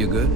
You good?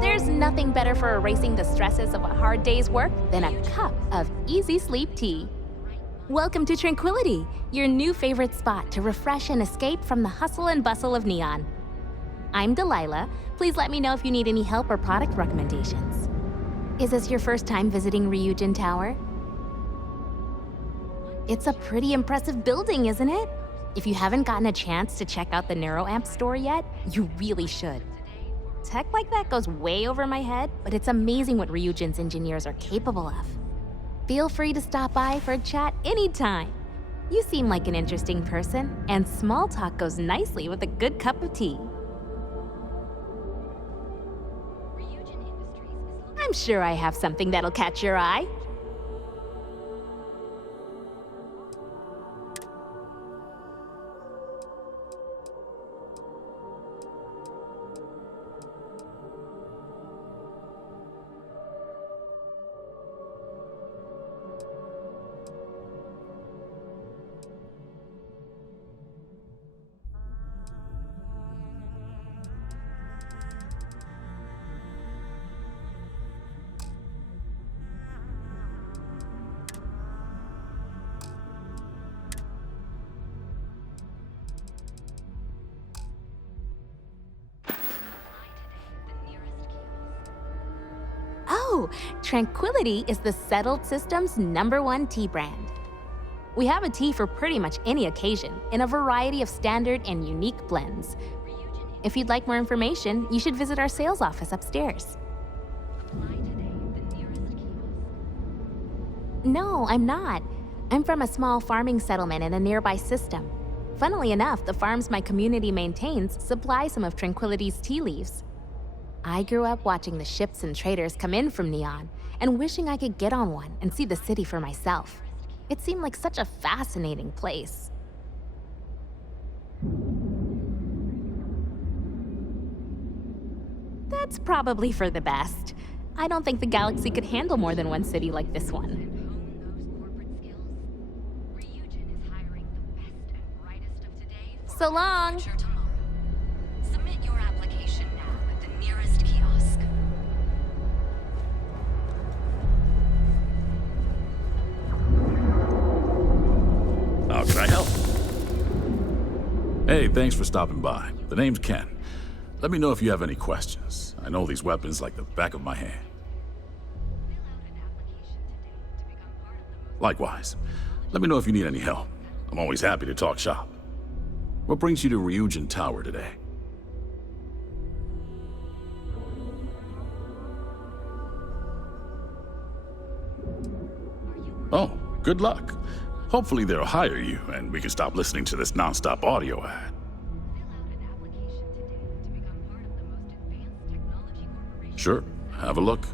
There's nothing better for erasing the stresses of a hard day's work than a cup of easy sleep tea. Welcome to Tranquility, your new favorite spot to refresh and escape from the hustle and bustle of Neon. I'm Delilah. Please let me know if you need any help or product recommendations. Is this your first time visiting Ryujin Tower? It's a pretty impressive building, isn't it? If you haven't gotten a chance to check out the NeuroAmp store yet, you really should. Tech like that goes way over my head, but it's amazing what Ryujin's engineers are capable of. Feel free to stop by for a chat anytime. You seem like an interesting person, and small talk goes nicely with a good cup of tea. I'm sure I have something that'll catch your eye. Oh, Tranquility is the Settled System's #1 tea brand. We have a tea for pretty much any occasion in a variety of standard and unique blends. If you'd like more information, you should visit our sales office upstairs. No, I'm not. I'm from a small farming settlement in a nearby system. Funnily enough, the farms my community maintains supply some of Tranquility's tea leaves. I grew up watching the ships and traders come in from Neon and wishing I could get on one and see the city for myself. It seemed like such a fascinating place. That's probably for the best. I don't think the galaxy could handle more than one city like this one. So long! Submit your application now at the nearest kiosk. How can I help? Hey, thanks for stopping by. The name's Ken. Let me know if you have any questions. I know these weapons like the back of my hand. Likewise. Let me know if you need any help. I'm always happy to talk shop. What brings you to Ryujin Tower today? Oh, good luck. Hopefully they'll hire you and we can stop listening to this non-stop audio ad. Sure, have a look.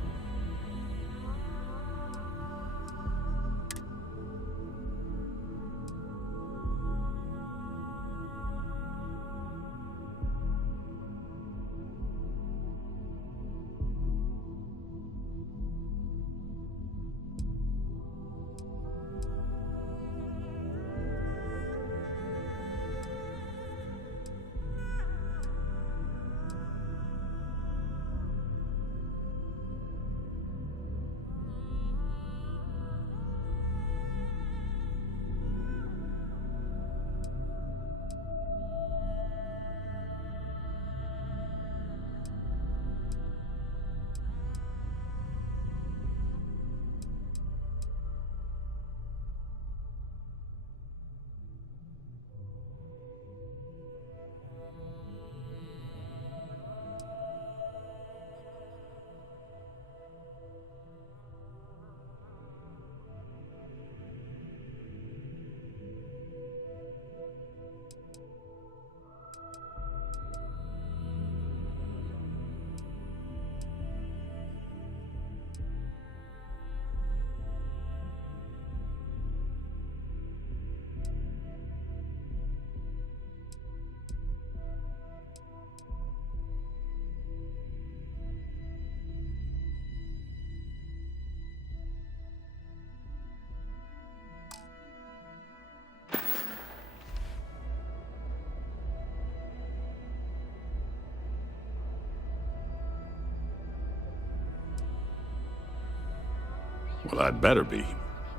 Well, I'd better be.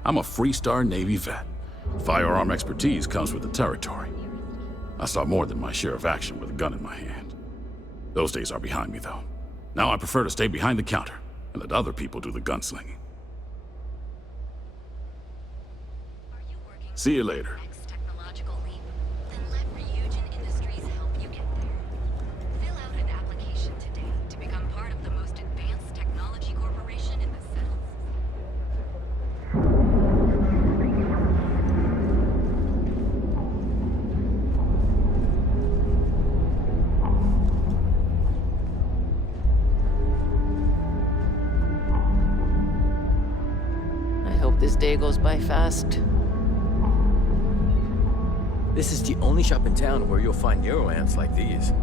I'm a Freestar Navy vet. Firearm expertise comes with the territory. I saw more than my share of action with a gun in my hand. Those days are behind me, though. Now I prefer to stay behind the counter and let other people do the gunslinging. Are you working See you later. on the next technological leap? Then let Ryujin Industries help you get there. Fill out an application today to become part of the most advanced technology corporation in the settled I hope this day goes by fast. This is the only shop in town where you'll find neuroamps like these.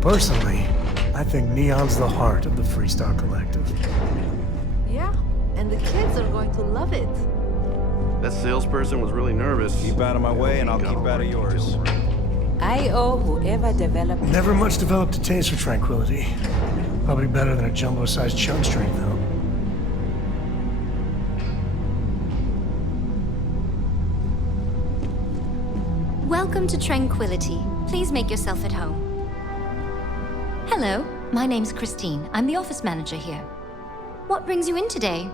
Personally, I think Neon's the heart of the Freestar Collective. Yeah, and the kids are going to love it. That salesperson was really nervous. Keep out of my way and I'll keep out of yours. I owe whoever developed Never much developed a taste for tranquility. Probably better than a jumbo-sized chug string, though. Welcome to Tranquility. Please make yourself at home. Hello, my name's Christine. I'm the office manager here. What brings you in today?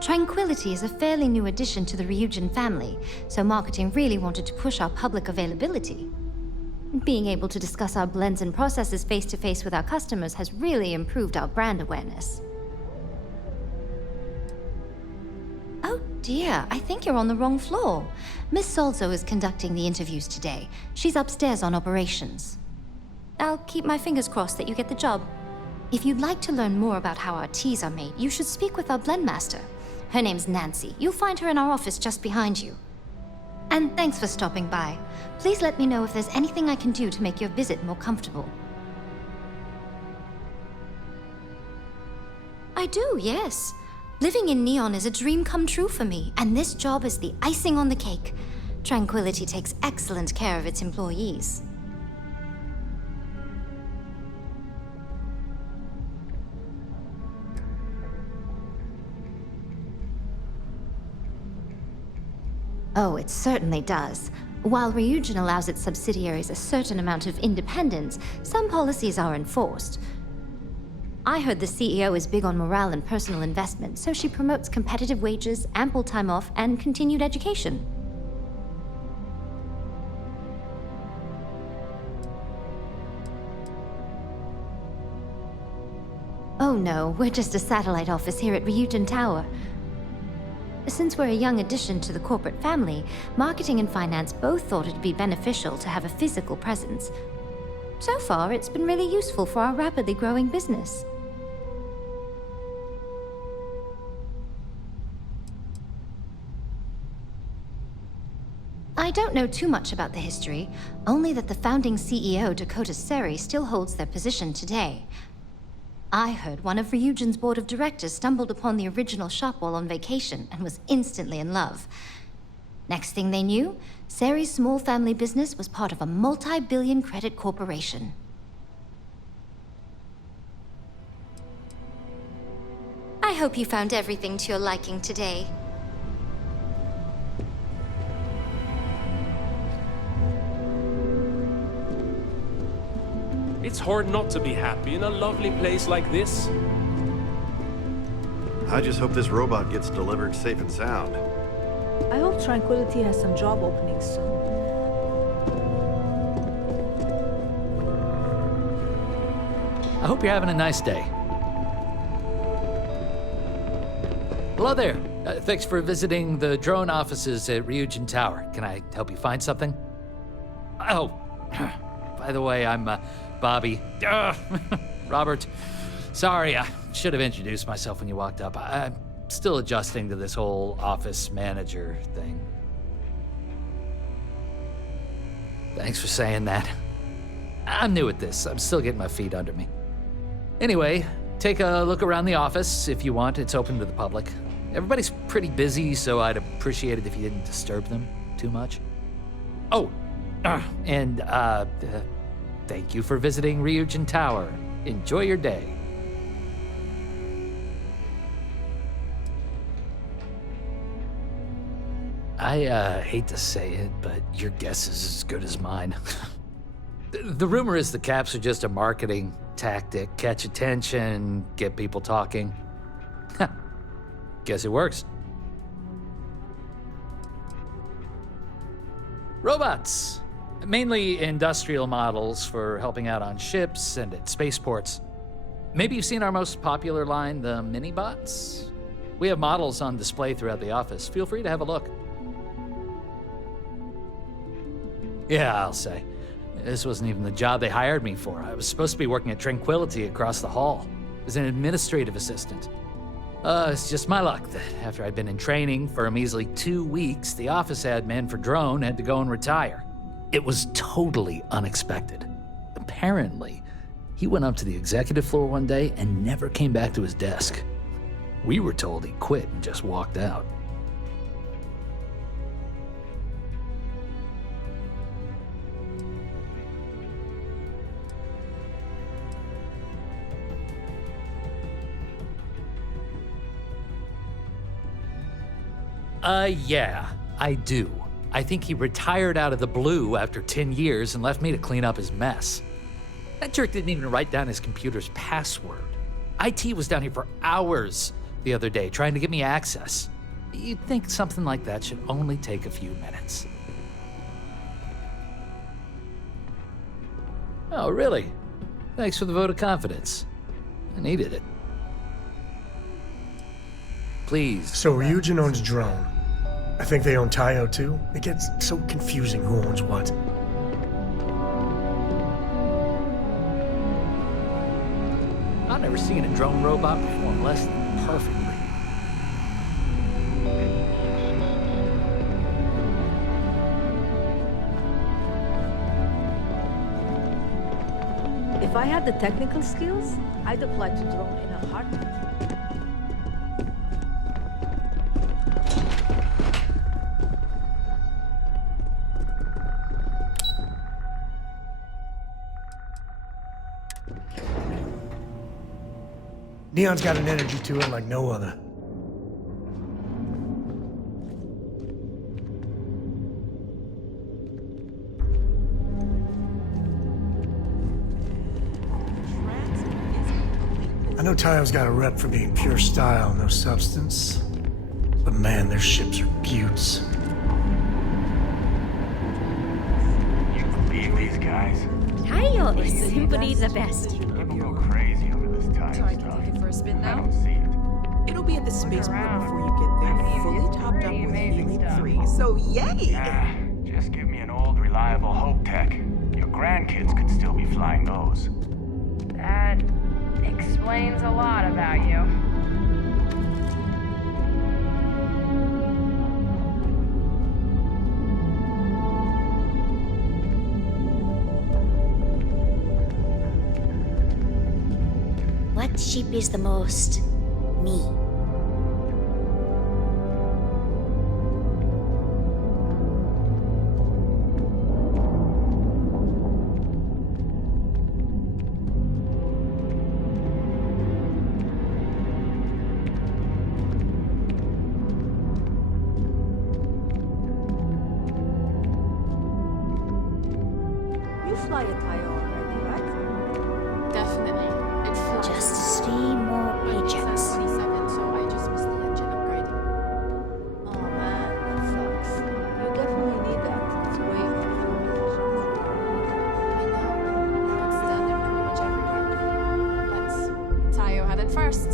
Tranquility is a fairly new addition to the Ryujin family, so marketing really wanted to push our public availability. Being able to discuss our blends and processes face-to-face with our customers has really improved our brand awareness. Oh dear, I think you're on the wrong floor. Miss Solzo is conducting the interviews today. She's upstairs on operations. I'll keep my fingers crossed that you get the job. If you'd like to learn more about how our teas are made, you should speak with our blend master. Her name's Nancy. You'll find her in our office just behind you. And thanks for stopping by. Please let me know if there's anything I can do to make your visit more comfortable. I do, yes. Living in Neon is a dream come true for me, and this job is the icing on the cake. Tranquility takes excellent care of its employees. Oh, it certainly does. While Ryujin allows its subsidiaries a certain amount of independence, some policies are enforced. I heard the CEO is big on morale and personal investment, so she promotes competitive wages, ample time off, and continued education. Oh no, we're just a satellite office here at Ryujin Tower. Since we're a young addition to the corporate family, marketing and finance both thought it'd be beneficial to have a physical presence. So far, it's been really useful for our rapidly growing business. I don't know too much about the history, only that the founding CEO, Dakota Seri, still holds their position today. I heard one of Ryujin's board of directors stumbled upon the original shop while on vacation and was instantly in love. Next thing they knew, Seri's small family business was part of a multi-billion credit corporation. I hope you found everything to your liking today. It's hard not to be happy in a lovely place like this. I just hope this robot gets delivered safe and sound. I hope Tranquility has some job openings soon. I hope you're having a nice day. Hello there. Thanks for visiting the drone offices at Ryujin Tower. Can I help you find something? Oh, by the way, I'm Bobby. Robert. Sorry, I should have introduced myself when you walked up. I'm still adjusting to this whole office manager thing. Thanks for saying that. I'm new at this. I'm still getting my feet under me. Anyway, take a look around the office if you want. It's open to the public. Everybody's pretty busy, so I'd appreciate it if you didn't disturb them too much. Oh, and thank you for visiting Ryujin Tower. Enjoy your day. I hate to say it, but your guess is as good as mine. The rumor is the caps are just a marketing tactic. Catch attention, get people talking. Guess it works. Robots. Mainly industrial models for helping out on ships and at spaceports. Maybe you've seen our most popular line, the mini-bots? We have models on display throughout the office. Feel free to have a look. Yeah, I'll say. This wasn't even the job they hired me for. I was supposed to be working at Tranquility across the hall as an administrative assistant. It's just my luck that after I'd been in training for a measly 2 weeks, the office admin for Drone had to go and retire. It was totally unexpected. Apparently, he went up to the executive floor one day and never came back to his desk. We were told he quit and just walked out. Yeah, I do. I think he retired out of the blue after 10 years and left me to clean up his mess. That jerk didn't even write down his computer's password. IT was down here for hours the other day trying to get me access. You'd think something like that should only take a few minutes. Oh, really? Thanks for the vote of confidence. I needed it. Please. So Ryujin owns Drone. I think they own Tayo too. It gets so confusing who owns what. I've never seen a drone robot perform less than perfectly. If I had the technical skills, I'd apply to Drone in a heartbeat. Neon's got an energy to it like no other. I know Tayo's got a rep for being pure style, no substance. But man, their ships are beauts. You believe these guys? Tayo is simply the best. People go crazy over this Tayo stuff. For a spin now? I don't see it. It'll be at the spaceport before you get there, fully topped up with helium-3, so yay! Just give me an old, reliable Hope Tech. Your grandkids could still be flying those. That explains a lot about you. What ship is the most me? You fly a Tayo already, right? Definitely. It flies. Just 3 more paychecks. 27, so I just missed the engine upgrade. Oh man, that sucks. You definitely need that. It's way more fuel efficient. I know. Now it's standard pretty much everywhere. But Tayo had it first.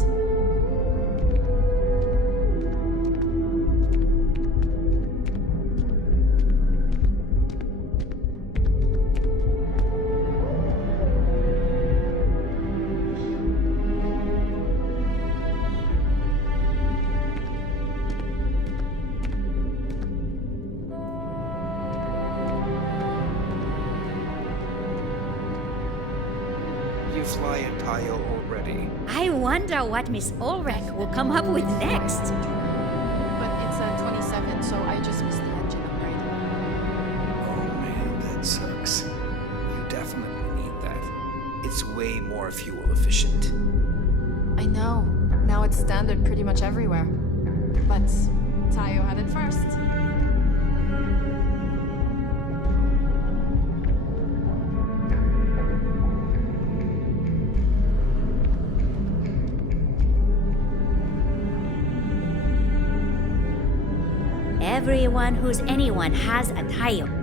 you fly a Tayo already. I wonder what Miss Ulrich will come up with next. But it's a 27, so I just missed the engine upgrade. Oh man, that sucks. You definitely need that. It's way more fuel efficient. I know. Now it's standard pretty much everywhere. But Tayo had it first. Everyone who's anyone has a Tayo.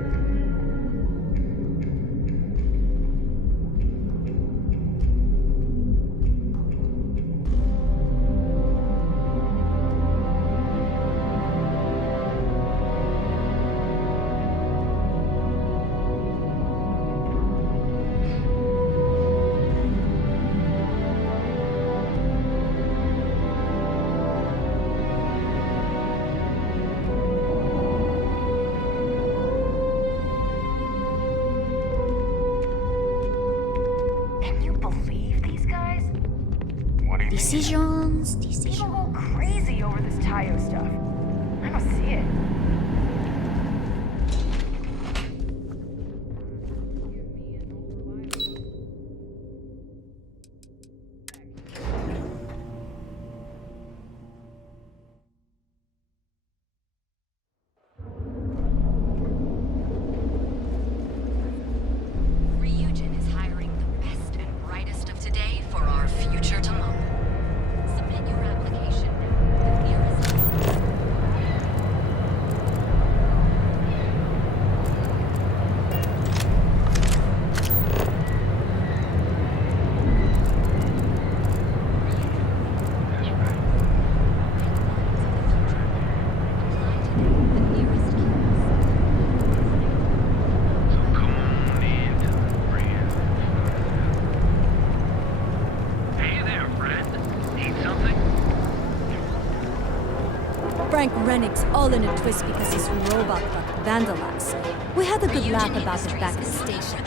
Decisions. People go crazy over this Tayo stuff. I don't see it. Ryujin is hiring the best and brightest of today for our future tomorrow. Submit your application now. The nearest Frank Rennick's all in a twist because his robot got vandalized. We had a good laugh about it back at the station.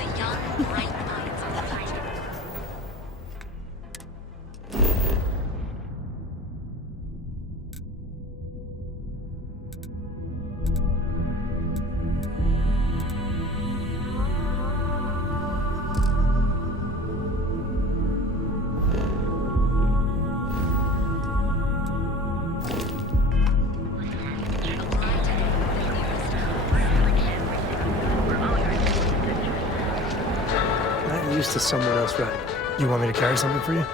Not used to someone else running. You want me to carry something for you?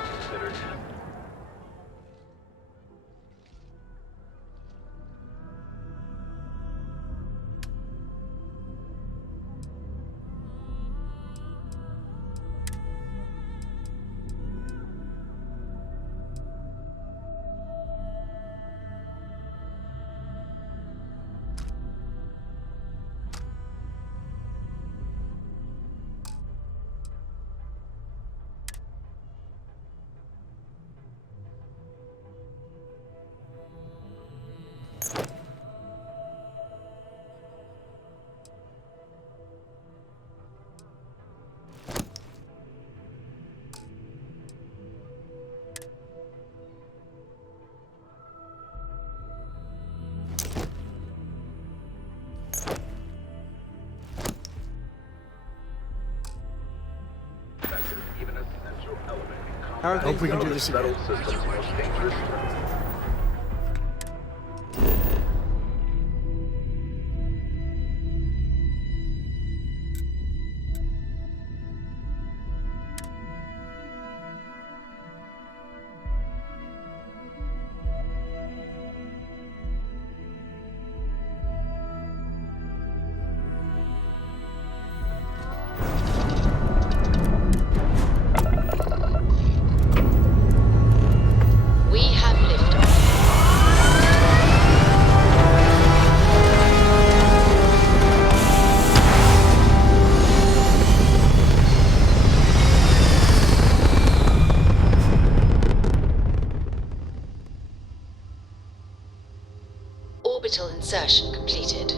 Hope we can do this again. We have liftoff. Orbital insertion completed.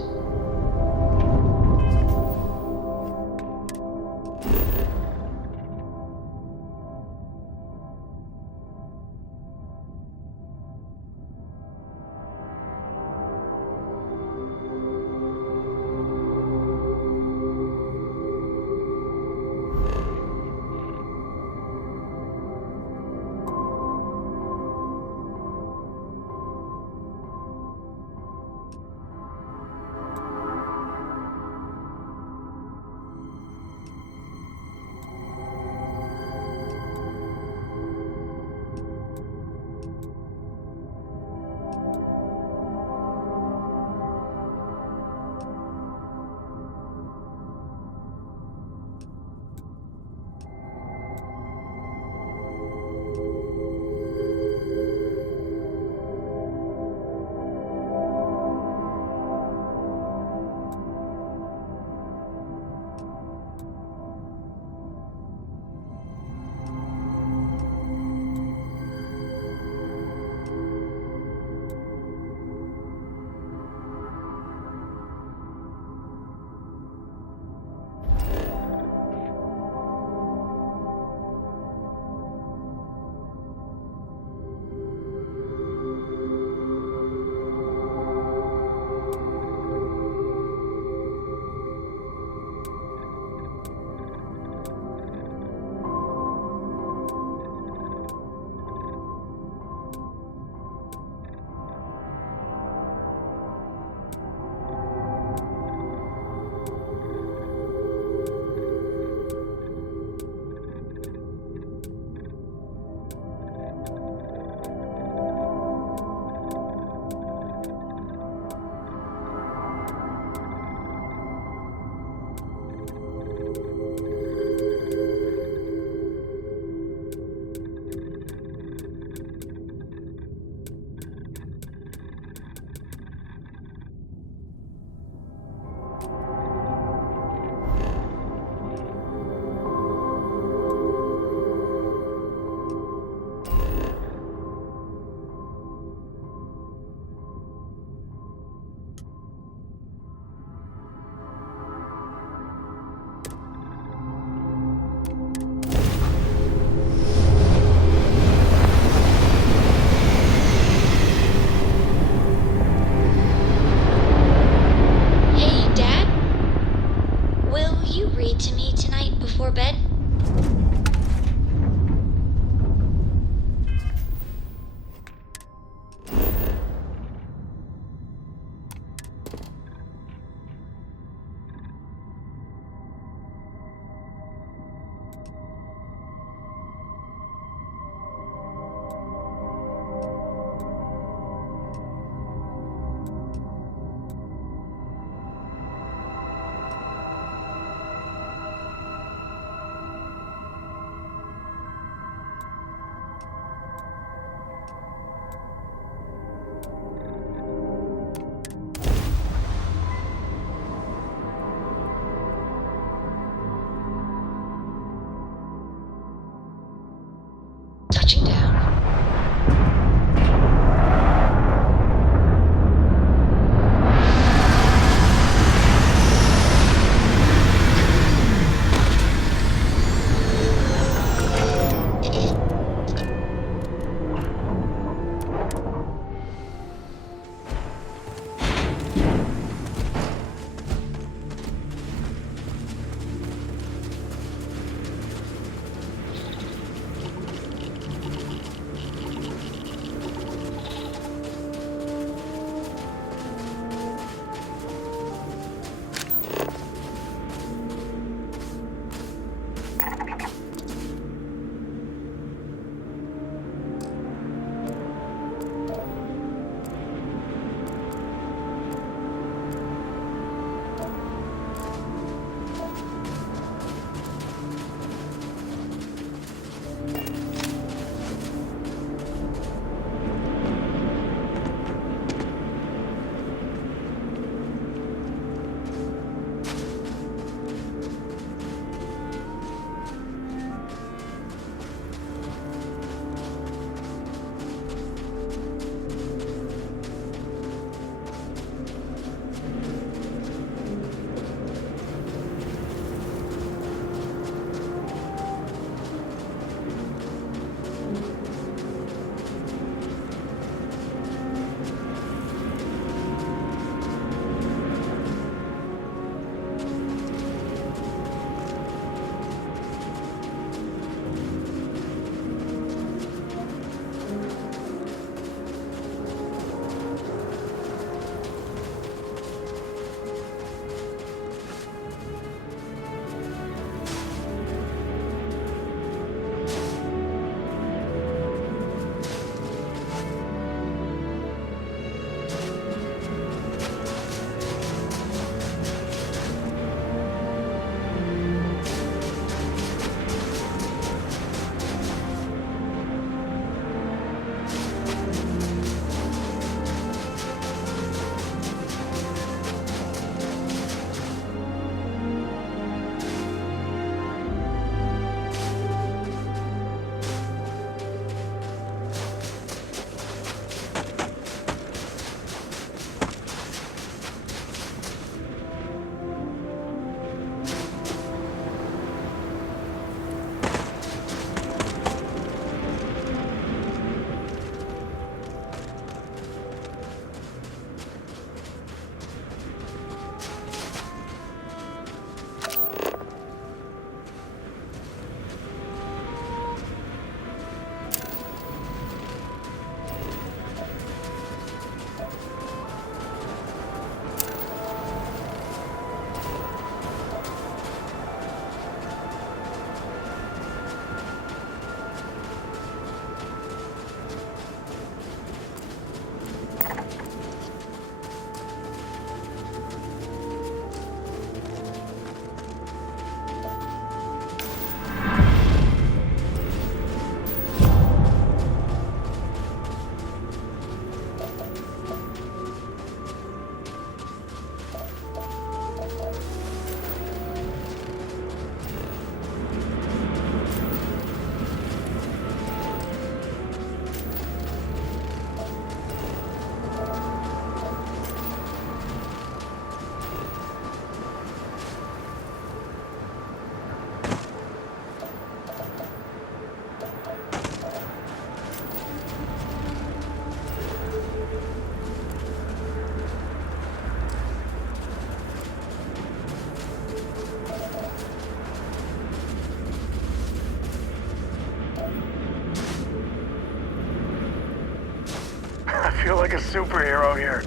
feel like a superhero here.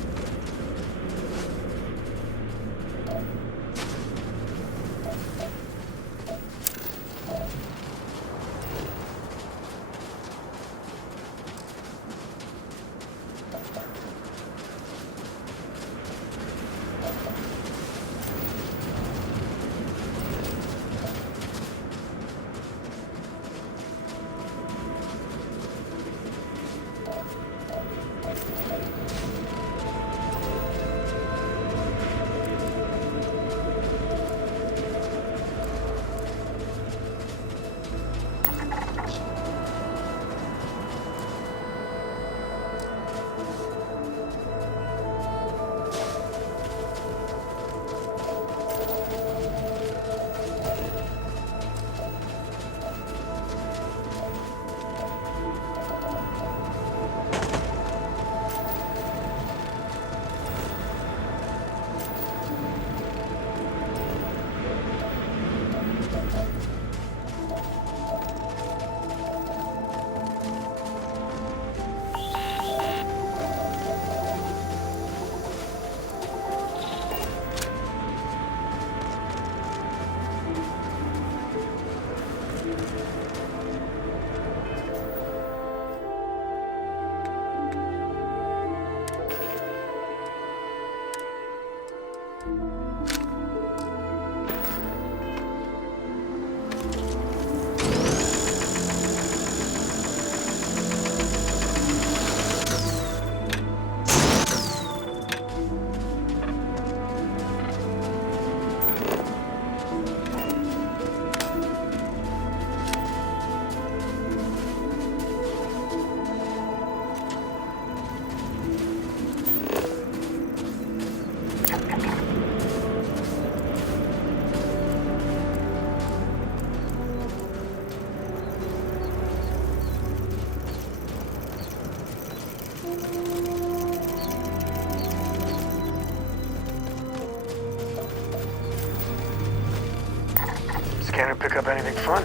Scanner pick up anything fun?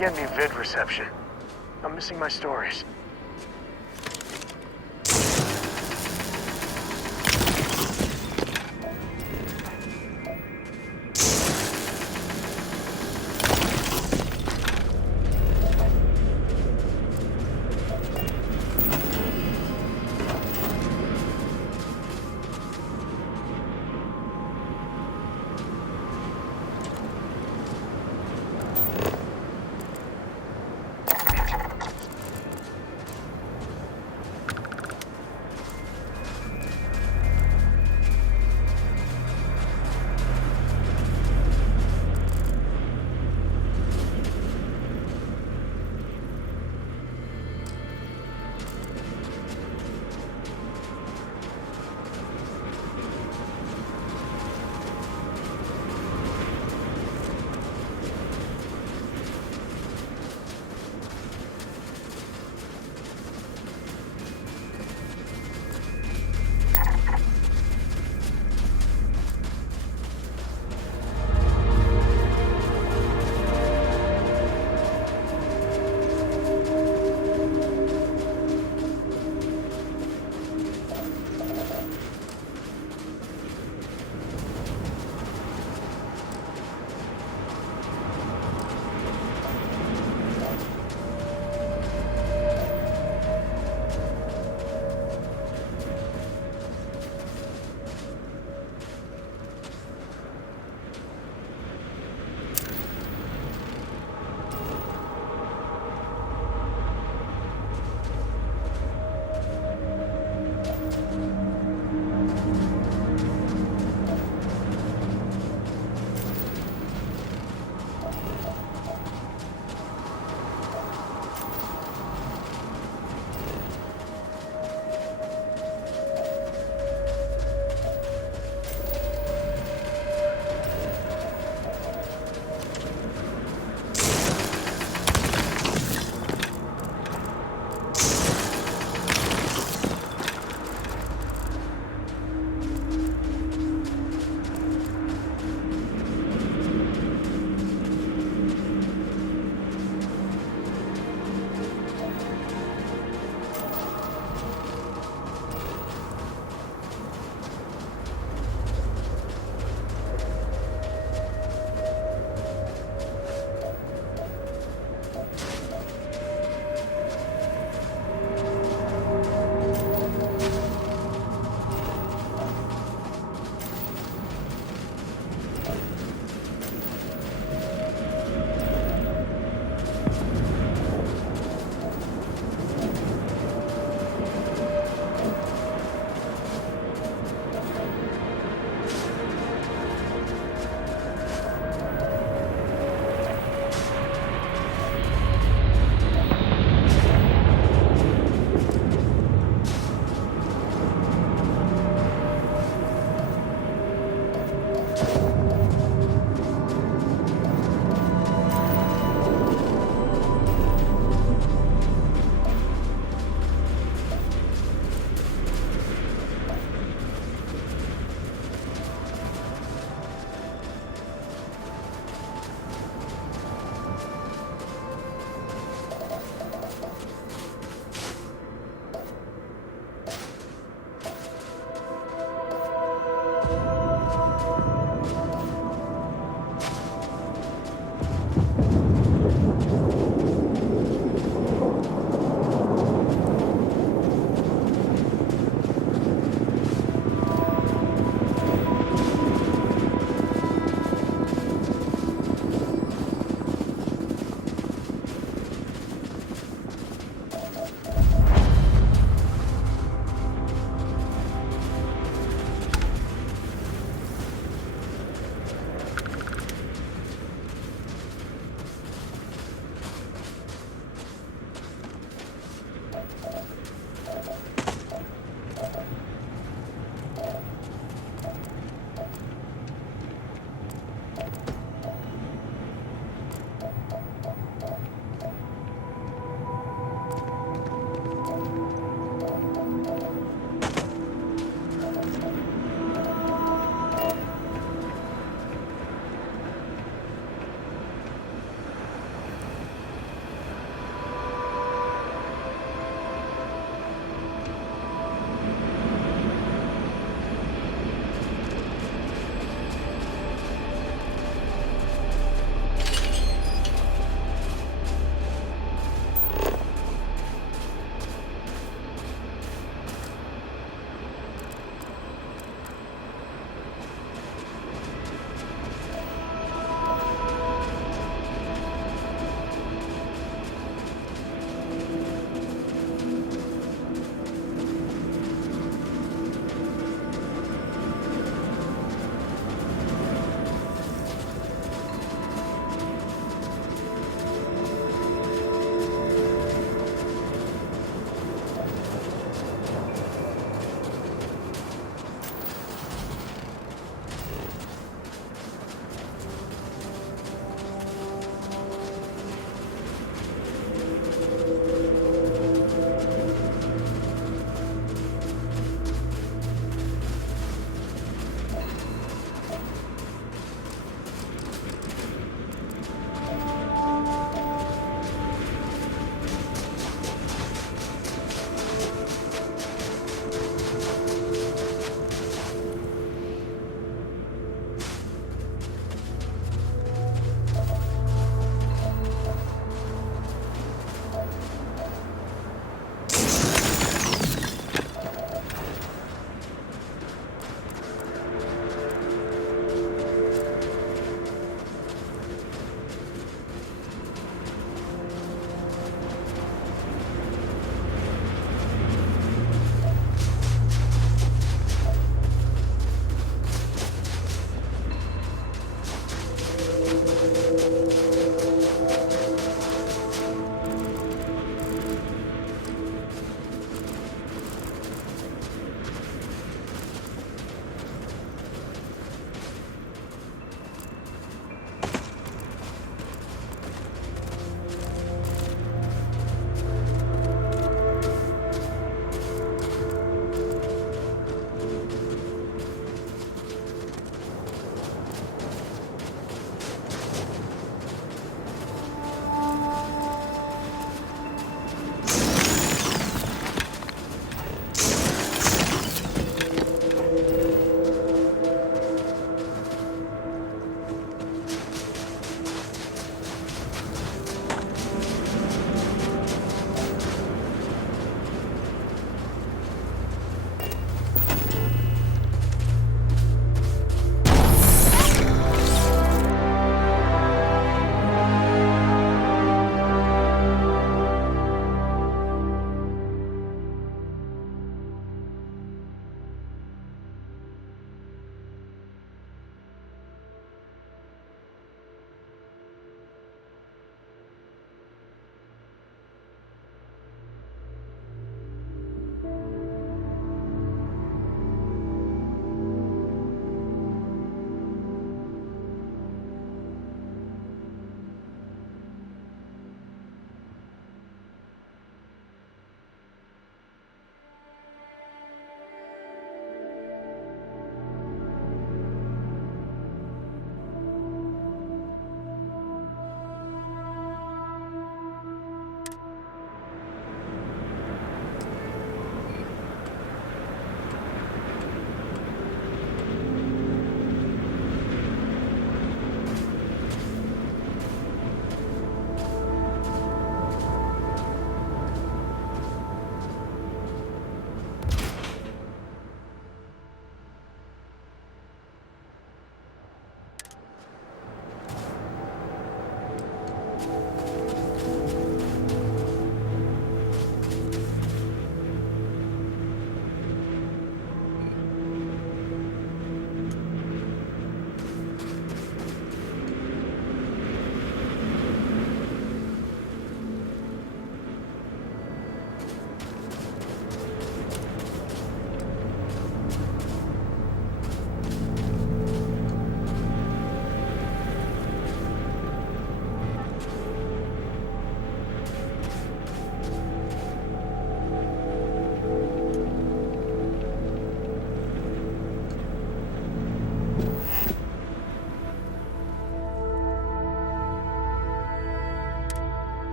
get any vid reception. I'm missing my stories.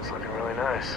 That's looking really nice.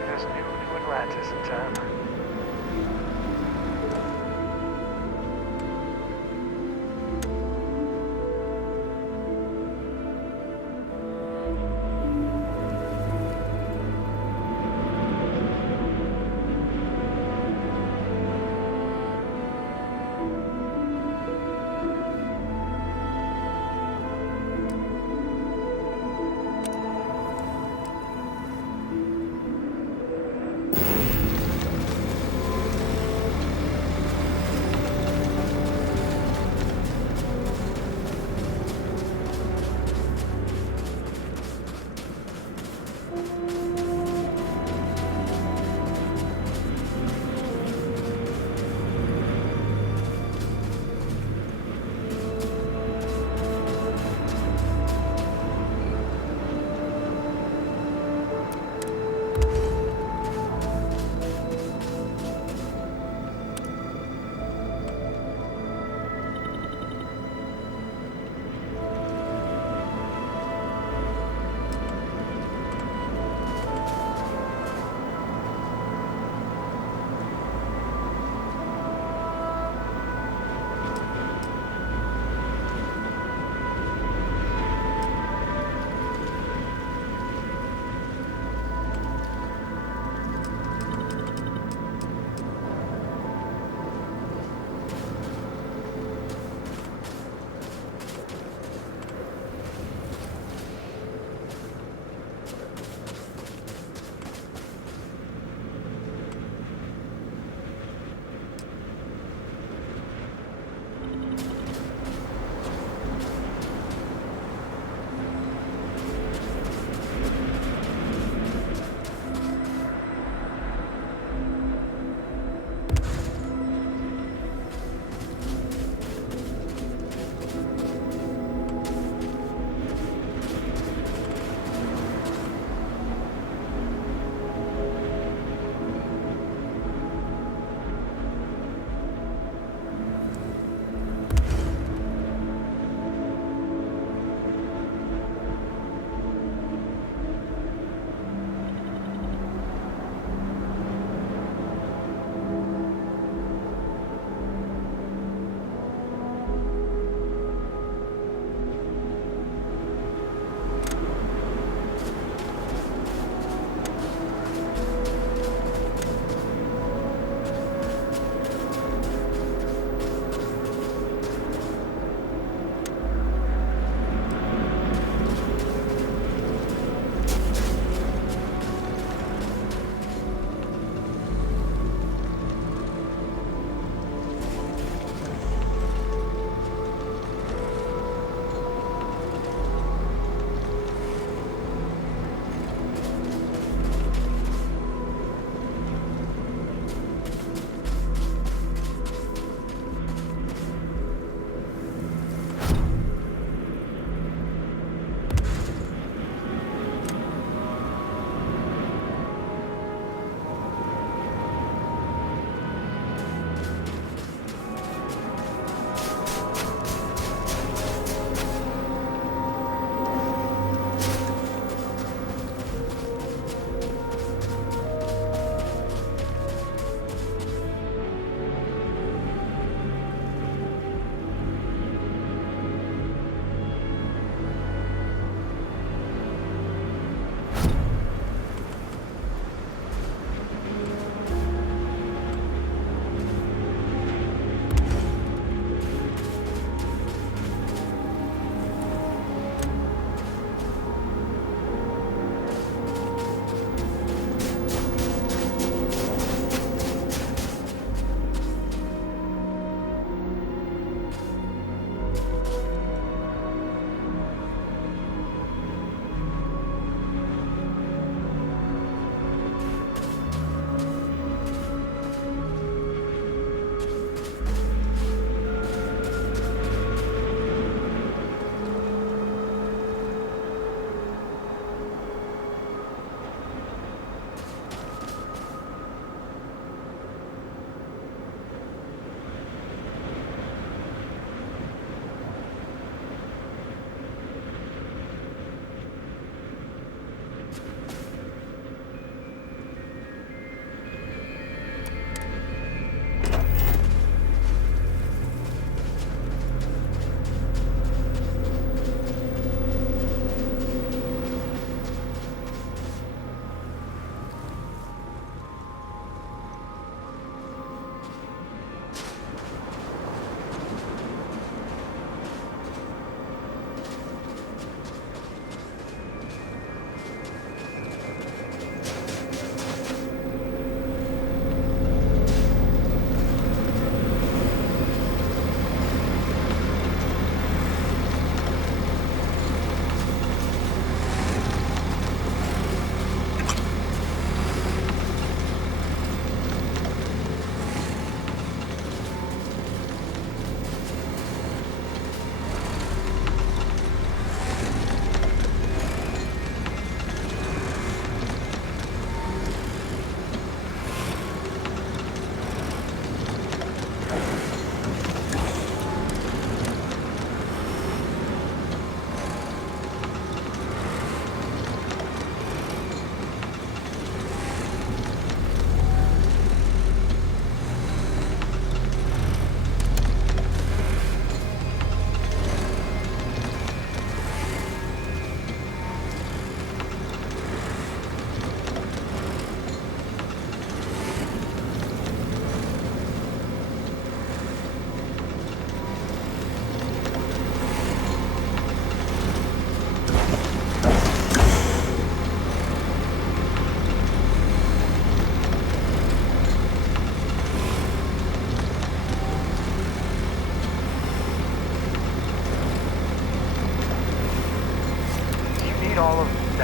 make this new Atlantis in time.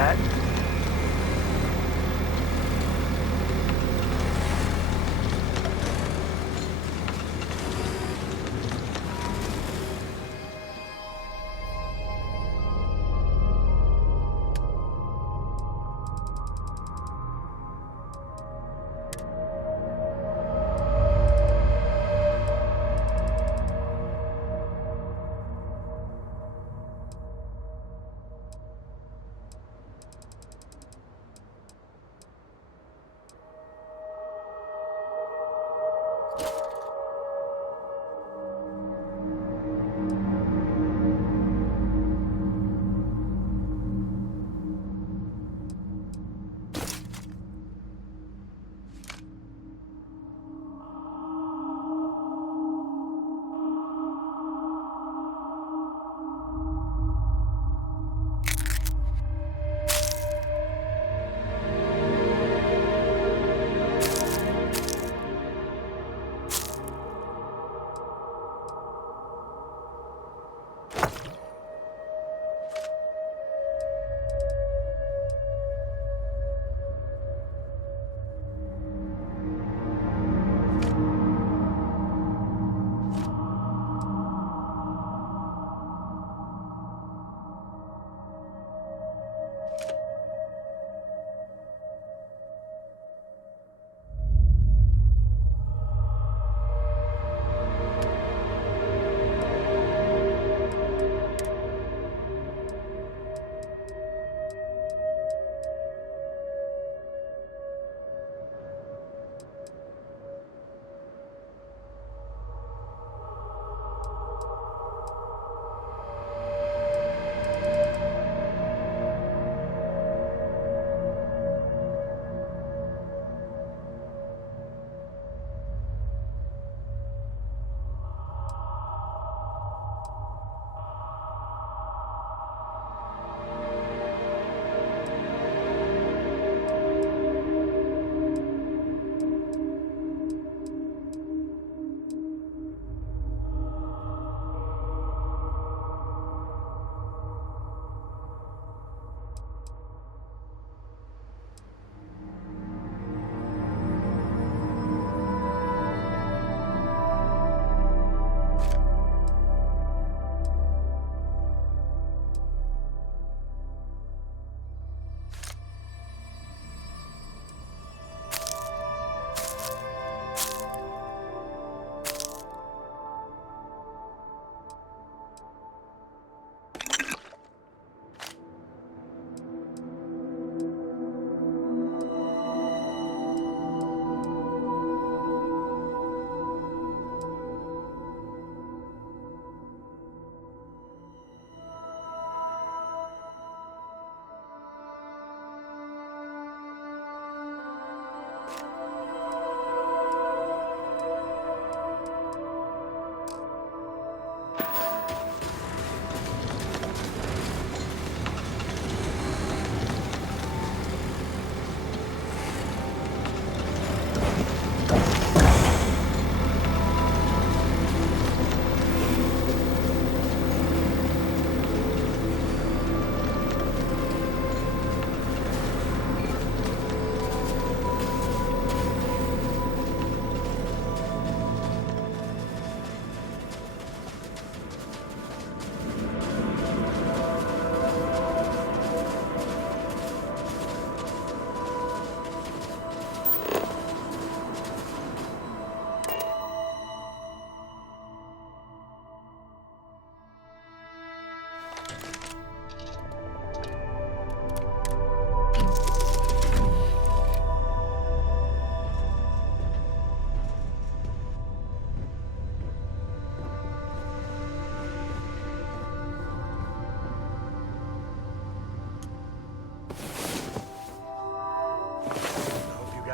that.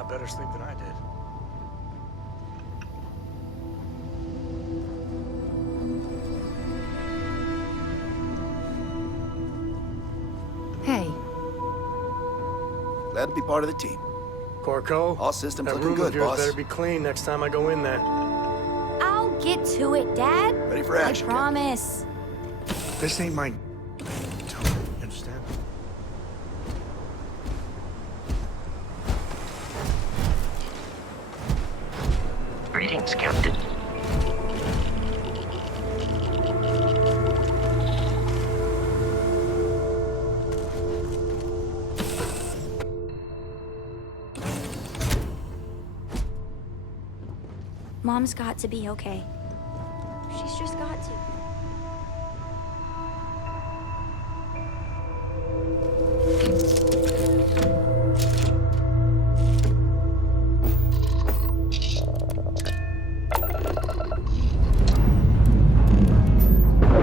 better sleep than I did. Hey. Glad to be part of the team. Corco, all systems that looking room good, of yours boss. better be clean next time I go in there. I'll get to it, Dad. Ready for action, I promise. This ain't my... You understand? Greetings, Captain. Mom's got to be okay. She's just got to.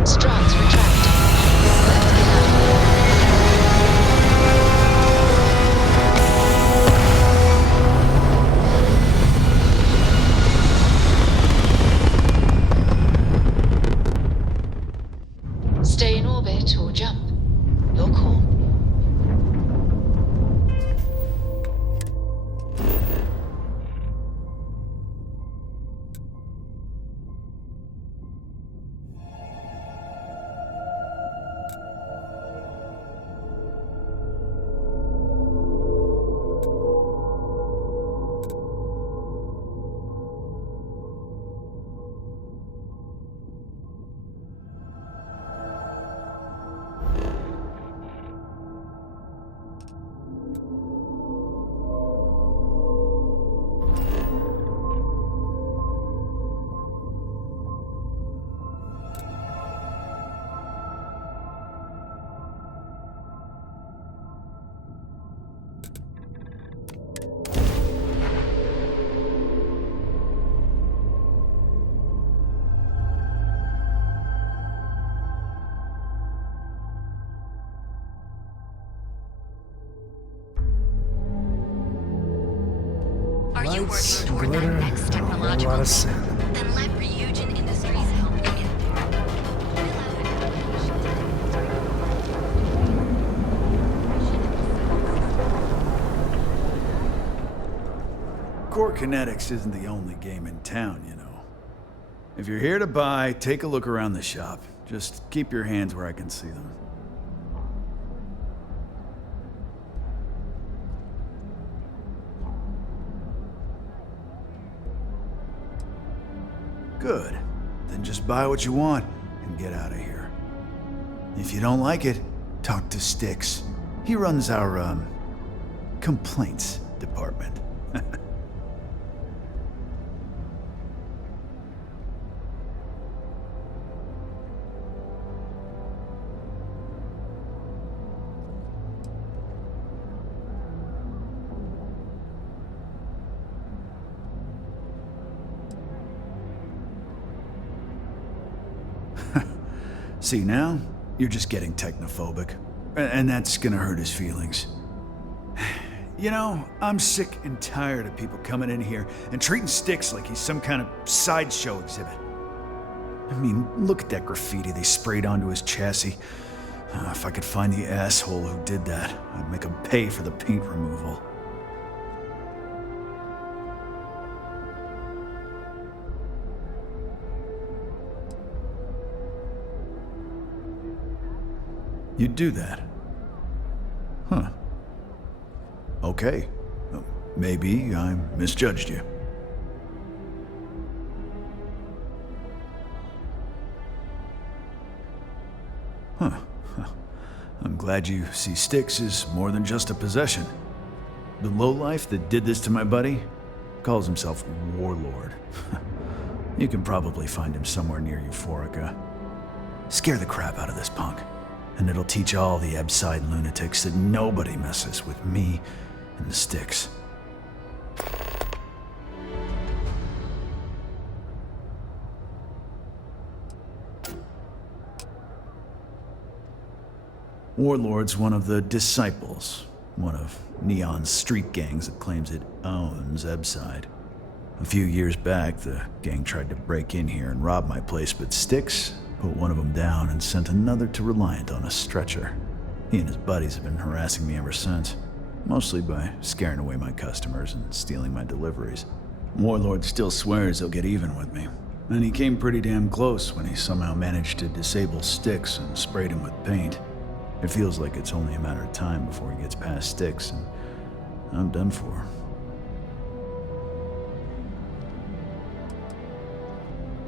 Struts retract. Stay in orbit or jump. Your call. Are you Lights, working toward glitter, that next and a technological lot of goal? sound. Then let Ryujin Industries help you get Core Kinetics isn't the only game in town, you know. If you're here to buy, take a look around the shop. Just keep your hands where I can see them. Good. Then just buy what you want and get out of here. If you don't like it, talk to Styx. He runs our, complaints department. See, now, you're just getting technophobic. And that's gonna hurt his feelings. You know, I'm sick and tired of people coming in here and treating Styx like he's some kind of sideshow exhibit. I mean, look at that graffiti they sprayed onto his chassis. If I could find the asshole who did that, I'd make him pay for the paint removal. You'd do that? Huh. Okay. Maybe I misjudged you. Huh. I'm glad you see Styx as more than just a possession. The lowlife that did this to my buddy calls himself Warlord. You can probably find him somewhere near Euphorica. Scare the crap out of this punk, and it'll teach all the Ebside lunatics that nobody messes with me and the Styx. Warlord's one of the Disciples, one of Neon's street gangs that claims it owns Ebside. A few years back, the gang tried to break in here and rob my place, but Styx put one of them down and sent another to Reliant on a stretcher. He and his buddies have been harassing me ever since, mostly by scaring away my customers and stealing my deliveries. Warlord still swears he'll get even with me, and he came pretty damn close when he somehow managed to disable Styx and sprayed him with paint. It feels like it's only a matter of time before he gets past Styx, and I'm done for.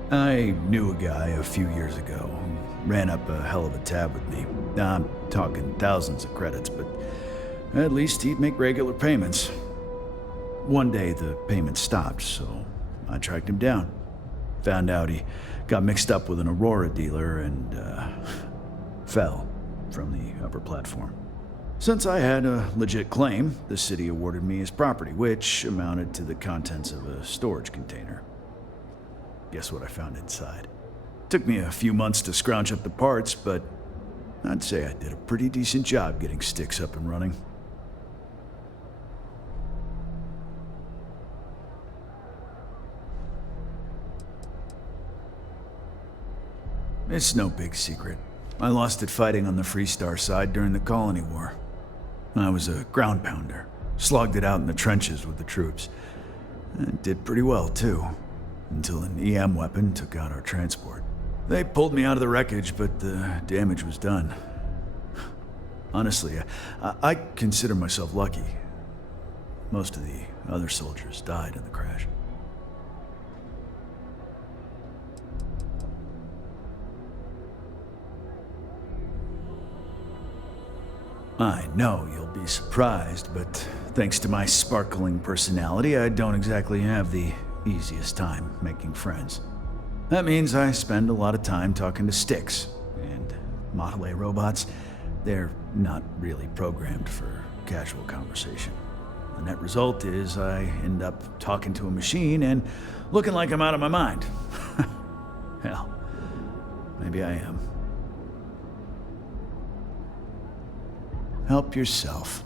I knew a guy a few years ago who ran up a hell of a tab with me. I'm talking thousands of credits, but at least he'd make regular payments. One day the payments stopped, so I tracked him down. Found out he got mixed up with an Aurora dealer and fell from the upper platform. Since I had a legit claim, the city awarded me his property, which amounted to the contents of a storage container. Guess what I found inside? Took me a few months to scrounge up the parts, but I'd say I did a pretty decent job getting Styx up and running. It's no big secret. I lost it fighting on the Freestar side during the Colony War. I was a ground pounder, slogged it out in the trenches with the troops. And did pretty well, too, until an EM weapon took out our transport. They pulled me out of the wreckage, but the damage was done. Honestly, I consider myself lucky. Most of the other soldiers died in the crash. I know you'll be surprised, but thanks to my sparkling personality, I don't exactly have the easiest time making friends. That means I spend a lot of time talking to Styx, and Model A robots, they're not really programmed for casual conversation. The net result is I end up talking to a machine and looking like I'm out of my mind. Hell, maybe I am. Help yourself.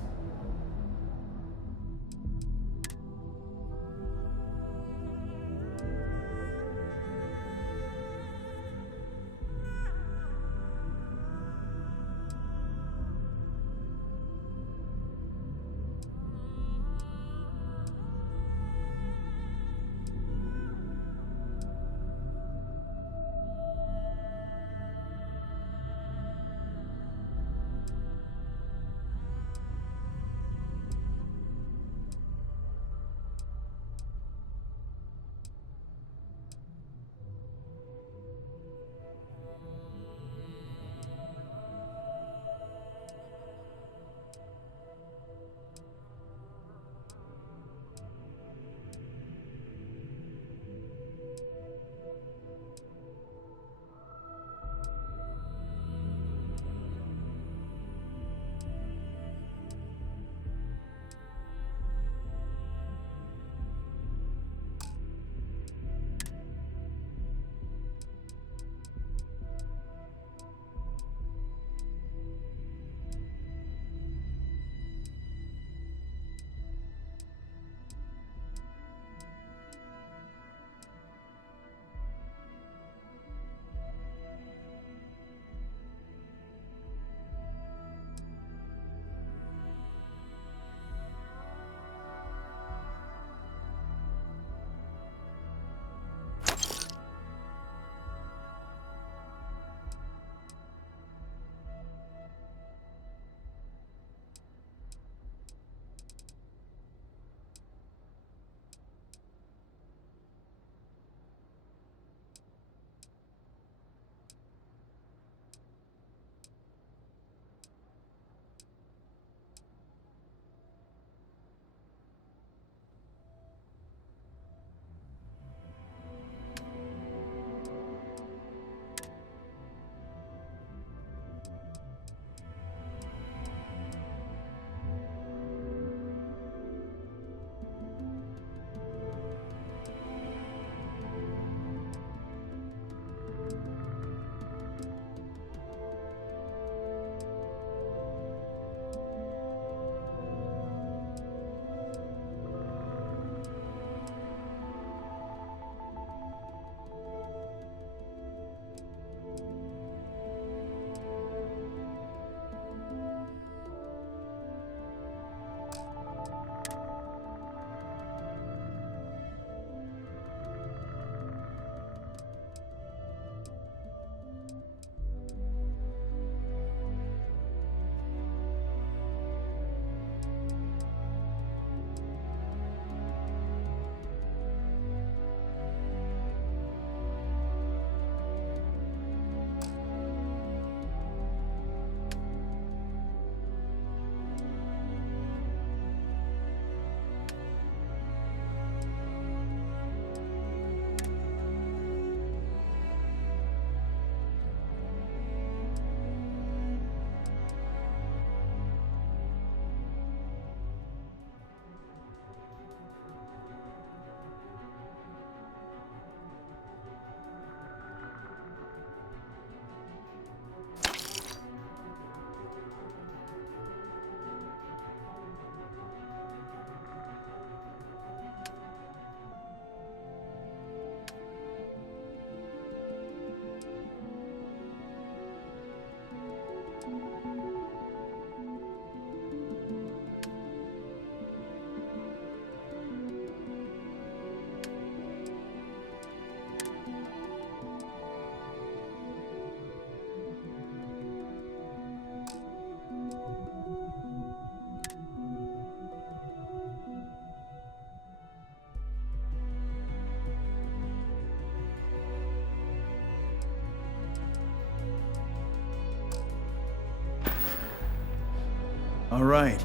All right,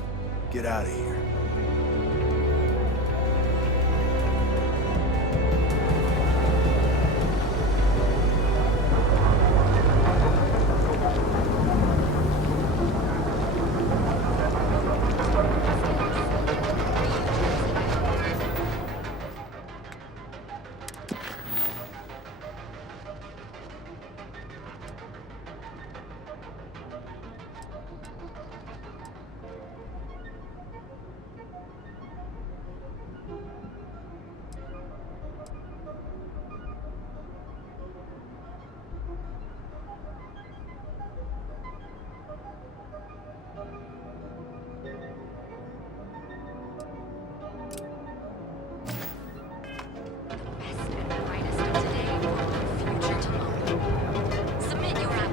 get out of here.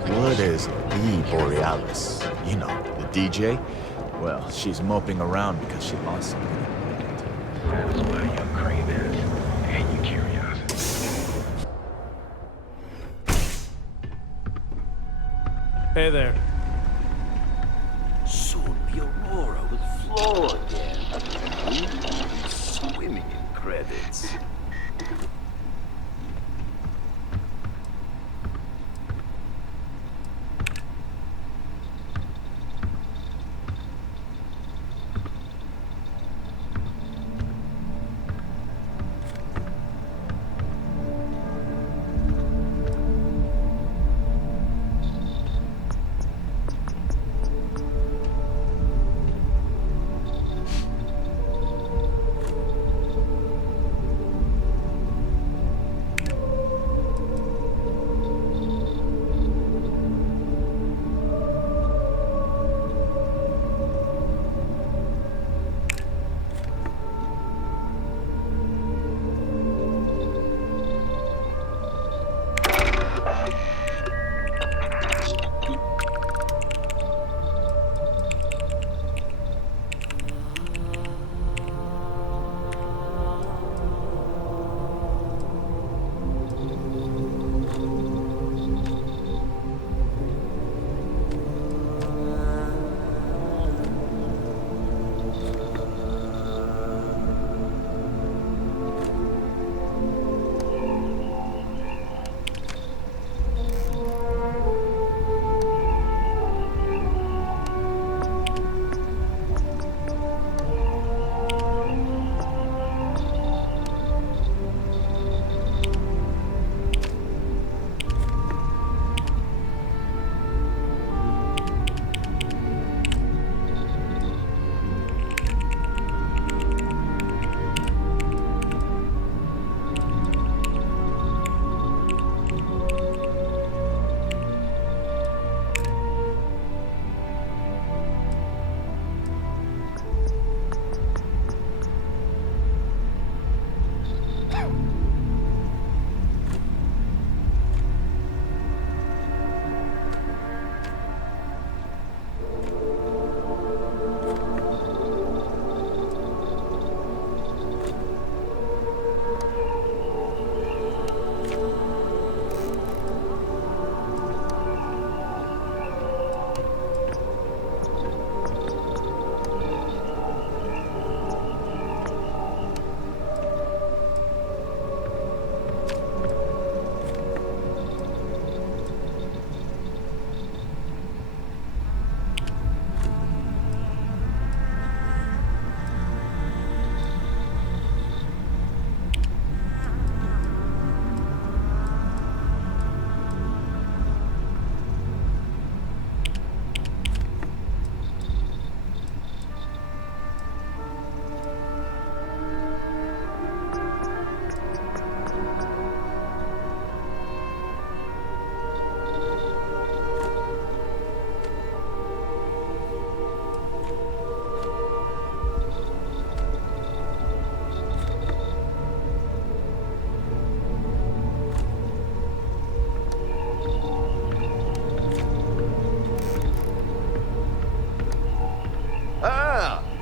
What is the Borealis? You know, the DJ? Well, she's moping around because she lost something. That's why your crave is, and your curiosity. Hey there. Soon the Aurora will flow again. Swimming in credits.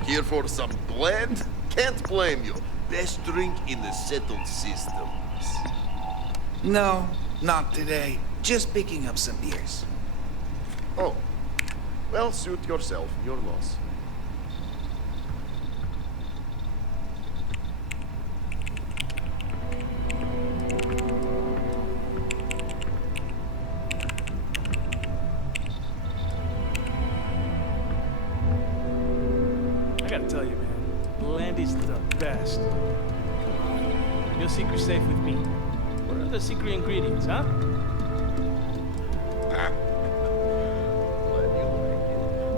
Here for some blend? Can't blame you. Best drink in the settled systems. No, not today. Just picking up some beers. Oh. Well, suit yourself. Your loss. gotta tell you, man, Landy's the best. Your secret's safe with me. What are the secret ingredients, huh?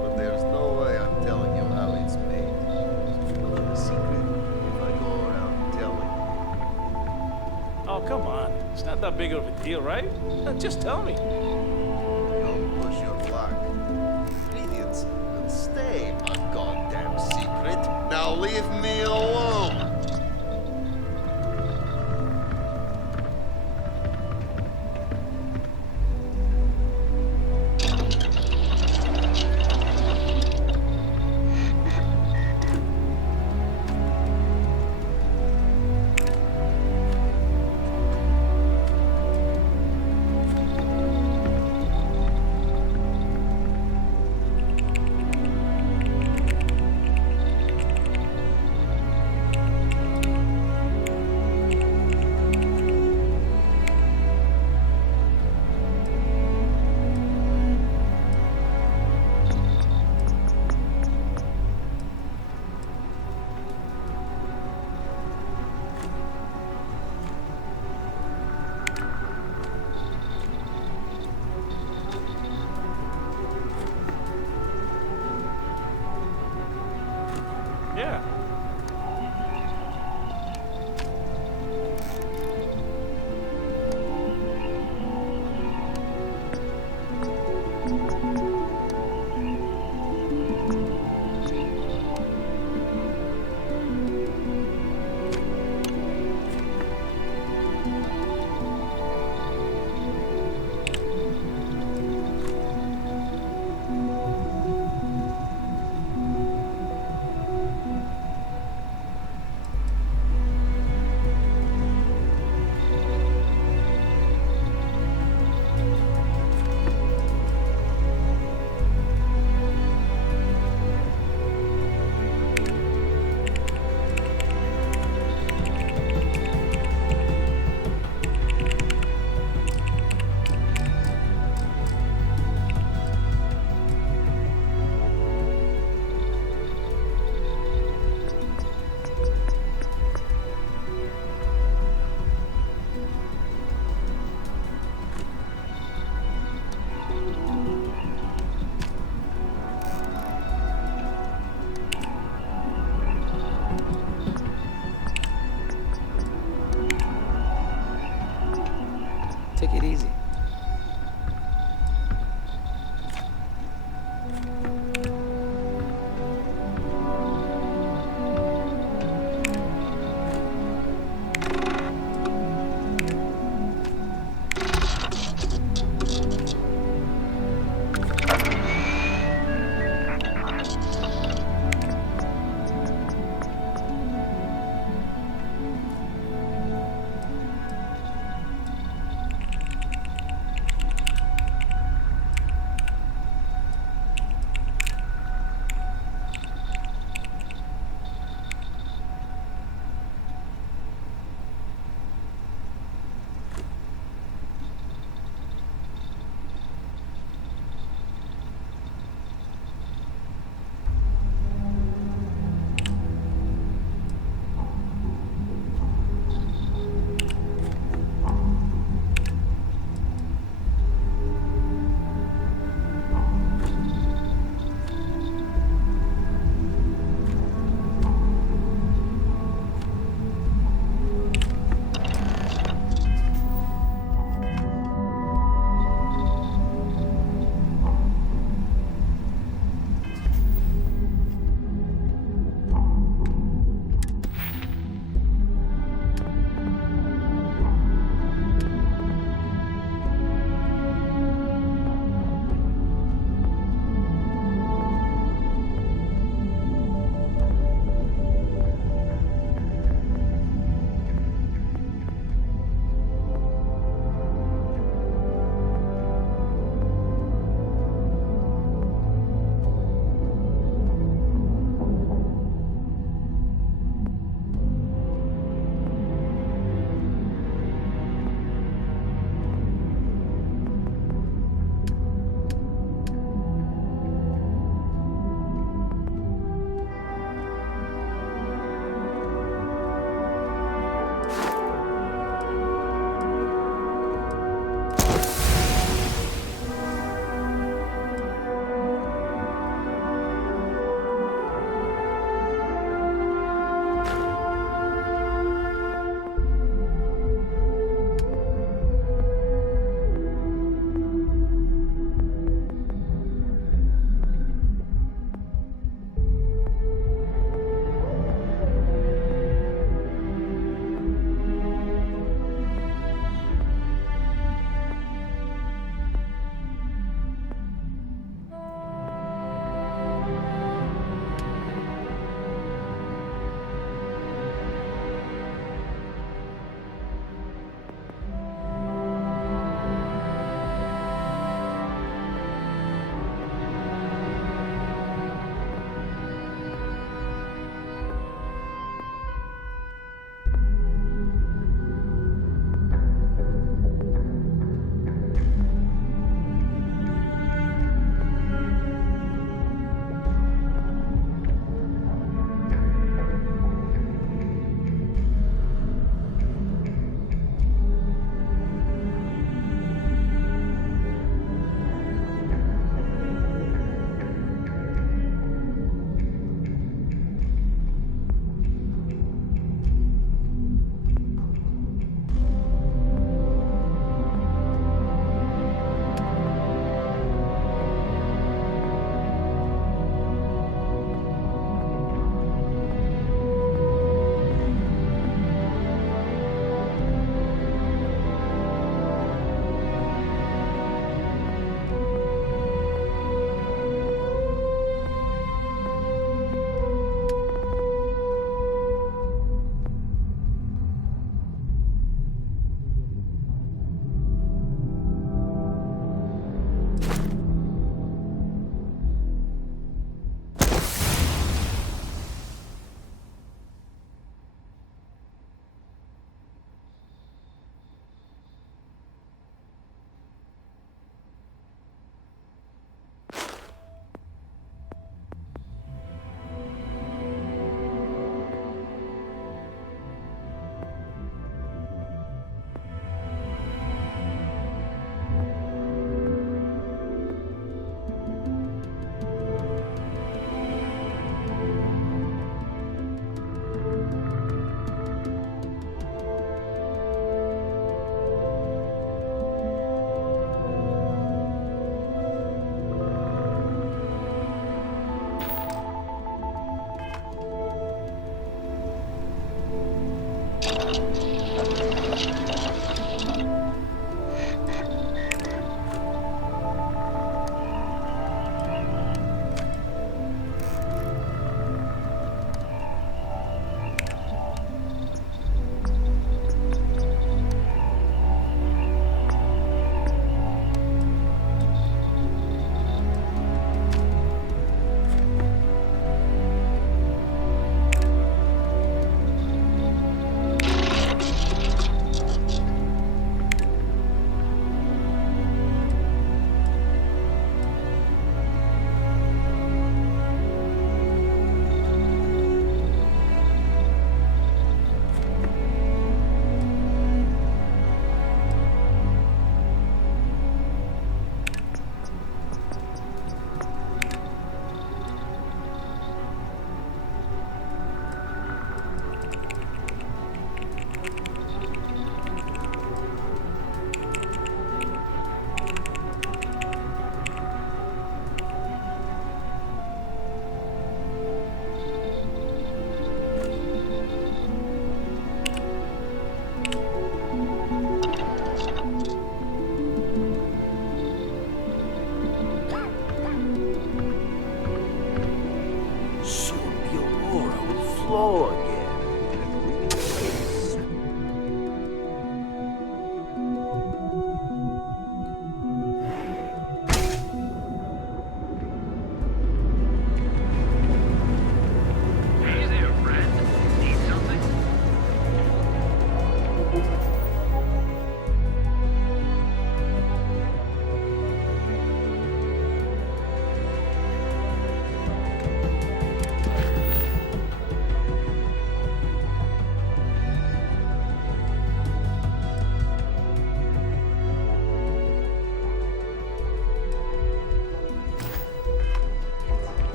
But there's no way I'm telling you how it's made. You'll have a secret if I go around telling. Oh, come on. It's not that big of a deal, right? Just tell me. Don't push your luck. Ingredients will stay a goddamn secret. Now leave me alone. Yeah.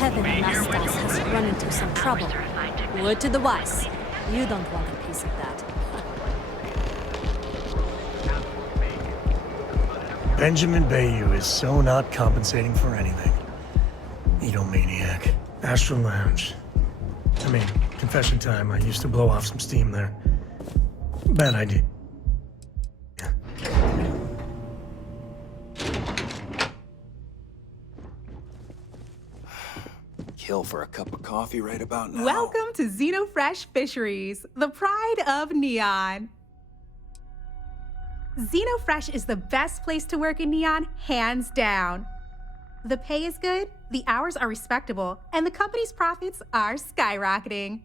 Tevin Anastas has run into some trouble. Word to the wise. You don't want a piece of that. Benjamin Bayou is so not compensating for anything. Edomaniac. Astral Lounge. I mean, confession time, I used to blow off some steam there. Bad idea. Kill for a cup of coffee right about now. Welcome to Xenofresh Fisheries, the pride of Neon. Xenofresh is the best place to work in Neon, hands down. The pay is good, the hours are respectable, and the company's profits are skyrocketing.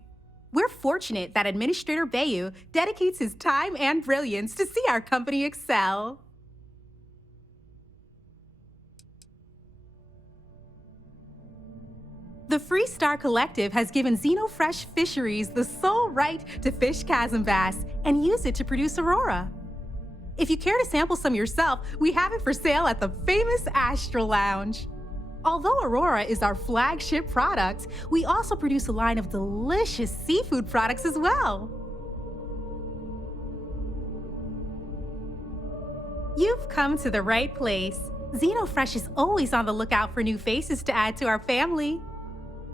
We're fortunate that Administrator Bayou dedicates his time and brilliance to see our company excel. The Freestar Collective has given Xenofresh Fisheries the sole right to fish chasm bass and use it to produce Aurora. If you care to sample some yourself, we have it for sale at the famous Astral Lounge. Although Aurora is our flagship product, we also produce a line of delicious seafood products as well. You've come to the right place. Xenofresh is always on the lookout for new faces to add to our family.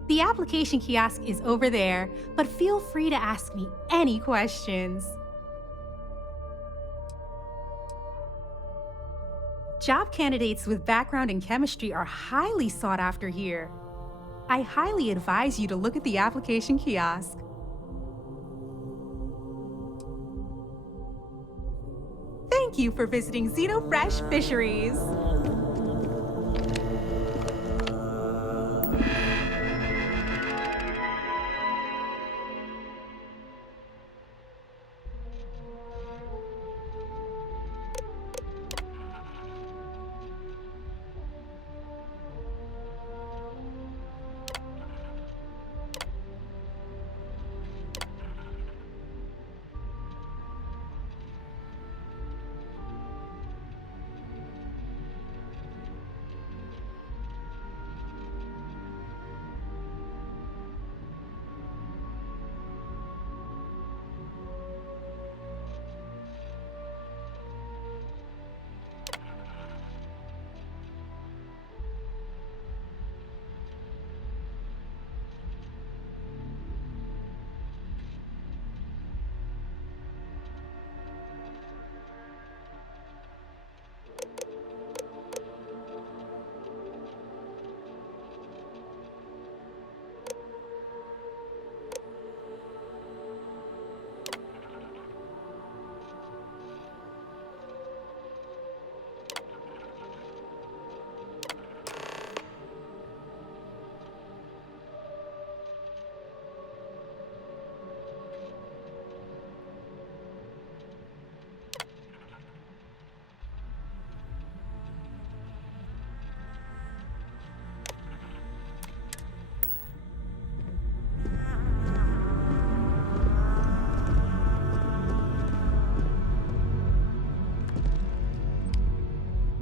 The application kiosk is over there, but feel free to ask me any questions. Job candidates with background in chemistry are highly sought after here. I highly advise you to look at the application kiosk. Thank you for visiting Xenofresh Fisheries.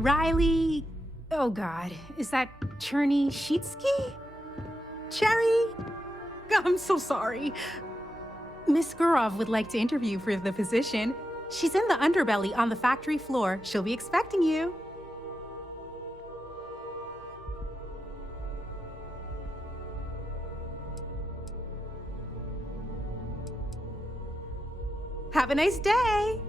Riley. Oh God, is that Cherny-Sheetsky? Cherry? I'm so sorry. Miss Gurov would like to interview for the position. She's in the underbelly on the factory floor. She'll be expecting you. Have a nice day.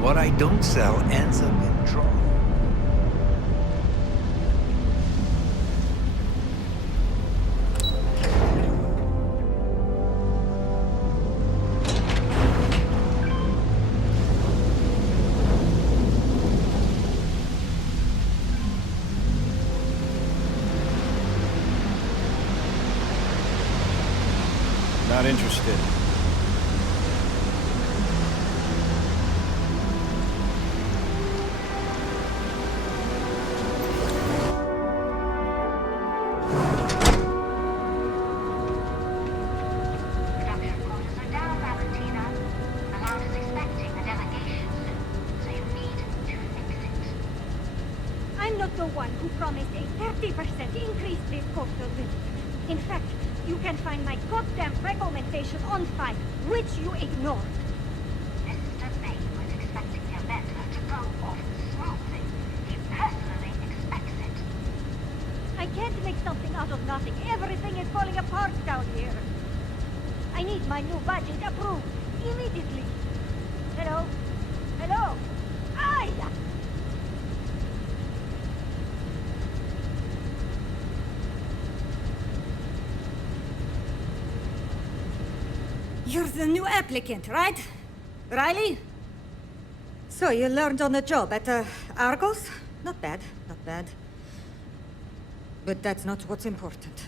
What I don't sell ends up in trouble. Not interested. I'm not the one who promised a 30% increase this quarter. In fact, you can find my goddamn recommendation on file, which you ignored. Mr. May was expecting the event to go off smoothly. He personally expects it. I can't make something out of nothing. Everything is falling apart down here. I need my new budget approved immediately. Hello? Hello? Aye! You're the new applicant, right? Riley? So you learned on the job at Argos? Not bad, not bad. But that's not what's important.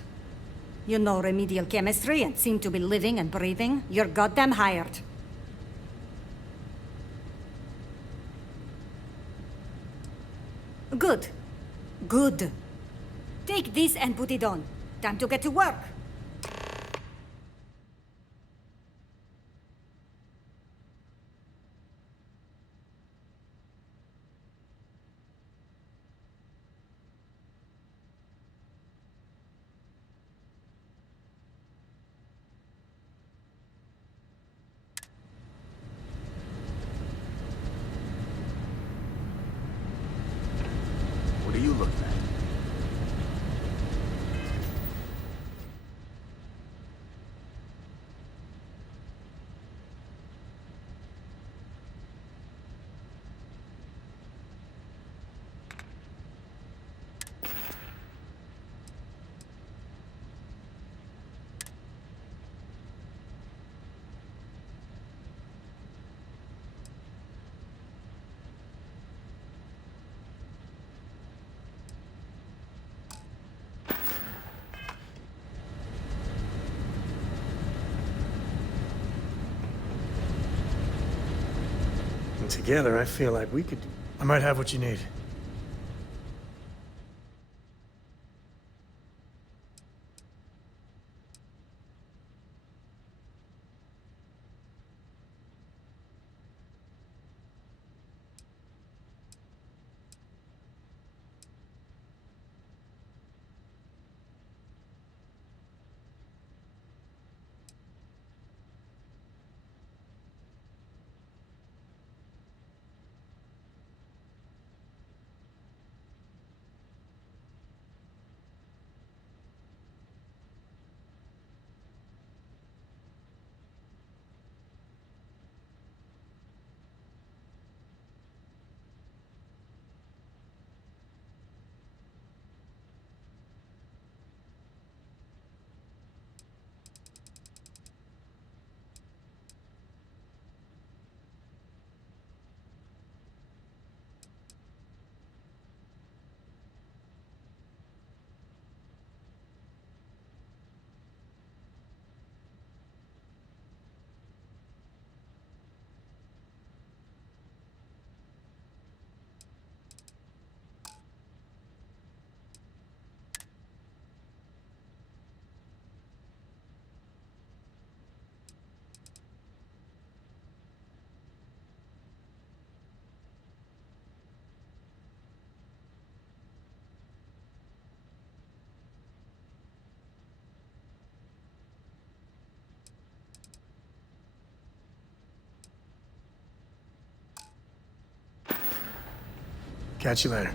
You know remedial chemistry and seem to be living and breathing. You're goddamn hired. Good. Good. Take this and put it on. Time to get to work. What are you looking at? And together, I feel like we could... I might have what you need. Catch you later.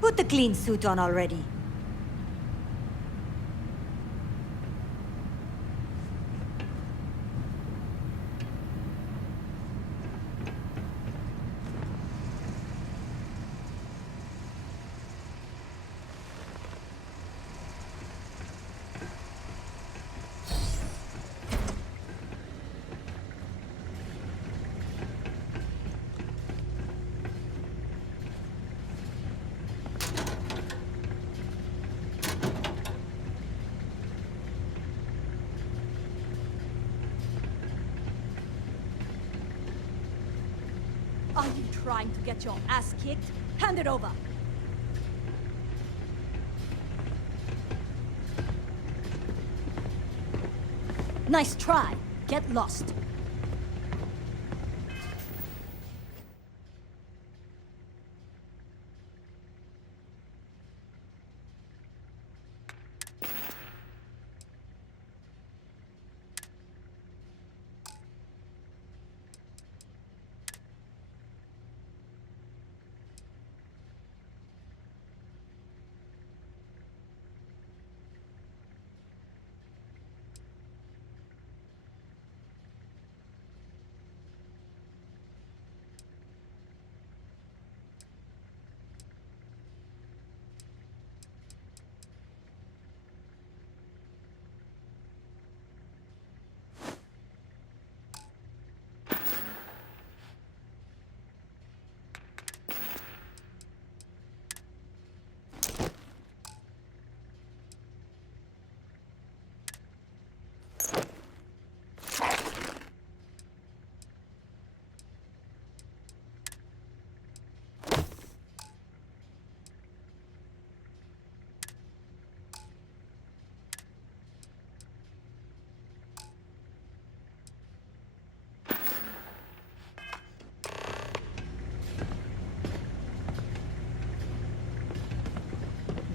Put the clean suit on already. Are you trying to get your ass kicked? Hand it over! Nice try. Get lost.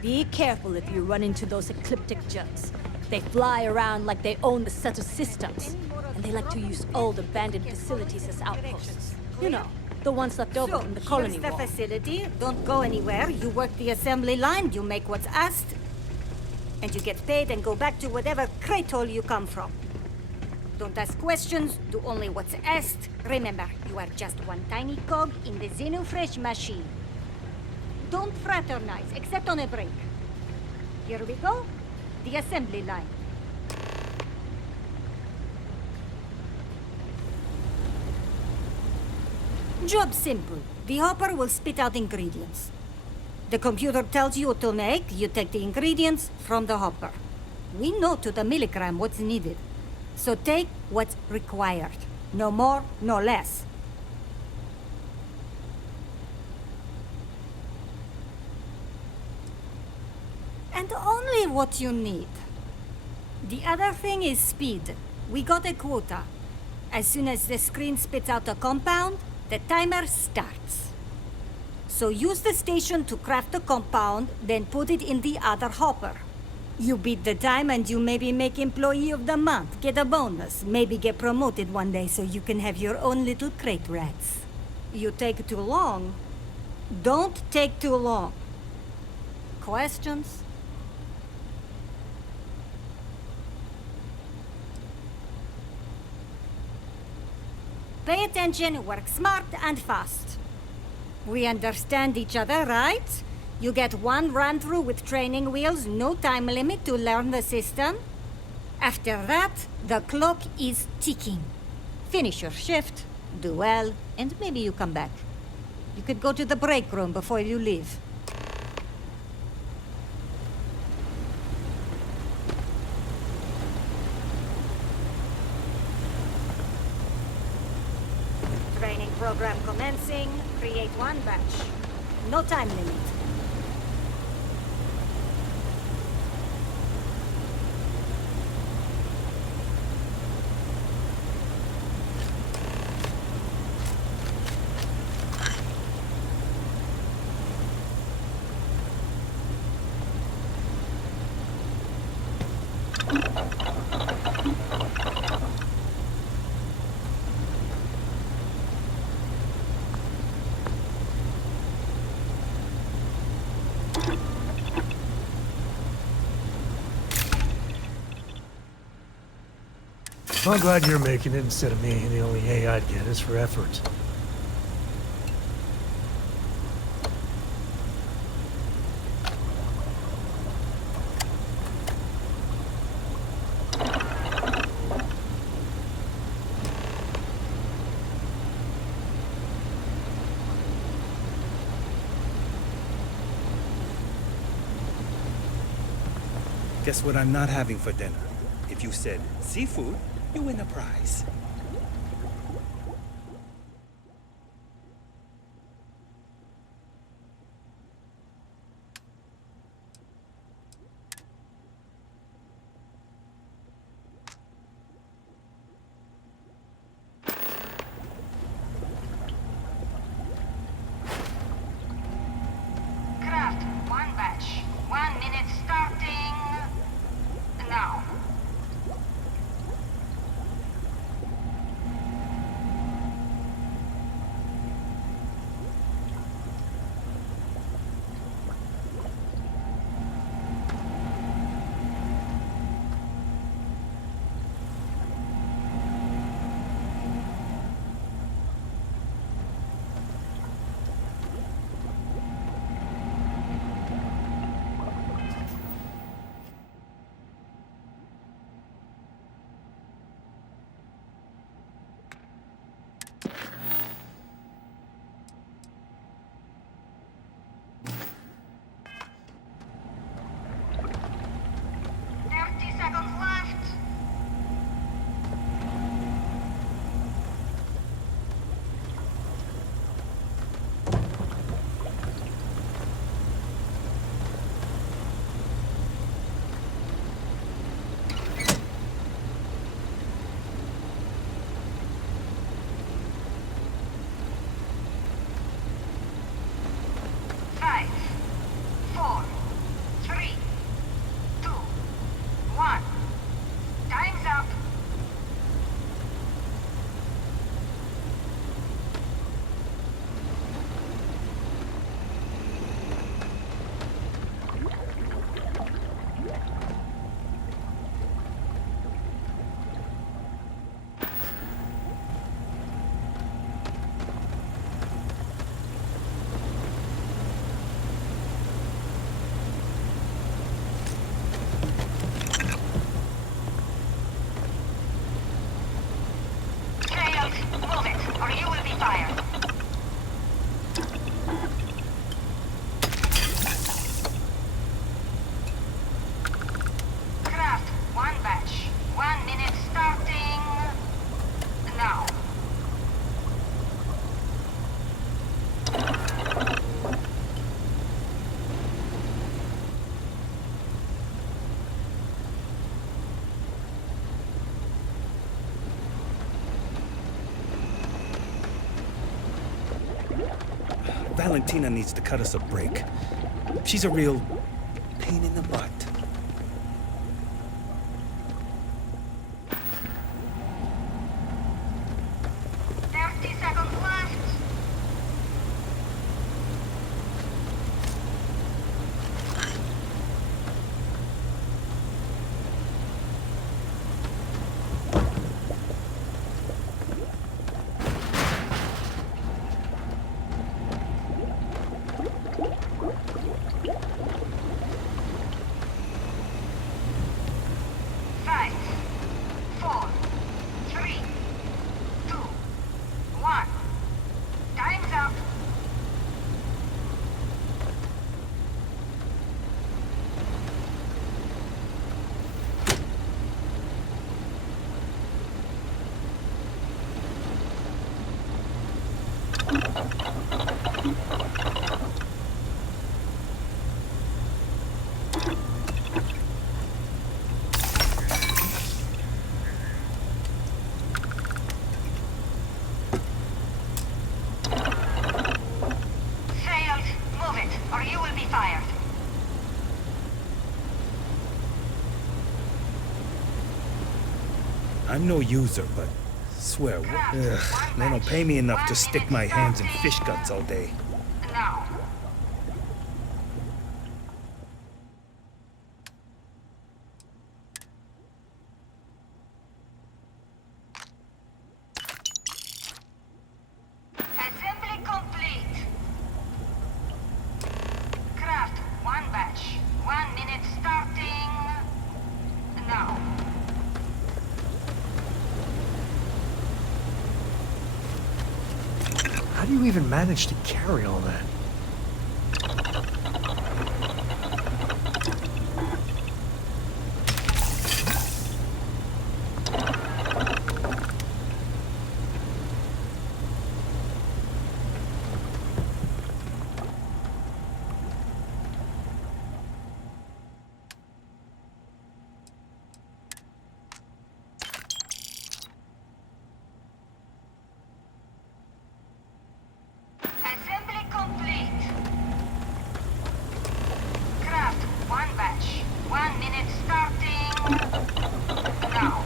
Be careful if you run into those ecliptic jerks. They fly around like they own the set of systems. And they like to use old abandoned facilities as outposts. You know, the ones left over from the colony here's the war. facility. Don't go anywhere. You work the assembly line, you make what's asked, and you get paid and go back to whatever crate hole you come from. Don't ask questions, do only what's asked. Remember, you are just one tiny cog in the Xenofresh machine. Don't fraternize, except on a break. Here we go. The assembly line. Job simple. The hopper will spit out ingredients. The computer tells you what to make, you take the ingredients from the hopper. We know to the milligram what's needed. So take what's required. No more, no less. And only what you need. The other thing is speed. We got a quota. As soon as the screen spits out a compound, the timer starts. So use the station to craft the compound, then put it in the other hopper. You beat the time and you maybe make Employee of the Month, get a bonus, maybe get promoted one day so you can have your own little crate rats. You take too long. Don't take too long. Questions? Pay attention, work smart and fast. We understand each other, right? You get one run-through with training wheels, no time limit to learn the system. After that, the clock is ticking. Finish your shift, do well, and maybe you come back. You could go to the break room before you leave. Training program commencing. Create one batch. No time limit. I'm glad you're making it instead of me. The only A I'd get is for effort. Guess what I'm not having for dinner? If you said seafood, you win a prize. Craft, one batch. 1 minute starting now. Move it, or you will be fired. Craft, one batch. 1 minute starting now. Valentina needs to cut us a break. She's a real pain in the butt. I'm no user, but swear, they don't pay me enough to stick my hands in fish guts all day. Now. do you even manage to carry all that? Assembly complete. Craft one batch. 1 minute starting now.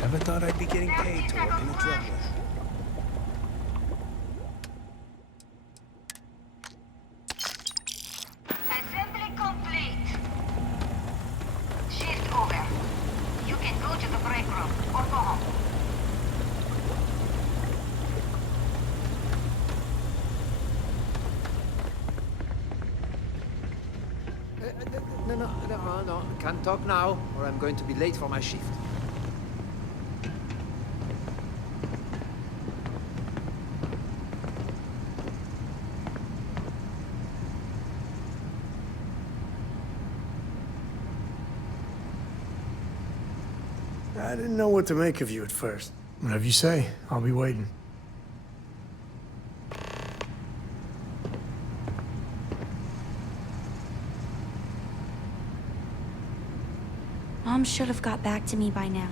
Never thought I'd be getting paid to work in a drug lab. Assembly complete. Shift over. You can go to the break room or go home. No. Can't talk now, or I'm going to be late for my shift. I didn't know what to make of you at first. Whatever you say, I'll be waiting. Mom should have got back to me by now.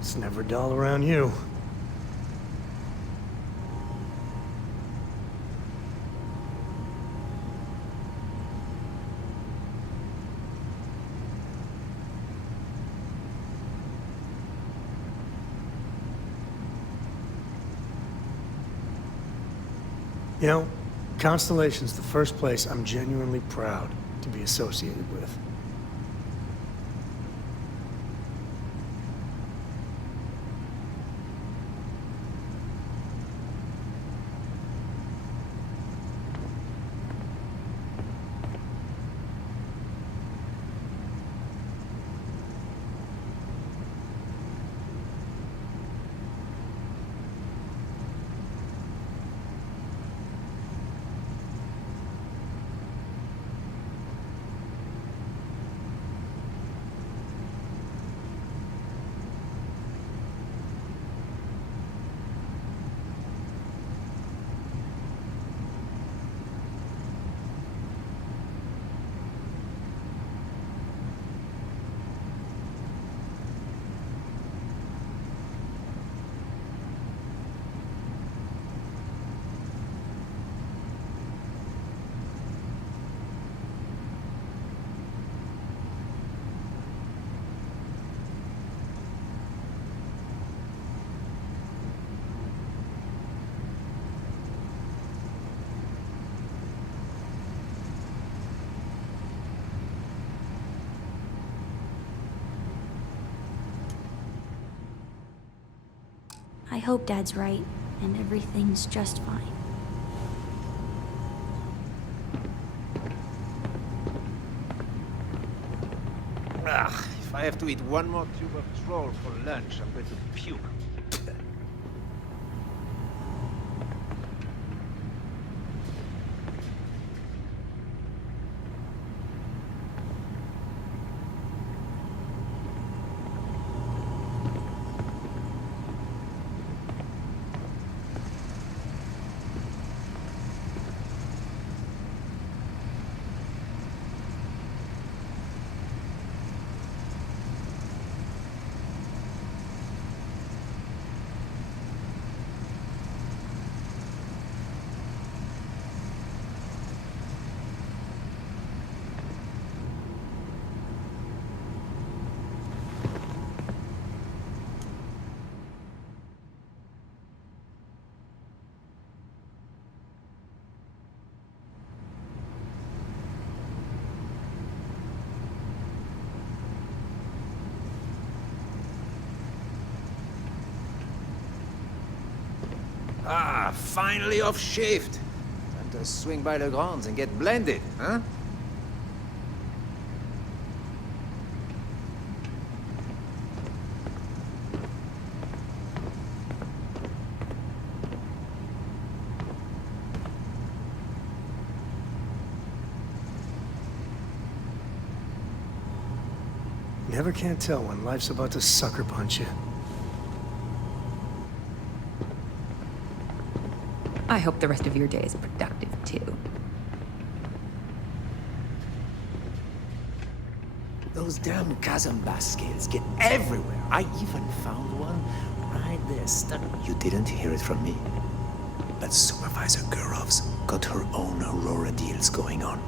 It's never dull around you. You know, Constellation's the first place I'm genuinely proud to be associated with. I hope Dad's right, and everything's just fine. If I have to eat one more tube of troll for lunch, I'm going to puke. Ah, finally off shift. Time to swing by the grounds and get blended, huh? Never can tell when life's about to sucker punch you. I hope the rest of your day is productive, too. Those damn Kazambas scales get everywhere. I even found one right there stuck. You didn't hear it from me. But Supervisor Gurov's got her own Aurora deals going on.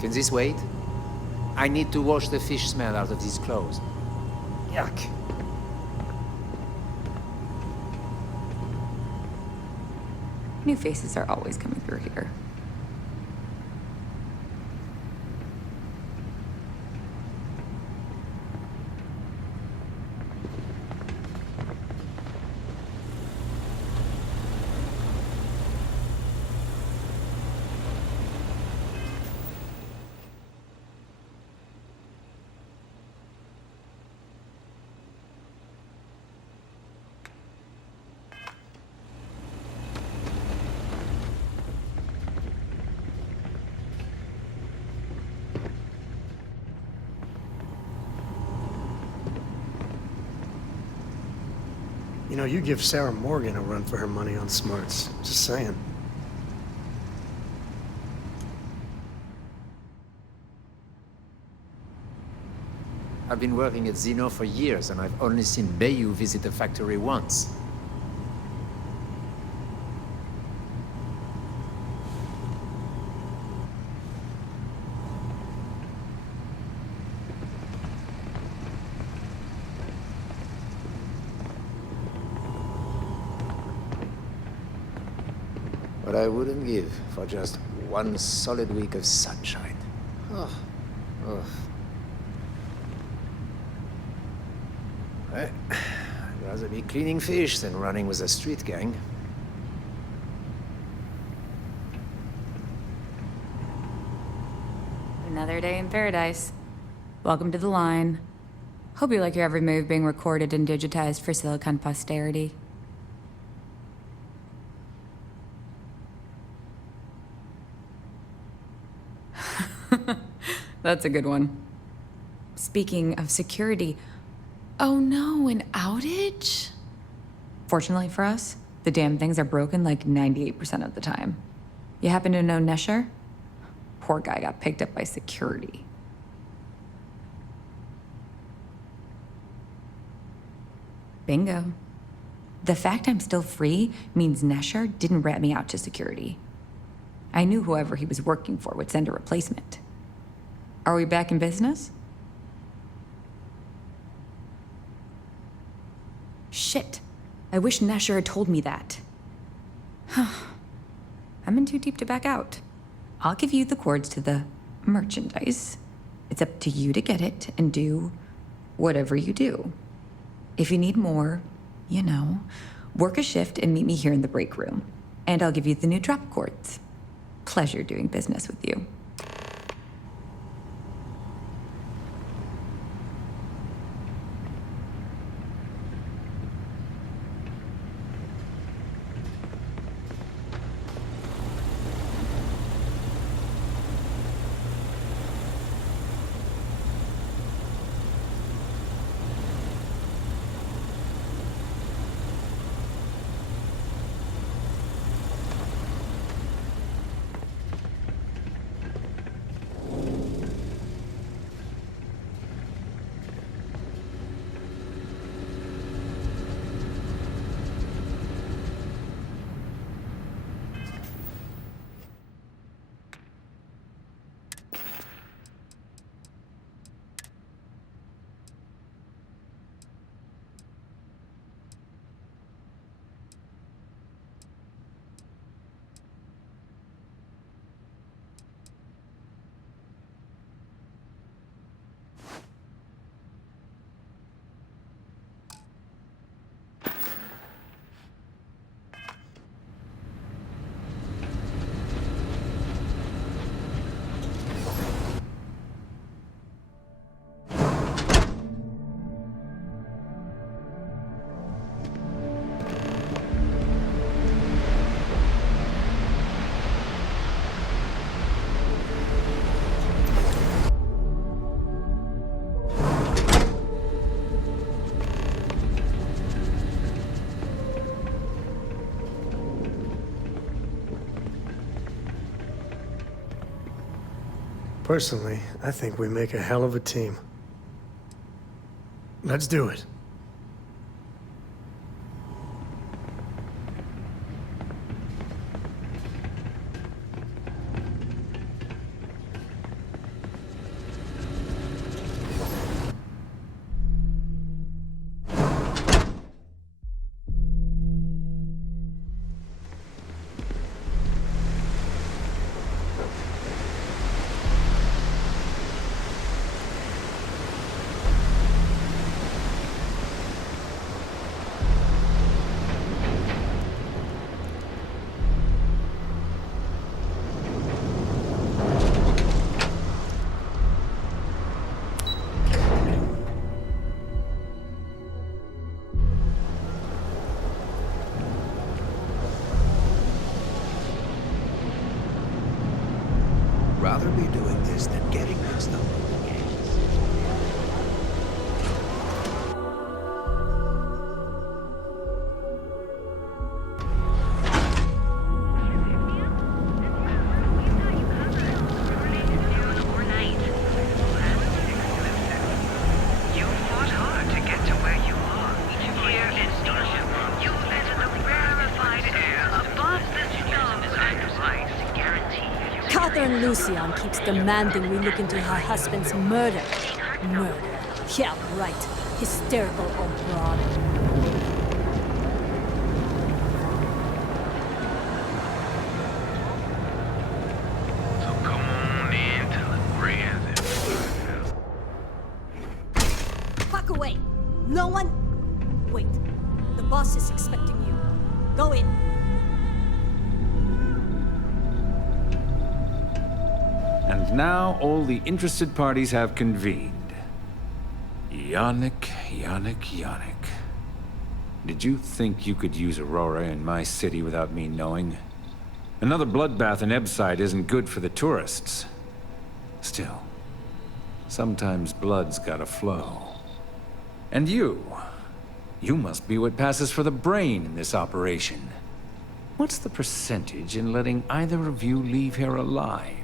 Can this wait? I need to wash the fish smell out of these clothes. Yuck. New faces are always coming through here. You know, you give Sarah Morgan a run for her money on smarts. Just saying. I've been working at Xeno for years, and I've only seen Bayou visit the factory once. What I wouldn't give for just one solid week of sunshine. Oh. Oh. I'd rather be cleaning fish than running with a street gang. Another day in paradise. Welcome to the line. Hope you like your every move being recorded and digitized for Silicon posterity. That's a good one. Speaking of security, oh no, an outage? Fortunately for us, the damn things are broken like 98% of the time. You happen to know Nesher? Poor guy got picked up by security. Bingo. The fact I'm still free means Nesher didn't rat me out to security. I knew whoever he was working for would send a replacement. Are we back in business? Shit. I wish Nesher had told me that. I'm in too deep to back out. I'll give you the cords to the merchandise. It's up to you to get it and do whatever you do. If you need more, you know, work a shift and meet me here in the break room. And I'll give you the new drop cords. Pleasure doing business with you. Personally, I think we make a hell of a team. Let's do it. Rather be doing this than getting mixed up with the gangs. You fought hard to get to where you are. Here in Starfield, you live in the rarefied air above the stars and lights. Guarantee. Catherine Lucian keeps demanding we look into her husband's murder. Murder. Yeah, right. Hysterical old broad. So come on in till it grinds. Fuck away! No one... Wait. The boss is expecting you. Go in. And now all the interested parties have convened. Yannick. Did you think you could use Aurora in my city without me knowing? Another bloodbath in Ebside isn't good for the tourists. Still, sometimes blood's gotta flow. And you must be what passes for the brain in this operation. What's the percentage in letting either of you leave here alive?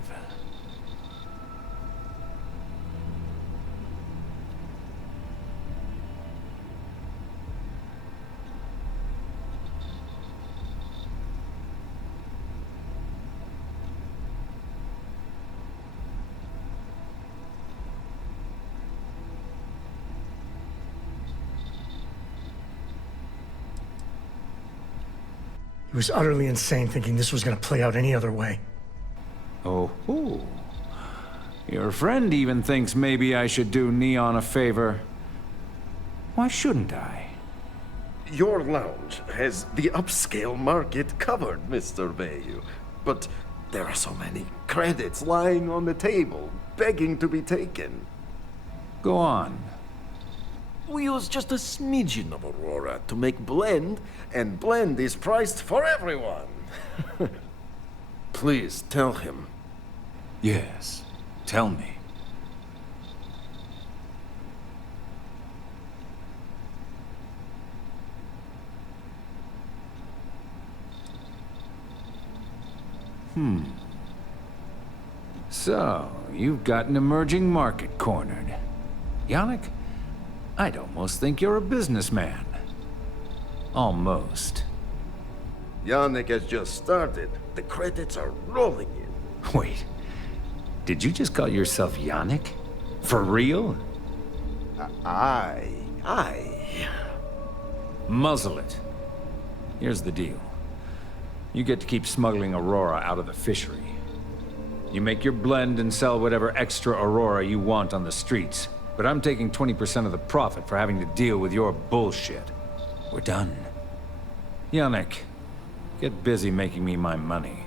He was utterly insane thinking this was gonna play out any other way. Oh, your friend even thinks maybe I should do Neon a favor. Why shouldn't I? Your lounge has the upscale market covered, Mr. Bayou. But there are so many credits lying on the table, begging to be taken. Go on. We use just a smidgen of Aurora to make blend, and blend is priced for everyone. Please tell him. Yes, tell me. So, you've got an emerging market cornered. Yannick, I'd almost think you're a businessman. Almost. Yannick has just started. The credits are rolling in. Wait, did you just call yourself Yannick? For real? Aye. Muzzle it. Here's the deal. You get to keep smuggling Aurora out of the fishery. You make your blend and sell whatever extra Aurora you want on the streets. But I'm taking 20% of the profit for having to deal with your bullshit. We're done. Yannick, get busy making me my money.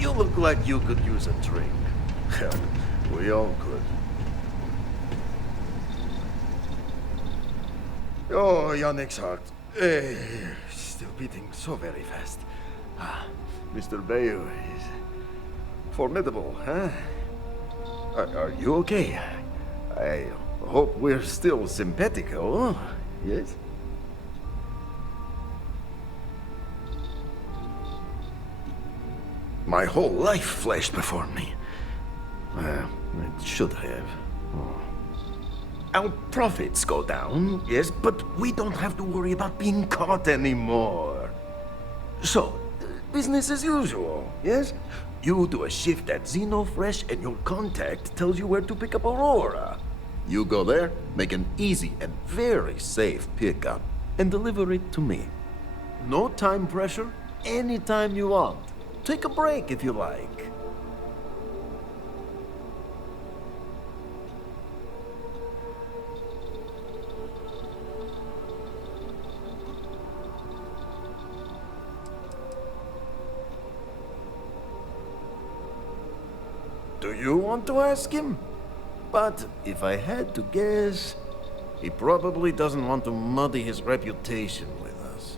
You look like you could use a drink. Hell, we all could. Oh, Yannick's heart. Still beating so very fast. Mr. Bayou is formidable, huh? Are you okay? I hope we're still simpatico, yes? My whole life flashed before me. It should have. Our profits go down, yes, but we don't have to worry about being caught anymore. So, business as usual, yes? You do a shift at Xenofresh and your contact tells you where to pick up Aurora. You go there, make an easy and very safe pickup, and deliver it to me. No time pressure, anytime you want. Take a break if you like. Do you want to ask him? But if I had to guess, he probably doesn't want to muddy his reputation with us.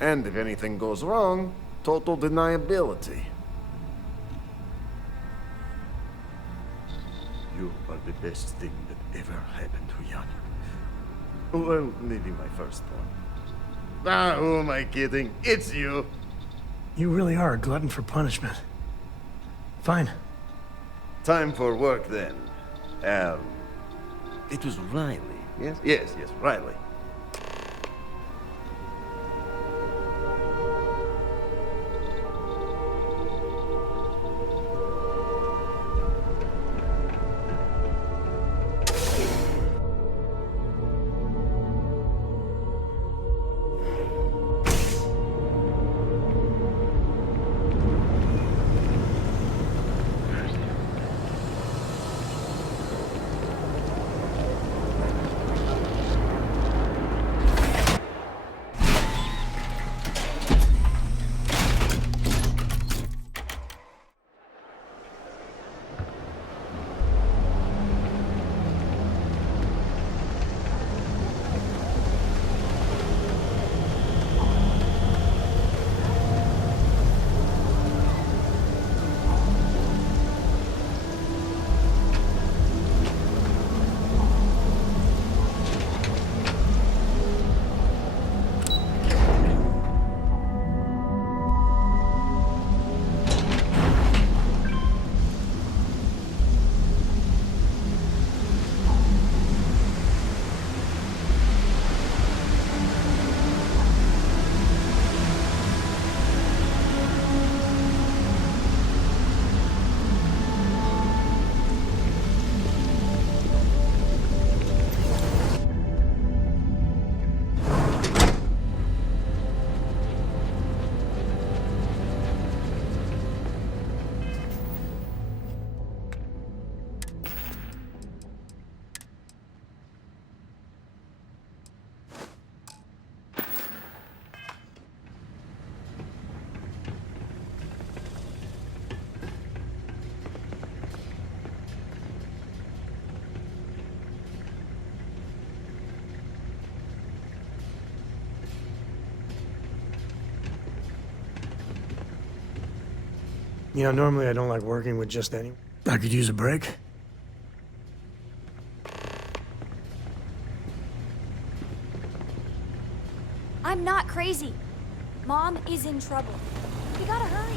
And if anything goes wrong, total deniability. You are the best thing that ever happened to Yanni. Well, maybe my first one. Ah, who am I kidding? It's you. You really are a glutton for punishment. Fine. Time for work then. It was Riley, yes? Yes, Riley. You know, normally I don't like working with just anyone. I could use a break. I'm not crazy. Mom is in trouble. We gotta hurry.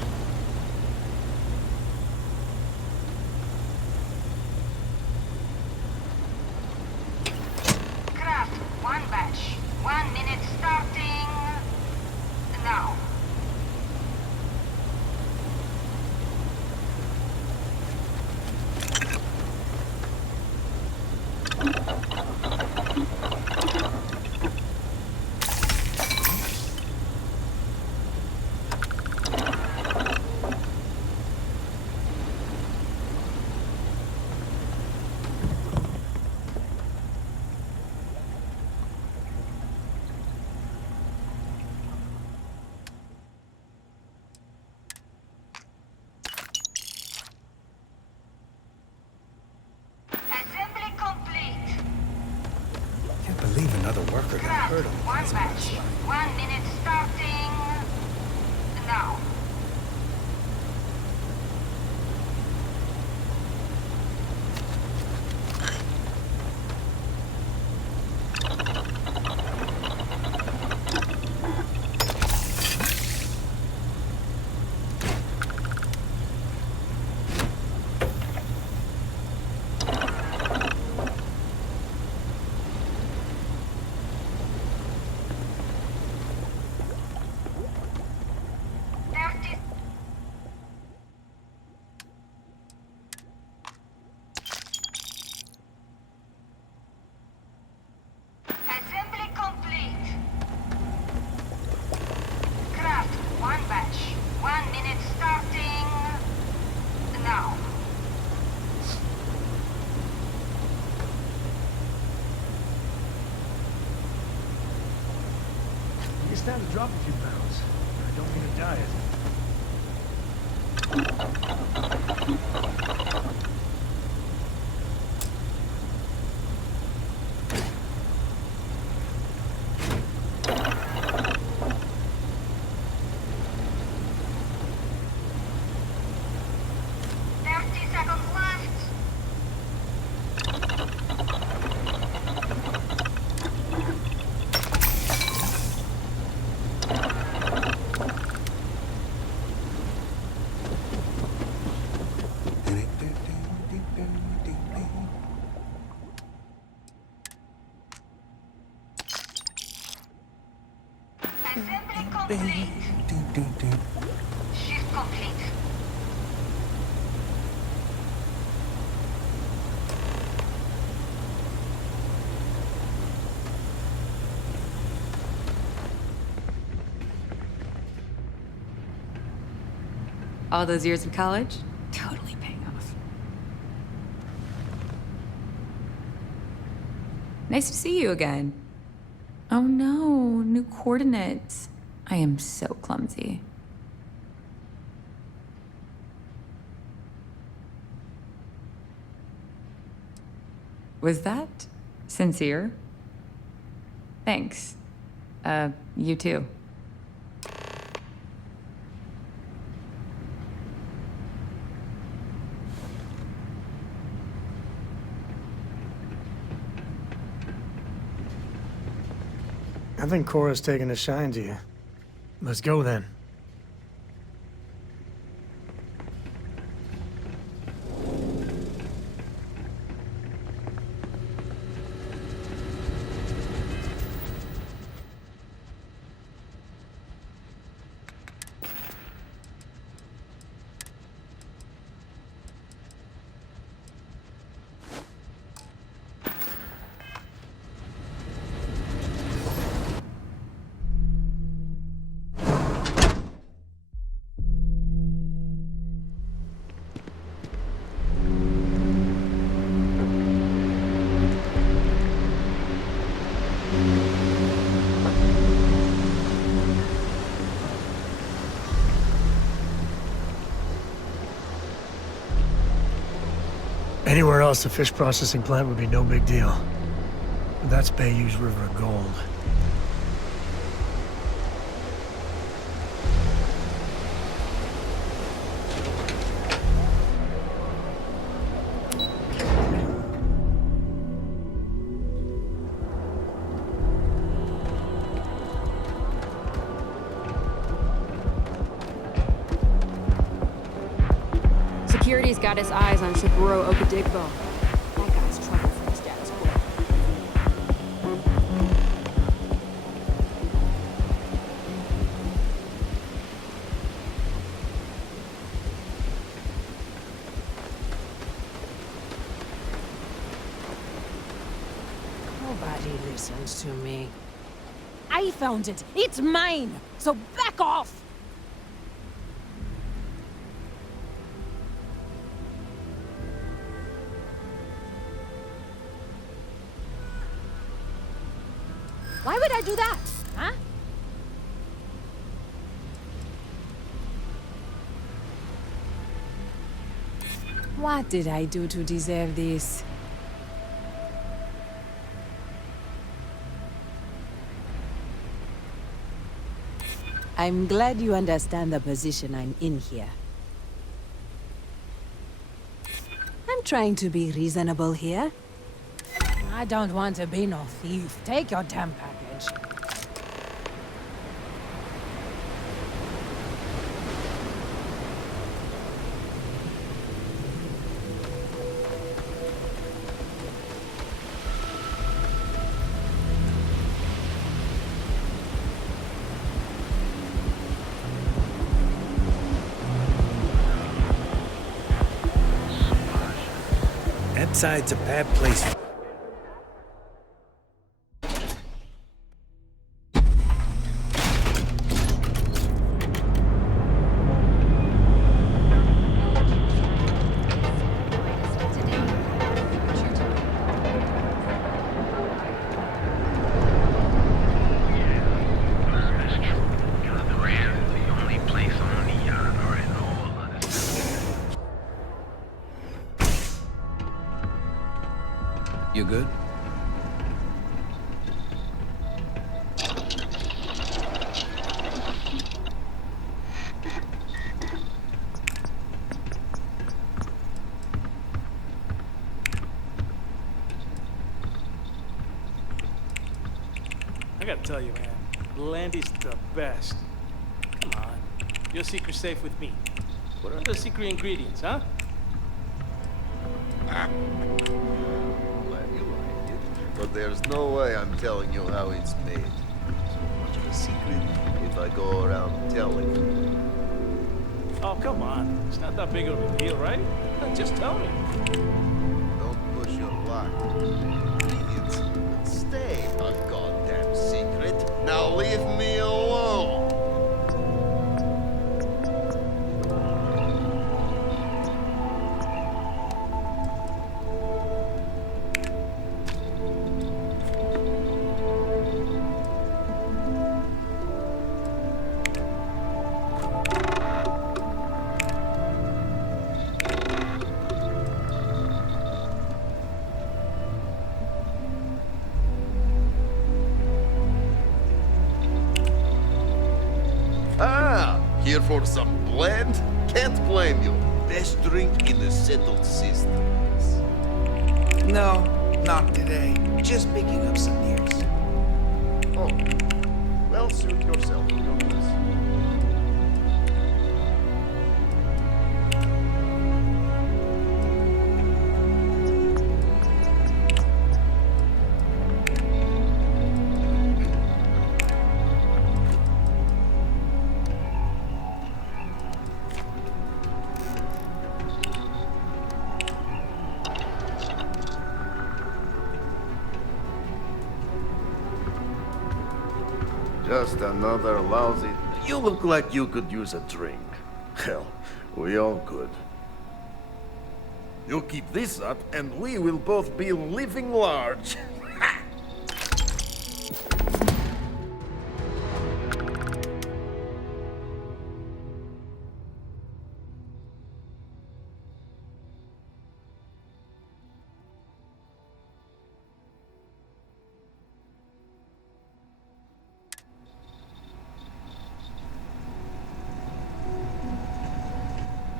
Craft, one batch. 1 minute starting now. Believe another worker got hurt on One batch. 1 minute starting now. stand to drop a few pounds. I don't mean a diet. Shift complete. All those years of college? Totally paying off. Nice to see you again. Oh no, new coordinates. I am so clumsy. Was that sincere? Thanks. You too. I think Cora's taking a shine to you. Let's go then. Anywhere else, a fish processing plant would be no big deal. But that's Bayou's river of gold. Security's got his eyes on Saburo Okadigbo. That guy's trouble for the status quo. Nobody listens to me. I found it. It's mine. So back off. Why would I do that? Huh? What did I do to deserve this? I'm glad you understand the position I'm in here. I'm trying to be reasonable here. I don't want to be no thief. Take your damn package. Ebbside's a bad place. You good? I gotta tell you, man, Blandy's the best. Come on, your secret's safe with me. What are the secret ingredients, huh? Glad you like it, but there's no way I'm telling you how it's made. So much of a secret if I go around telling you. Oh, come on. It's not that big of a deal, right? Just tell me. Don't push your luck. Ingredients stay a goddamn secret. Now leave me alone. Here for some blend? Can't blame you. Best drink in the settled systems. No, not today. Just picking up some beers. Oh, well, suit yourself, Douglas. Just another lousy... You look like you could use a drink. Hell, we all could. You keep this up, and we will both be living large.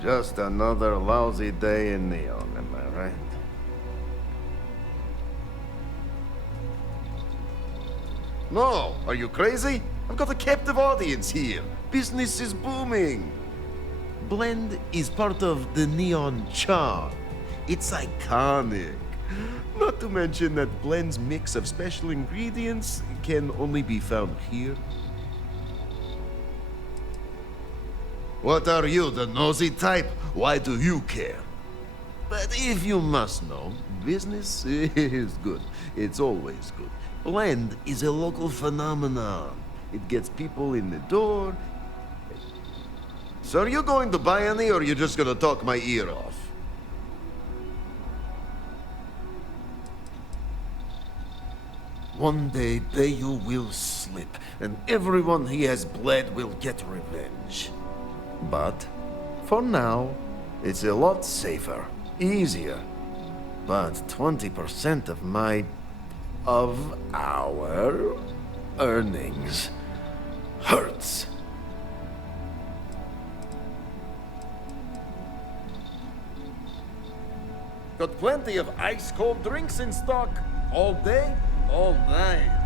Just another lousy day in Neon, am I right? No, are you crazy? I've got a captive audience here. Business is booming. Blend is part of the Neon charm. It's iconic. Not to mention that Blend's mix of special ingredients can only be found here. What are you, the nosy type? Why do you care? But if you must know, business is good. It's always good. Blend is a local phenomenon. It gets people in the door. So are you going to buy any, or are you just gonna talk my ear off? One day, Bayu will slip, and everyone he has bled will get revenge. But, for now, it's a lot safer, easier. But 20% of our earnings hurts. Got plenty of ice-cold drinks in stock, all day, all night.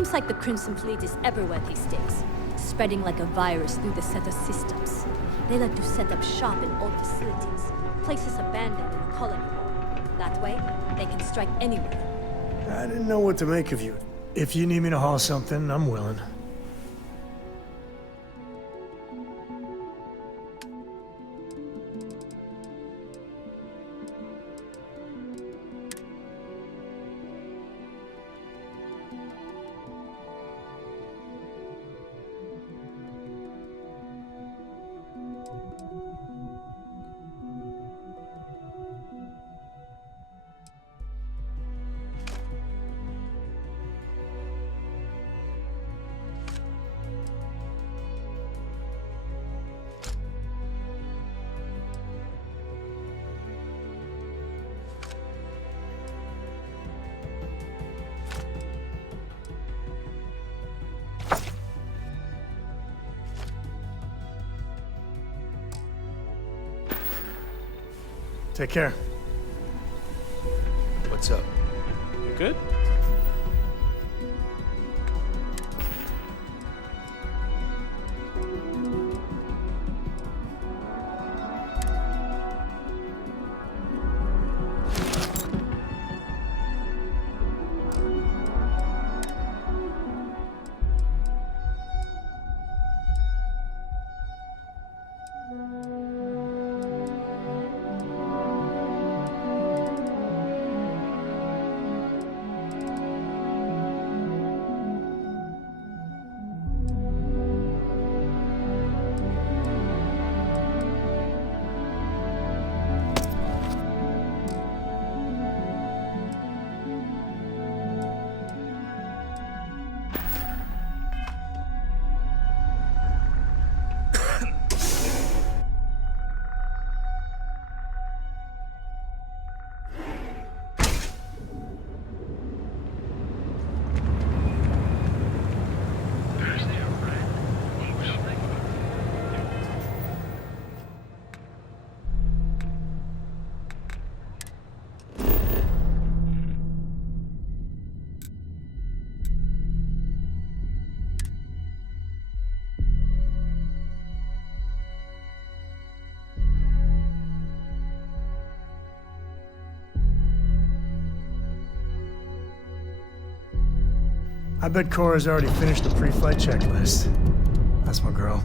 Seems like the Crimson Fleet is everywhere these days, spreading like a virus through the Setter systems. They like to set up shop in old facilities, places abandoned in the colony. That way, they can strike anywhere. I didn't know what to make of you. If you need me to haul something, I'm willing. Take care. What's up? You good? I bet Cora's already finished the pre-flight checklist. That's my girl.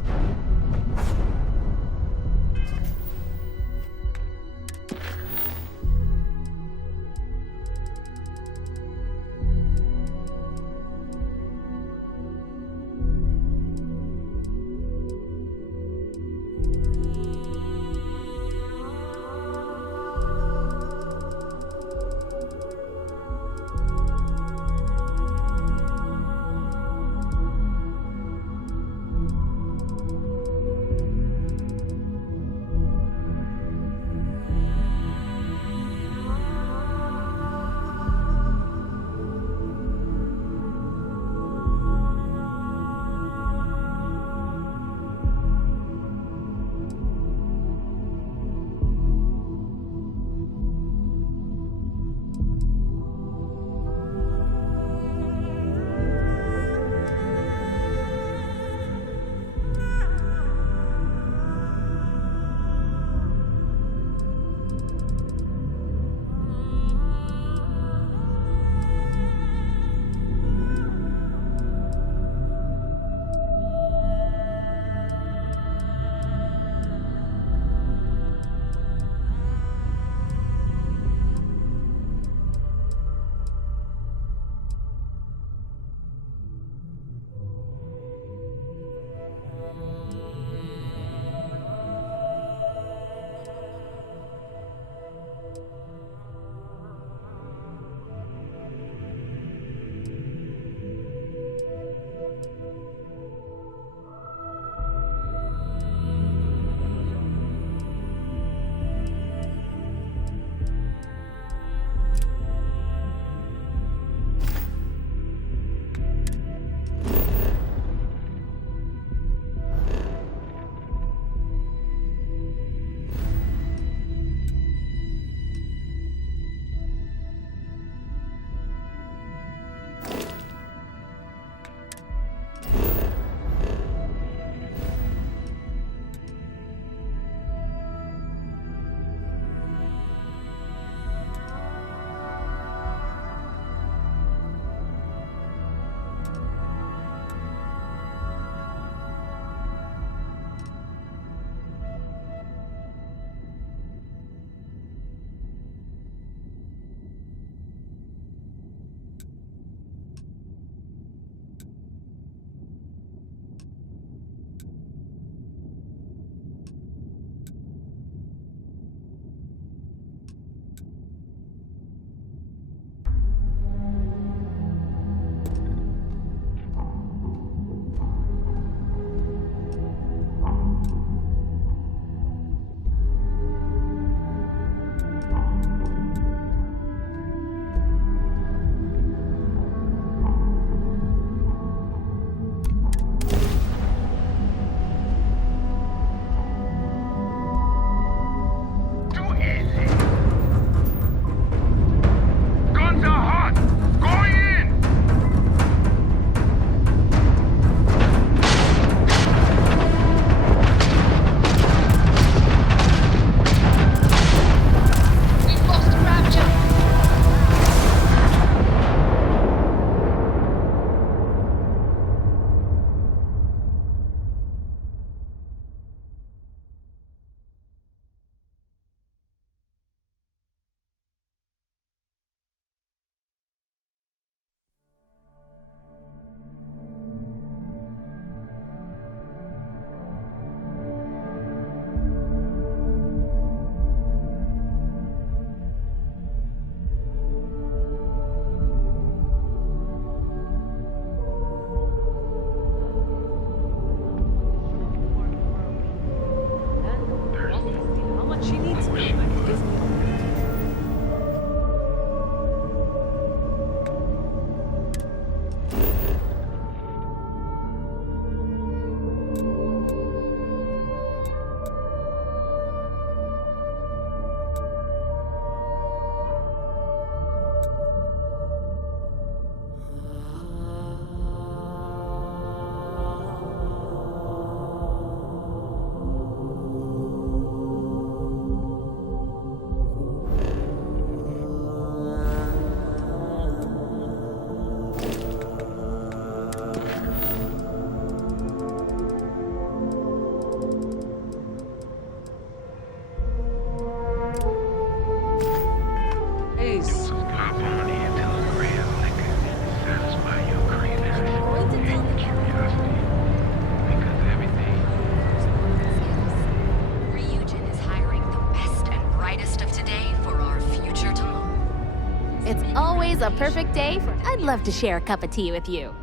a perfect day for... I'd love to share a cup of tea with you.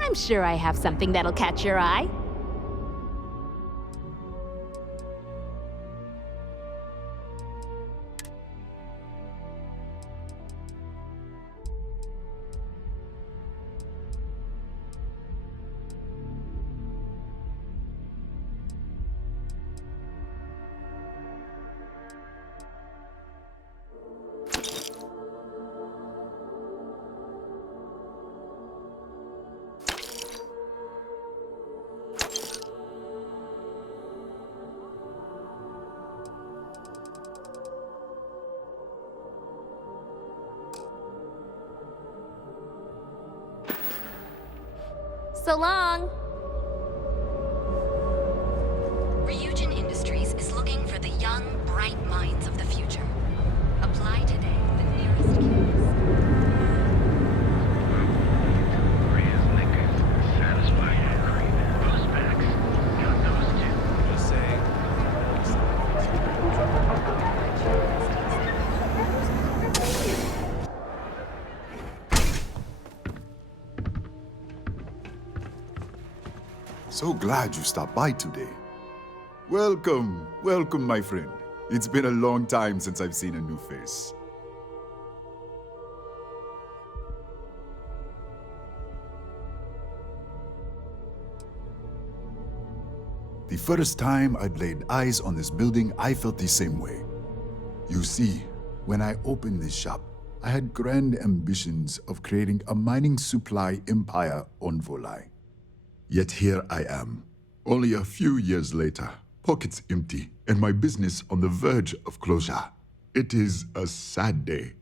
I'm sure I have something that'll catch your eye. So long. Ryujin Industries is looking for the young, bright minds of the future. Apply today. The nearest kiosk. Korea's knickers satisfy your craving. Those backs, got those too. Just saying. So glad you stopped by today. Welcome, welcome, my friend. It's been a long time since I've seen a new face. The first time I'd laid eyes on this building, I felt the same way. You see, when I opened this shop, I had grand ambitions of creating a mining supply empire on Volai. Yet here I am, only a few years later, pockets empty, and my business on the verge of closure. It is a sad day.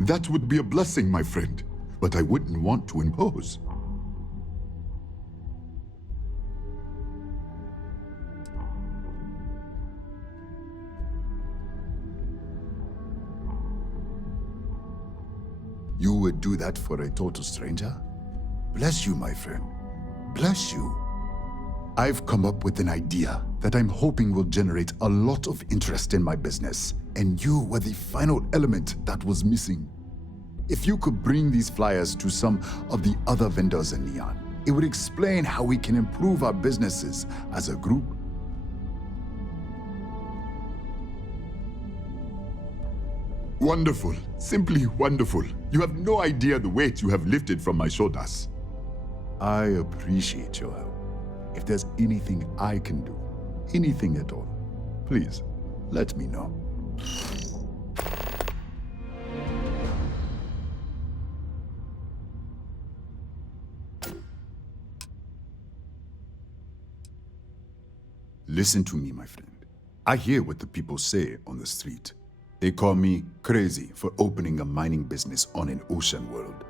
That would be a blessing, my friend, but I wouldn't want to impose. You would do that for a total stranger? Bless you, my friend. Bless you. I've come up with an idea that I'm hoping will generate a lot of interest in my business, and you were the final element that was missing. If you could bring these flyers to some of the other vendors in Neon, it would explain how we can improve our businesses as a group. Wonderful. Simply wonderful. You have no idea the weight you have lifted from my shoulders. I appreciate your help. If there's anything I can do, anything at all, please, let me know. Listen to me, my friend. I hear what the people say on the street. They call me crazy for opening a mining business on an ocean world.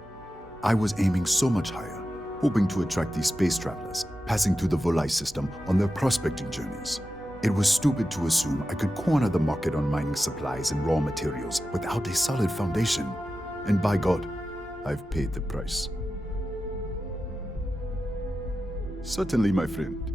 I was aiming so much higher, hoping to attract these space travelers, passing through the Volai system on their prospecting journeys. It was stupid to assume I could corner the market on mining supplies and raw materials without a solid foundation. And by God, I've paid the price. Certainly, my friend.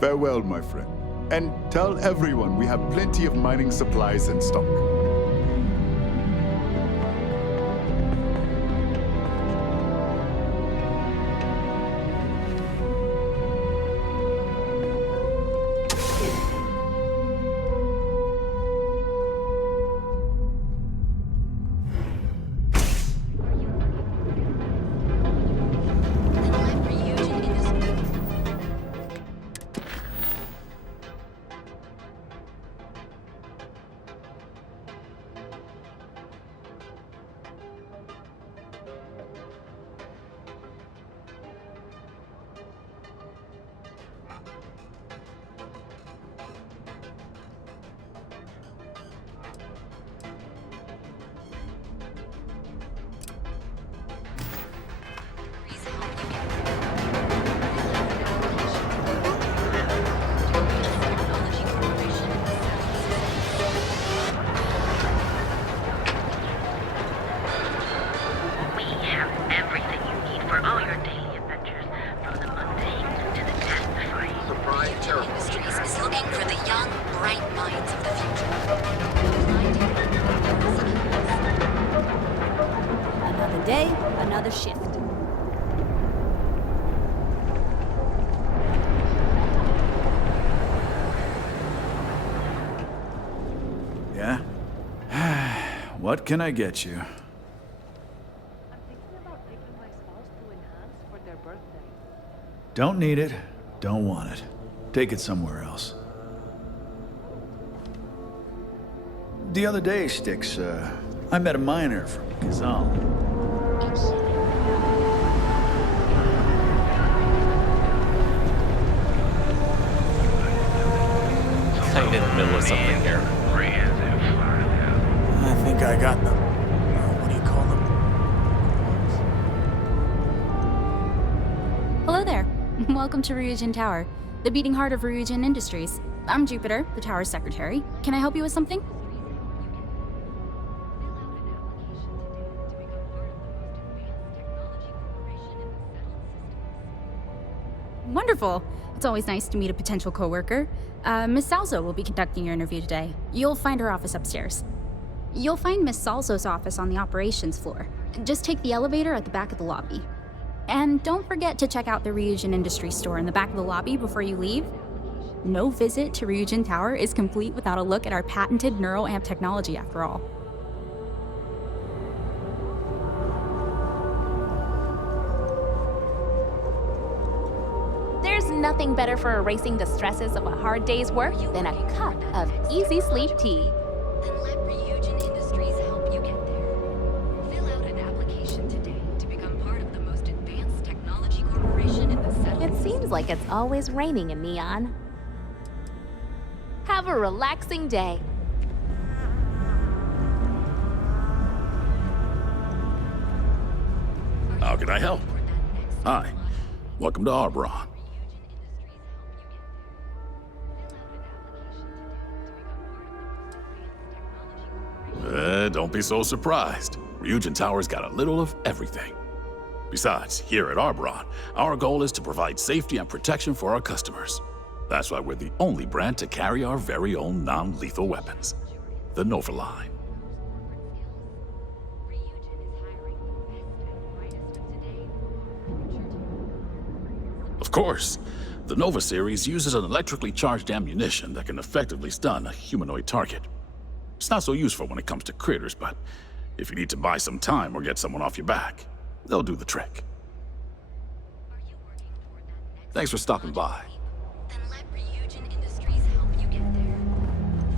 Farewell, my friend. And tell everyone we have plenty of mining supplies in stock. Another day, another shift. Yeah? What can I get you? Don't need it. Don't want it. Take it somewhere else. The other day, Styx, I met a miner from Kazal. Kind of in the middle of something here. I think I got them. What do you call them? Hello there. Welcome to Ryujin Tower, the beating heart of Ryujin Industries. I'm Jupiter, the tower's secretary. Can I help you with something? Wonderful. It's always nice to meet a potential coworker. Miss Salzo will be conducting your interview today. You'll find her office upstairs. You'll find Miss Salzo's office on the operations floor. Just take the elevator at the back of the lobby. And don't forget to check out the Ryujin Industries store in the back of the lobby before you leave. No visit to Ryujin Tower is complete without a look at our patented neuroamp technology, after all. There's nothing better for erasing the stresses of a hard day's work than a cup of easy sleep tea. Then let Ryujin Industries help you get there. Fill out an application today to become part of the most advanced technology corporation in the settled. It seems like it's always raining in Neon. Have a relaxing day. How can I help? Hi. Welcome to Arbron. Don't be so surprised. Ryujin Tower's got a little of everything. Besides, here at Arbron, our goal is to provide safety and protection for our customers. That's why we're the only brand to carry our very own non-lethal weapons, the Nova line. Of course, the Nova series uses an electrically charged ammunition that can effectively stun a humanoid target. It's not so useful when it comes to critters, but if you need to buy some time or get someone off your back, they'll do the trick. Thanks for stopping by. Then let Ryujin Industries help you get there.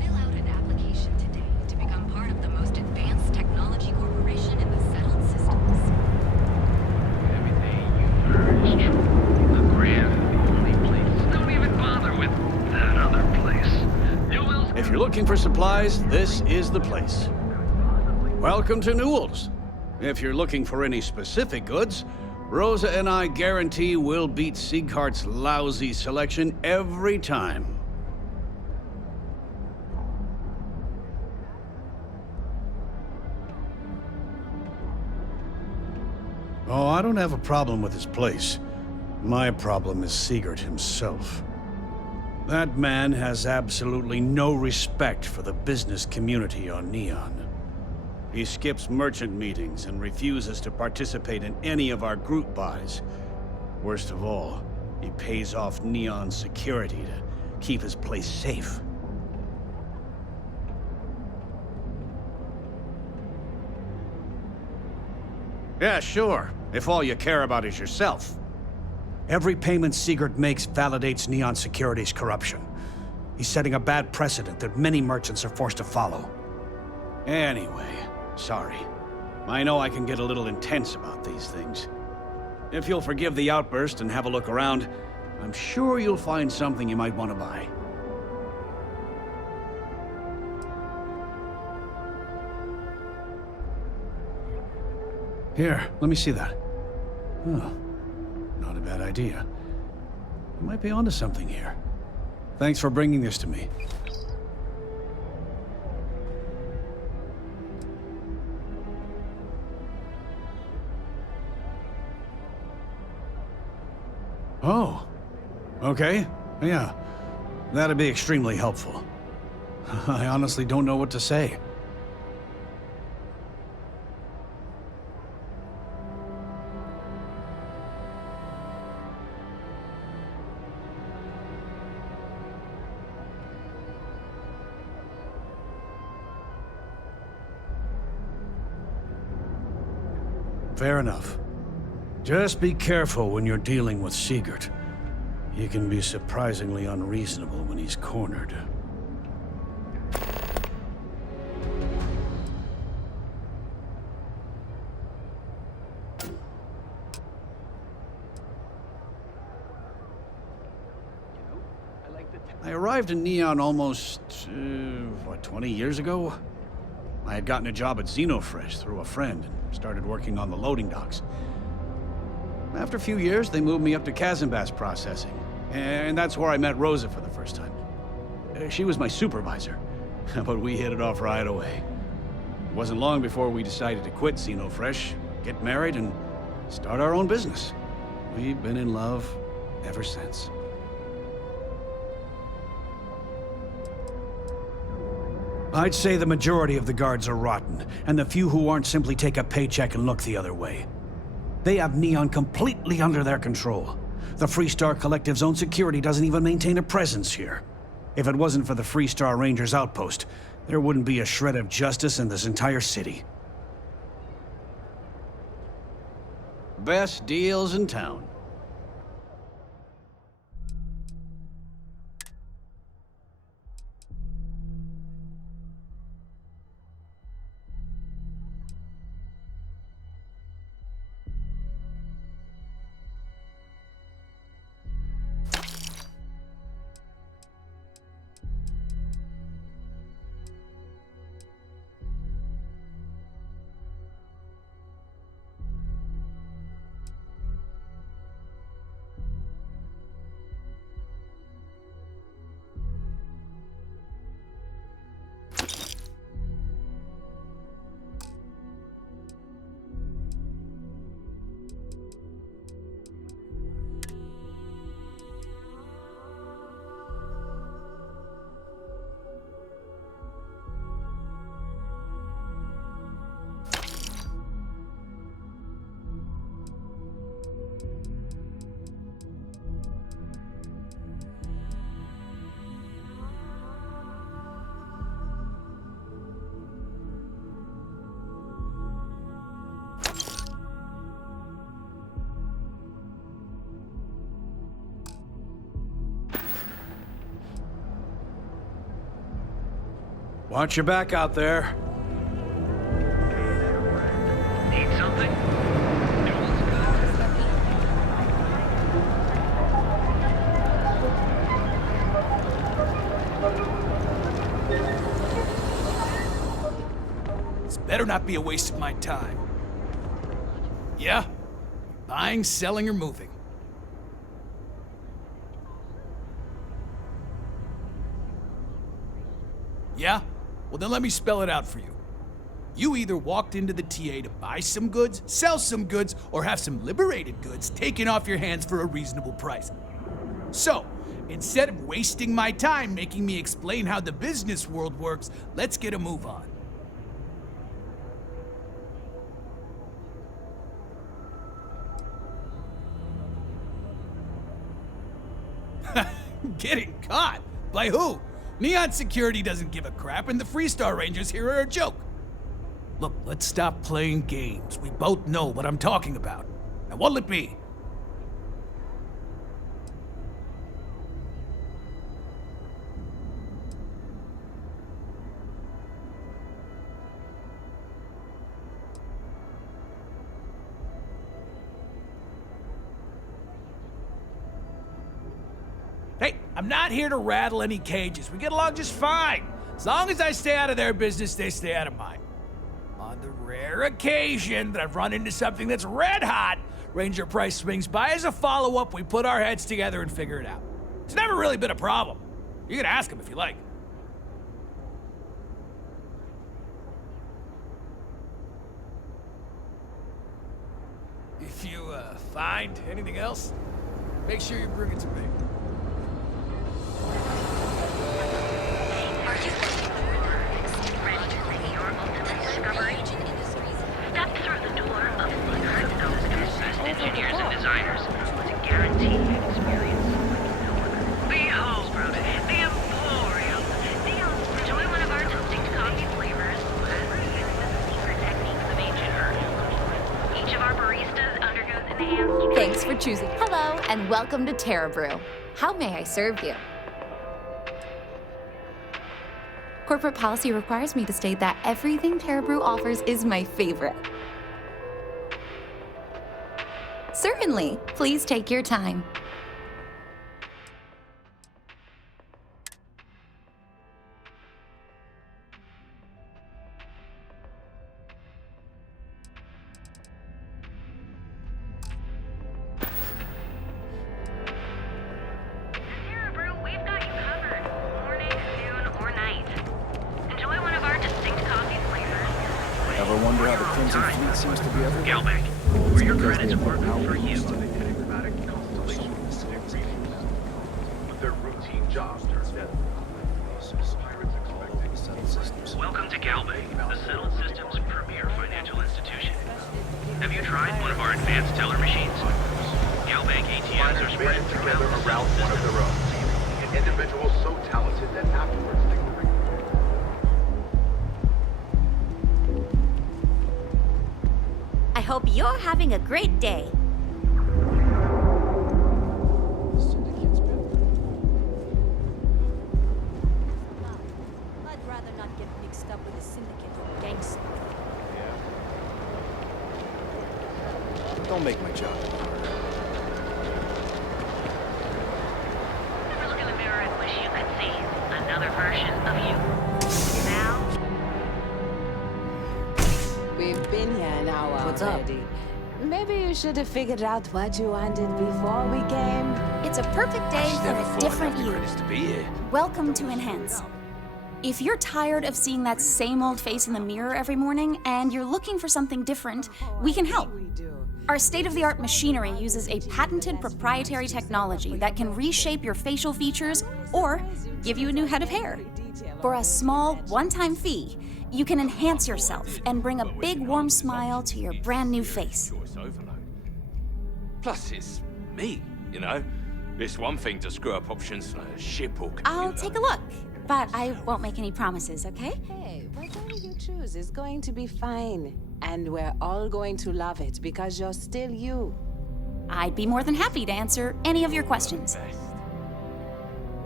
Fill out an application today to become part of the most advanced technology corporation in the settled systems. Everything you've heard is true. The Grand is the only place. Don't even bother with that other place. You will. If you're looking for supplies, this is the place. Welcome to Newell's. If you're looking for any specific goods, Rosa and I guarantee we'll beat Sieghart's lousy selection every time. Oh, I don't have a problem with this place. My problem is Siegert himself. That man has absolutely no respect for the business community on Neon. He skips merchant meetings and refuses to participate in any of our group buys. Worst of all, he pays off Neon's security to keep his place safe. Yeah, sure, if all you care about is yourself. Every payment Sigurd makes validates Neon Security's corruption. He's setting a bad precedent that many merchants are forced to follow. Anyway, sorry. I know I can get a little intense about these things. If you'll forgive the outburst and have a look around, I'm sure you'll find something you might want to buy. Here, let me see that. Oh, not a bad idea. You might be onto something here. Thanks for bringing this to me. Oh, okay. Yeah, that'd be extremely helpful. I honestly don't know what to say. Fair enough. Just be careful when you're dealing with Sigurd. He can be surprisingly unreasonable when he's cornered. I arrived in Neon almost, 20 years ago? I had gotten a job at Xenofresh through a friend and started working on the loading docks. After a few years, they moved me up to Kazanbas processing, and that's where I met Rosa for the first time. She was my supervisor, but we hit it off right away. It wasn't long before we decided to quit Xenofresh, get married, and start our own business. We've been in love ever since. I'd say the majority of the guards are rotten, and the few who aren't simply take a paycheck and look the other way. They have Neon completely under their control. The Freestar Collective's own security doesn't even maintain a presence here. If it wasn't for the Freestar Rangers outpost, there wouldn't be a shred of justice in this entire city. Best deals in town. Watch your back out there. Need something? This better not be a waste of my time. Yeah? Buying, selling, or moving. Yeah? Well, then let me spell it out for you. You either walked into the TA to buy some goods, sell some goods, or have some liberated goods taken off your hands for a reasonable price. So, Instead of wasting my time making me explain how the business world works, let's get a move on. Getting caught? By who? Neon Security doesn't give a crap, and the Freestar Rangers here are a joke. Look, let's stop playing games. We both know what I'm talking about. Now, what'll it be? Hey, I'm not here to rattle any cages. We get along just fine. As long as I stay out of their business, they stay out of mine. On the rare occasion that I've run into something that's red hot, Ranger Price swings by as a follow-up. We put our heads together and figure it out. It's never really been a problem. You can ask him if you like. If you find anything else, make sure you bring it to me. Are you ready to make your ultimate discovery? Step through the door of Secret engineers and designers with a guaranteed experience like no other. Behold, the Emporium. Enjoy one of our distinct coffee flavors and the secret techniques of ancient Earth. Each of our baristas undergoes enhanced. Thanks for choosing. Hello, and welcome to Terra Brew. How may I serve you? Corporate policy requires me to state that everything Terra Brew offers is my favorite. Certainly. Please take your time. Terra Brew, we've got you covered. Morning, noon, or night. Enjoy one of our distinct coffee flavors. Ever wonder how the Crimson Fleet seems to be everywhere? Galbank, where your credits work for you. But their routine jobs turn dead. Pirates expecting Welcome to Galbank, the settled system's premier financial institution. Have you tried one of our advanced teller machines? Galbank ATMs are spread together throughout the around settled one of system. their own. An individual so talented that afterwards take the ring. I hope you're having a great day. I'd rather not get mixed up with a syndicate or a gangster. Don't make my job harder. Look in the mirror and wish you could see another version of you. Now, We've been here an hour What's up? already. Maybe you should have figured out what you wanted before we came. It's a perfect day for a different you. To be here. Welcome to Enhance. If you're tired of seeing that same old face in the mirror every morning and you're looking for something different, we can help. Our state-of-the-art machinery uses a patented proprietary technology that can reshape your facial features or give you a new head of hair. For a small, one-time fee, you can enhance yourself and bring a big, warm smile to your brand new face. Plus, it's me, you know. It's one thing to screw up options on a ship or computer. I'll take a look, but I won't make any promises, okay? Hey, whatever you choose is going to be fine. And we're all going to love it because you're still you. I'd be more than happy to answer any of your questions.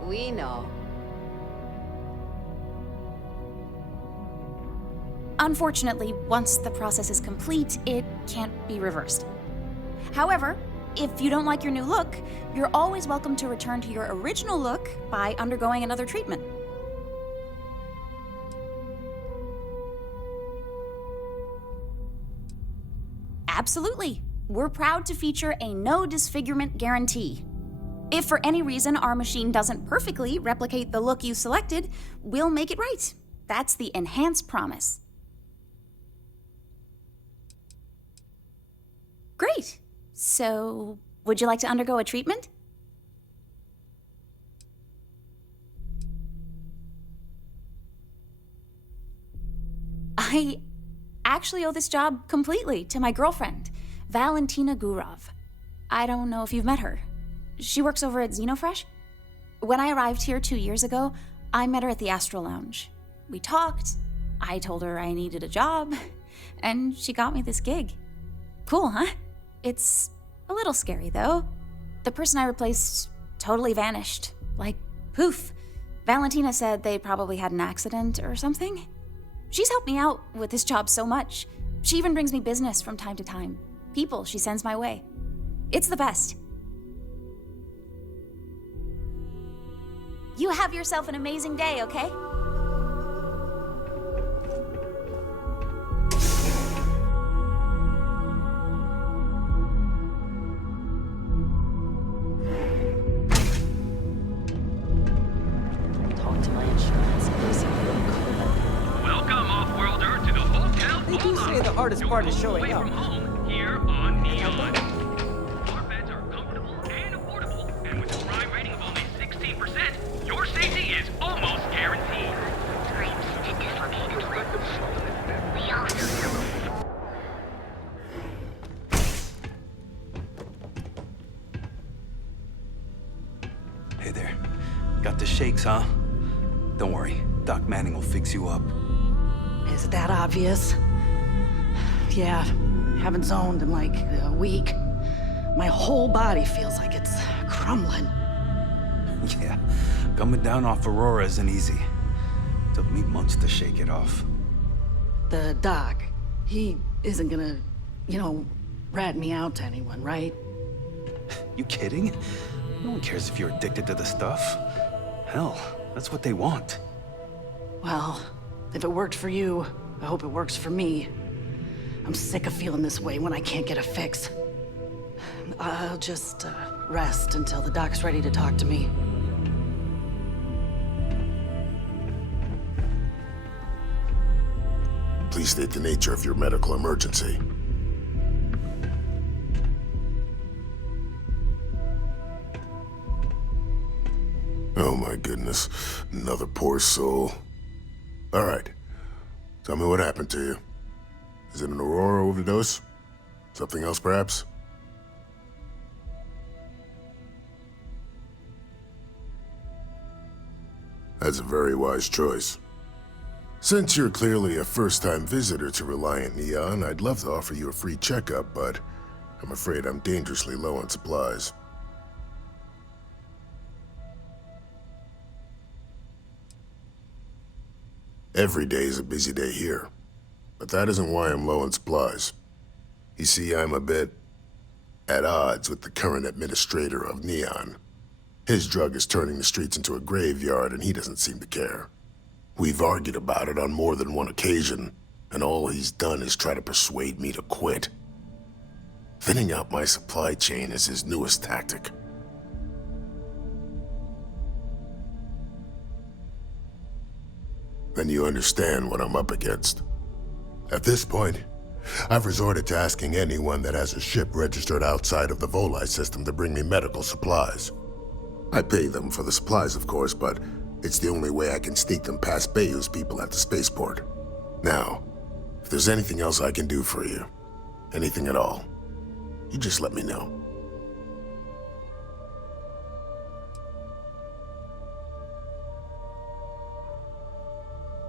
We know. Unfortunately, once the process is complete, it can't be reversed. However, if you don't like your new look, you're always welcome to return to your original look by undergoing another treatment. Absolutely. We're proud to feature a no disfigurement guarantee. If for any reason our machine doesn't perfectly replicate the look you selected, we'll make it right. That's the Enhance promise. Great. So, would you like to undergo a treatment? I actually owe this job completely to my girlfriend, Valentina Gurov. I don't know if you've met her. She works over at Xenofresh. When I arrived here 2 years ago, I met her at the Astro Lounge. We talked, I told her I needed a job, and she got me this gig. Cool, huh? It's a little scary, though. The person I replaced totally vanished. Like, poof. Valentina said they probably had an accident or something. She's helped me out with this job so much. She even brings me business from time to time. People she sends my way. It's the best. You have yourself an amazing day, okay? Talk to my insurance. Welcome, off-worlder, to the hotel. They do say the hardest part is showing up. Here on Neon. Our beds are comfortable and affordable, and with a crime rating of only 16%, your safety is almost guaranteed. Screams and dislocated limbs. We also Hey there. Got the shakes, huh? Don't worry. Doc Manning will fix you up. Is it that obvious? Yeah, haven't zoned in like a week. My whole body feels like it's crumbling. Yeah, coming down off Aurora isn't easy. Took me months to shake it off. The doc, he isn't gonna, rat me out to anyone, right? You kidding? No one cares if you're addicted to the stuff. Hell, that's what they want. Well, if it worked for you, I hope it works for me. I'm sick of feeling this way when I can't get a fix. I'll just rest until the doc's ready to talk to me. Please state the nature of your medical emergency. Oh my goodness, another poor soul. All right, tell me what happened to you. Is it an Aurora overdose? Something else, perhaps? That's a very wise choice. Since you're clearly a first-time visitor to Reliant Neon, I'd love to offer you a free checkup, but I'm afraid I'm dangerously low on supplies. Every day is a busy day here, but that isn't why I'm low on supplies. You see, I'm a bit at odds with the current administrator of Neon. His drug is turning the streets into a graveyard, and he doesn't seem to care. We've argued about it on more than one occasion, and all he's done is try to persuade me to quit. Thinning out my supply chain is his newest tactic. Then you understand what I'm up against. At this point, I've resorted to asking anyone that has a ship registered outside of the Volii system to bring me medical supplies. I pay them for the supplies, of course, but it's the only way I can sneak them past Bayou's people at the spaceport. Now, if there's anything else I can do for you, anything at all, you just let me know.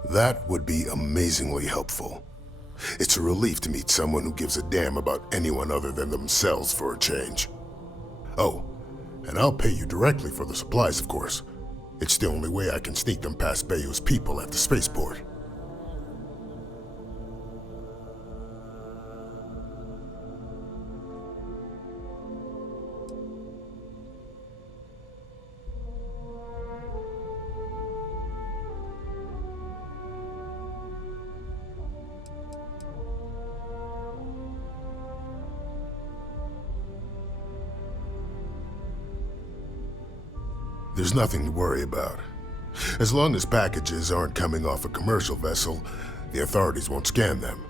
That would be amazingly helpful. It's a relief to meet someone who gives a damn about anyone other than themselves for a change. Oh, and I'll pay you directly for the supplies, of course. It's the only way I can sneak them past Bayou's people at the spaceport. There's nothing to worry about. As long as packages aren't coming off a commercial vessel, the authorities won't scan them.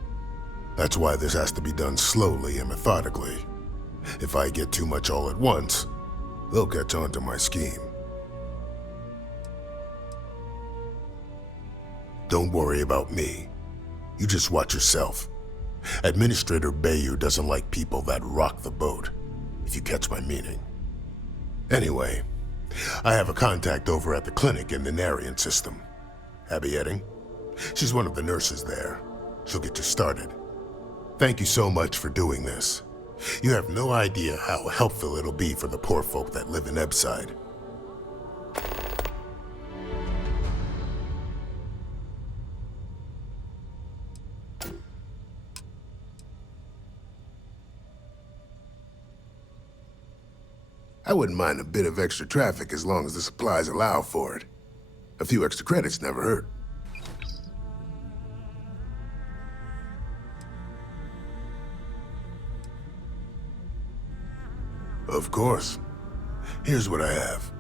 That's why this has to be done slowly and methodically. If I get too much all at once, they'll catch on to my scheme. Don't worry about me. You just watch yourself. Administrator Bayou doesn't like people that rock the boat, if you catch my meaning. Anyway, I have a contact over at the clinic in the Narian system. Abby Edding. She's one of the nurses there. She'll get you started. Thank you so much for doing this. You have no idea how helpful it'll be for the poor folk that live in Ebside. I wouldn't mind a bit of extra traffic as long as the supplies allow for it. A few extra credits never hurt. Of course. Here's what I have.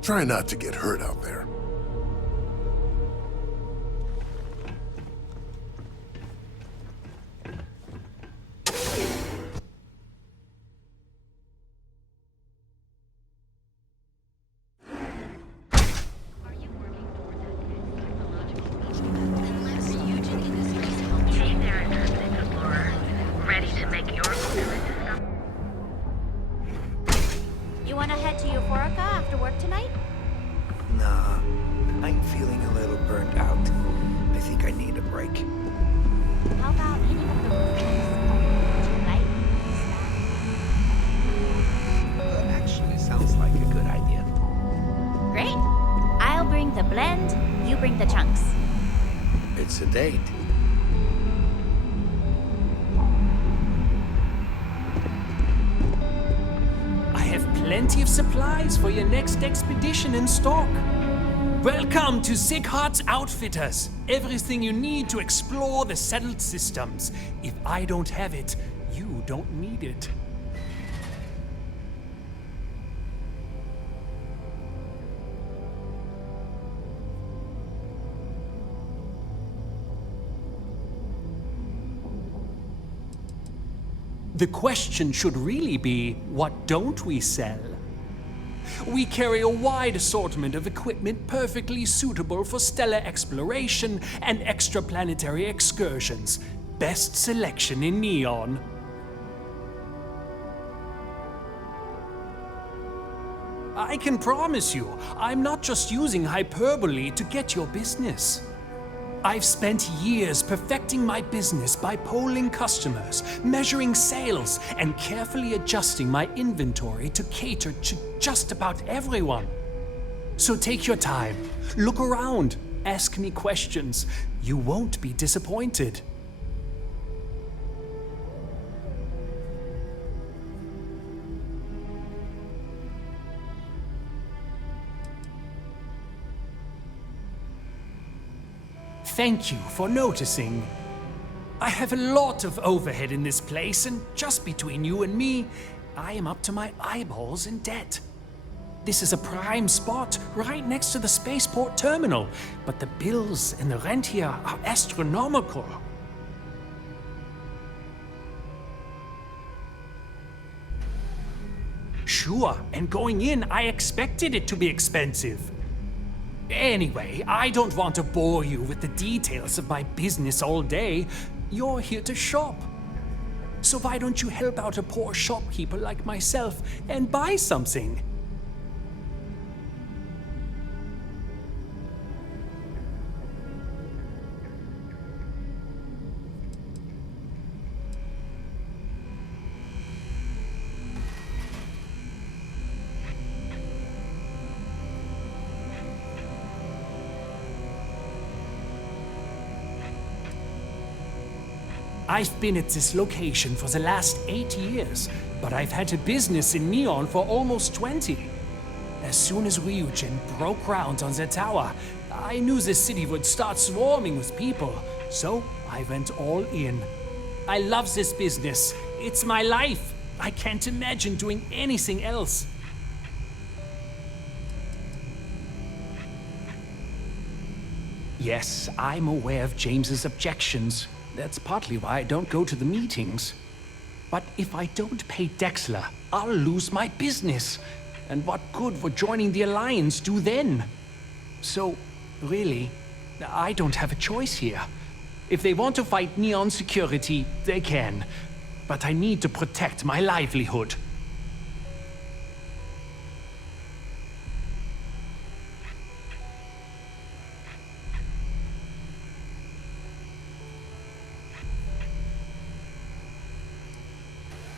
Try not to get hurt out there. Hey there, Internet Explorer. Ready to make your You wanna head to Euphorica after work tonight? Nah, I'm feeling a little burnt out. I think I need a break. How about hitting up the roof tonight? That actually sounds like a good idea. Great. I'll bring the blend, you bring the chunks. It's a date. I have plenty of supplies for your next expedition in stock. Welcome to Sieghart's Outfitters. Everything you need to explore the settled systems. If I don't have it, you don't need it. The question should really be, what don't we sell? We carry a wide assortment of equipment perfectly suitable for stellar exploration and extraplanetary excursions. Best selection in Neon. I can promise you, I'm not just using hyperbole to get your business. I've spent years perfecting my business by polling customers, measuring sales, and carefully adjusting my inventory to cater to just about everyone. So take your time, look around, ask me questions. You won't be disappointed. Thank you for noticing. I have a lot of overhead in this place, and just between you and me, I am up to my eyeballs in debt. This is a prime spot right next to the spaceport terminal, but the bills and the rent here are astronomical. Sure, and going in, I expected it to be expensive. Anyway, I don't want to bore you with the details of my business all day. You're here to shop. So why don't you help out a poor shopkeeper like myself and buy something? I've been at this location for the last 8 years, but I've had a business in Neon for almost 20. As soon as Ryujin broke ground on the tower, I knew the city would start swarming with people, so I went all in. I love this business. It's my life. I can't imagine doing anything else. Yes, I'm aware of James's objections. That's partly why I don't go to the meetings. But if I don't pay Dexler, I'll lose my business. And what good would joining the Alliance do then? So, really, I don't have a choice here. If they want to fight Neon security, they can. But I need to protect my livelihood.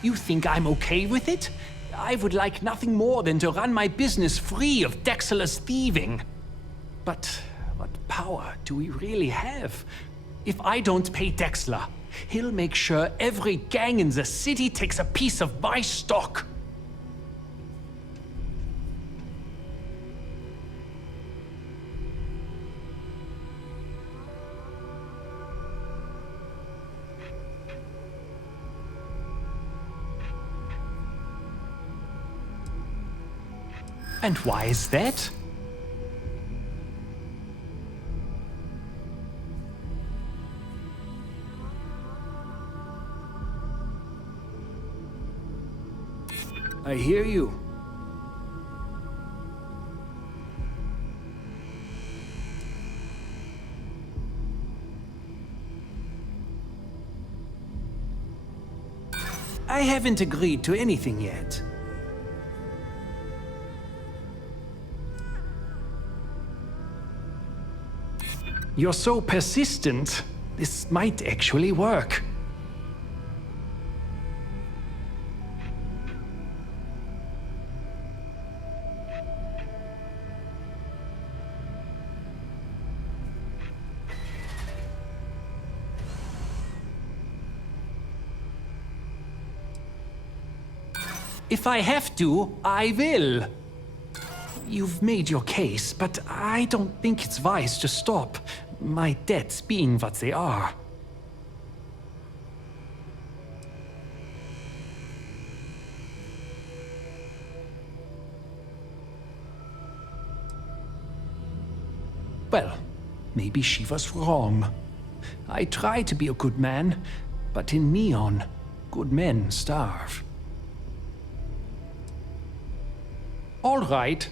You think I'm okay with it? I would like nothing more than to run my business free of Dexter's thieving. But what power do we really have? If I don't pay Dexter, he'll make sure every gang in the city takes a piece of my stock. And why is that? I hear you. I haven't agreed to anything yet. You're so persistent. This might actually work. If I have to, I will. You've made your case, but I don't think it's wise to stop. My debts being what they are. Well, maybe she was wrong. I try to be a good man, but in Neon, good men starve. All right.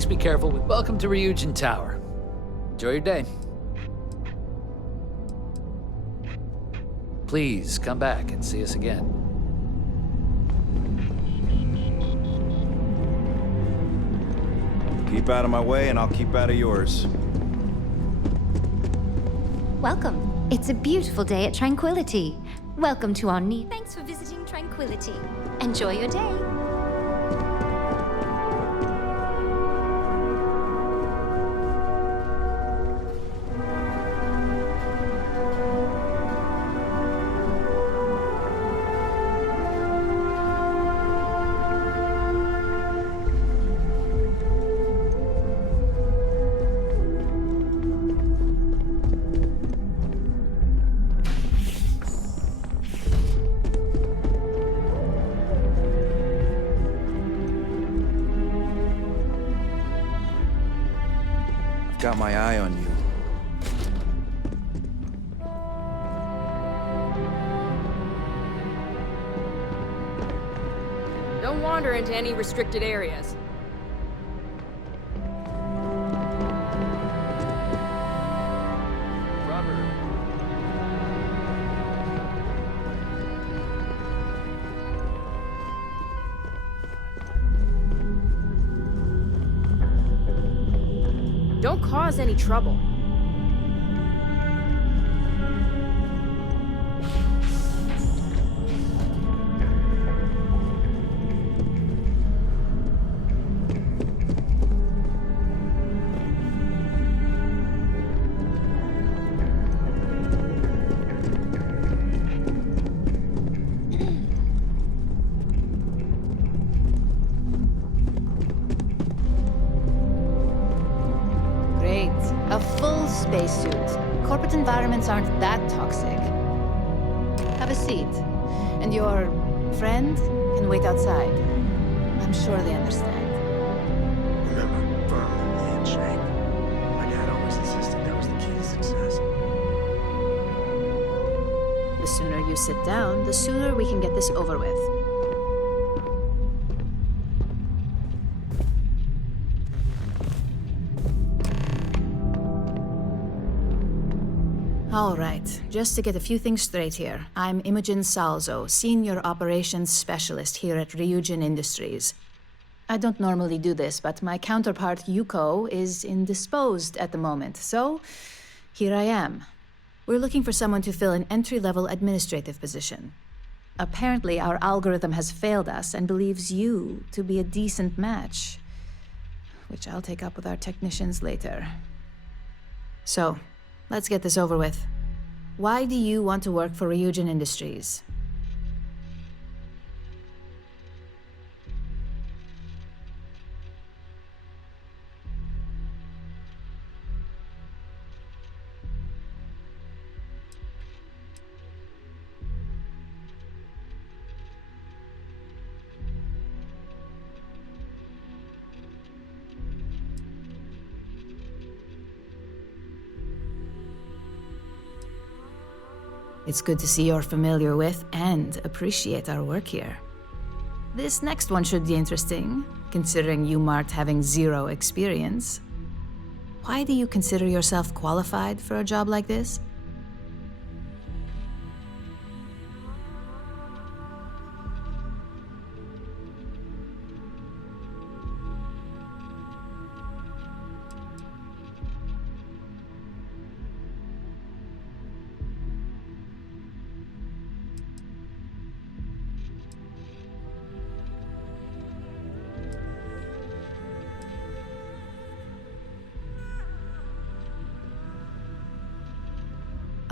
Please be careful with... Welcome to Ryujin Tower. Enjoy your day. Please come back and see us again. Keep out of my way and I'll keep out of yours. Welcome. It's a beautiful day at Tranquility. Welcome to our new... Thanks for visiting Tranquility. Enjoy your day. Got my eye on you. Don't wander into any restricted areas. Don't cause any trouble. A full spacesuit. Corporate environments aren't that toxic. Have a seat. And your friend can wait outside. I'm sure they understand. Remember, firm handshake. My dad always insisted that was the key to success. The sooner you sit down, the sooner we can get this over with. All right, just to get a few things straight here. I'm Imogen Salzo, Senior Operations Specialist here at Ryujin Industries. I don't normally do this, but my counterpart, Yuko, is indisposed at the moment, so here I am. We're looking for someone to fill an entry-level administrative position. Apparently, our algorithm has failed us and believes you to be a decent match, which I'll take up with our technicians later. So, let's get this over with. Why do you want to work for Ryujin Industries? It's good to see you're familiar with and appreciate our work here. This next one should be interesting, considering you marked having zero experience. Why do you consider yourself qualified for a job like this?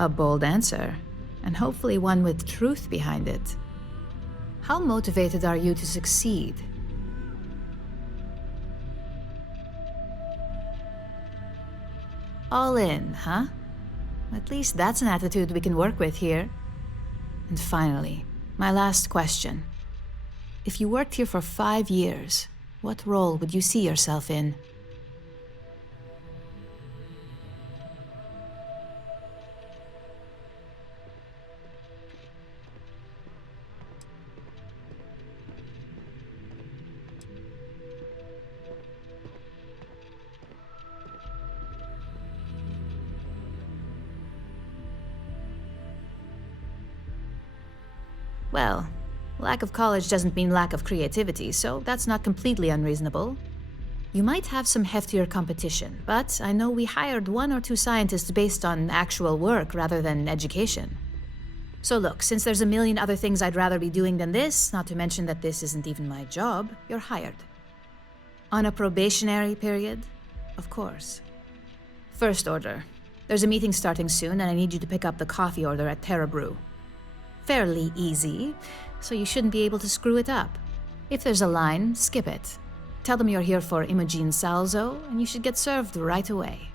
A bold answer, and hopefully one with truth behind it. How motivated are you to succeed? All in, huh? At least that's an attitude we can work with here. And finally, my last question. If you worked here for 5 years, what role would you see yourself in? Well, lack of college doesn't mean lack of creativity, so that's not completely unreasonable. You might have some heftier competition, but I know we hired 1 or 2 scientists based on actual work rather than education. So look, since there's a million other things I'd rather be doing than this, not to mention that this isn't even my job, you're hired. On a probationary period? Of course. First order. There's a meeting starting soon, and I need you to pick up the coffee order at Terra Brew. Fairly easy, so you shouldn't be able to screw it up. If there's a line, skip it. Tell them you're here for Imogen Salzo, and you should get served right away.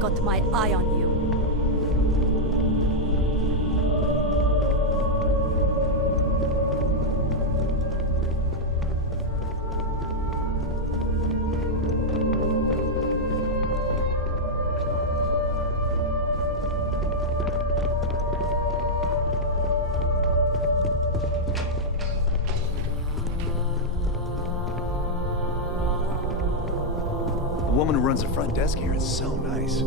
Got my eye on you. The woman who runs the front desk here is so nice.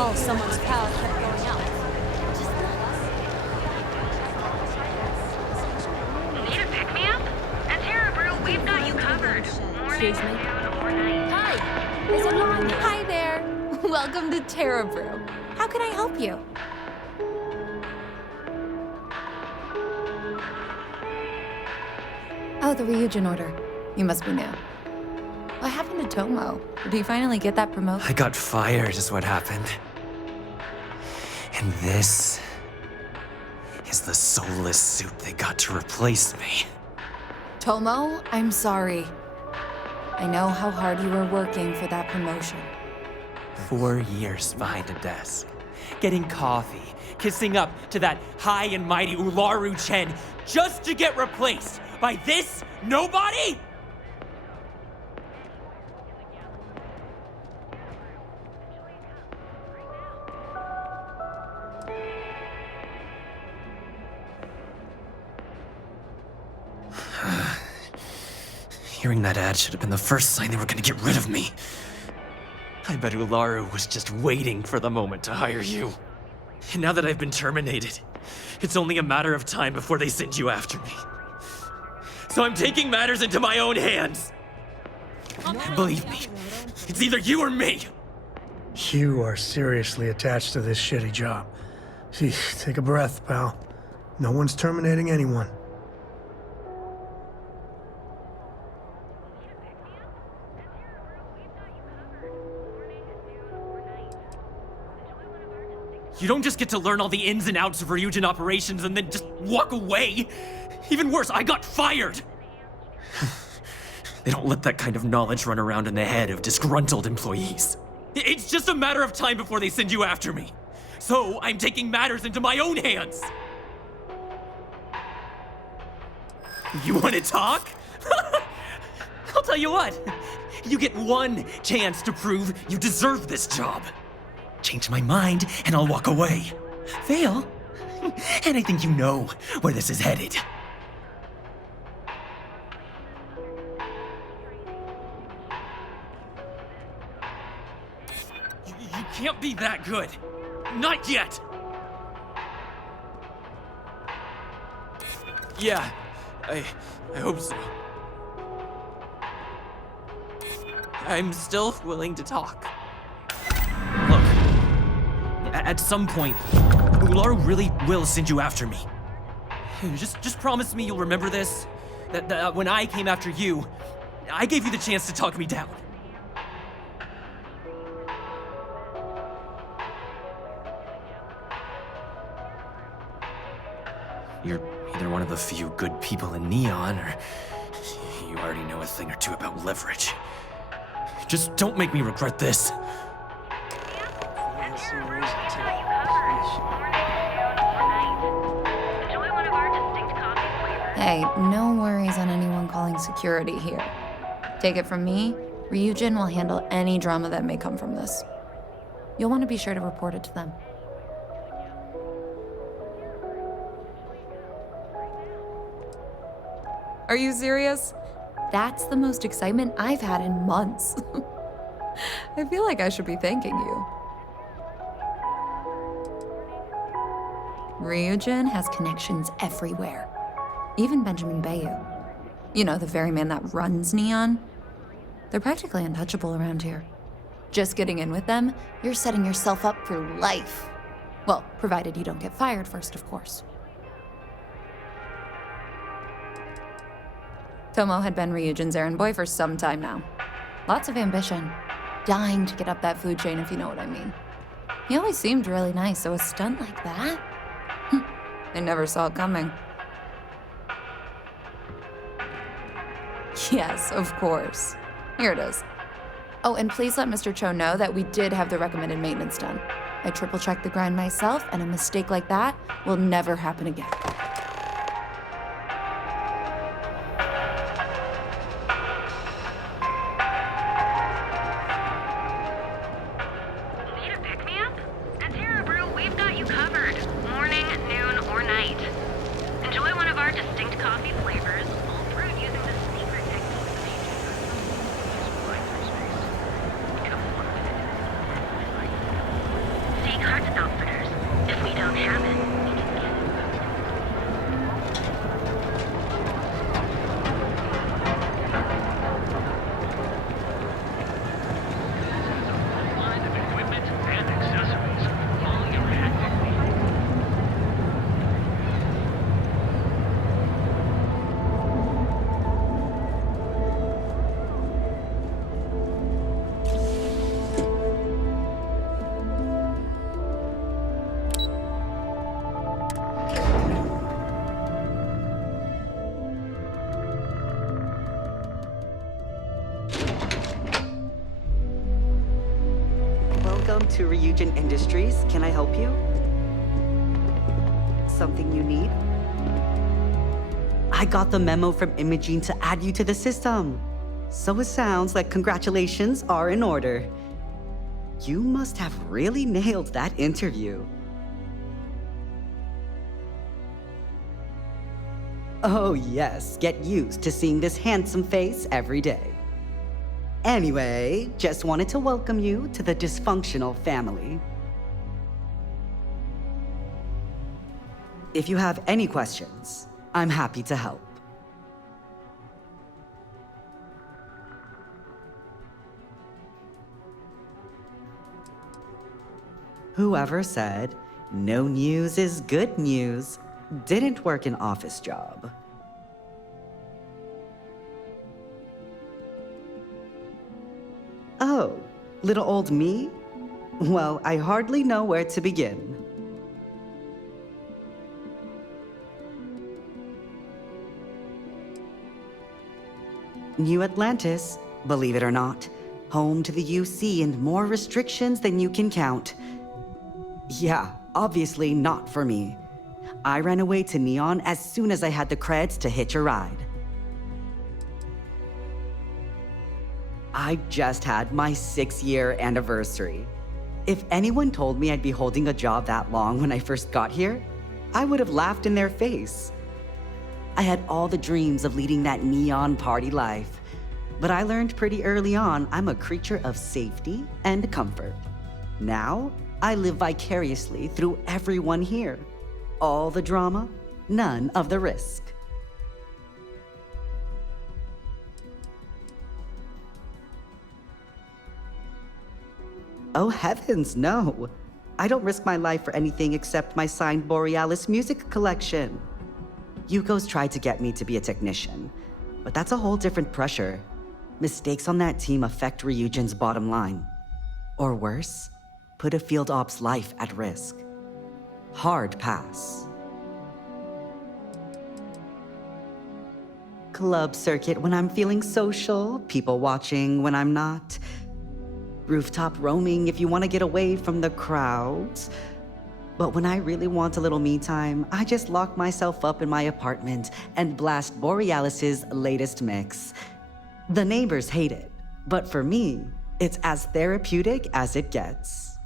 call someone's power kept going out. Need a pick-me-up? At Terra Brew, we've got you covered. Morning, Excuse me? noon, or night. Hi! There's a line there. Hi there. Welcome to Terra Brew. How can I help you? Oh, the Ryujin order. You must be new. What happened to Tomo? Did he finally get that promotion? I got fired is what happened. And this is the soulless suit they got to replace me. Tomo, I'm sorry. I know how hard you were working for that promotion. 4 years behind a desk, getting coffee, kissing up to that high and mighty Ularu Chen just to get replaced by this nobody? Hearing that ad should have been the first sign they were gonna get rid of me. I bet Ularu was just waiting for the moment to hire you. And now that I've been terminated, it's only a matter of time before they send you after me. So I'm taking matters into my own hands. And believe me, it's either you or me. You are seriously attached to this shitty job. Gee, take a breath, pal. No one's terminating anyone. You don't just get to learn all the ins and outs of Ryujin operations and then just walk away. Even worse, I got fired. They don't let that kind of knowledge run around in the head of disgruntled employees. It's just a matter of time before they send you after me. So I'm taking matters into my own hands. You want to talk? I'll tell you what. You get one chance to prove you deserve this job. Change my mind, and I'll walk away. Fail, and I think you know where this is headed. You can't be that good. Not yet. Yeah, I hope so. I'm still willing to talk. Look, at some point, Ularu really will send you after me. Just promise me you'll remember this. That when I came after you, I gave you the chance to talk me down. You're either one of the few good people in Neon, or you already know a thing or two about leverage. Just don't make me regret this. Hey, no worries on anyone calling security here. Take it from me, Ryujin will handle any drama that may come from this. You'll want to be sure to report it to them. Are you serious? That's the most excitement I've had in months. I feel like I should be thanking you. Ryujin has connections everywhere. Even Benjamin Bayou. You know, the very man that runs Neon. They're practically untouchable around here. Just getting in with them, you're setting yourself up for life. Well, provided you don't get fired first, of course. Tomo had been Ryujin's errand boy for some time now. Lots of ambition. Dying to get up that food chain, if you know what I mean. He always seemed really nice, so a stunt like that? I never saw it coming. Yes, of course. Here it is. Oh, and please let Mr. Cho know that we did have the recommended maintenance done. I triple-checked the grind myself, and a mistake like that will never happen again. Need a pick-me-up? At Terra Brew, we've got you covered. Morning, noon, or night. Enjoy one of our distinct coffee flavors, all brewed using the secret techniques of ancient. cabin. Line of equipment and accessories. All your handbook Welcome to Ryujin Industries. Can I help you? Something you need? I got the memo from Imogene to add you to the system. So it sounds like congratulations are in order. You must have really nailed that interview. Oh yes, get used to seeing this handsome face every day. Anyway, just wanted to welcome you to the dysfunctional family. If you have any questions, I'm happy to help. Whoever said, no news is good news, didn't work an office job. Oh, little old me? Well, I hardly know where to begin. New Atlantis, believe it or not, home to the UC and more restrictions than you can count. Yeah, obviously not for me. I ran away to Neon as soon as I had the creds to hitch a ride. I just had my 6-year anniversary. If anyone told me I'd be holding a job that long when I first got here, I would have laughed in their face. I had all the dreams of leading that neon party life, but I learned pretty early on I'm a creature of safety and comfort. Now, I live vicariously through everyone here. All the drama, none of the risk. Oh heavens, no. I don't risk my life for anything except my signed Borealis music collection. Yuko's tried to get me to be a technician, but that's a whole different pressure. Mistakes on that team affect Ryujin's bottom line. Or worse, put a field op's life at risk. Hard pass. Club circuit when I'm feeling social, people watching when I'm not. Rooftop roaming if you want to get away from the crowds. But when I really want a little me time, I just lock myself up in my apartment and blast Borealis's latest mix. The neighbors hate it, but for me, it's as therapeutic as it gets.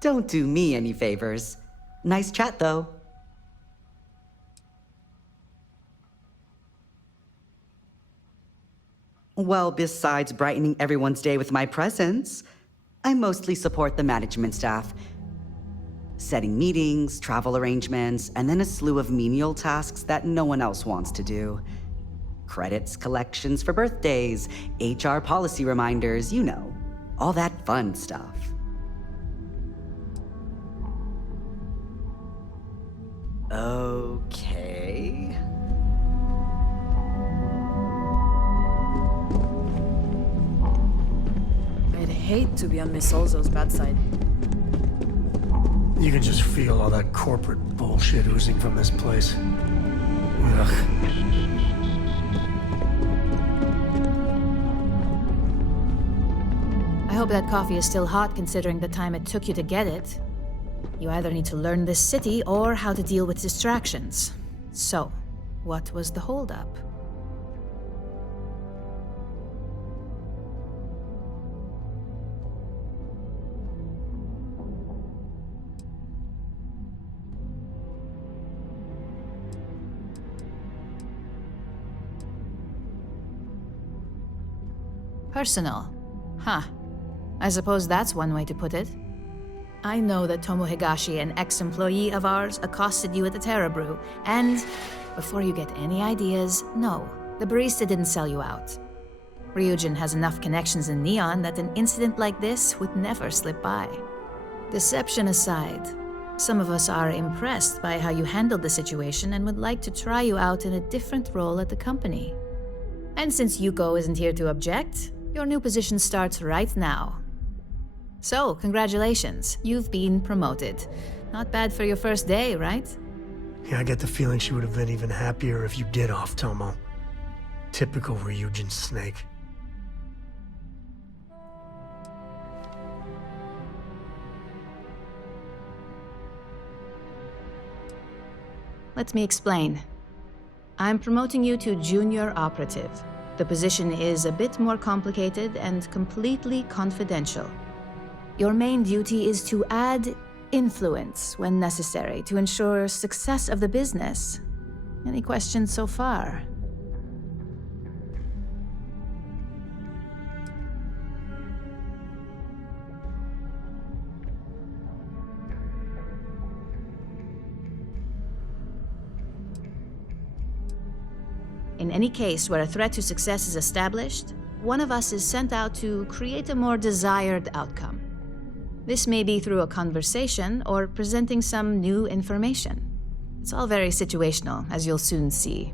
Don't do me any favors. Nice chat, though. Well, besides brightening everyone's day with my presence, I mostly support the management staff. Setting meetings, travel arrangements, and then a slew of menial tasks that no one else wants to do. Credits, collections for birthdays, HR policy reminders, you know, all that fun stuff. Okay. I'd hate to be on Miss Olzo's bad side. You can just feel all that corporate bullshit oozing from this place. Ugh. I hope that coffee is still hot considering the time it took you to get it. You either need to learn this city or how to deal with distractions. So, what was the holdup? Personal. Huh. I suppose that's one way to put it. I know that Tomo Higashi, an ex-employee of ours, accosted you at the Terra Brew, and before you get any ideas, no, the barista didn't sell you out. Ryujin has enough connections in Neon that an incident like this would never slip by. Deception aside, some of us are impressed by how you handled the situation and would like to try you out in a different role at the company. And since Yuko isn't here to object, your new position starts right now. So, congratulations, you've been promoted. Not bad for your first day, right? Yeah, I get the feeling she would have been even happier if you did off Tomo. Typical Ryujin snake. Let me explain. I'm promoting you to junior operative. The position is a bit more complicated and completely confidential. Your main duty is to add influence when necessary to ensure success of the business. Any questions so far? In any case where a threat to success is established, one of us is sent out to create a more desired outcome. This may be through a conversation or presenting some new information. It's all very situational, as you'll soon see.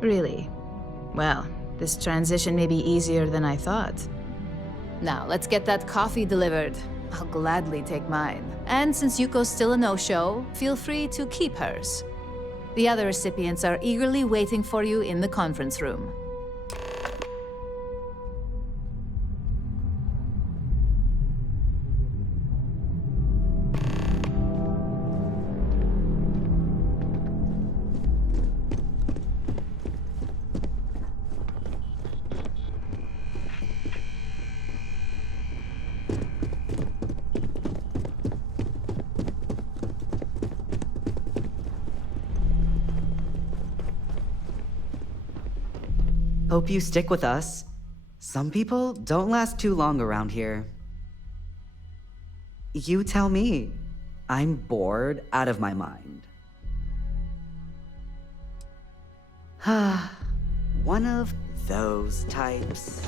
Really? Well, this transition may be easier than I thought. Now, let's get that coffee delivered. I'll gladly take mine. And since Yuko's still a no-show, feel free to keep hers. The other recipients are eagerly waiting for you in the conference room. Hope you stick with us. Some people don't last too long around here. You tell me. I'm bored out of my mind. One of those types.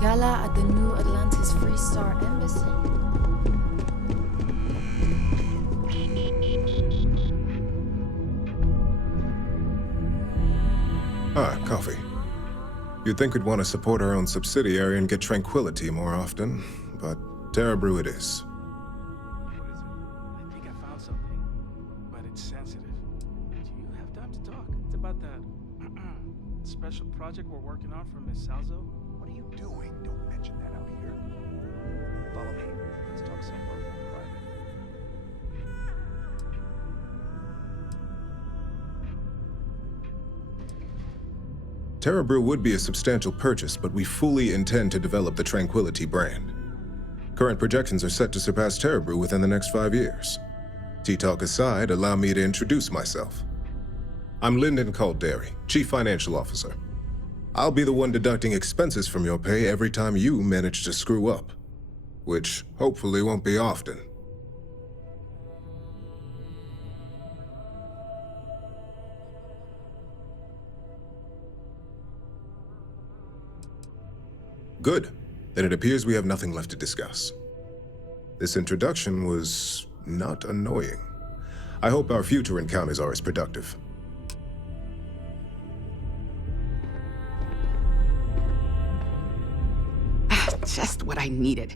Gala at the New Atlantis Free Star Embassy. Ah, coffee. You'd think we'd want to support our own subsidiary and get tranquility more often, but Terra Brew it is. What is it? I think I found something, but it's sensitive. Do you have time to talk? It's about that special project we're working on for Miss Salzo. What are you doing? Don't mention that out here. Follow me. Let's talk somewhere more private. Terra Brew would be a substantial purchase, but we fully intend to develop the Tranquility brand. Current projections are set to surpass Terra Brew within the next 5 years. Tea talk aside, allow me to introduce myself. I'm Lyndon Calderi, Chief Financial Officer. I'll be the one deducting expenses from your pay every time you manage to screw up. Which hopefully won't be often. Good. Then it appears we have nothing left to discuss. This introduction was not annoying. I hope our future encounters are as productive. Just what I needed.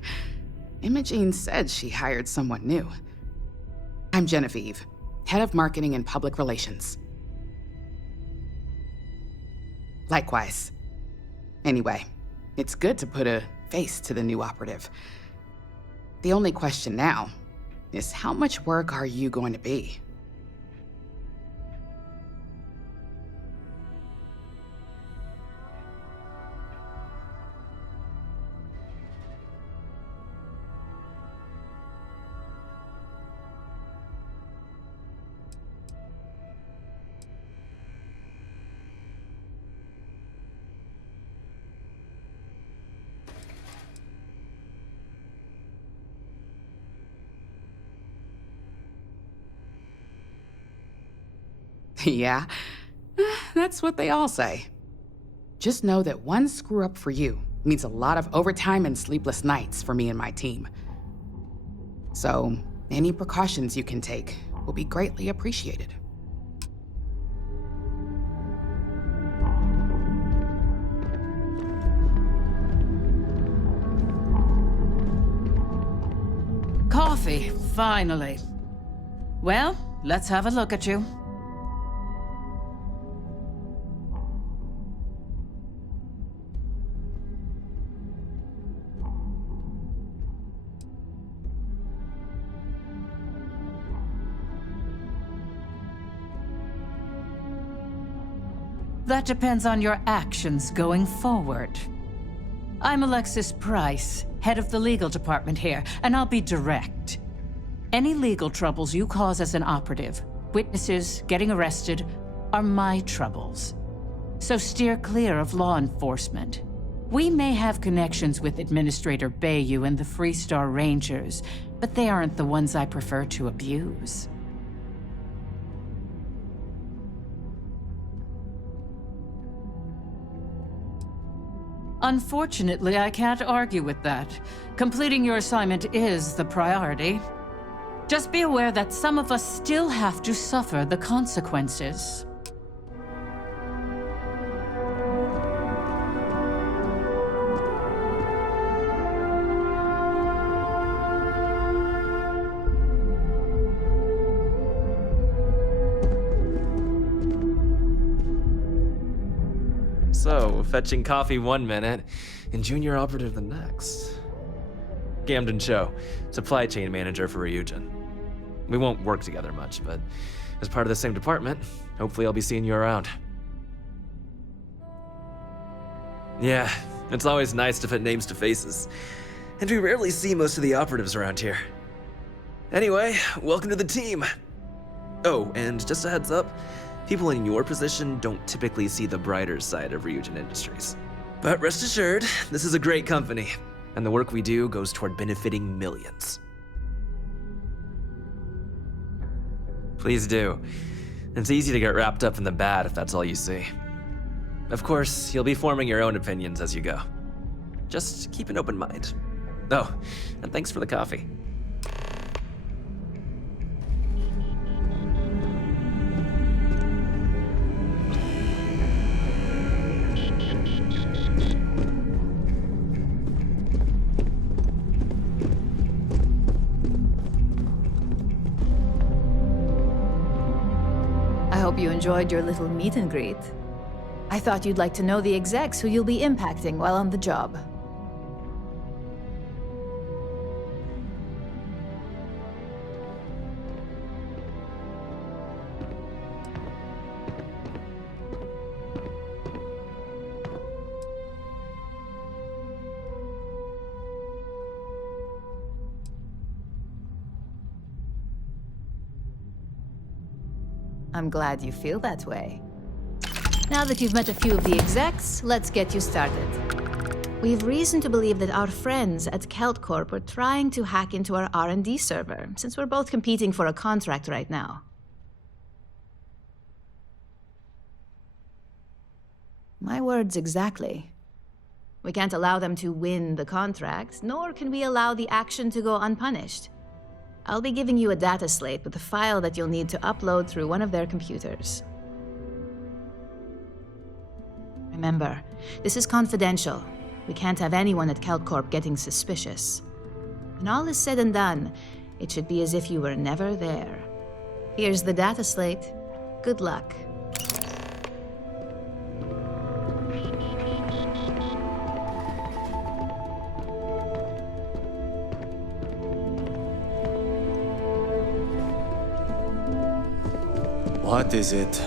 Imogene said she hired someone new. I'm Genevieve, Head of Marketing and Public Relations. Likewise. Anyway, it's good to put a face to the new operative. The only question now is how much work are you going to be? Yeah, that's what they all say. Just know that one screw up for you means a lot of overtime and sleepless nights for me and my team. So, any precautions you can take will be greatly appreciated. Coffee, finally. Well, let's have a look at you. That depends on your actions going forward. I'm Alexis Price, head of the legal department here, and I'll be direct. Any legal troubles you cause as an operative, witnesses, getting arrested, are my troubles. So steer clear of law enforcement. We may have connections with Administrator Bayou and the Freestar Rangers, but they aren't the ones I prefer to abuse. Unfortunately, I can't argue with that. Completing your assignment is the priority. Just be aware that some of us still have to suffer the consequences. So, fetching coffee 1 minute, and junior operative the next. Gamden Cho, supply chain manager for Ryujin. We won't work together much, but as part of the same department, hopefully I'll be seeing you around. Yeah, it's always nice to put names to faces, and we rarely see most of the operatives around here. Anyway, welcome to the team. Oh, and just a heads up, people in your position don't typically see the brighter side of Ryujin Industries. But rest assured, this is a great company, and the work we do goes toward benefiting millions. Please do. It's easy to get wrapped up in the bad if that's all you see. Of course, you'll be forming your own opinions as you go. Just keep an open mind. Oh, and thanks for the coffee. I hope you enjoyed your little meet and greet. I thought you'd like to know the execs who you'll be impacting while on the job. I'm glad you feel that way. Now that you've met a few of the execs, let's get you started. We've reason to believe that our friends at Kelt Corp are trying to hack into our R&D server, since we're both competing for a contract right now. My words exactly. We can't allow them to win the contract, nor can we allow the action to go unpunished. I'll be giving you a data slate with a file that you'll need to upload through one of their computers. Remember, this is confidential. We can't have anyone at Kelt Corp getting suspicious. When all is said and done, it should be as if you were never there. Here's the data slate. Good luck. What is it?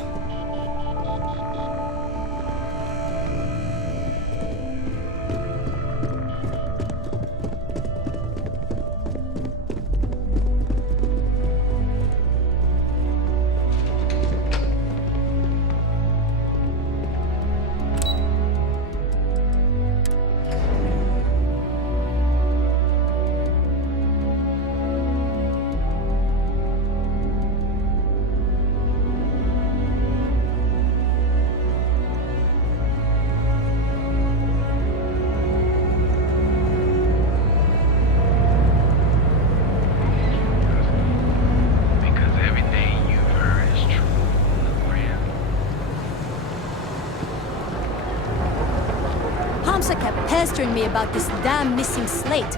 Hamza kept pestering me about this damn missing slate.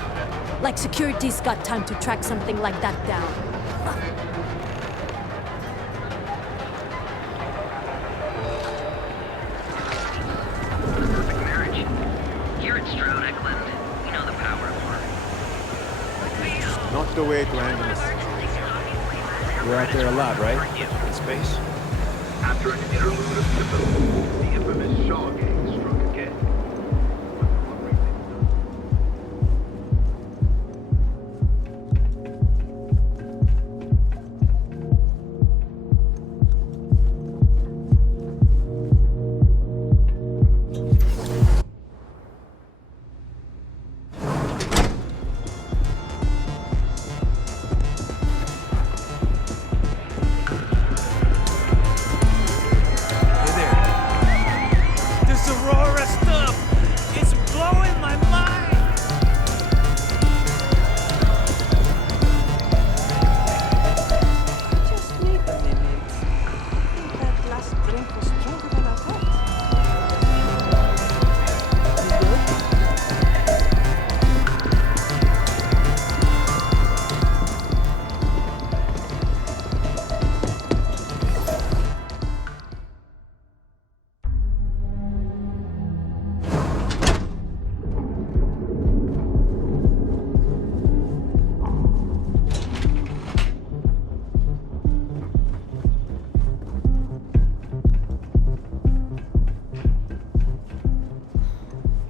Like security's got time to track something like that down. Perfect marriage. Here at Stroud Eklund, we know the power of work. Not the way to handle a situation. You're out there a lot, right? In space? After an interlude of stability, the infamous Shaw gang struck again.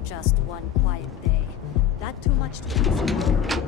Just one quiet day. That too much to ask.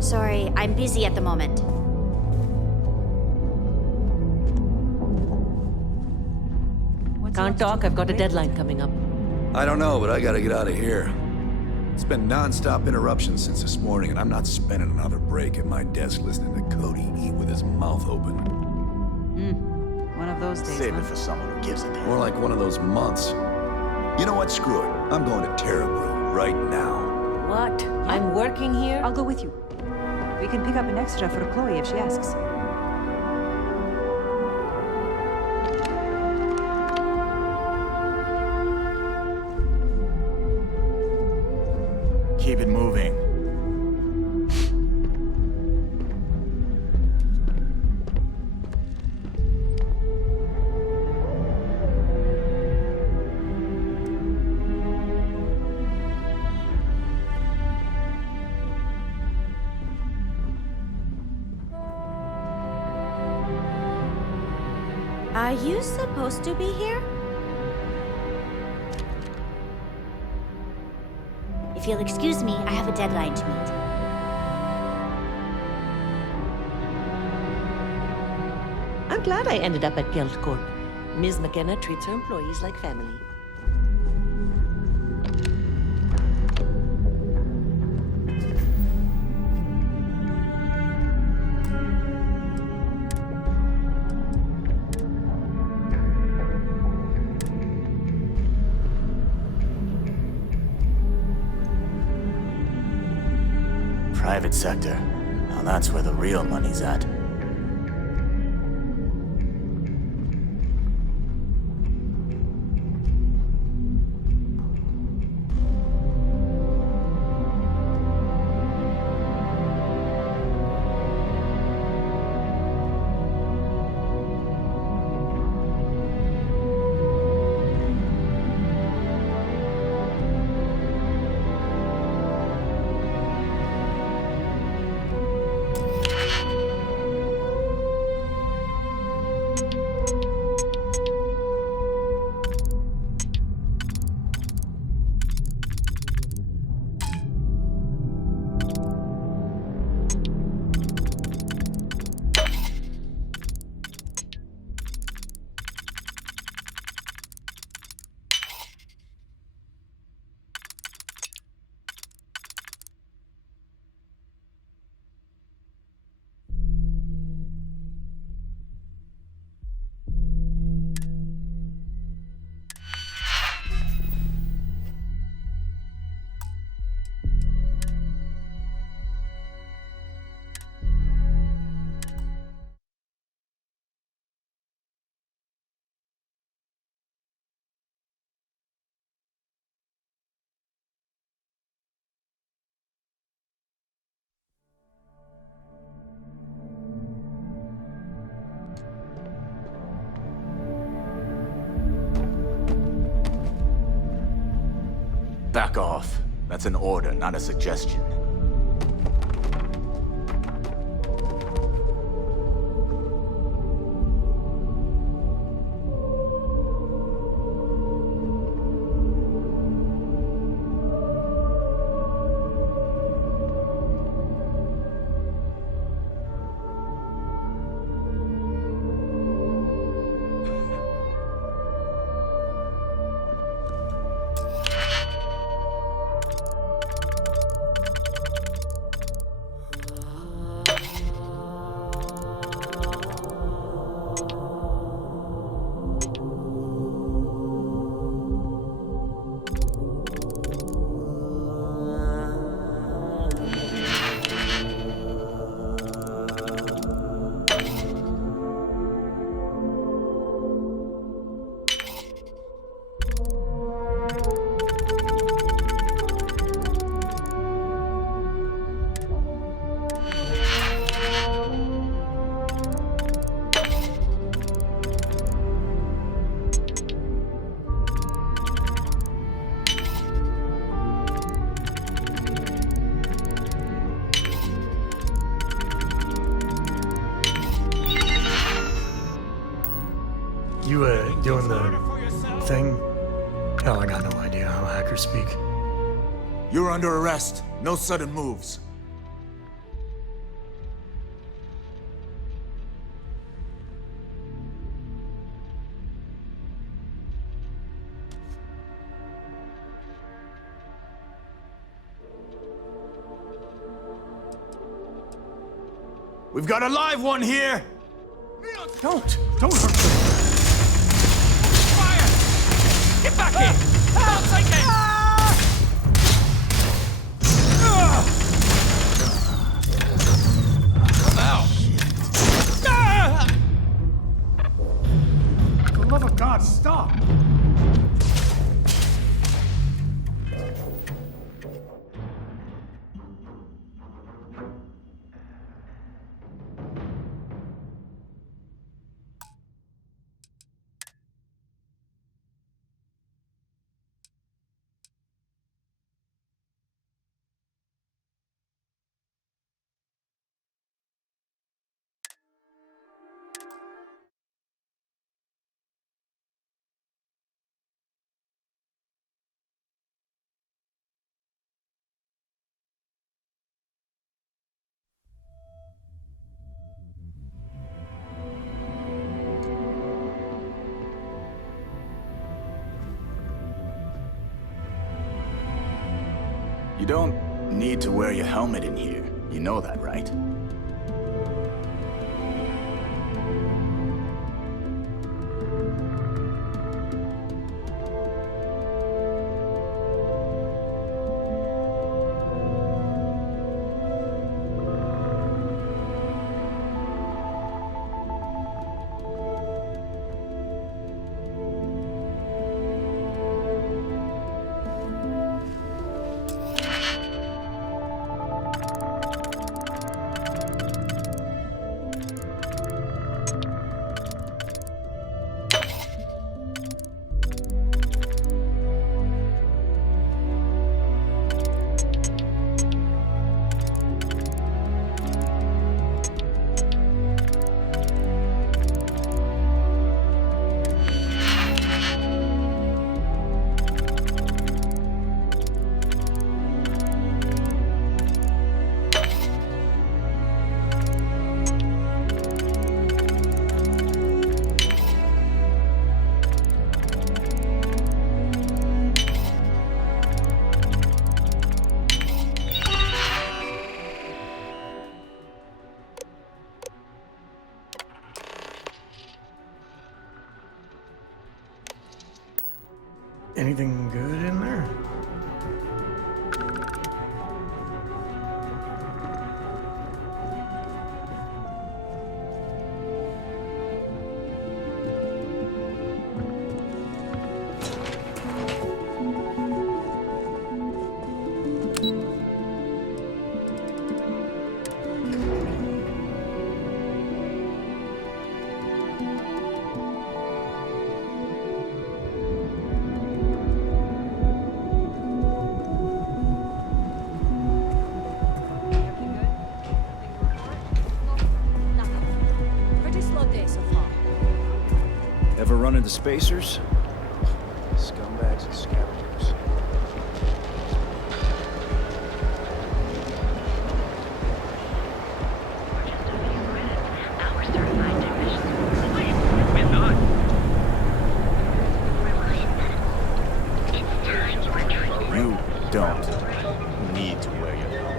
Sorry, I'm busy at the moment. Can't talk, I've got a deadline coming up. I don't know, but I gotta get out of here. It's been non-stop interruptions since this morning, and I'm not spending another break at my desk listening to Cody eat with his mouth open. One of those days, Save huh? it for someone who gives a damn. More like one of those months. You know what? Screw it. I'm going to Terra Brew right now. What? I'm working here? I'll go with you. We can pick up an extra for Chloe if she asks. Keep it moving. Are you supposed to be here? If you'll excuse me, I have a deadline to meet. I'm glad I ended up at Geldcorp. Ms. McKenna treats her employees like family. Private sector. Well, that's where the real money's at. Back off. That's an order, not a suggestion. You, doing the thing? Hell, I got no idea how hackers speak. You're under arrest. No sudden moves. We've got a live one here! Don't hurt me! Fire! Get back in! Outside man! Come out! For the love of God, stop! You don't need to wear your helmet in here. You know that, right? Anything good in there? Pretty slow day so far. Ever run into spacers? Scumbags and scavengers. You don't need to wear your helmet.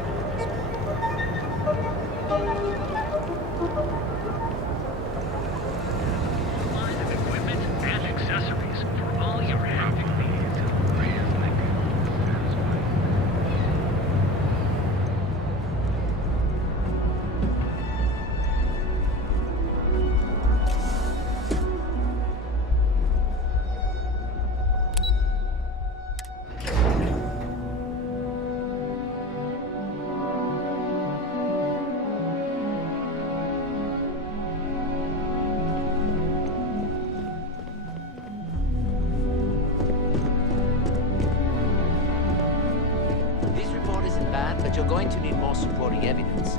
And accessories for all your havoc needs. This report isn't bad, but you're going to need more supporting evidence.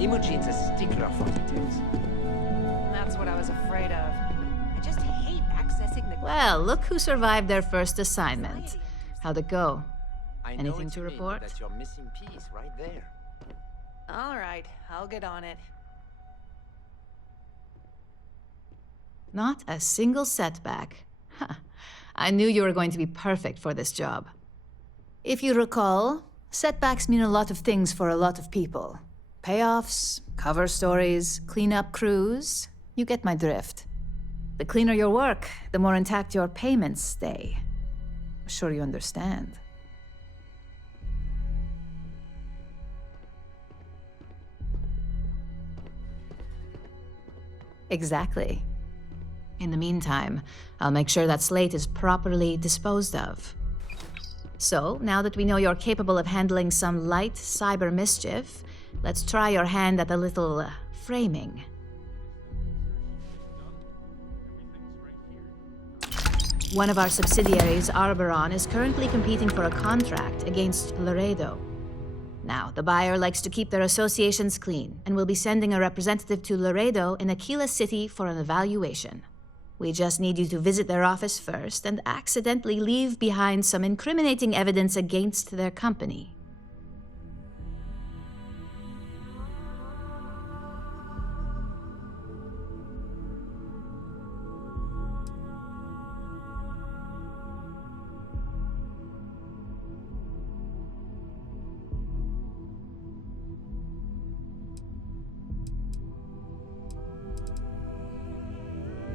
Imogene's a stickler for details. That's what I was afraid of. I just hate accessing the... Well, look who survived their first assignment. How'd it go? I know Anything what to you mean, report? That's your missing piece right there. All right, I'll get on it. Not a single setback. Huh. I knew you were going to be perfect for this job. If you recall, setbacks mean a lot of things for a lot of people. Payoffs, cover stories, cleanup crews. You get my drift. The cleaner your work, the more intact your payments stay. I'm sure you understand. Exactly. In the meantime, I'll make sure that Slate is properly disposed of. So, now that we know you're capable of handling some light cyber mischief, let's try your hand at a little framing. One of our subsidiaries, Arboron, is currently competing for a contract against Laredo. Now, the buyer likes to keep their associations clean, and will be sending a representative to Laredo in Aquila City for an evaluation. We just need you to visit their office first and accidentally leave behind some incriminating evidence against their company.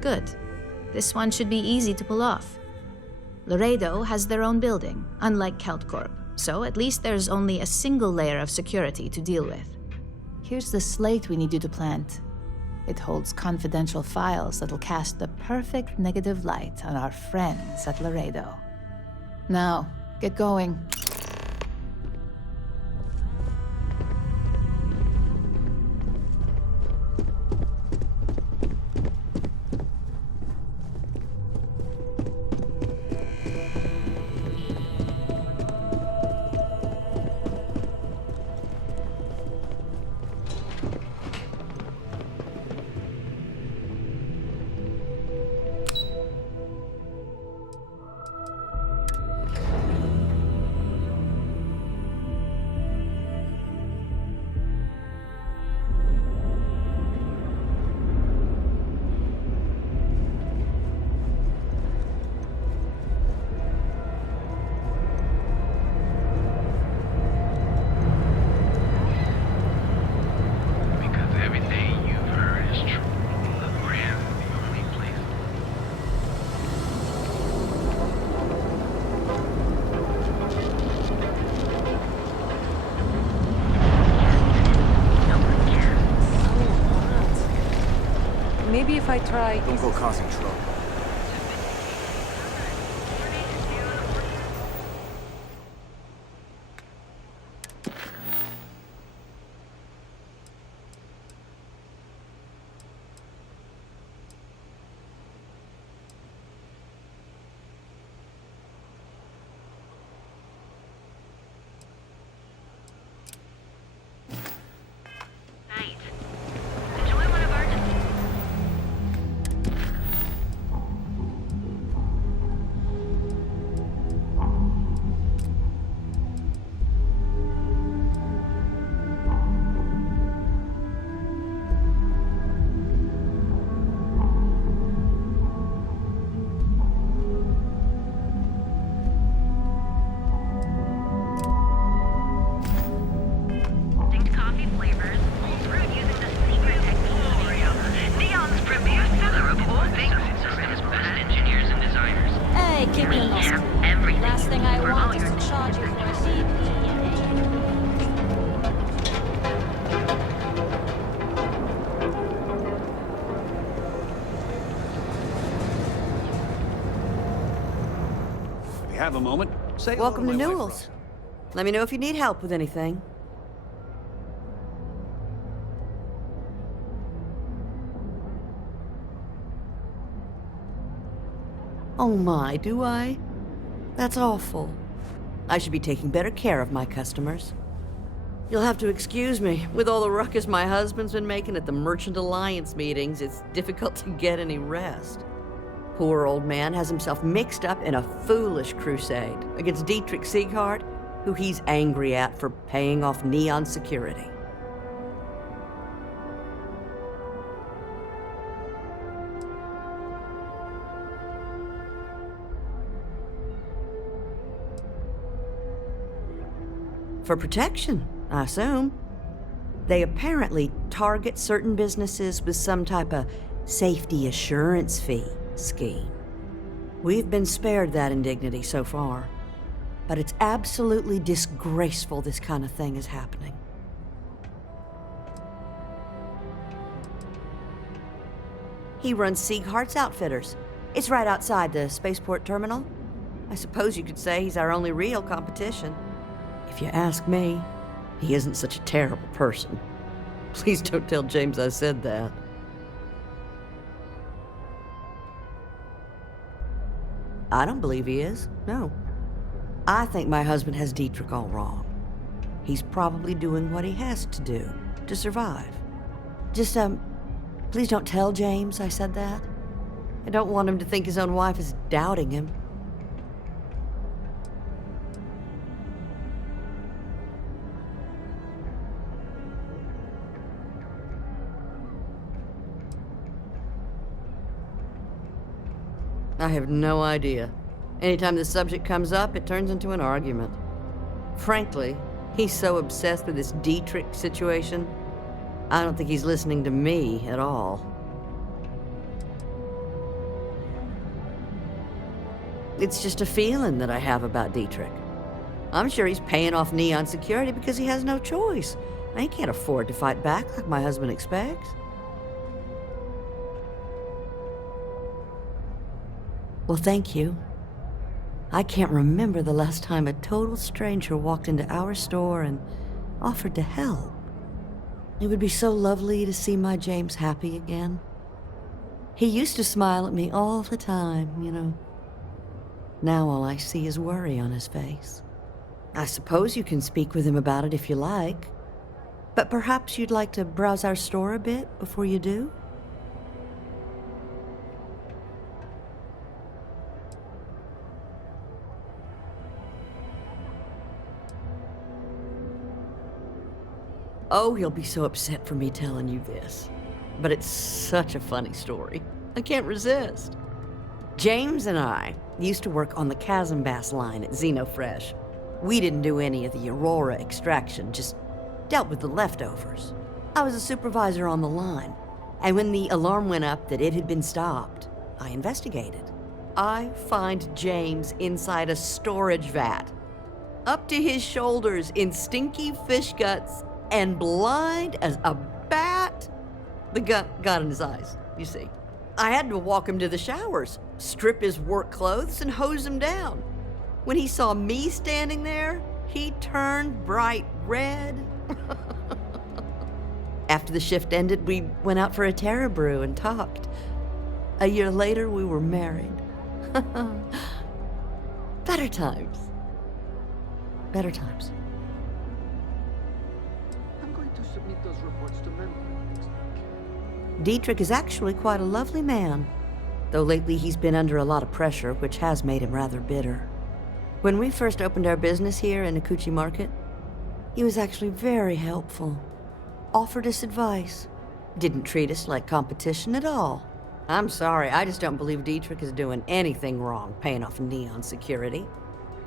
Good. This one should be easy to pull off. Laredo has their own building, unlike CeltCorp, so at least there's only a single layer of security to deal with. Here's the slate we need you to plant. It holds confidential files that'll cast the perfect negative light on our friends at Laredo. Now, get going. if I try... Don't go causing trouble. Hey, keep your nose clean. Last thing I want is to charge you for a CP. If you have a moment, say Welcome to hello my wife, Newell's. Let me know if you need help with anything. Oh my, do I? That's awful. I should be taking better care of my customers. You'll have to excuse me. With all the ruckus my husband's been making at the Merchant Alliance meetings, it's difficult to get any rest. Poor old man has himself mixed up in a foolish crusade against Dietrich Sieghart, who he's angry at for paying off Neon security. For protection, I assume. They apparently target certain businesses with some type of safety assurance fee scheme. We've been spared that indignity so far, but it's absolutely disgraceful this kind of thing is happening. He runs Sieghart's Outfitters. It's right outside the spaceport terminal. I suppose you could say he's our only real competition. If you ask me, he isn't such a terrible person. Please don't tell James I said that. I don't believe he is, no. I think my husband has Dietrich all wrong. He's probably doing what he has to do to survive. Just, please don't tell James I said that. I don't want him to think his own wife is doubting him. I have no idea. Anytime the subject comes up, it turns into an argument. Frankly, he's so obsessed with this Dietrich situation, I don't think he's listening to me at all. It's just a feeling that I have about Dietrich. I'm sure he's paying off Neon security because he has no choice. He can't afford to fight back like my husband expects. Well, thank you. I can't remember the last time a total stranger walked into our store and offered to help. It would be so lovely to see my James happy again. He used to smile at me all the time, you know. Now all I see is worry on his face. I suppose you can speak with him about it if you like, but perhaps you'd like to browse our store a bit before you do? Oh, he'll be so upset for me telling you this. But it's such a funny story. I can't resist. James and I used to work on the Chasm Bass line at Xenofresh. We didn't do any of the Aurora extraction, just dealt with the leftovers. I was a supervisor on the line, and when the alarm went up that it had been stopped, I investigated. I find James inside a storage vat, up to his shoulders in stinky fish guts, and blind as a bat. The gut got in his eyes, you see. I had to walk him to the showers, strip his work clothes, and hose him down. When he saw me standing there, he turned bright red. After the shift ended, we went out for a Terra brew and talked. A year later, we were married. Better times. Better times. I'm going to submit those reports to management next week. Dietrich is actually quite a lovely man, though lately he's been under a lot of pressure, which has made him rather bitter. When we first opened our business here in Akuchi Market, he was actually very helpful. Offered us advice. Didn't treat us like competition at all. I'm sorry, I just don't believe Dietrich is doing anything wrong paying off Neon security.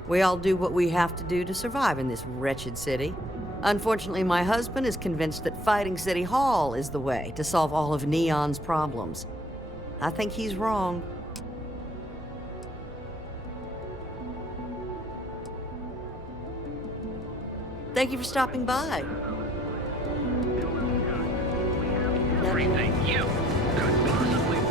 We all do what we have to do to survive in this wretched city. Unfortunately, my husband is convinced that fighting City Hall is the way to solve all of Neon's problems. I think he's wrong. Thank you for stopping by. Everything you could possibly want.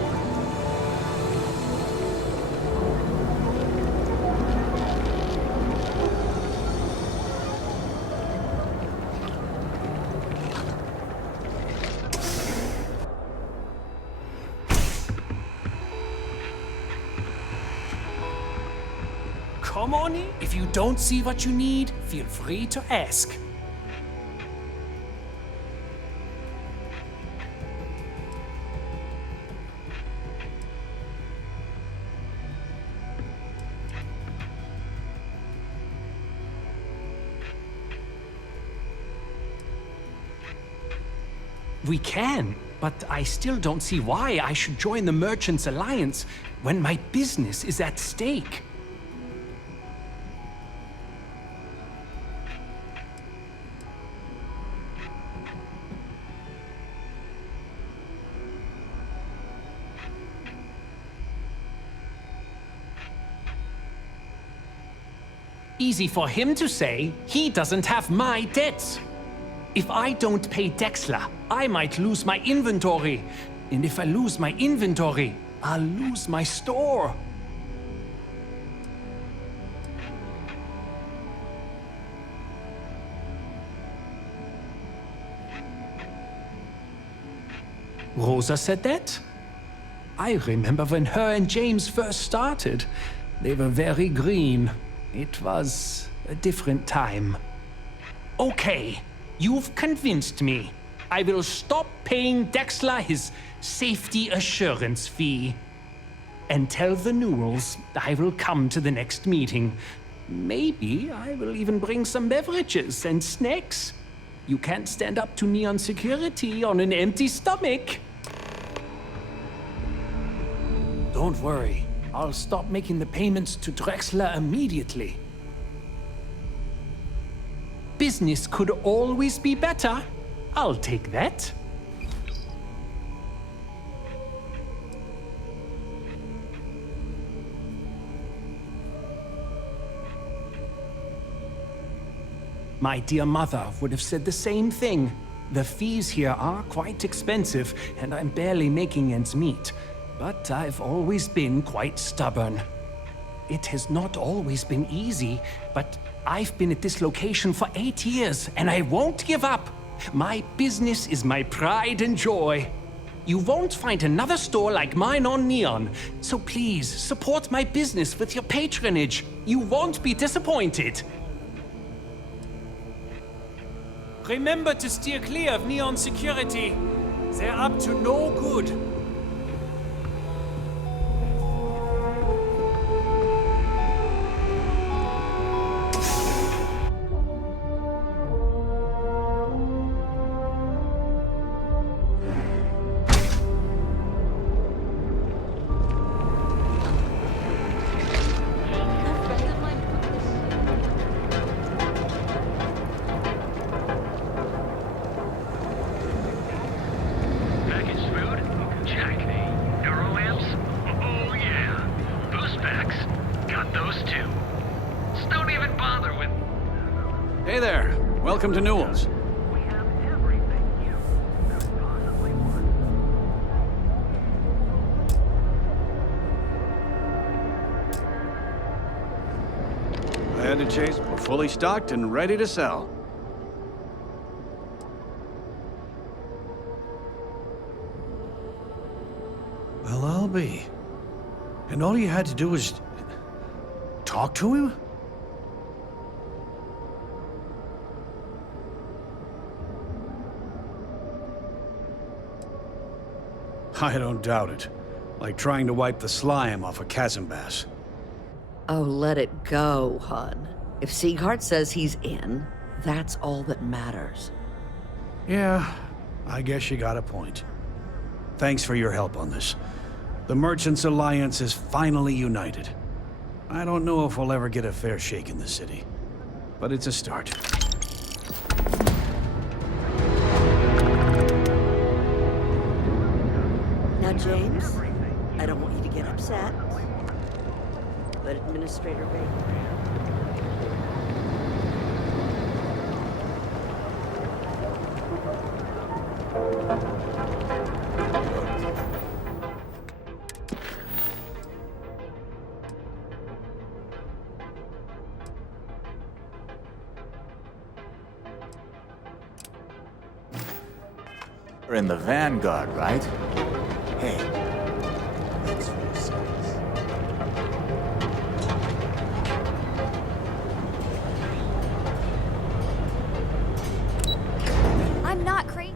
Come on in. If you don't see what you need, feel free to ask. We can, but I still don't see why I should join the Merchants Alliance when my business is at stake. Easy for him to say, he doesn't have my debts. If I don't pay Dexler, I might lose my inventory. And if I lose my inventory, I'll lose my store. Rosa said that? I remember when her and James first started. They were very green. It was a different time. Okay, you've convinced me. I will stop paying Dexler his safety assurance fee. And tell the Newells I will come to the next meeting. Maybe I will even bring some beverages and snacks. You can't stand up to Neon security on an empty stomach. Don't worry. I'll stop making the payments to Drexler immediately. Business could always be better. I'll take that. My dear mother would have said the same thing. The fees here are quite expensive, and I'm barely making ends meet. But I've always been quite stubborn. It has not always been easy, but I've been at this location for 8 years, and I won't give up. My business is my pride and joy. You won't find another store like mine on Neon, so please support my business with your patronage. You won't be disappointed. Remember to steer clear of Neon security. They're up to no good. Hey there. Welcome to Newell's. ahead, Chase. We're fully stocked and ready to sell. Well, I'll be. And all you had to do was talk to him? I don't doubt it. Like trying to wipe the slime off a chasm bass. Oh, let it go, hun. If Sieghart says he's in, that's all that matters. Yeah, I guess you got a point. Thanks for your help on this. The Merchants Alliance is finally united. I don't know if we'll ever get a fair shake in the city, but it's a start. Now, James, I don't want you to get upset, but Administrator Baker... You're in the Vanguard, right? Hey. Thanks for your service. I'm not crazy.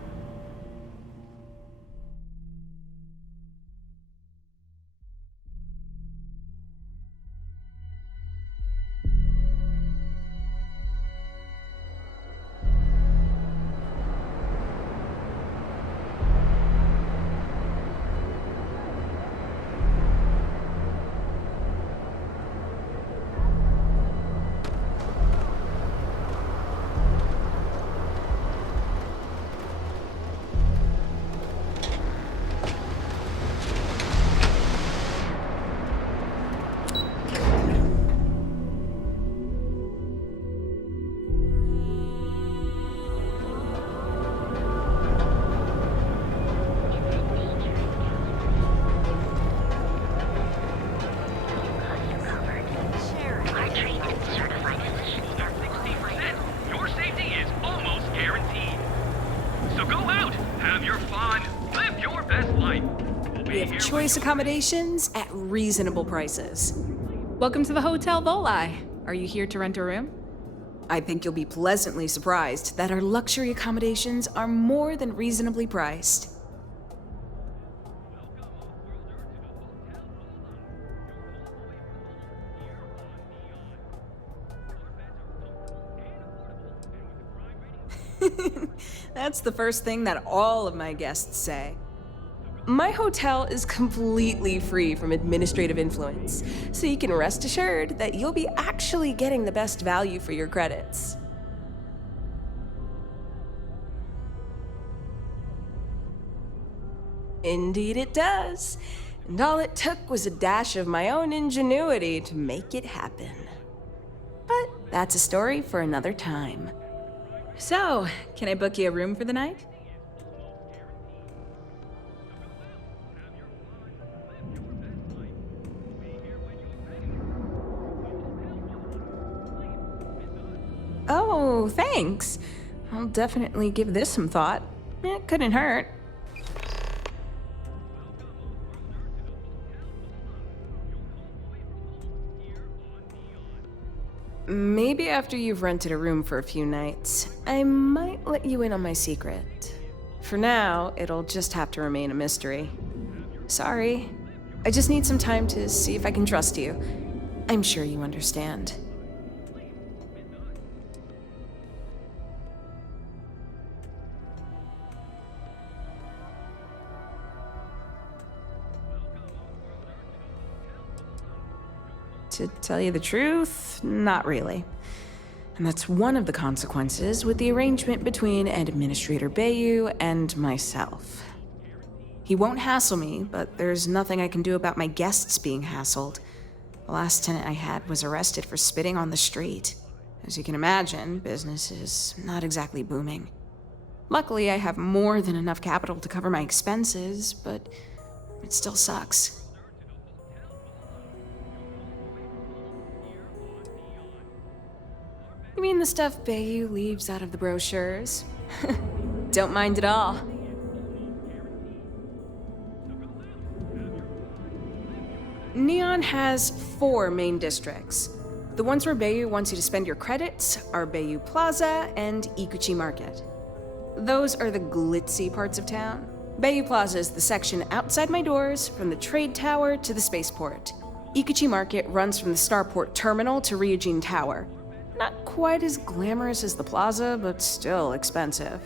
Choice accommodations at reasonable prices. Welcome to the Hotel Voli. Are you here to rent a room? I think you'll be pleasantly surprised that our luxury accommodations are more than reasonably priced. That's the first thing that all of my guests say. My hotel is completely free from administrative influence, so you can rest assured that you'll be actually getting the best value for your credits. Indeed it does. And all it took was a dash of my own ingenuity to make it happen. But that's a story for another time. So, can I book you a room for the night? Oh, thanks. I'll definitely give this some thought. It couldn't hurt. Maybe after you've rented a room for a few nights, I might let you in on my secret. For now, it'll just have to remain a mystery. Sorry. I just need some time to see if I can trust you. I'm sure you understand. To tell you the truth, not really. And that's one of the consequences with the arrangement between Administrator Bayou and myself. He won't hassle me, but there's nothing I can do about my guests being hassled. The last tenant I had was arrested for spitting on the street. As you can imagine, business is not exactly booming. Luckily, I have more than enough capital to cover my expenses, but it still sucks. You mean the stuff Bayou leaves out of the brochures? Don't mind at all. Neon has 4 main districts. The ones where Bayou wants you to spend your credits are Bayou Plaza and Ikuchi Market. Those are the glitzy parts of town. Bayou Plaza is the section outside my doors from the trade tower to the spaceport. Ikuchi Market runs from the Starport terminal to Ryujin Tower. Not quite as glamorous as the plaza, but still expensive.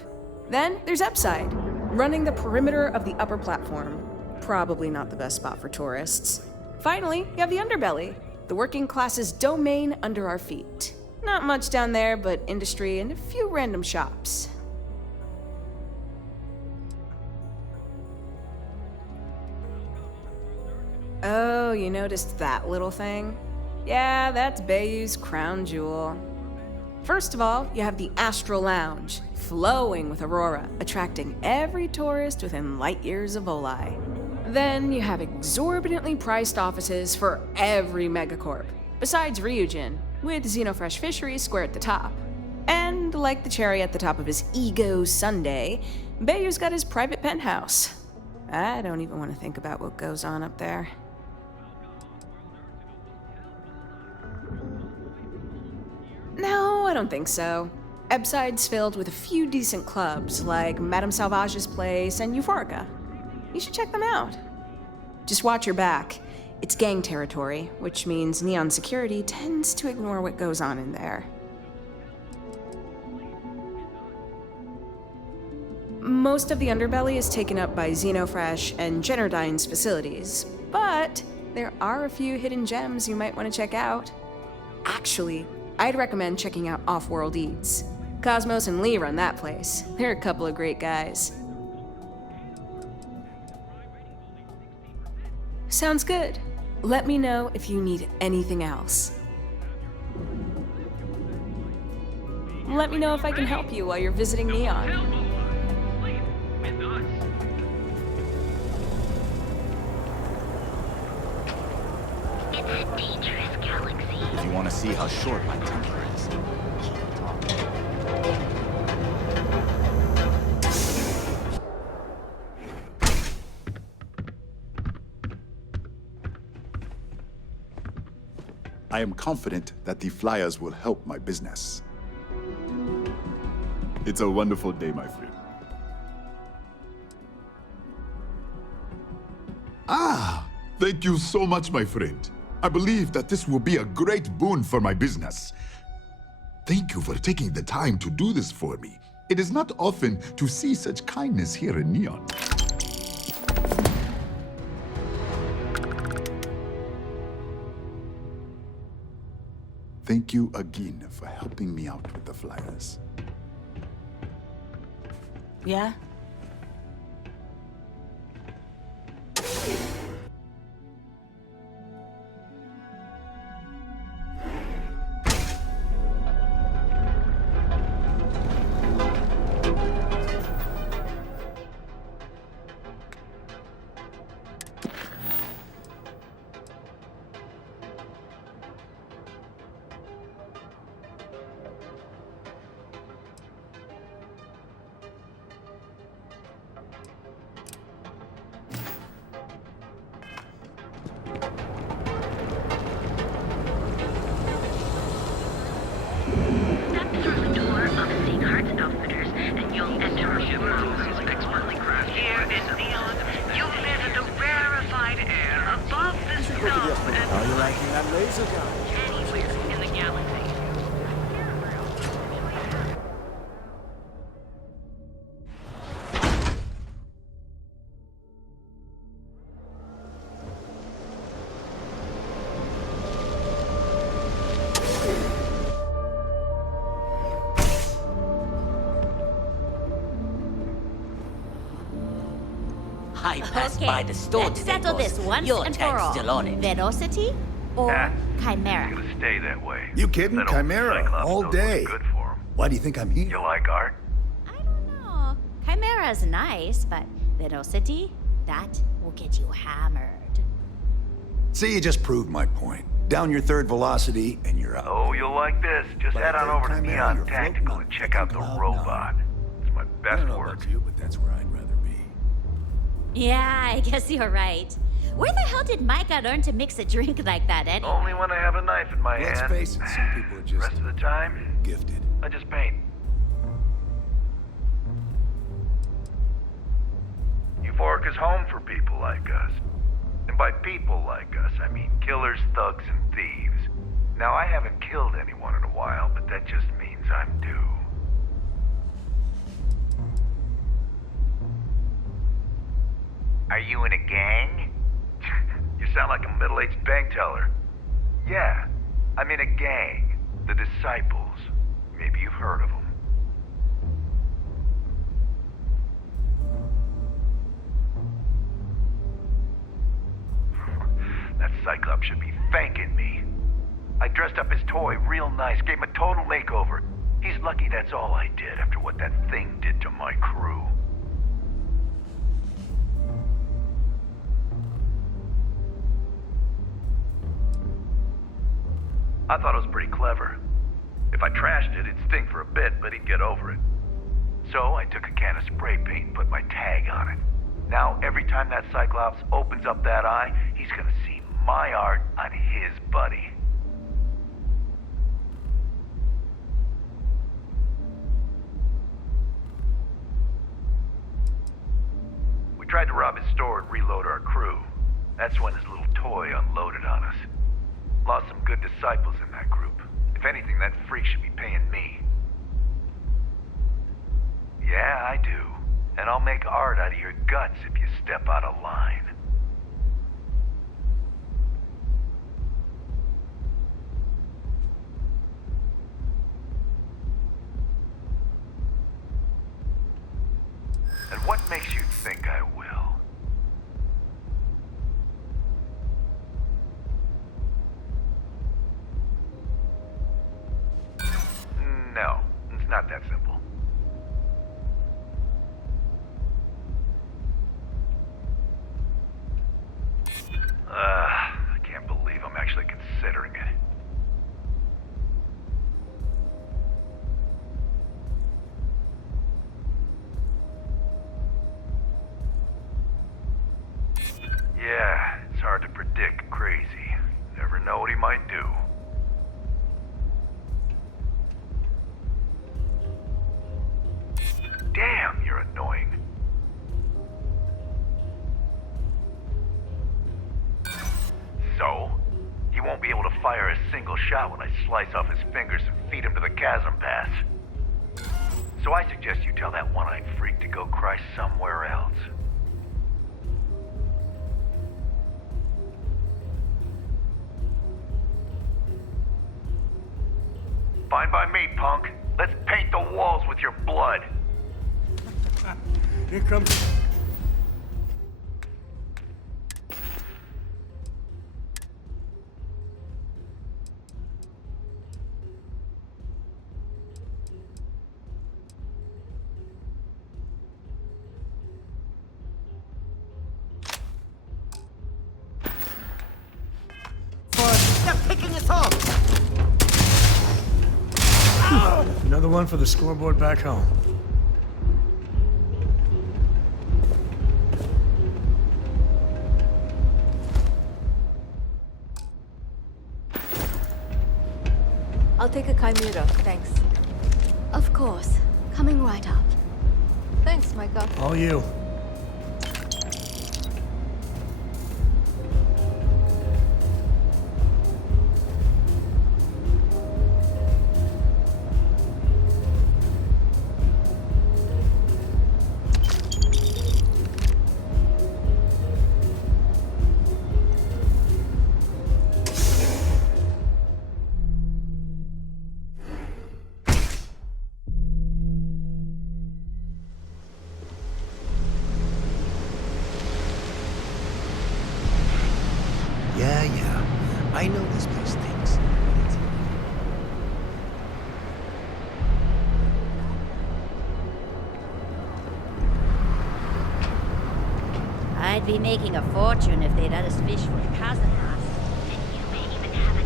Then there's Upside, running the perimeter of the upper platform. Probably not the best spot for tourists. Finally, you have the Underbelly, the working class's domain under our feet. Not much down there, but industry and a few random shops. Oh, you noticed that little thing? Yeah, that's Bayou's crown jewel. First of all, you have the Astral Lounge, flowing with Aurora, attracting every tourist within light years of Oli. Then you have exorbitantly priced offices for every megacorp, besides Ryujin, with Xenofresh Fisheries square at the top. And like the cherry at the top of his ego sundae, Bayou's got his private penthouse. I don't even want to think about what goes on up there. No, I don't think so. Ebside's filled with a few decent clubs, like Madame Sauvage's place and Euphorica. You should check them out. Just watch your back. It's gang territory, which means Neon security tends to ignore what goes on in there. Most of the underbelly is taken up by Xenofresh and Generdyne's facilities, but there are a few hidden gems you might want to check out. Actually, I'd recommend checking out Off-World Eats. Cosmos and Lee run that place. They're a couple of great guys. Sounds good. Let me know if you need anything else. Let me know if I can help you while you're visiting Neon. It's a dangerous galaxy. If you want to see how short my temper is, keep talking. I am confident that the flyers will help my business. It's a wonderful day, my friend. Ah, thank you so much, my friend. I believe that this will be a great boon for my business. Thank you for taking the time to do this for me. It is not often to see such kindness here in Neon. Thank you again for helping me out with the flyers. Yeah? I passed by the store let's today, settle boss. this once Your and for tag's all. still on it. Velocity or Chimera? Stay that way. You kidding? That old Chimera, Cyclops all knows what's day. good for him. Why do you think I'm here? You like art? Oh, Chimera's nice, but Velocity, that will get you hammered. See, you just proved my point. Down your third velocity, and you're out. Oh, you'll like this. Just By head the on third over to time you're Neon out, you're Tactical floating and check out the on robot. It's my I best don't know work. about you, but that's where I'd rather be. Yeah, I guess you're right. Where the hell did Micah learn to mix a drink like that anyway? Only when I have a knife in my Let's hand. face it, some people are just Rest of the time, gifted. I just paint. Euphoric is home for people like us. And by people like us, I mean killers, thugs, and thieves. Now, I haven't killed anyone in a while, but that just means I'm due. Are you in a gang? You sound like a middle-aged bank teller. Yeah, I'm in a gang. The Disciples. Maybe you've heard of them. That Cyclops should be thanking me. I dressed up his toy real nice, gave him a total makeover. He's lucky that's all I did after what that thing did to my crew. I thought it was pretty clever. If I trashed it, it'd sting for a bit, but he'd get over it. So I took a can of spray paint and put my tag on it. Now, every time that Cyclops opens up that eye, he's gonna see my art on his buddy. We tried to rob his store and reload our crew. That's when his little toy unloaded on us. Lost some good disciples in that group. If anything, that freak should be paying me. Yeah, I do. And I'll make art out of your guts if you step out of line. And what makes you think I will? No, it's not that simple. I can't believe I'm actually considering it. Yeah, it's hard to predict Crazy. Never know what he might do. Damn, you're annoying. So? He won't be able to fire a single shot when I slice off his fingers and feed him to the chasm pass. So I suggest you tell that one-eyed freak to go cry somewhere else. Fine by me, punk. Let's paint the walls with your blood. Here comes... They're picking us off! Another one for the scoreboard back home. I'll take a Chimera, thanks. Of course. Coming right up. Thanks, Micah. All you. Yeah. I know this place stinks. I'd be making a fortune if they'd let us fish for the cousin house. And you may even have a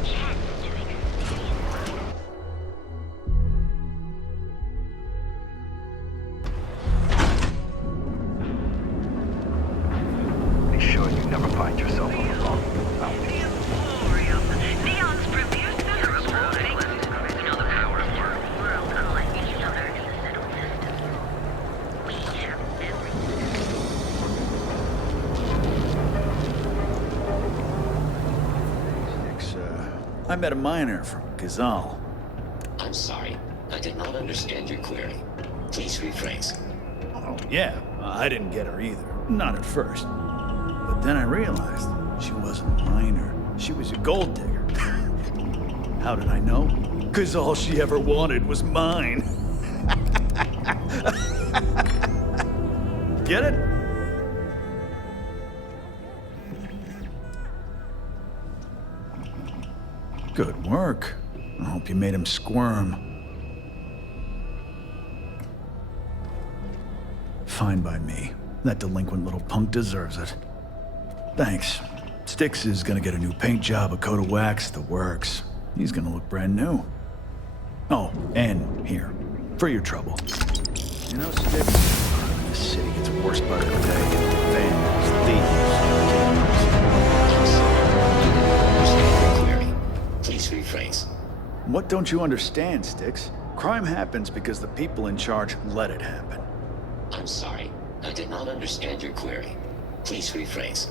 I met a miner from Gazal. I'm sorry. I did not understand your query. Please rephrase. Oh, yeah. I didn't get her either. Not at first. But then I realized she wasn't a miner. She was a gold digger. How did I know? 'Cause all she ever wanted was mine. Get it? Good work. I hope you made him squirm. Fine by me. That delinquent little punk deserves it. Thanks. Styx is gonna get a new paint job, a coat of wax, the works. He's gonna look brand new. Oh, and here, for your trouble. You know, Styx, this city gets worse by the day. Vandals, thieves. Please rephrase. What don't you understand, Styx? Crime happens because the people in charge let it happen. I'm sorry. I did not understand your query. Please rephrase.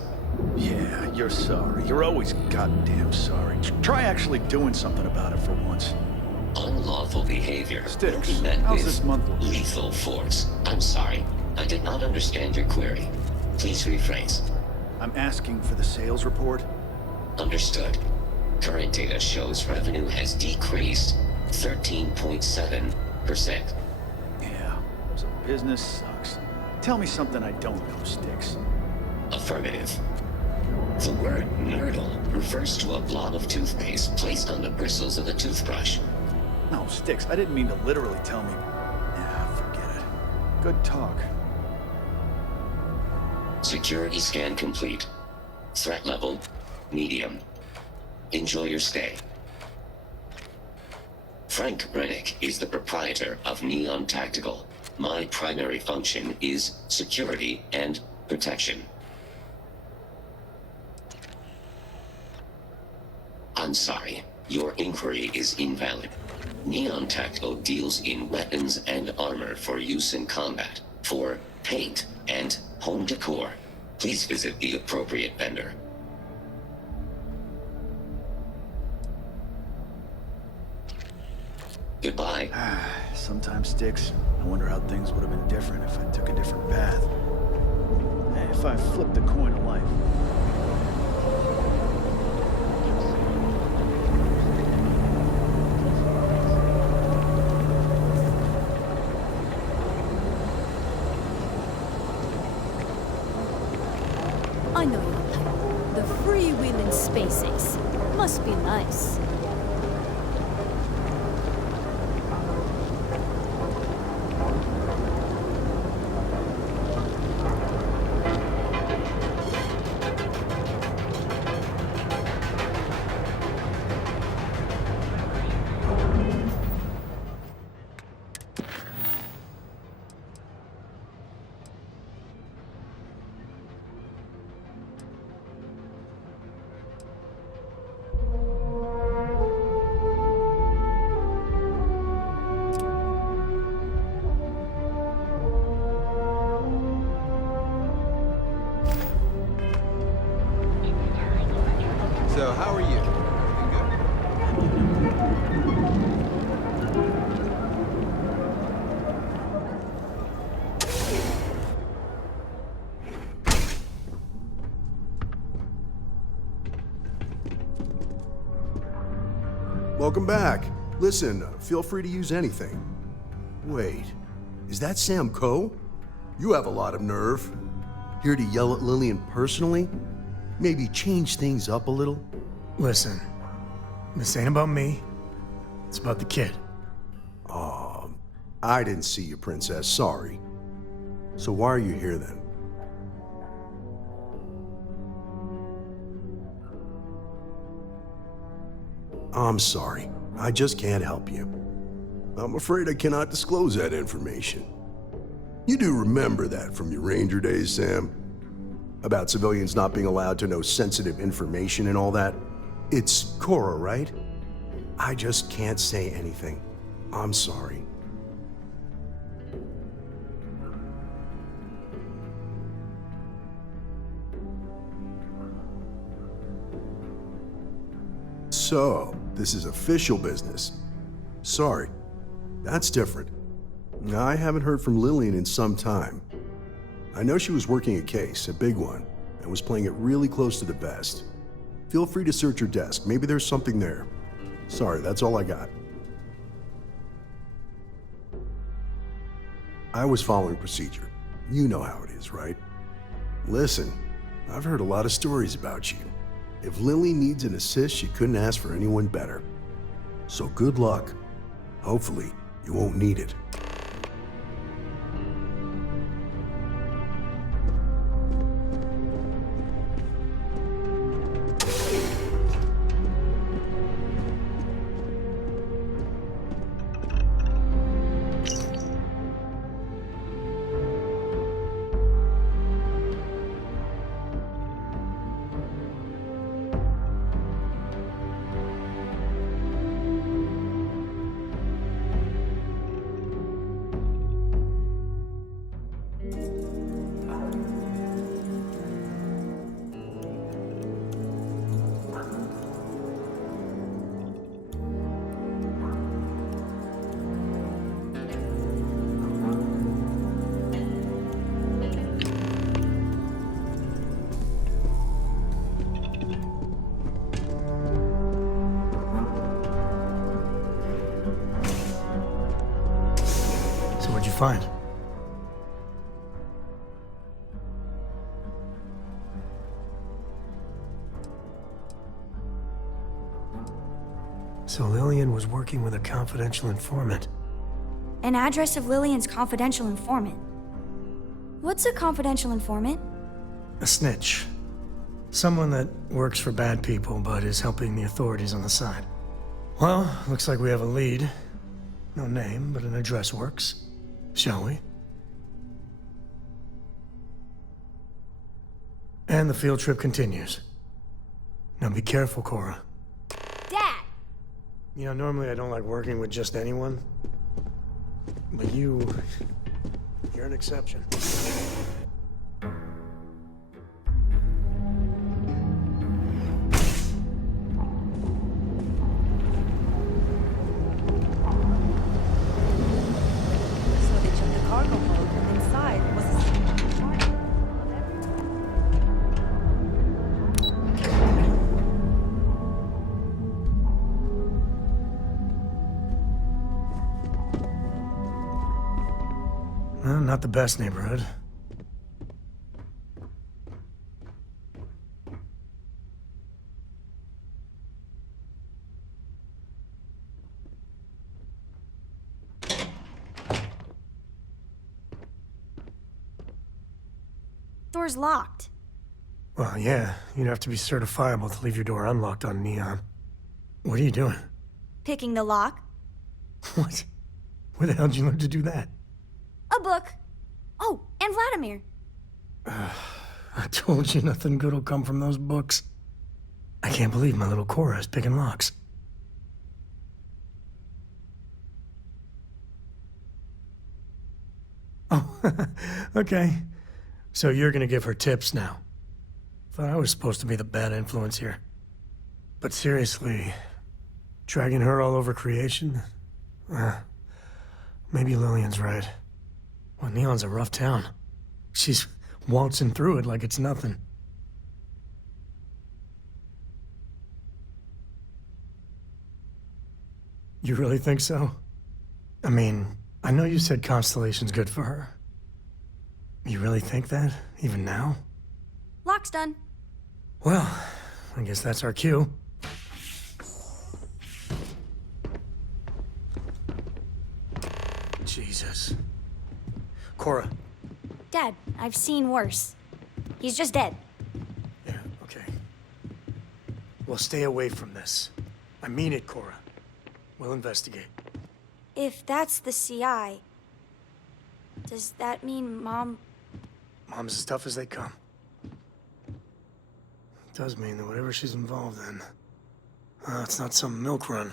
Yeah, you're sorry. You're always goddamn sorry. Try actually doing something about it for once. Unlawful behavior Styx, will be met how's with this month look? lethal force. I'm sorry. I did not understand your query. Please rephrase. I'm asking for the sales report. Understood. Current data shows revenue has decreased 13.7%. Yeah, so business sucks. Tell me something I don't know, Styx. Affirmative. The word nurdle refers to a blob of toothpaste placed on the bristles of a toothbrush. No, Styx, I didn't mean to literally tell me. Yeah, forget it. Good talk. Security scan complete. Threat level, medium. Enjoy your stay. Frank Rennick is the proprietor of Neon Tactical. My primary function is security and protection. I'm sorry, your inquiry is invalid. Neon Tactical deals in weapons and armor for use in combat, for paint and home decor. Please visit the appropriate vendor. Goodbye. Sometimes, Styx, I wonder how things would have been different if I took a different path. If I flipped the coin of life. I know you like the freewheeling space ace. Must be nice. So, how are you? Welcome back. Listen, feel free to use anything. Wait, is that Sam Coe? You have a lot of nerve. Here to yell at Lillian personally? Maybe change things up a little? Listen, this ain't about me. It's about the kid. I didn't see you, Princess. Sorry. So why are you here then? I'm sorry. I just can't help you. I'm afraid I cannot disclose that information. You do remember that from your Ranger days, Sam? About civilians not being allowed to know sensitive information and all that? It's Cora, right? I just can't say anything. I'm sorry. So, this is official business. Sorry, that's different. I haven't heard from Lillian in some time. I know she was working a case, a big one, and was playing it really close to the vest. Feel free to search her desk. Maybe there's something there. Sorry, that's all I got. I was following procedure. You know how it is, right? Listen, I've heard a lot of stories about you. If Lily needs an assist, she couldn't ask for anyone better. So good luck. Hopefully, you won't need it. What'd you find? So Lillian was working with a confidential informant. An address of Lillian's confidential informant. What's a confidential informant? A snitch. Someone that works for bad people but is helping the authorities on the side. Well, looks like we have a lead. No name, but an address works. Shall we? And the field trip continues. Now be careful, Cora. Dad! You know, normally I don't like working with just anyone. But you're an exception. Well, not the best neighborhood. Door's locked. Well, yeah, you'd have to be certifiable to leave your door unlocked on Neon. What are you doing? Picking the lock. What? Where the hell did you learn to do that? A book. Oh, and Vladimir. I told you nothing good will come from those books. I can't believe my little Cora is picking locks. Oh, okay. So you're gonna give her tips now. Thought I was supposed to be the bad influence here. But seriously, dragging her all over creation? Maybe Lillian's right. Well, Neon's a rough town. She's waltzing through it like it's nothing. You really think so? I mean, I know you said Constellation's good for her. You really think that, even now? Lock's done. Well, I guess that's our cue. Jesus. Cora. Dad, I've seen worse. He's just dead. Yeah, okay. Well, stay away from this. I mean it, Cora. We'll investigate. If that's the CI, does that mean Mom... Mom's as tough as they come. It does mean that whatever she's involved in, it's not some milk run.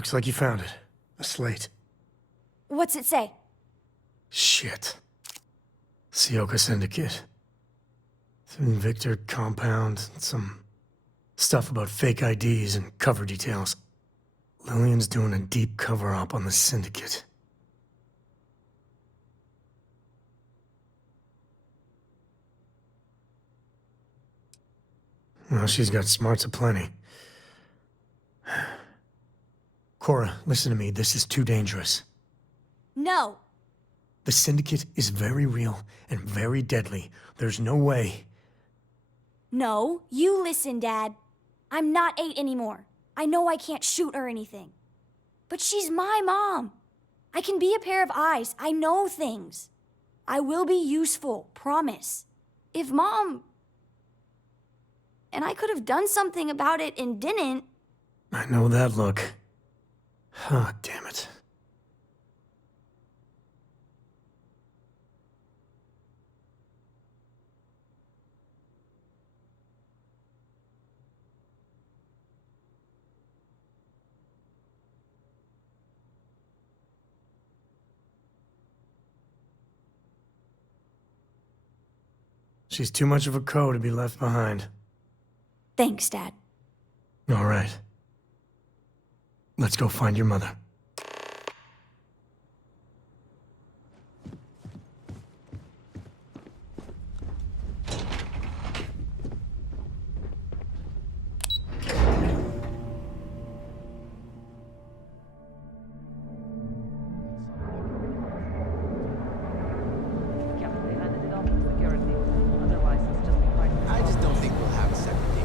Looks like you found it. A slate. What's it say? Shit. Sioka Syndicate. Victor compound, some stuff about fake IDs and cover details. Lillian's doing a deep cover-up on the Syndicate. Well, she's got smarts aplenty. Cora, listen to me. This is too dangerous. No. The Syndicate is very real and very deadly. There's no way. No, you listen, Dad. I'm not 8 anymore. I know I can't shoot or anything. But she's my mom. I can be a pair of eyes. I know things. I will be useful, promise. If Mom... And I could have done something about it and didn't. I know that look. Ah, damn it. She's too much of a co to be left behind. Thanks, Dad. All right. Let's go find your mother. I just don't think we'll have a second date.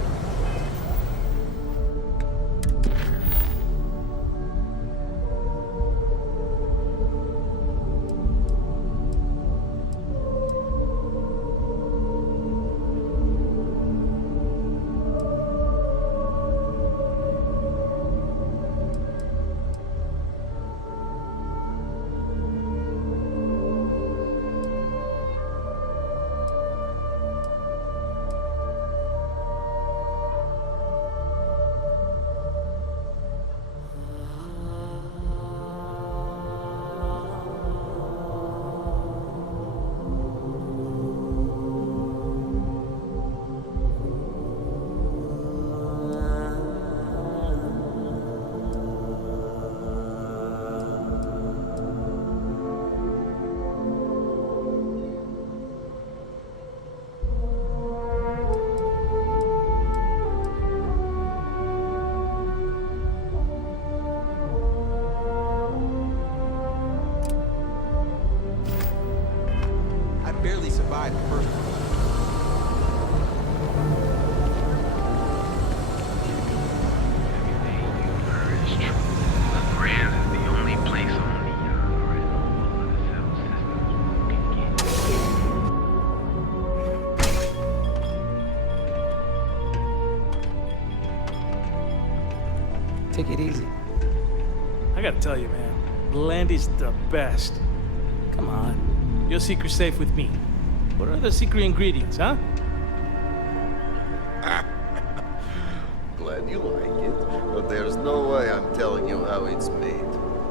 I barely survived the first one. Take it easy. I gotta tell you, man, Landy's the best. Come on, your secret's safe with me. What are the secret ingredients, huh? Glad you like it, but there's no way I'm telling you how it's made.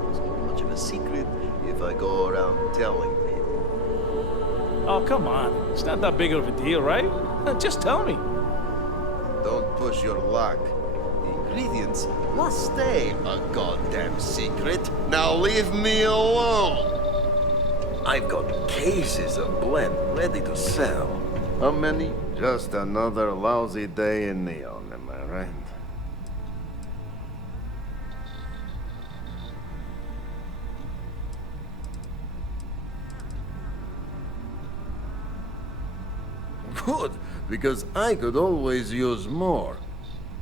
It's not much of a secret if I go around telling people. Oh, come on. It's not that big of a deal, right? Just tell me. Don't push your luck. The ingredients must stay a goddamn secret. Now leave me alone. I've got cases of blend ready to sell. How many? Just another lousy day in Neon, am I right? Good, because I could always use more.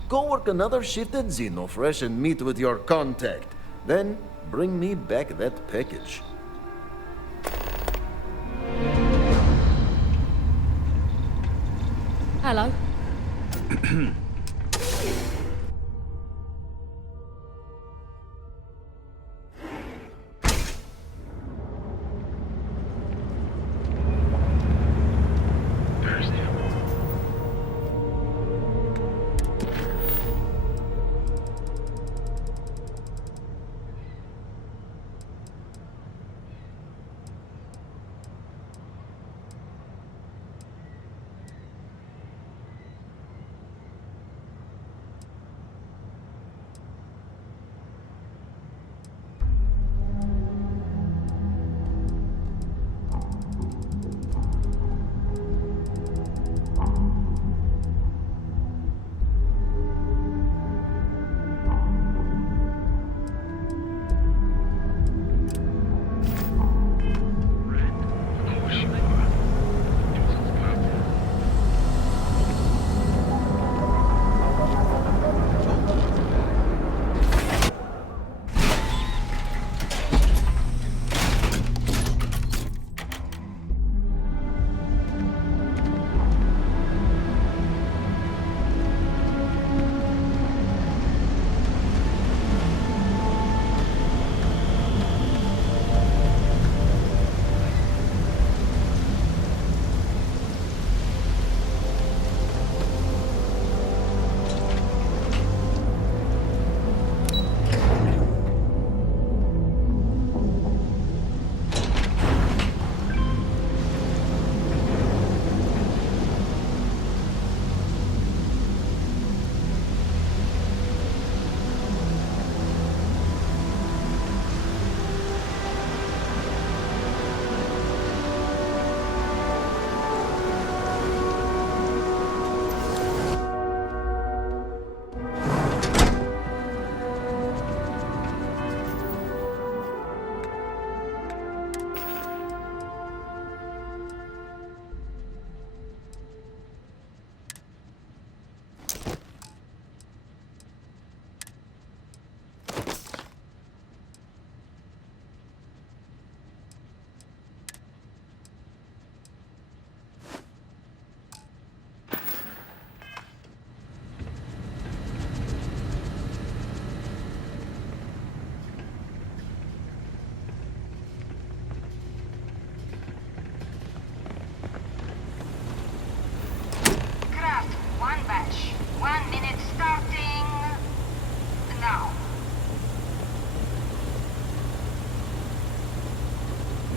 Go work another shift at Xenofresh and meet with your contact. Then bring me back that package. Hello.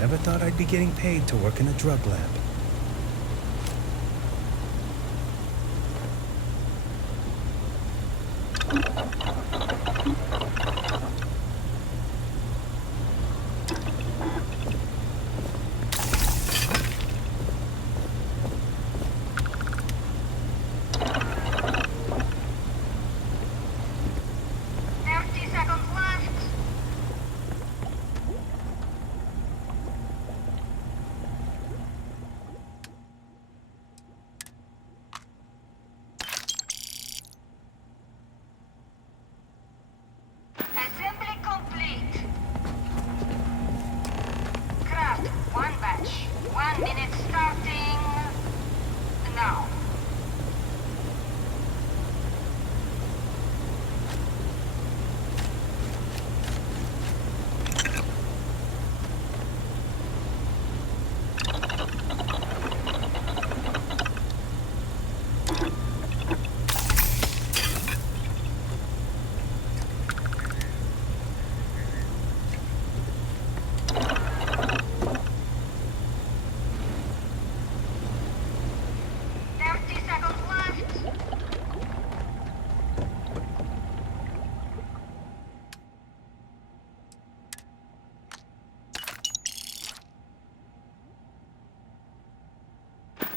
Never thought I'd be getting paid to work in a drug lab. Assembly complete. Craft one batch. 1 minute starting now.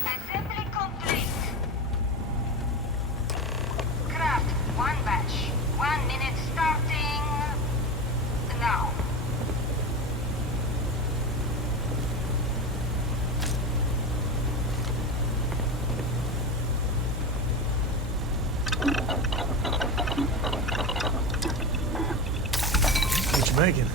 Assembly complete. Craft one batch. 1 minute starting now. What you making?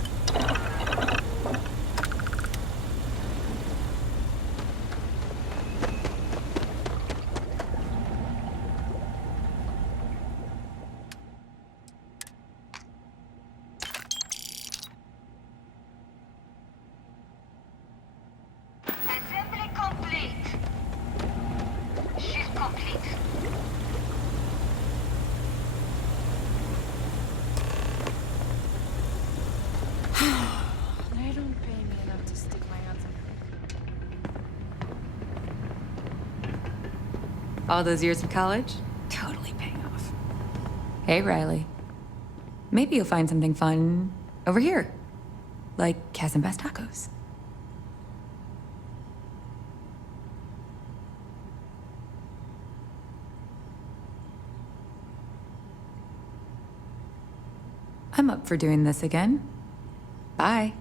Assembly complete. She's complete. They don't pay me enough to stick my hands in. All those years of college? Totally paying off. Hey, Riley. Maybe you'll find something fun over here. Like Cas and Bass Tacos. I'm up for doing this again. Bye.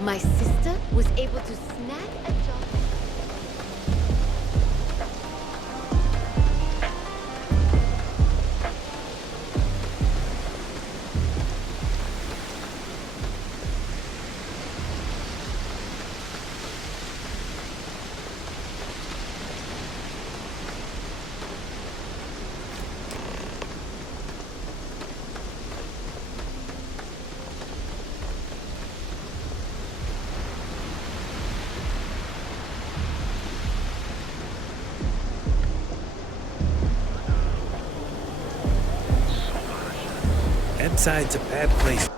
My sister was able to snag a job. That side's a bad place.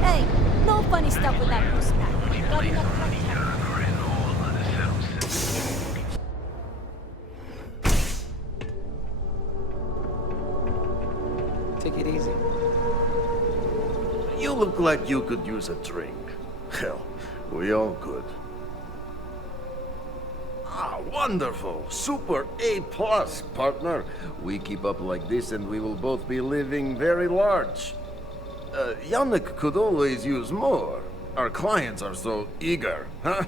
Hey, no funny stuff with that goose pack. Got enough Take it easy. You look like you could use a drink. Hell, we all could. Ah, wonderful. Super A+, partner. We keep up like this and we will both be living very large. Yannick could always use more. Our clients are so eager, huh?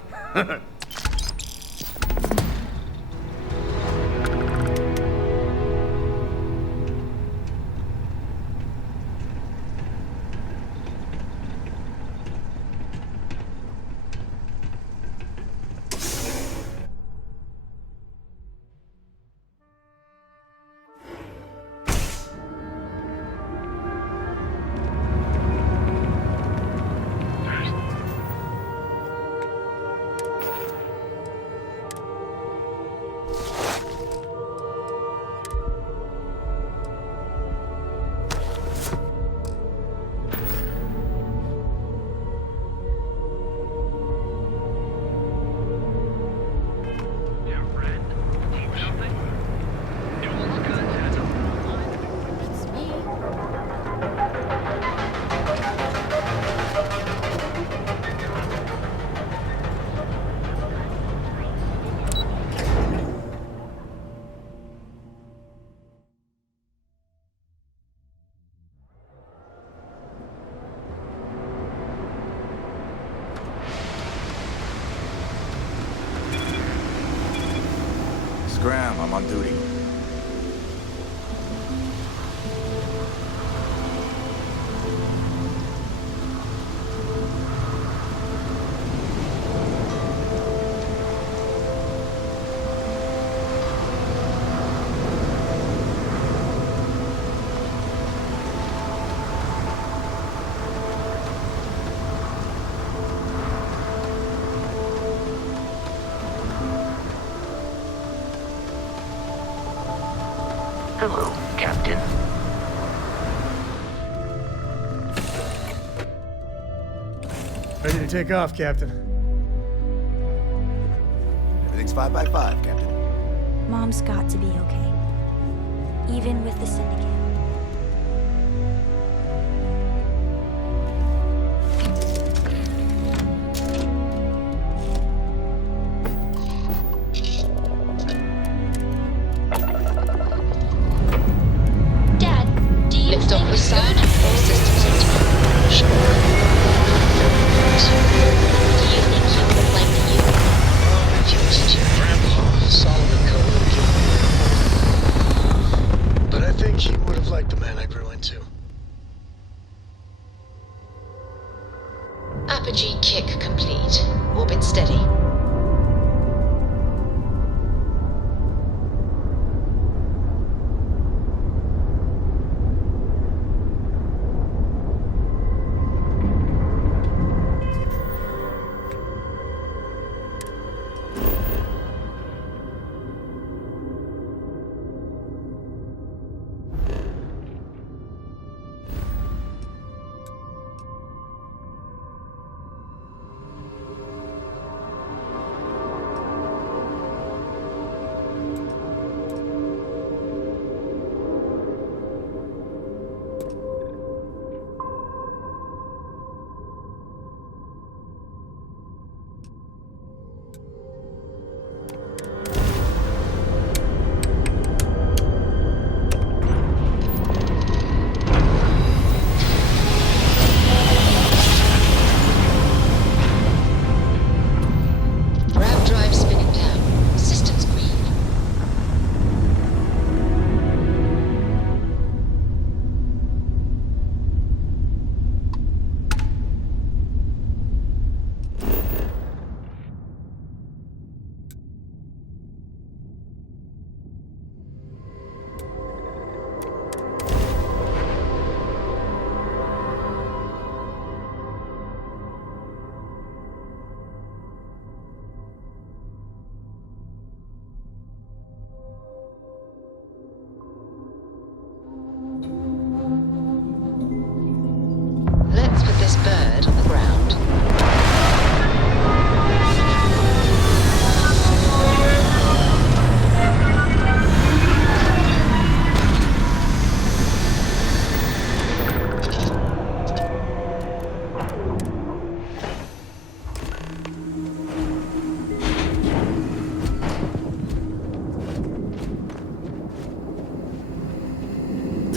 Scram, I'm on duty. Hello, Captain. Ready to take off, Captain. Everything's 5 by 5, Captain. Mom's got to be okay. Even with the syndicate. Dad, do you think it's good? Systems integration. Do you think he would like you? If you listen to your grandpa, Solomon code would give him. But I think he would have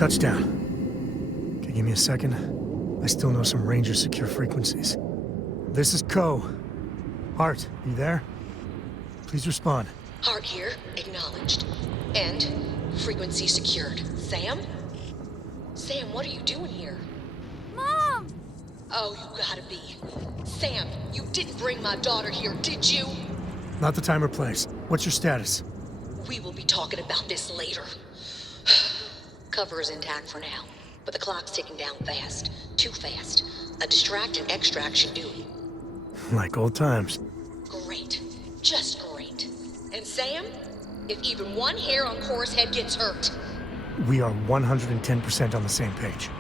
Touchdown. Can you give me a second? I still know some Ranger secure frequencies. This is Co. Hart, you there? Please respond. Hart here, acknowledged. And frequency secured. Sam? Sam, what are you doing here? Mom! Oh, you gotta be. Sam, you didn't bring my daughter here, did you? Not the time or place. What's your status? We will be talking about this later. Cover is intact for now, but the clock's ticking down fast. Too fast. A distract and extract should do it. Like old times. Great. Just great. And Sam, if even one hair on Cora's head gets hurt, We are 110% on the same page.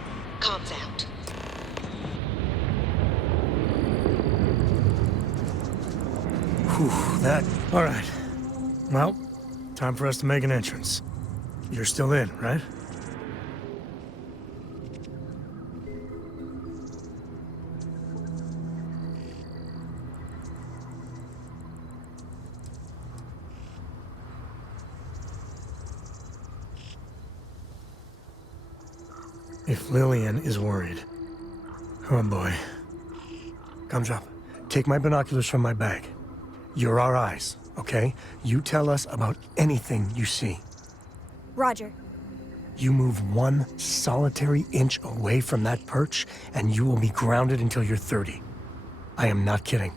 comms out. Whew, that... All right. Well, time for us to make an entrance. You're still in, right? If Lillian is worried... Oh boy. Gumdrop, take my binoculars from my bag. You're our eyes, okay? You tell us about anything you see. Roger. You move 1 solitary inch away from that perch, and you will be grounded until you're 30. I am not kidding.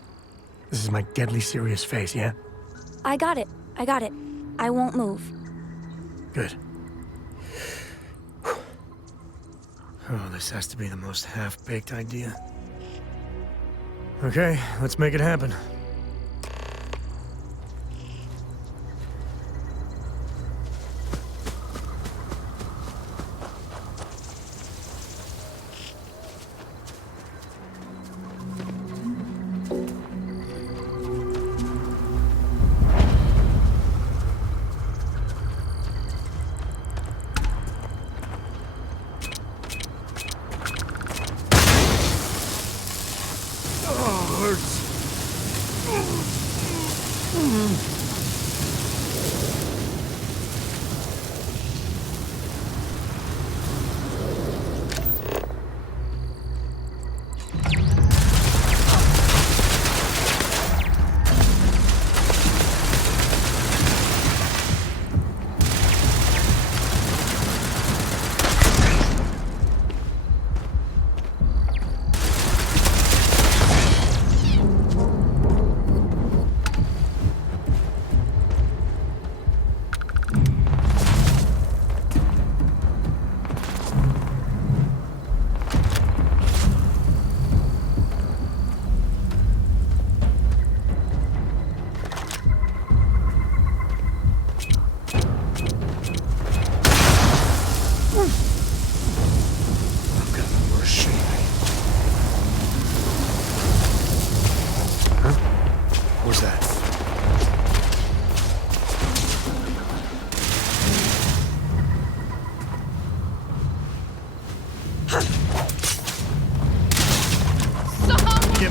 This is my deadly serious face, yeah? I got it. I got it. I won't move. Good. Oh, this has to be the most half-baked idea. Okay, let's make it happen.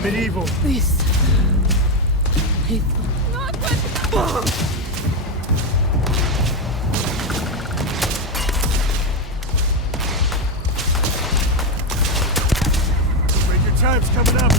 Medieval. Please. Not good. Your time's coming up.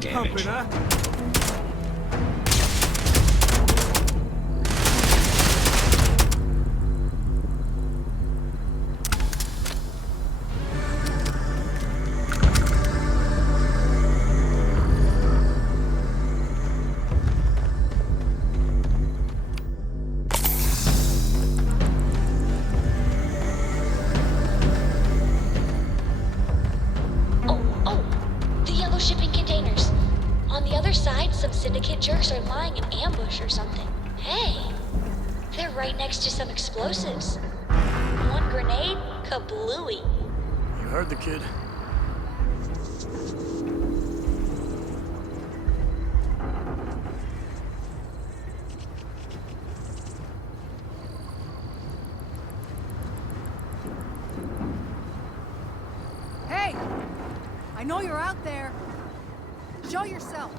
damage. The yellow shipping containers. On the other side, some syndicate jerks are lying in ambush or something. Hey, they're right next to some explosives. One grenade, kablooey. You heard the kid. Hey! I know you're out there. Show yourself.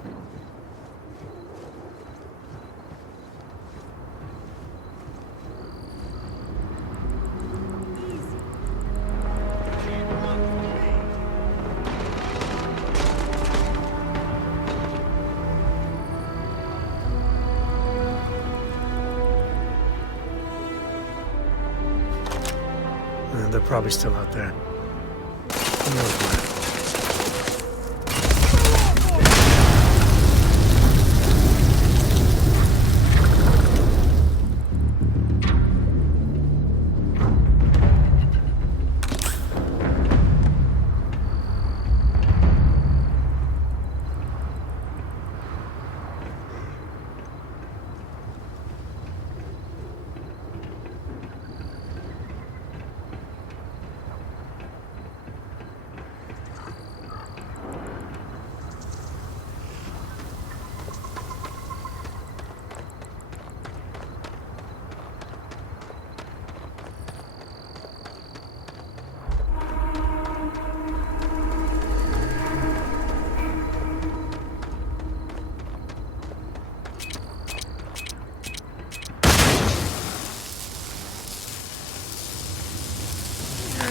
They're probably still out there. Who knows where?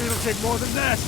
It'll take more than that.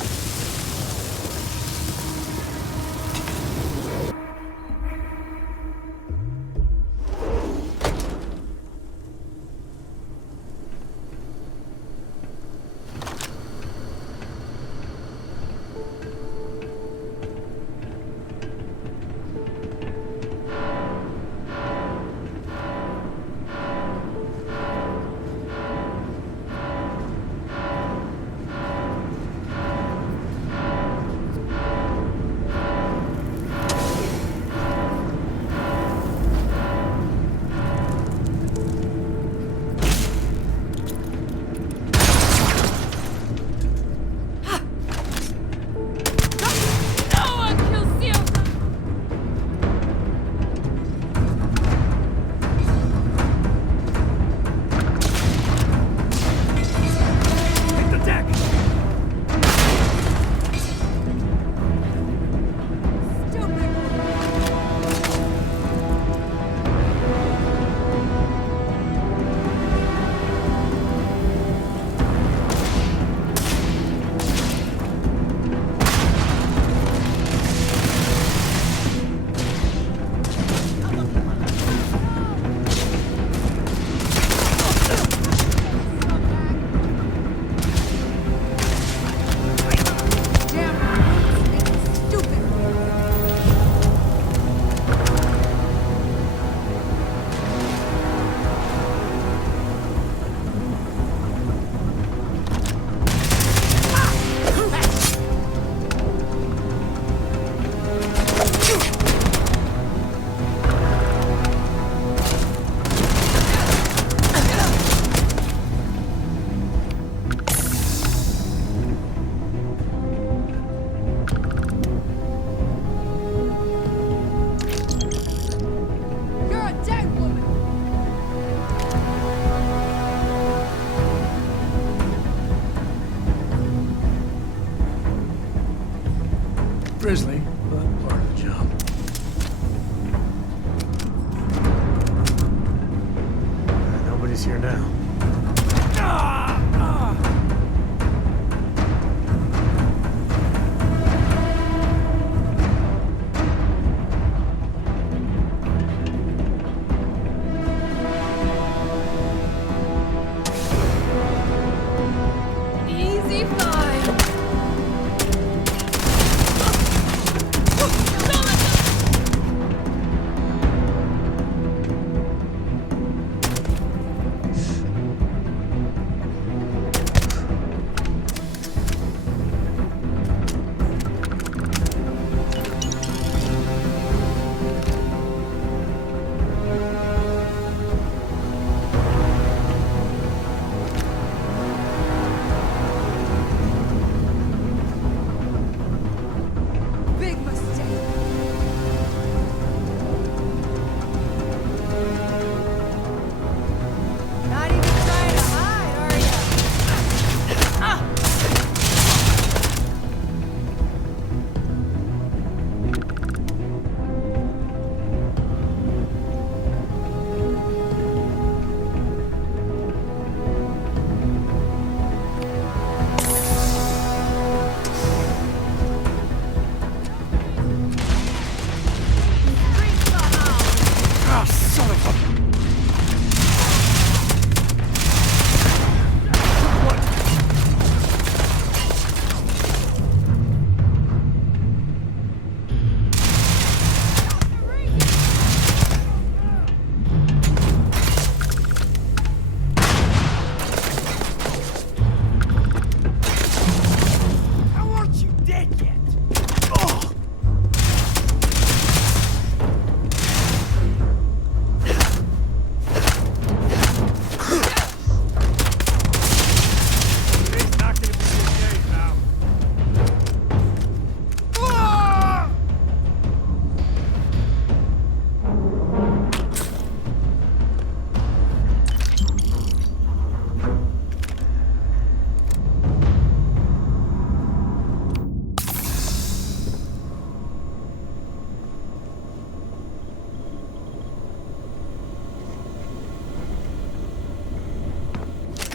Grisly, but part of the job. Nobody's here now.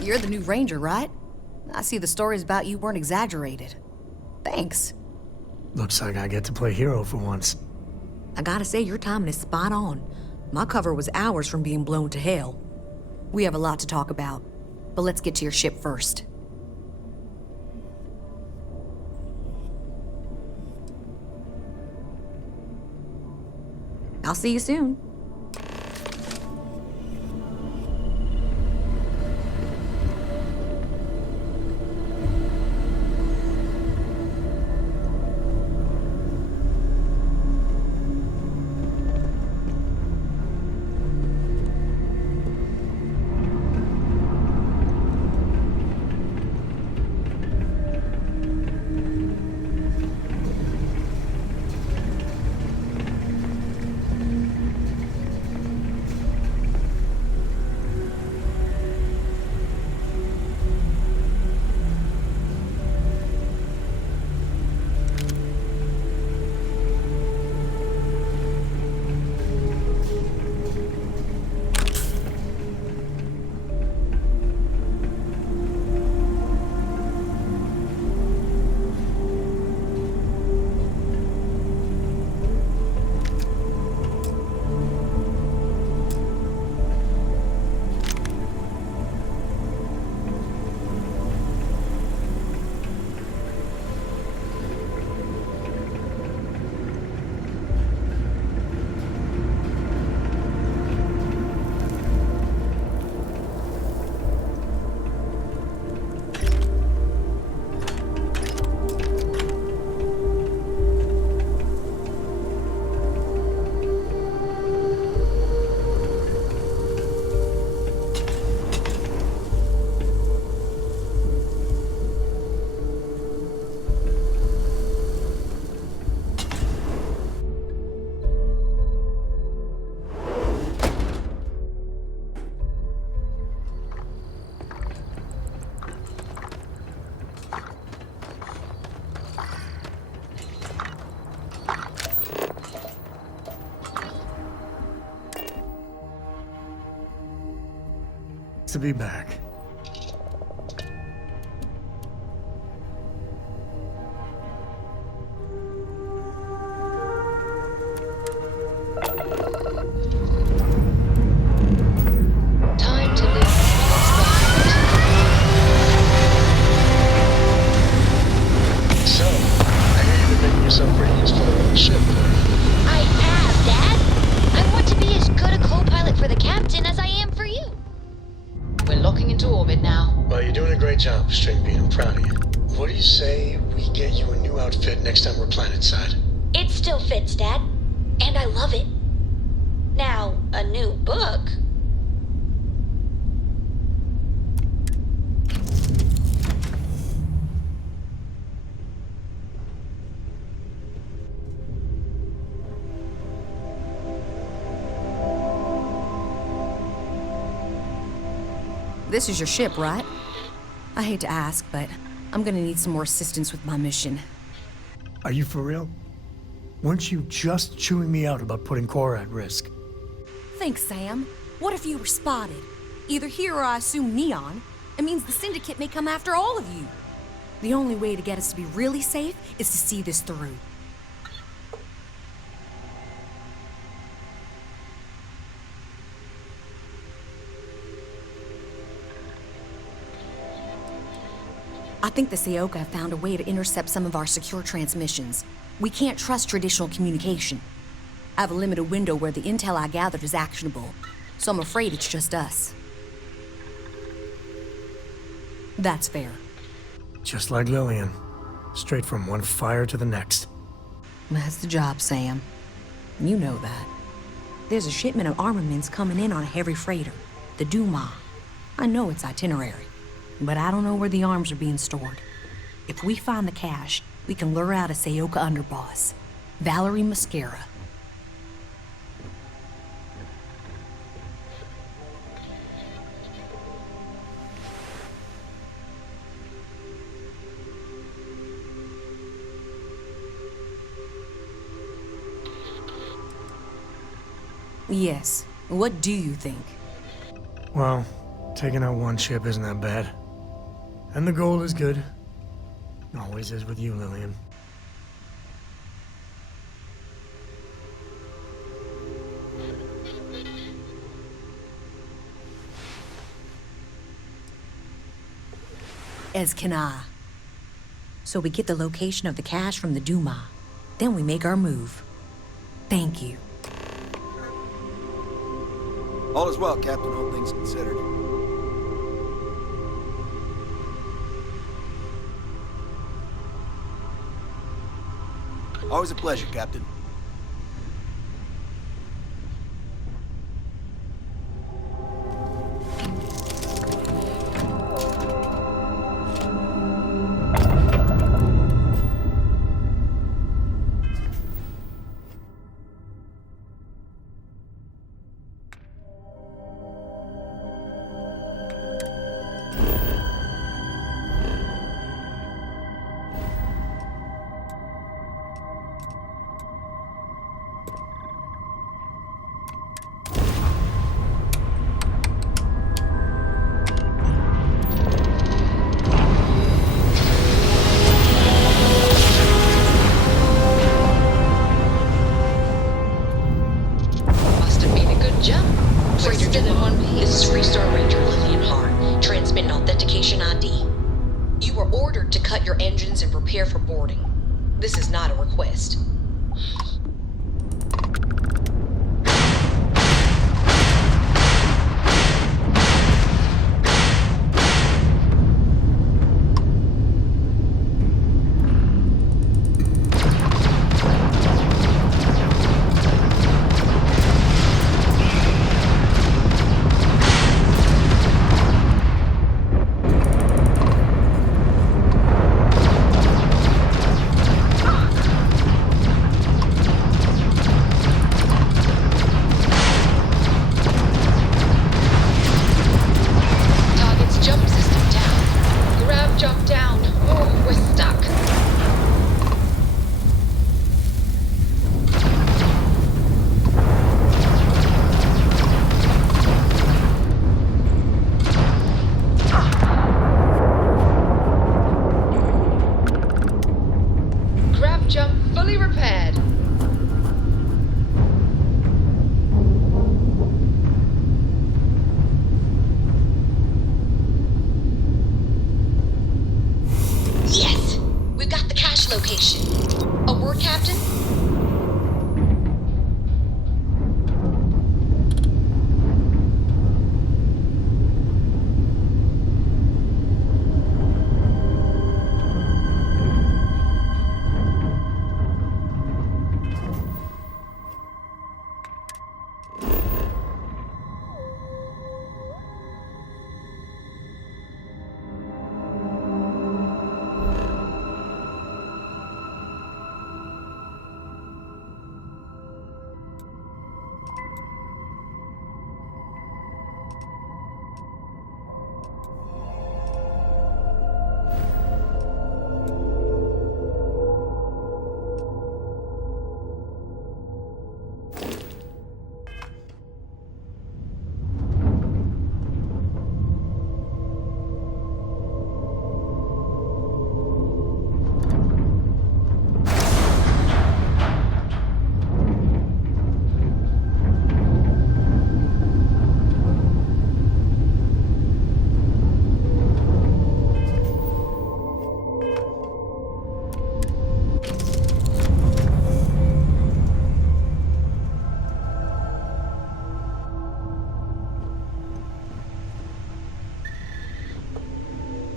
You're the new ranger, right? I see the stories about you weren't exaggerated. Thanks. Looks like I get to play hero for once. I gotta say, your timing is spot on. My cover was hours from being blown to hell. We have a lot to talk about, but let's get to your ship first. I'll see you soon. To be back. Time to live. So, I hear you've been making yourself pretty useful on the ship. I have, Dad. I want to be as good a co-pilot for the captain as I am for you. We're locking into orbit now. Well, you're doing a great job, String Bean. I'm proud of you. What do you say we get you a new outfit next time we're planetside? It still fits, Dad. And I love it. Now, a new book. This is your ship, right? I hate to ask, but I'm gonna need some more assistance with my mission. Are you for real? Weren't you just chewing me out about putting Cora at risk? Thanks, Sam. What if you were spotted? Either here or I assume Neon. It means the Syndicate may come after all of you. The only way to get us to be really safe is to see this through. I think the Seoka have found a way to intercept some of our secure transmissions. We can't trust traditional communication. I have a limited window where the intel I gathered is actionable, so I'm afraid it's just us. That's fair. Just like Lillian. Straight from one fire to the next. That's the job, Sam. You know that. There's a shipment of armaments coming in on a heavy freighter, the Duma. I know its itinerary, but I don't know where the arms are being stored. If we find the cache, we can lure out a Seoka underboss, Valerie Mascara. Yes. What do you think? Well, Taking out one ship isn't that bad. And the goal is good. Always is with you, Lillian. As can I. So we get the location of the cache from the Duma. Then we make our move. Thank you. All is well, Captain, all things considered. Always a pleasure, Captain. This is not a request.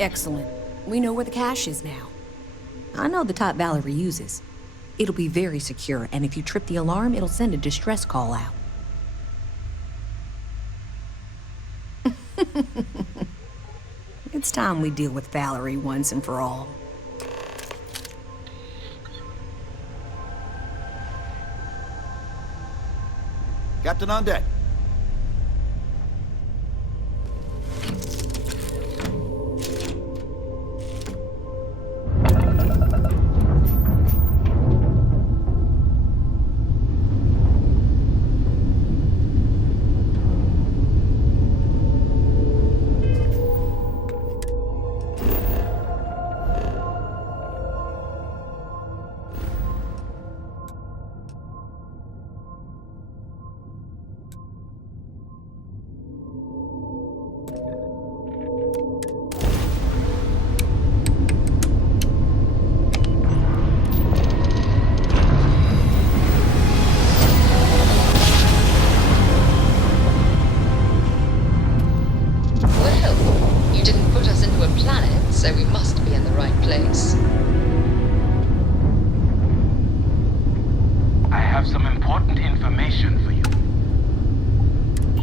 Excellent. We know where the cache is now. I know the type Valerie uses. It'll be very secure, and if you trip the alarm, it'll send a distress call out. It's time we deal with Valerie once and for all. Captain on deck. so we must be in the right place. I have some important information for you.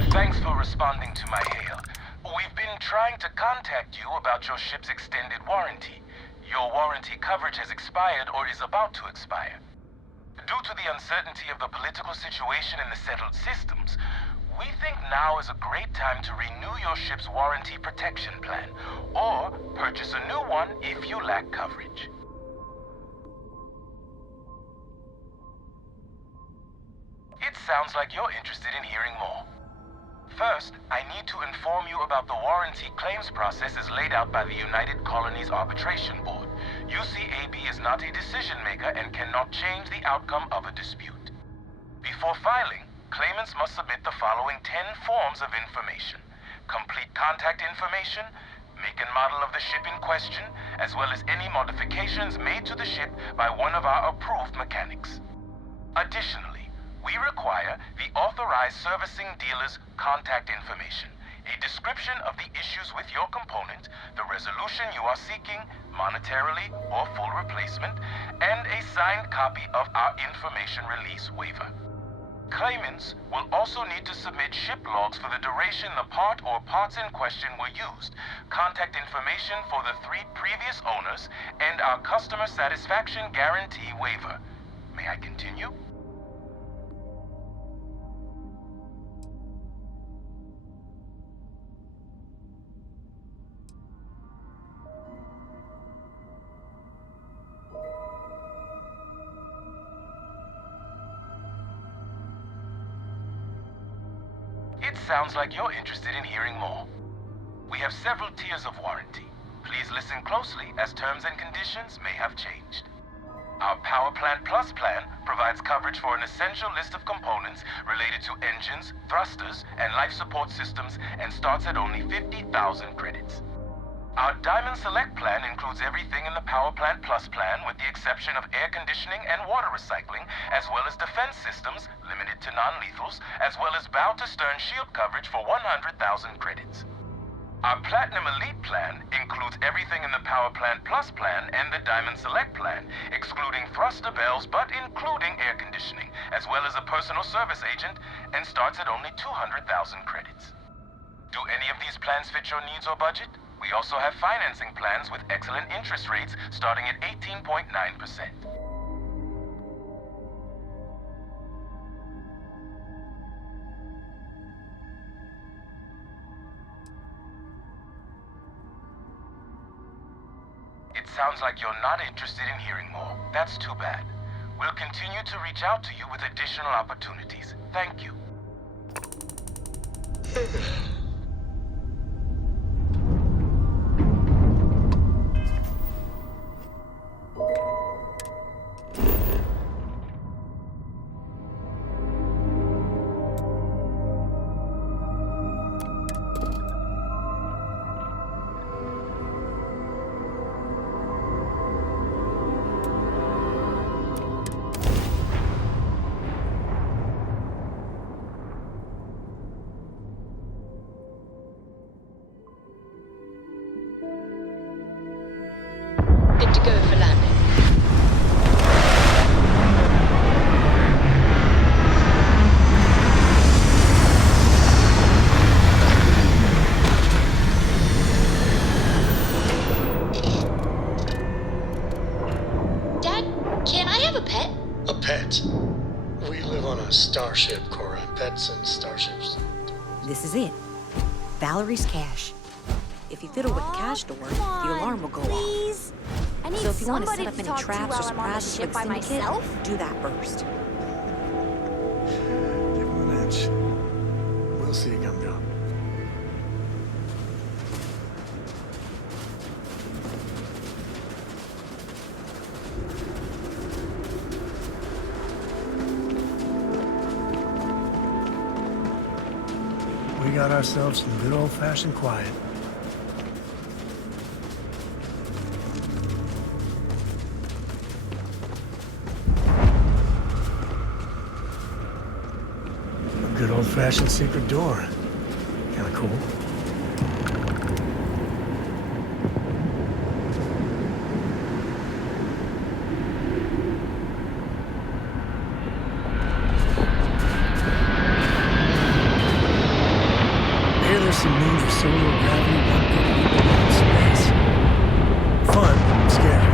Thanks for responding to my hail. We've been trying to contact you about your ship's extended warranty. Your warranty coverage has expired or is about to expire. Due to the uncertainty of the political situation in the settled systems, we think now is a great time to renew your ship's warranty protection plan, or purchase a new one if you lack coverage. It sounds like you're interested in hearing more. First, I need to inform you about the warranty claims process as laid out by the United Colonies Arbitration Board. UCAB is not a decision maker and cannot change the outcome of a dispute. Before filing, claimants must submit the following 10 forms of information: complete contact information, make and model of the ship in question, as well as any modifications made to the ship by one of our approved mechanics. Additionally, we require the authorized servicing dealer's contact information, a description of the issues with your component, the resolution you are seeking, monetarily or full replacement, and a signed copy of our information release waiver. Claimants will also need to submit ship logs for the duration the part or parts in question were used, contact information for the 3 previous owners, and our customer satisfaction guarantee waiver. May I continue? It sounds like you're interested in hearing more. We have several tiers of warranty. Please listen closely as terms and conditions may have changed. Our Power Plant Plus plan provides coverage for an essential list of components related to engines, thrusters, and life support systems and starts at only 50,000 credits. Our Diamond Select plan includes everything in the Power Plant Plus plan with the exception of air conditioning and water recycling, as well as defense systems, limited to non-lethals, as well as bow-to-stern shield coverage for 100,000 credits. Our Platinum Elite plan includes everything in the Power Plant Plus plan and the Diamond Select plan, excluding thruster bells but including air conditioning, as well as a personal service agent, and starts at only 200,000 credits. Do any of these plans fit your needs or budget? We also have financing plans with excellent interest rates starting at 18.9%. It sounds like you're not interested in hearing more. That's too bad. We'll continue to reach out to you with additional opportunities. Thank you. Good to go for landing. Dad, can I have a pet? A pet? We live on a starship, Cora. Pets and starships. This is it. Valerie's cache. If you fiddle with the cache door, the alarm will go please. I off. need So if you want to somebody set up to any talk to traps or while I'm on the surprises ship for by the syndicate, myself? do that first. Give him an inch. We'll see you come down. We got ourselves some good old-fashioned quiet. A good old-fashioned secret door. Kinda cool. moons of solar gravity won't get people in space. Fun, scary.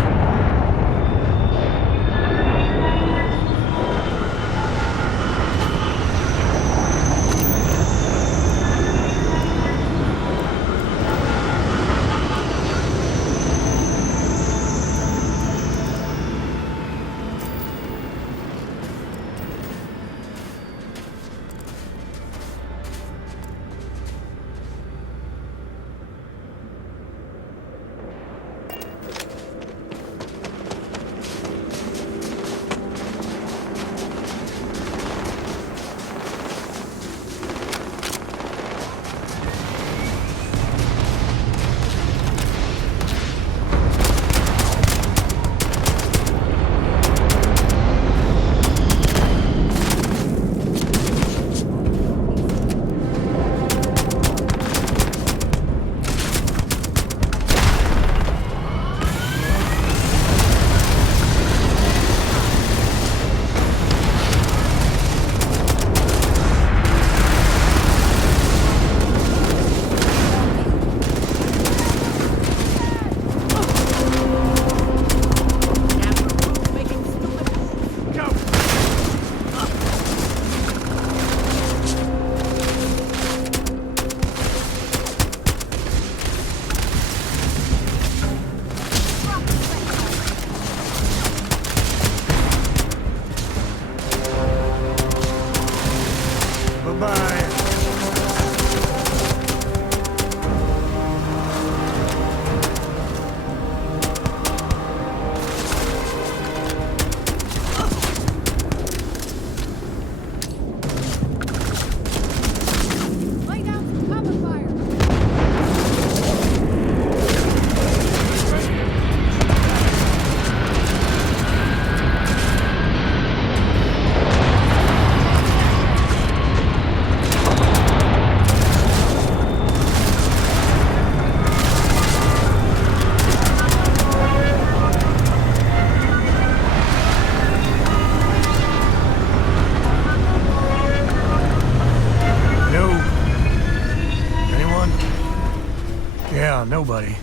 Nobody.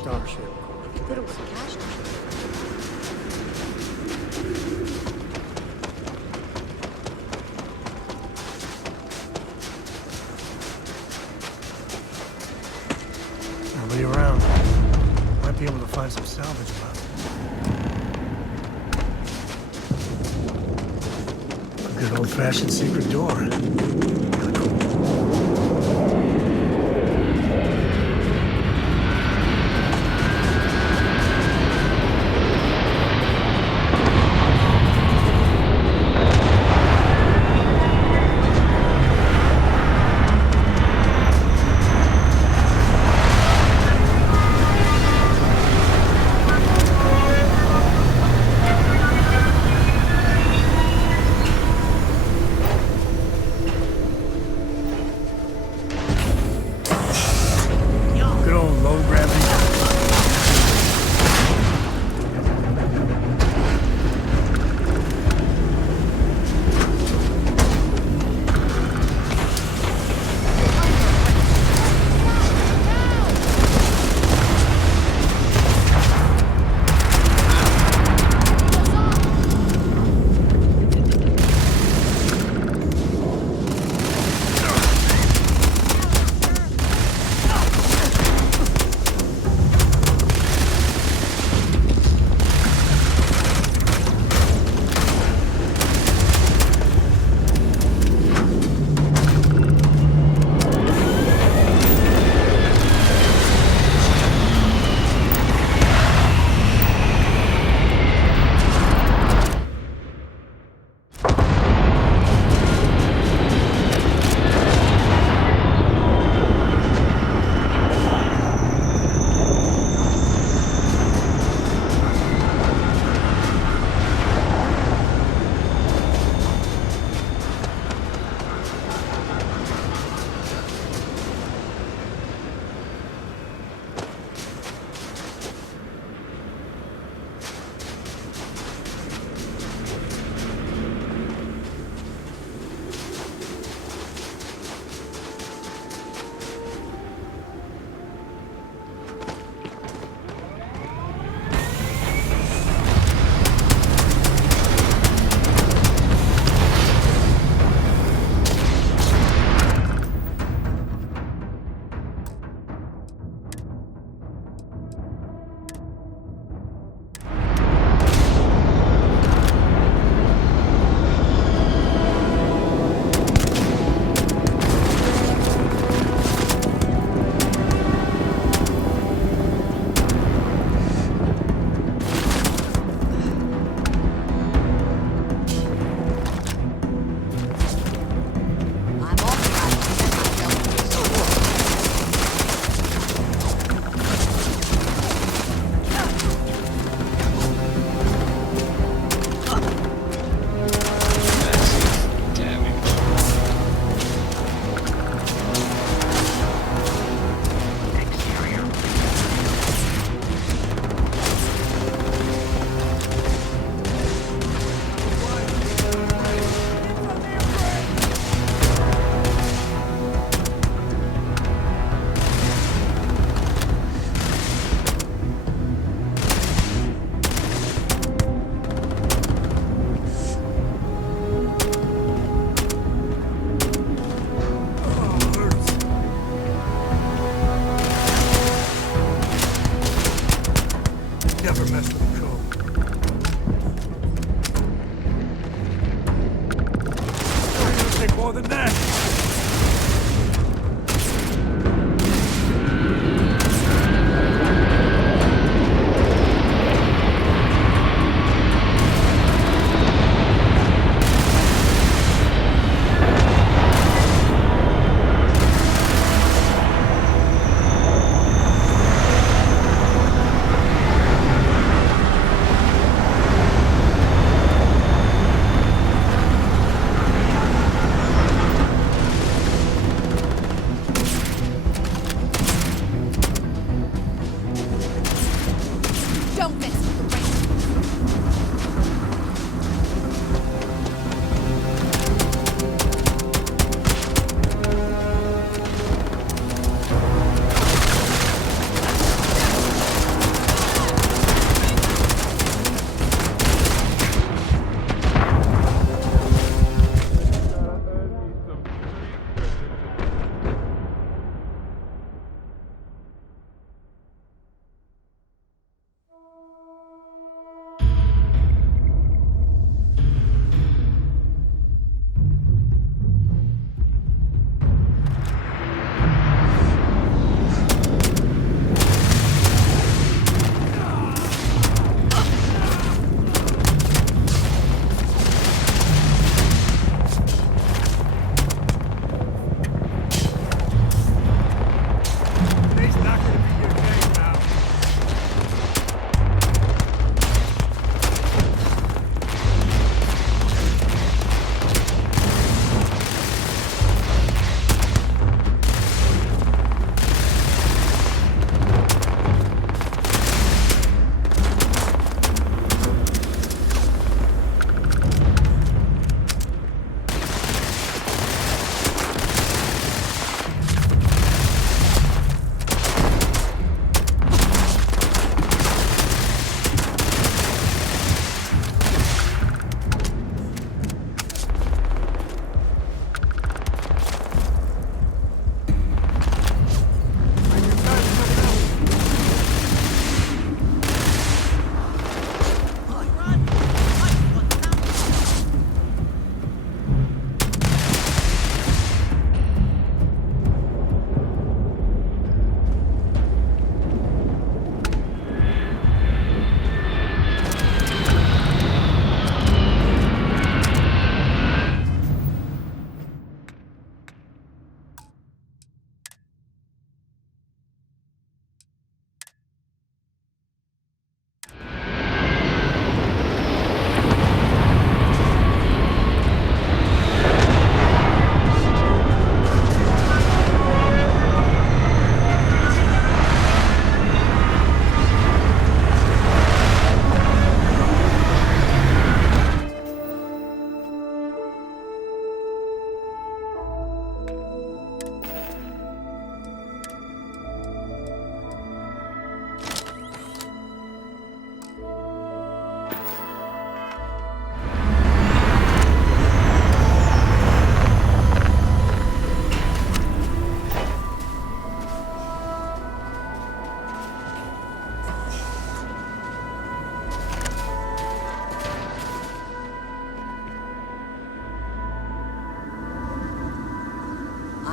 Starship. Little cash. Nobody around. Might be able to find some salvage left. A good old-fashioned secret door. Kinda cool.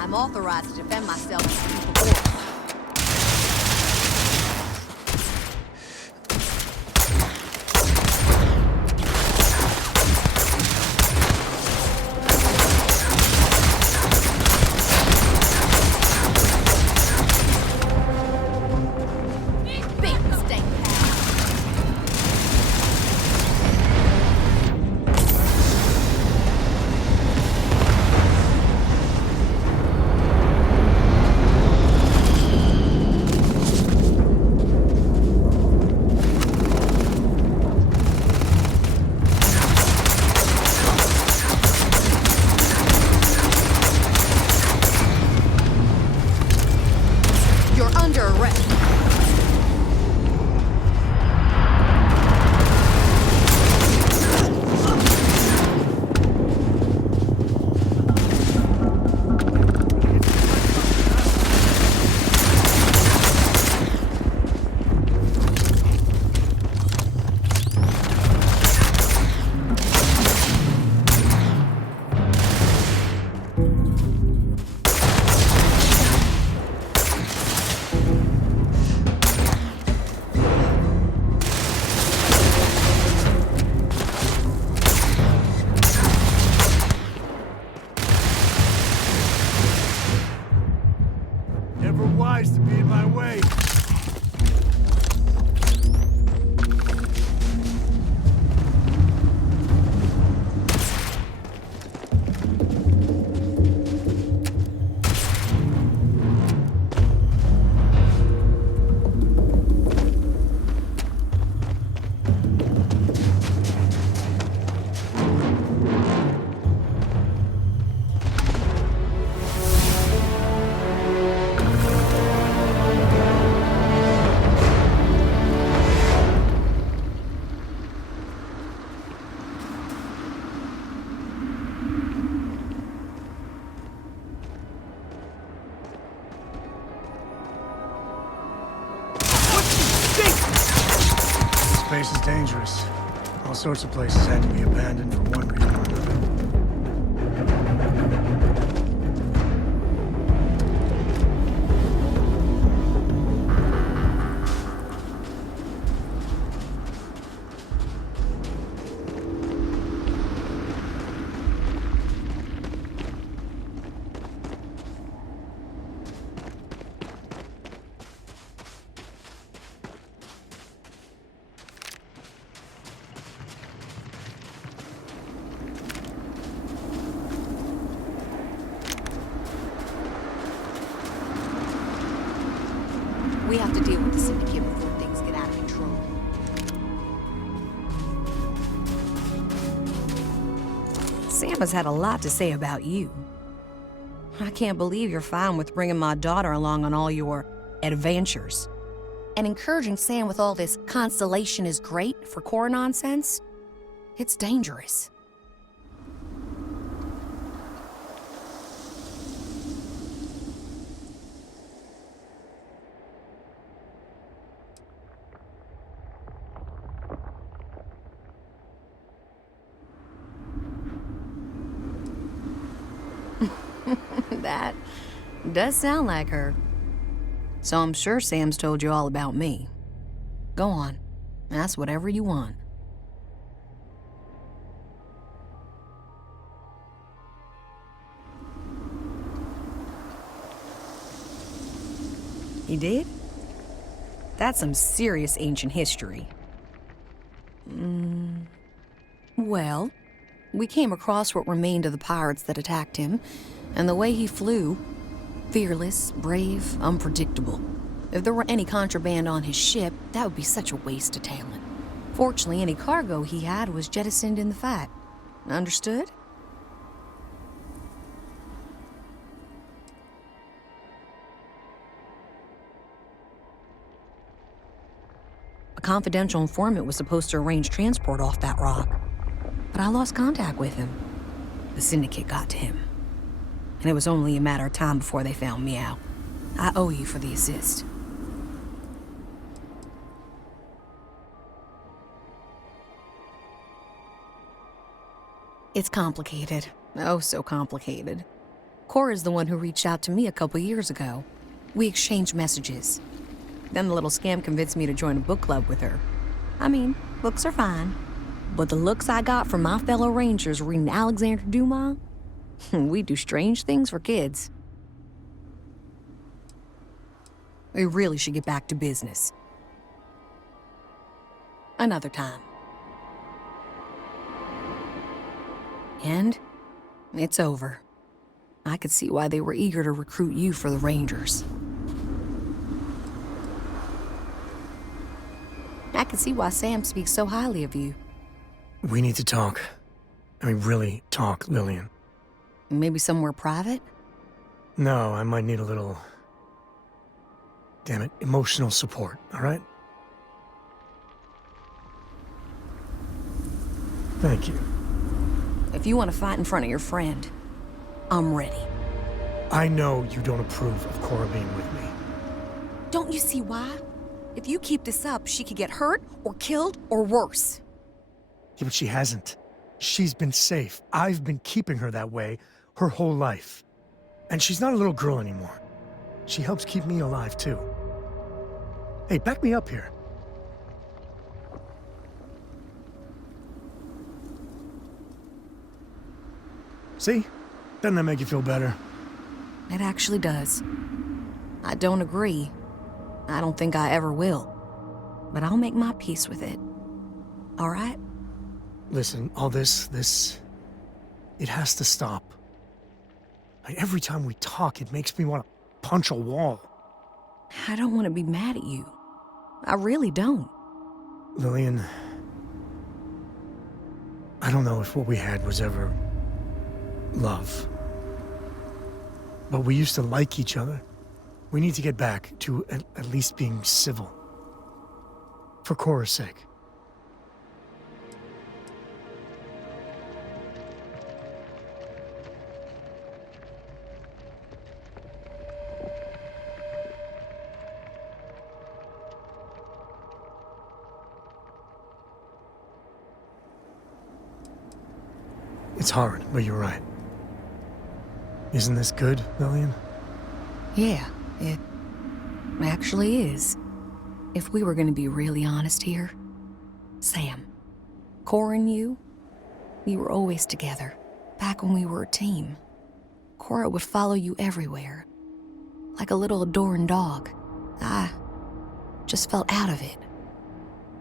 I'm authorized to defend myself with lethal force. Big mistake, pal. You're under arrest. Never wise to be in my way. This place is dangerous. All sorts of places had to be abandoned for one reason or another. We have to deal with the syndicate before things get out of control. Sam has had a lot to say about you. I can't believe you're fine with bringing my daughter along on all your adventures. And encouraging Sam with all this constellation is great for core nonsense. It's dangerous. That does sound like her. So I'm sure Sam's told you all about me. Go on, ask whatever you want. You did? That's some serious ancient history. Well, we came across what remained of the pirates that attacked him, and the way he flew, fearless, brave, unpredictable. If there were any contraband on his ship, that would be such a waste of talent. Fortunately, any cargo he had was jettisoned in the fight. Understood? A confidential informant was supposed to arrange transport off that rock, but I lost contact with him. The syndicate got to him, and it was only a matter of time before they found me out. I owe you for the assist. It's complicated. Oh, so complicated. Cora's the one who reached out to me a couple years ago. We exchanged messages. Then the little scam convinced me to join a book club with her. I mean, books are fine. But the looks I got from my fellow Rangers reading Alexander Dumas, we do strange things for kids. We really should get back to business. Another time. And it's over. I could see why they were eager to recruit you for the Rangers. I can see why Sam speaks so highly of you. We need to talk. I mean, really talk, Lillian. Maybe somewhere private? No, I might need a little... damn it, emotional support, all right? Thank you. If you want to fight in front of your friend, I'm ready. I know you don't approve of Cora being with me. Don't you see why? If you keep this up, she could get hurt, or killed, or worse. Yeah, but she hasn't. She's been safe. I've been keeping her that way her whole life. And she's not a little girl anymore. She helps keep me alive, too. Hey, back me up here. See? Doesn't that make you feel better? It actually does. I don't agree. I don't think I ever will. But I'll make my peace with it. All right? Listen, all this... it has to stop. Like, every time we talk, it makes me want to punch a wall. I don't want to be mad at you. I really don't. Lillian... I don't know if what we had was ever... love. But we used to like each other. We need to get back to at least being civil. For Cora's sake. It's hard, but you're right. Isn't this good, Lillian? Yeah, it actually is. If we were gonna be really honest here, Sam, Cora and you, we were always together, back when we were a team. Cora would follow you everywhere, like a little adoring dog. I just felt out of it,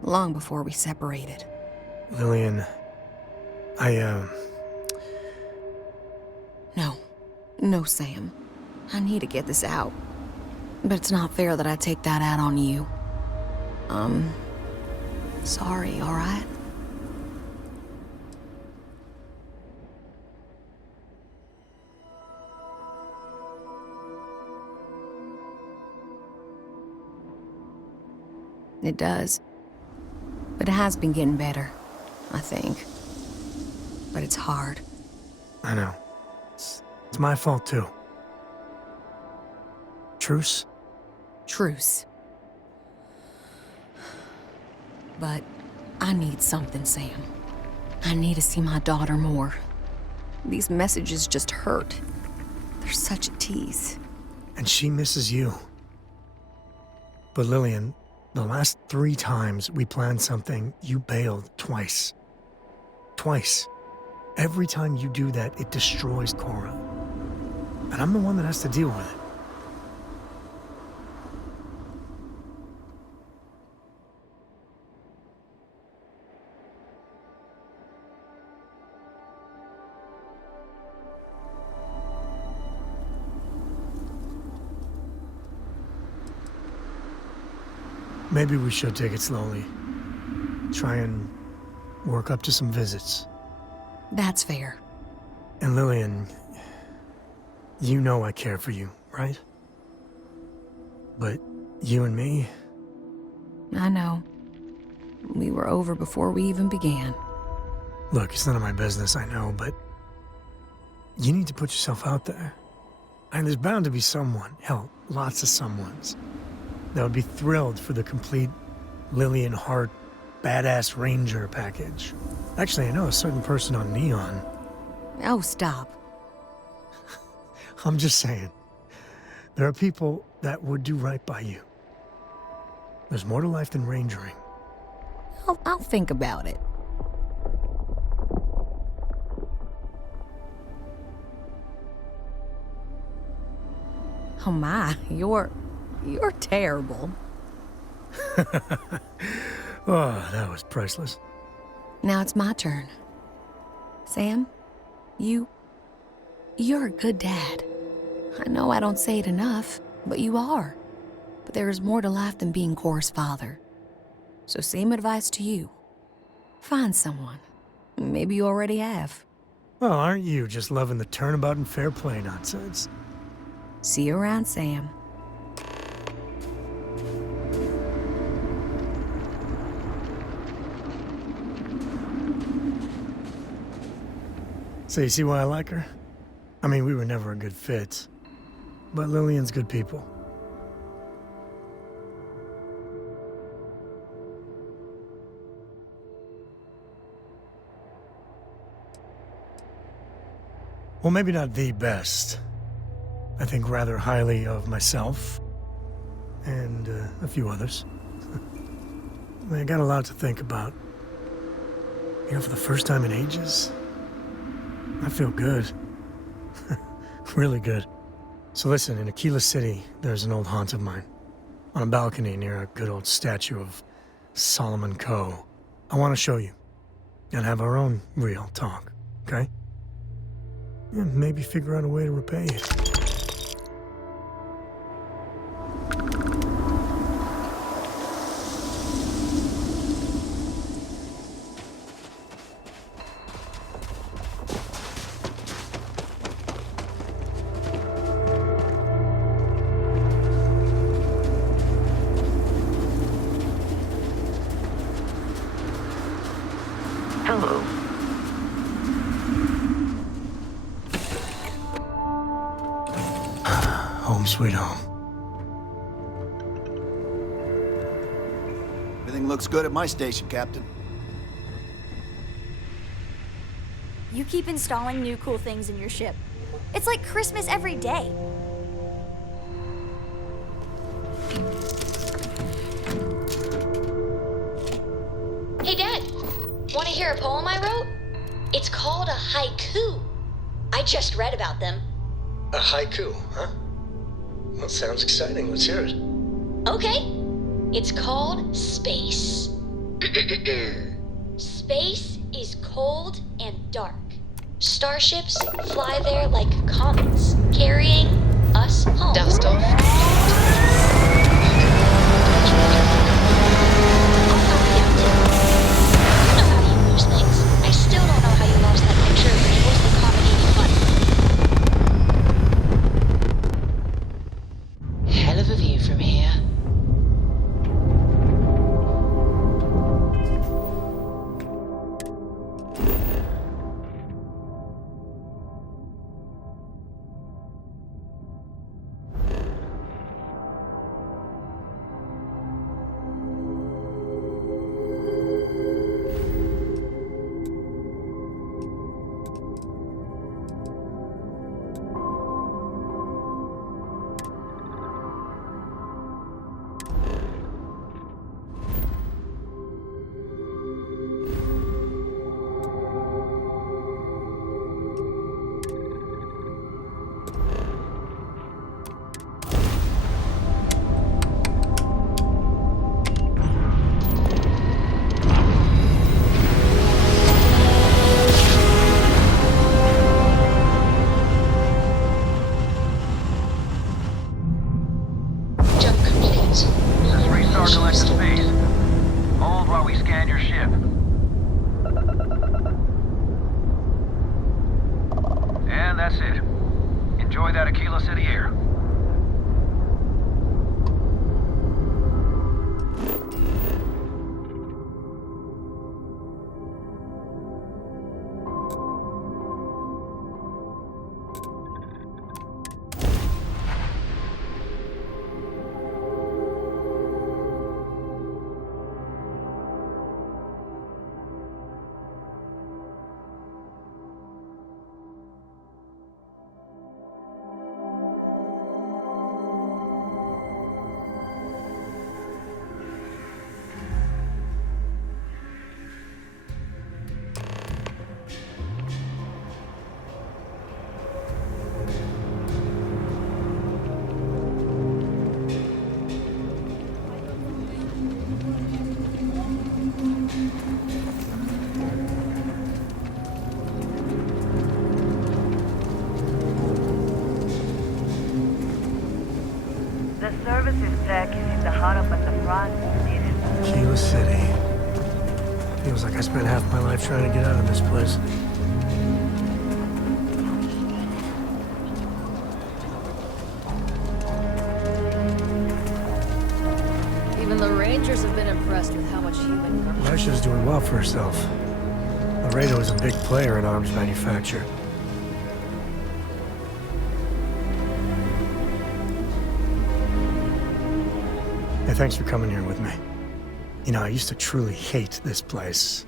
long before we separated. Lillian, No, Sam. I need to get this out. But it's not fair that I take that out on you. Sorry, all right? It does. But it has been getting better, I think. But it's hard. I know. It's my fault, too. Truce? Truce. But I need something, Sam. I need to see my daughter more. These messages just hurt. They're such a tease. And she misses you. But Lillian, the last 3 times we planned something, you bailed twice. Twice. Every time you do that, it destroys Cora. And I'm the one that has to deal with it. Maybe we should take it slowly. Try and work up to some visits. That's fair. And Lillian, you know I care for you, right? But you and me? I know. We were over before we even began. Look, it's none of my business, I know, but you need to put yourself out there. And there's bound to be someone, hell, lots of someones, that would be thrilled for the complete Lillian Hart badass ranger package. Actually, I know a certain person on Neon. Oh, stop. I'm just saying. There are people that would do right by you. There's more to life than rangering. I'll think about it. Oh my, you're terrible. Oh, that was priceless. Now it's my turn. Sam, you're a good dad. I know I don't say it enough, but you are. But there is more to life than being Cora's father. So same advice to you. Find someone. Maybe you already have. Well, aren't you just loving the turnabout and fair play nonsense? See you around, Sam. So you see why I like her? I mean, we were never a good fit. But Lillian's good people. Well, maybe not the best. I think rather highly of myself. And a few others. I mean, I got a lot to think about. You know, for the first time in ages, I feel good. Really good. So listen, in Aquila City, there's an old haunt of mine. On a balcony near a good old statue of Solomon Coe. I want to show you. And have our own real talk, okay? And maybe figure out a way to repay you. Hello. Home sweet home. Everything looks good at my station, Captain. You keep installing new cool things in your ship. It's like Christmas every day. Hey, Dad. Want to hear a poem I wrote? It's called a haiku. I just read about them. A haiku, huh? Well, sounds exciting. Let's hear it. Okay. It's called Space. Space is cold and dark. Starships fly there like comets, carrying us home. Dust off. Things. I still don't know how you lost that picture of Mabel's the comedy funny. Hell of a view from here. The services deck is in the hut up at the front. Need it? Kila City. Feels like I spent half my life trying to get out of this place. Even the Rangers have been impressed with how much human... Marsha's doing well for herself. Laredo is a big player in arms manufacture. Hey, thanks for coming here with me. You know, I used to truly hate this place.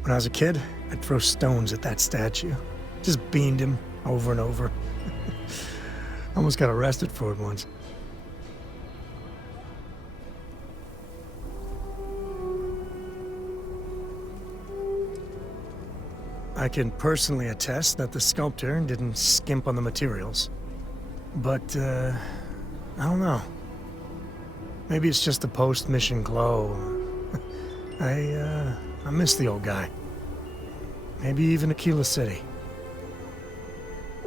When I was a kid, I'd throw stones at that statue. Just beamed him over and over. Almost got arrested for it once. I can personally attest that the sculptor didn't skimp on the materials. But, I don't know. Maybe it's just the post-mission glow. I miss the old guy. Maybe even Aquila City.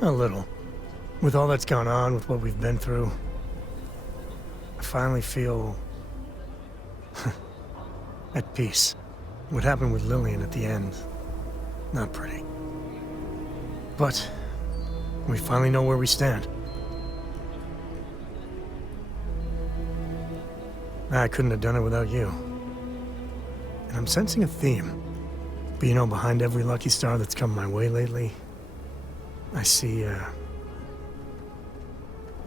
A little. With all that's gone on, with what we've been through, I finally feel at peace. What happened with Lillian at the end, not pretty. But we finally know where we stand. I couldn't have done it without you. And I'm sensing a theme. But you know, behind every lucky star that's come my way lately, I see,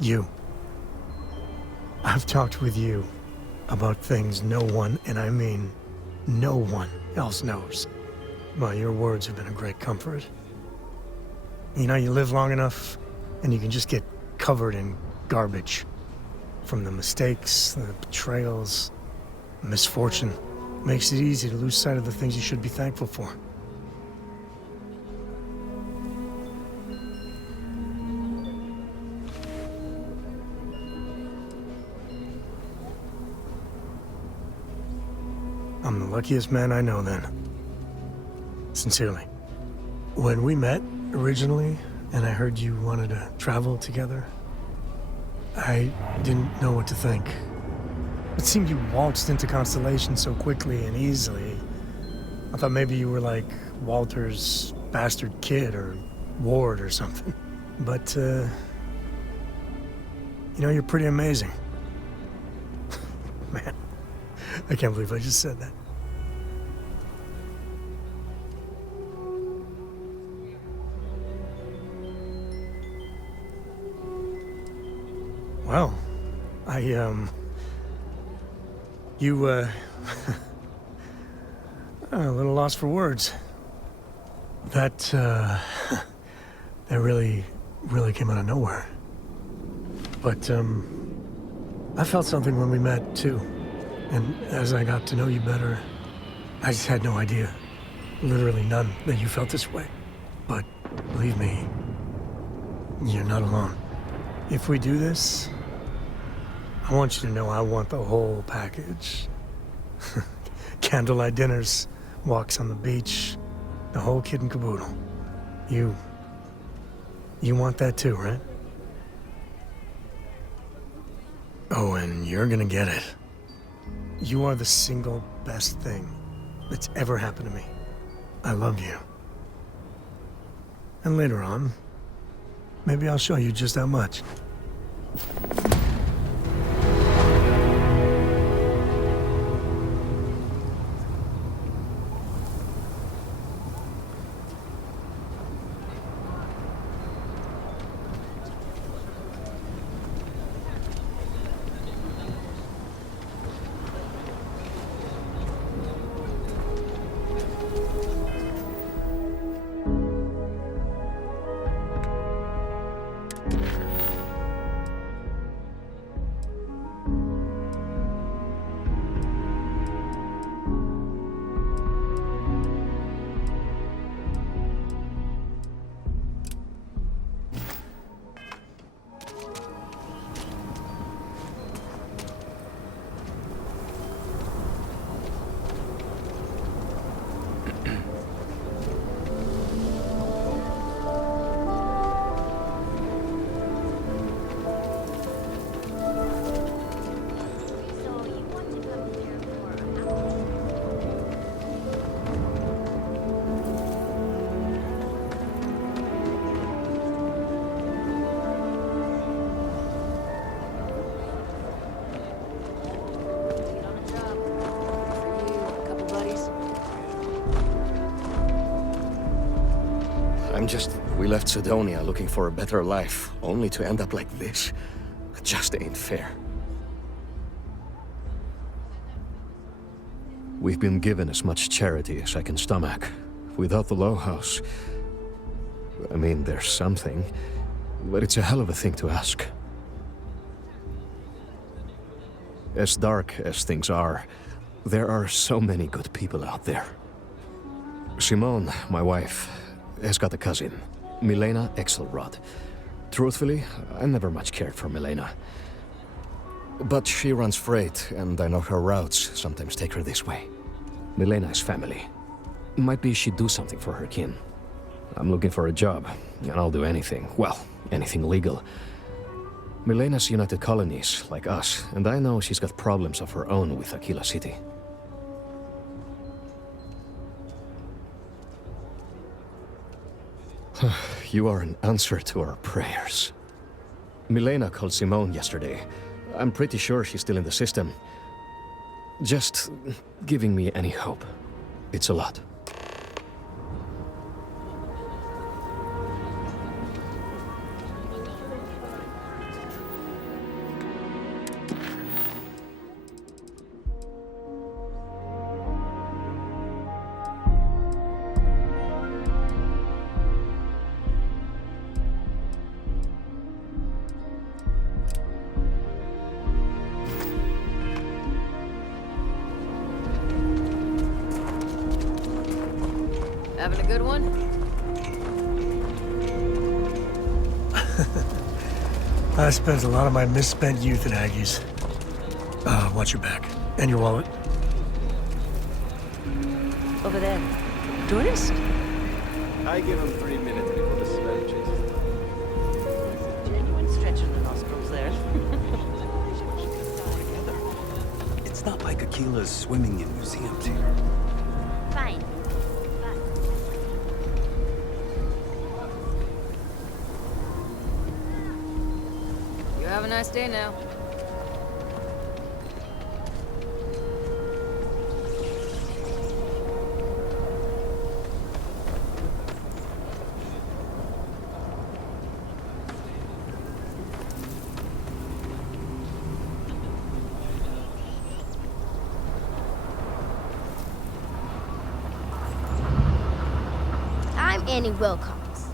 you. I've talked with you about things no one, and I mean no one else knows. Well, your words have been a great comfort. You know, you live long enough, and you can just get covered in garbage. From the mistakes, the betrayals, misfortune. Makes it easy to lose sight of the things you should be thankful for. I'm the luckiest man I know then. Sincerely. When we met originally, and I heard you wanted to travel together, I didn't know what to think. It seemed you waltzed into Constellation so quickly and easily. I thought maybe you were like Walter's bastard kid or Ward or something. But, you know, you're pretty amazing. Man, I can't believe I just said that. Well, a little lost for words. That, that really came out of nowhere. But, I felt something when we met, too. And as I got to know you better, I just had no idea, literally none, that you felt this way. But, believe me, you're not alone. If we do this, I want you to know I want the whole package. Candlelight dinners, walks on the beach, the whole kit and caboodle. You want that too, right? Oh, and you're gonna get it. You are the single best thing that's ever happened to me. I love you. And later on, maybe I'll show you just how much. We left Sidonia looking for a better life, only to end up like this. It just ain't fair. We've been given as much charity as I can stomach. Without the Low House... I mean, there's something, but it's a hell of a thing to ask. As dark as things are, there are so many good people out there. Simone, my wife, has got a cousin, Milena Exelrod. Truthfully, I never much cared for Milena. But she runs freight, and I know her routes sometimes take her this way. Milena is family. Might be she'd do something for her kin. I'm looking for a job, and I'll do anything. Well, anything legal. Milena's United Colonies, like us, and I know she's got problems of her own with Aquila City. You are an answer to our prayers. Milena called Simone yesterday. I'm pretty sure she's still in the system. Just giving me any hope. It's a lot. Having a good one? I spent a lot of my misspent youth in Aggies. Watch your back. And your wallet. Over there. Tourist? I give him 3 minutes before the smell chases. Genuine stretch in the nostrils there. It's not like Aquila's swimming in museums here. Fine. You have a nice day now. I'm Annie Wilcox.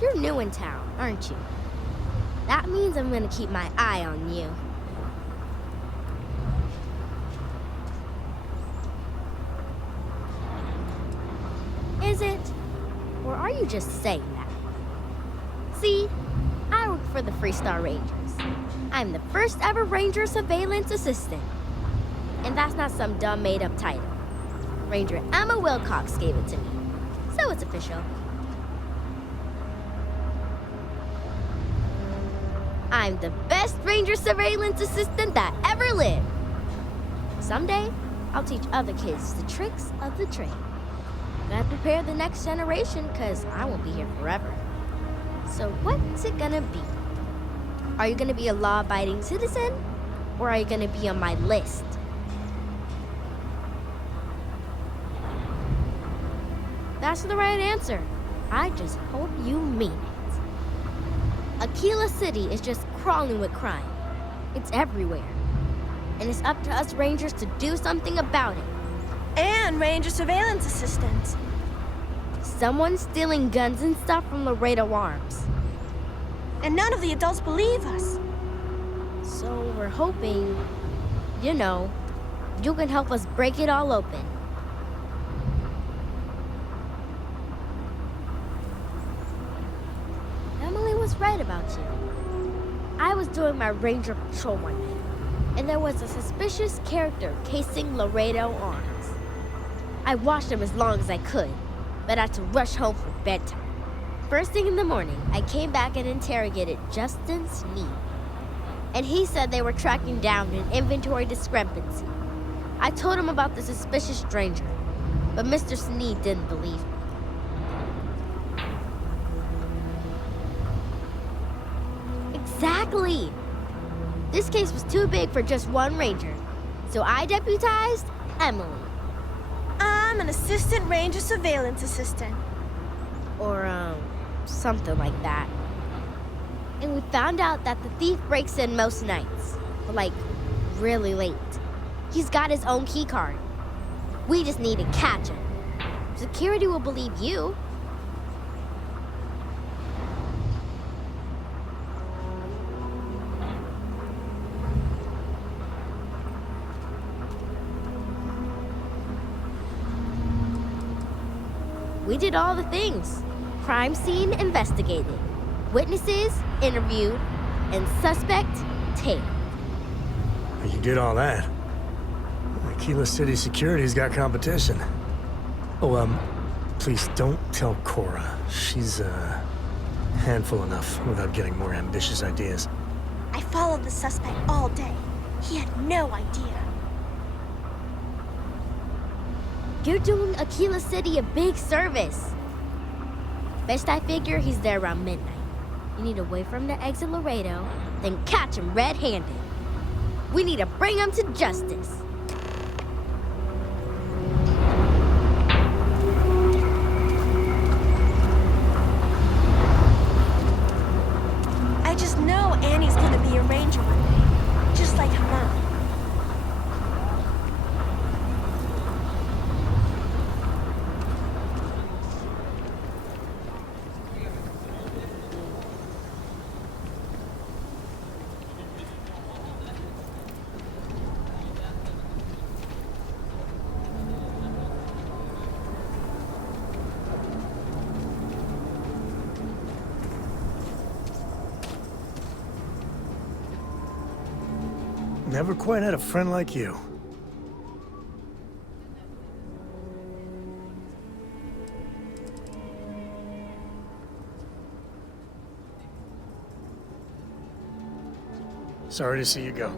You're new in town, aren't you? That means I'm gonna keep my eye on you. Is it? Or are you just saying that? See, I work for the Freestar Rangers. I'm the first ever Ranger Surveillance Assistant. And that's not some dumb made-up title. Ranger Emma Wilcox gave it to me. So it's official. I'm the best Ranger Surveillance Assistant that ever lived. Someday, I'll teach other kids the tricks of the trade. Gotta prepare the next generation, cause I won't be here forever. So what's it gonna be? Are you gonna be a law-abiding citizen? Or are you gonna be on my list? That's the right answer. I just hope you mean it. Aquila City is just crawling with crime. It's everywhere. And it's up to us Rangers to do something about it. And Ranger Surveillance Assistants. Someone's stealing guns and stuff from Laredo Arms. And none of the adults believe us. So we're hoping, you know, you can help us break it all open. Emily was right about you. I was doing my ranger patrol one night, and there was a suspicious character casing Laredo Arms. I watched him as long as I could, but I had to rush home for bedtime. First thing in the morning, I came back and interrogated Justin Sneed. And he said they were tracking down an inventory discrepancy. I told him about the suspicious stranger, but Mr. Sneed didn't believe me. Exactly! This case was too big for just one ranger, so I deputized Emily. I'm an Assistant Ranger Surveillance Assistant. Or, something like that. And we found out that the thief breaks in most nights, but like really late. He's got his own key card. We just need to catch him. Security will believe you. We did all the things. Crime scene investigated, witnesses interviewed, and suspect tailed. You did all that. Aquila City Security's got competition. Oh, please don't tell Cora. She's, handful enough without getting more ambitious ideas. I followed the suspect all day. He had no idea. You're doing Aquila City a big service. Best I figure he's there around midnight. You need to wait for him to exit Laredo, then catch him red-handed. We need to bring him to justice. I just know Annie's gonna be a ranger one day, just like her mom. Never quite had a friend like you. Sorry to see you go.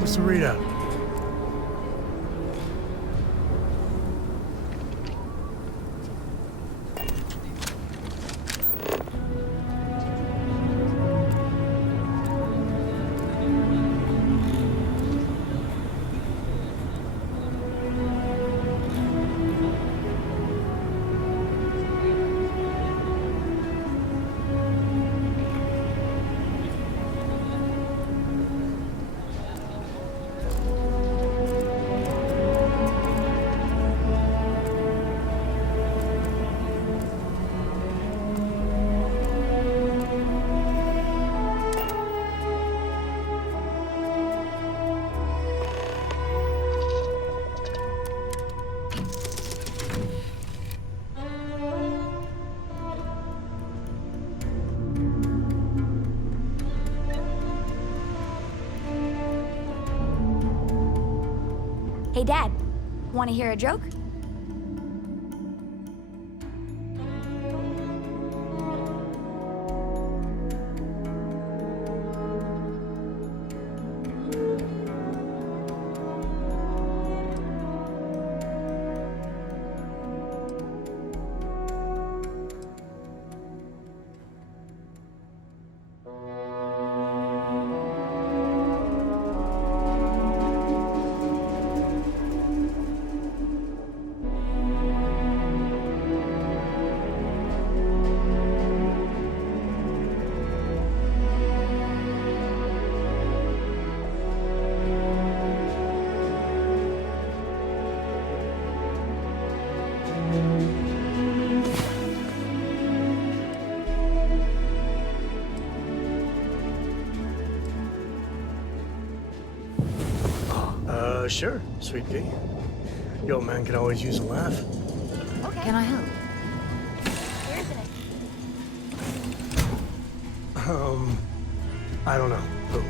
What's the readout? Hey, Dad, want to hear a joke? Sure, sweet pea. Yo, man can always use a laugh. Okay. Can I help? I don't know. Who?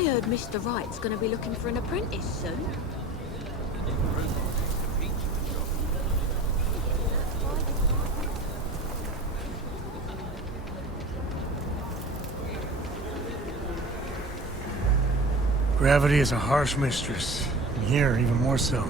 I heard Mr. Wright's gonna be looking for an apprentice soon. Gravity is a harsh mistress, and here even more so.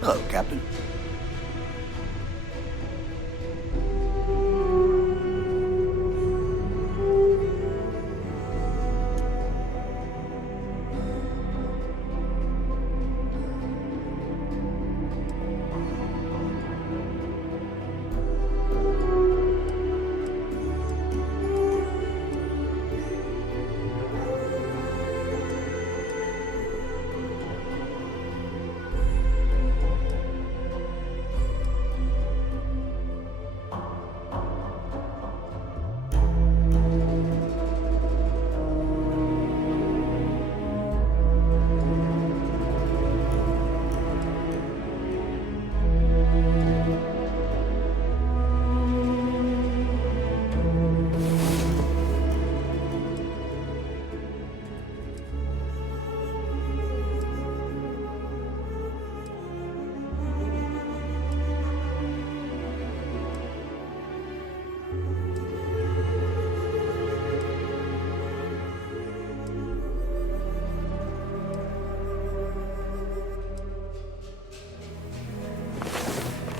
Hello, Captain.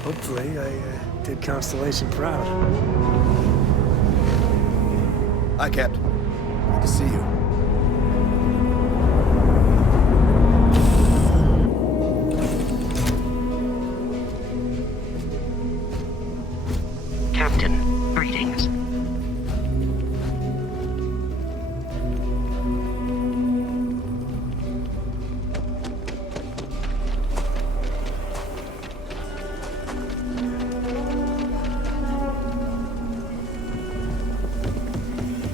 Hopefully, I did Constellation proud. Hi, Captain. Good to see you. Captain, greetings.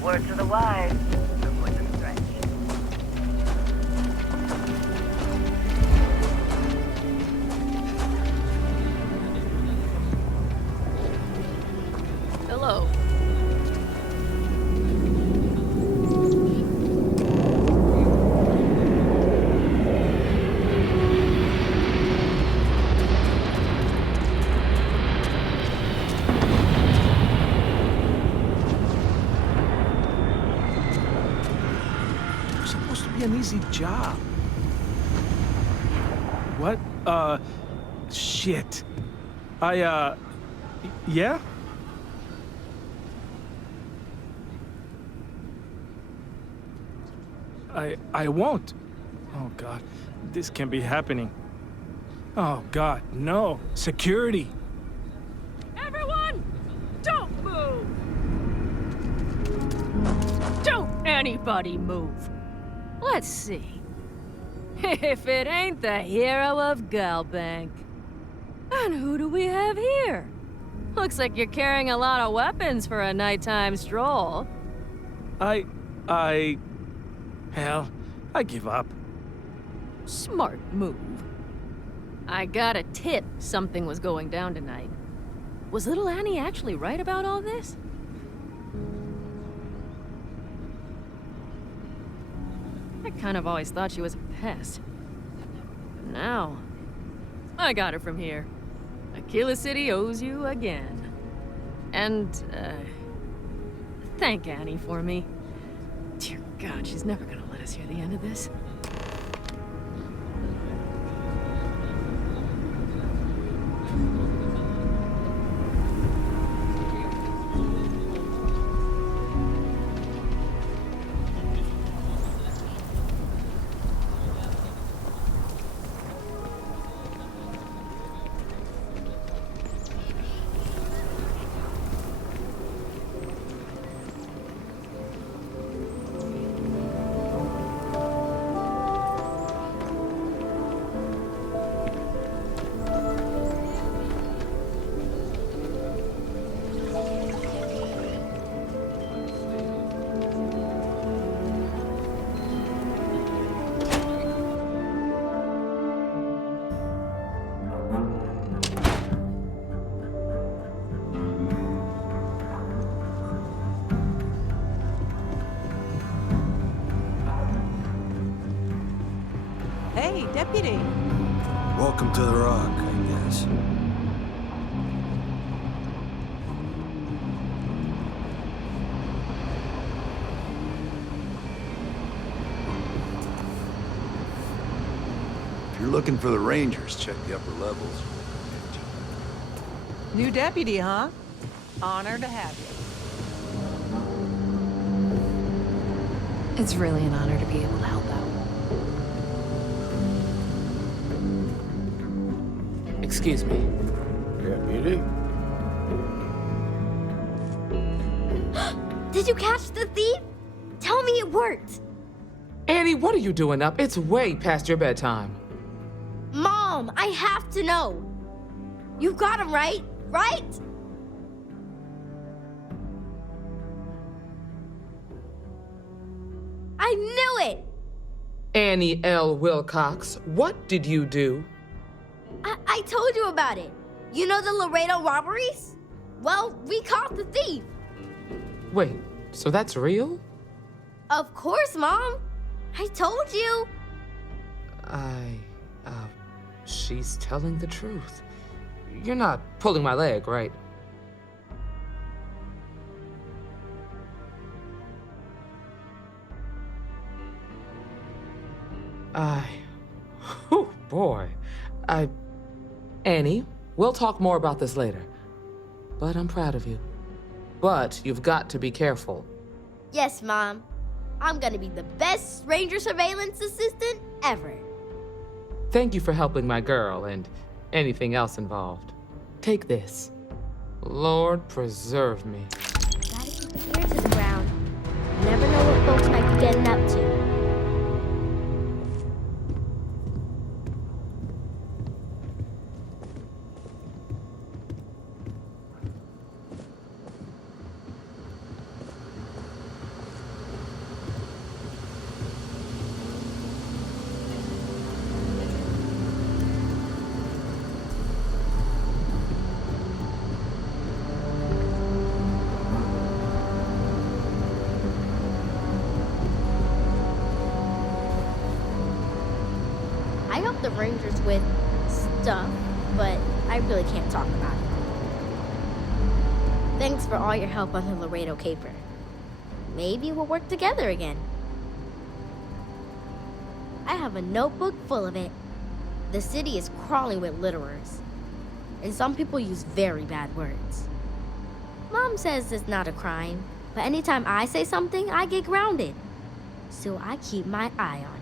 Word to the wise. Look with the stretch. Hello. Supposed to be an easy job. What? Shit. Yeah? I won't. Oh, God. This can't be happening. Oh, God, no. Security. Everyone, don't move! Don't anybody move! Let's see. If it ain't the hero of Galbank. And who do we have here? Looks like you're carrying a lot of weapons for a nighttime stroll. Hell, I give up. Smart move. I got a tip something was going down tonight. Was little Annie actually right about all this? I kind of always thought she was a pest. But now, I got her from here. Aquila City owes you again. And, thank Annie for me. Dear God, she's never gonna let us hear the end of this. Hey, Deputy. Welcome to the Rock, I guess. If you're looking for the Rangers, check the upper levels. New deputy, huh? Honored to have you. It's really an honor to be able to help out. Excuse me. Deputy? Did you catch the thief? Tell me it worked. Annie, what are you doing up? It's way past your bedtime. Mom, I have to know. You got him, right? Right? I knew it! Annie L. Wilcox, what did you do? I told you about it. You know the Laredo robberies? Well, we caught the thief. Wait, so that's real? Of course, Mom. I told you. She's telling the truth. You're not pulling my leg, right? Oh boy. Annie, we'll talk more about this later. But I'm proud of you. But you've got to be careful. Yes, Mom. I'm gonna be the best Ranger surveillance assistant ever. Thank you for helping my girl and anything else involved. Take this. Lord preserve me. Gotta keep your ear to the ground. You never know what folks might be getting up to. I help the Rangers with stuff, but I really can't talk about it. Thanks for all your help on the Laredo caper. Maybe we'll work together again. I have a notebook full of it. The city is crawling with litterers, and some people use very bad words. Mom says it's not a crime, but anytime I say something, I get grounded. So I keep my eye on it.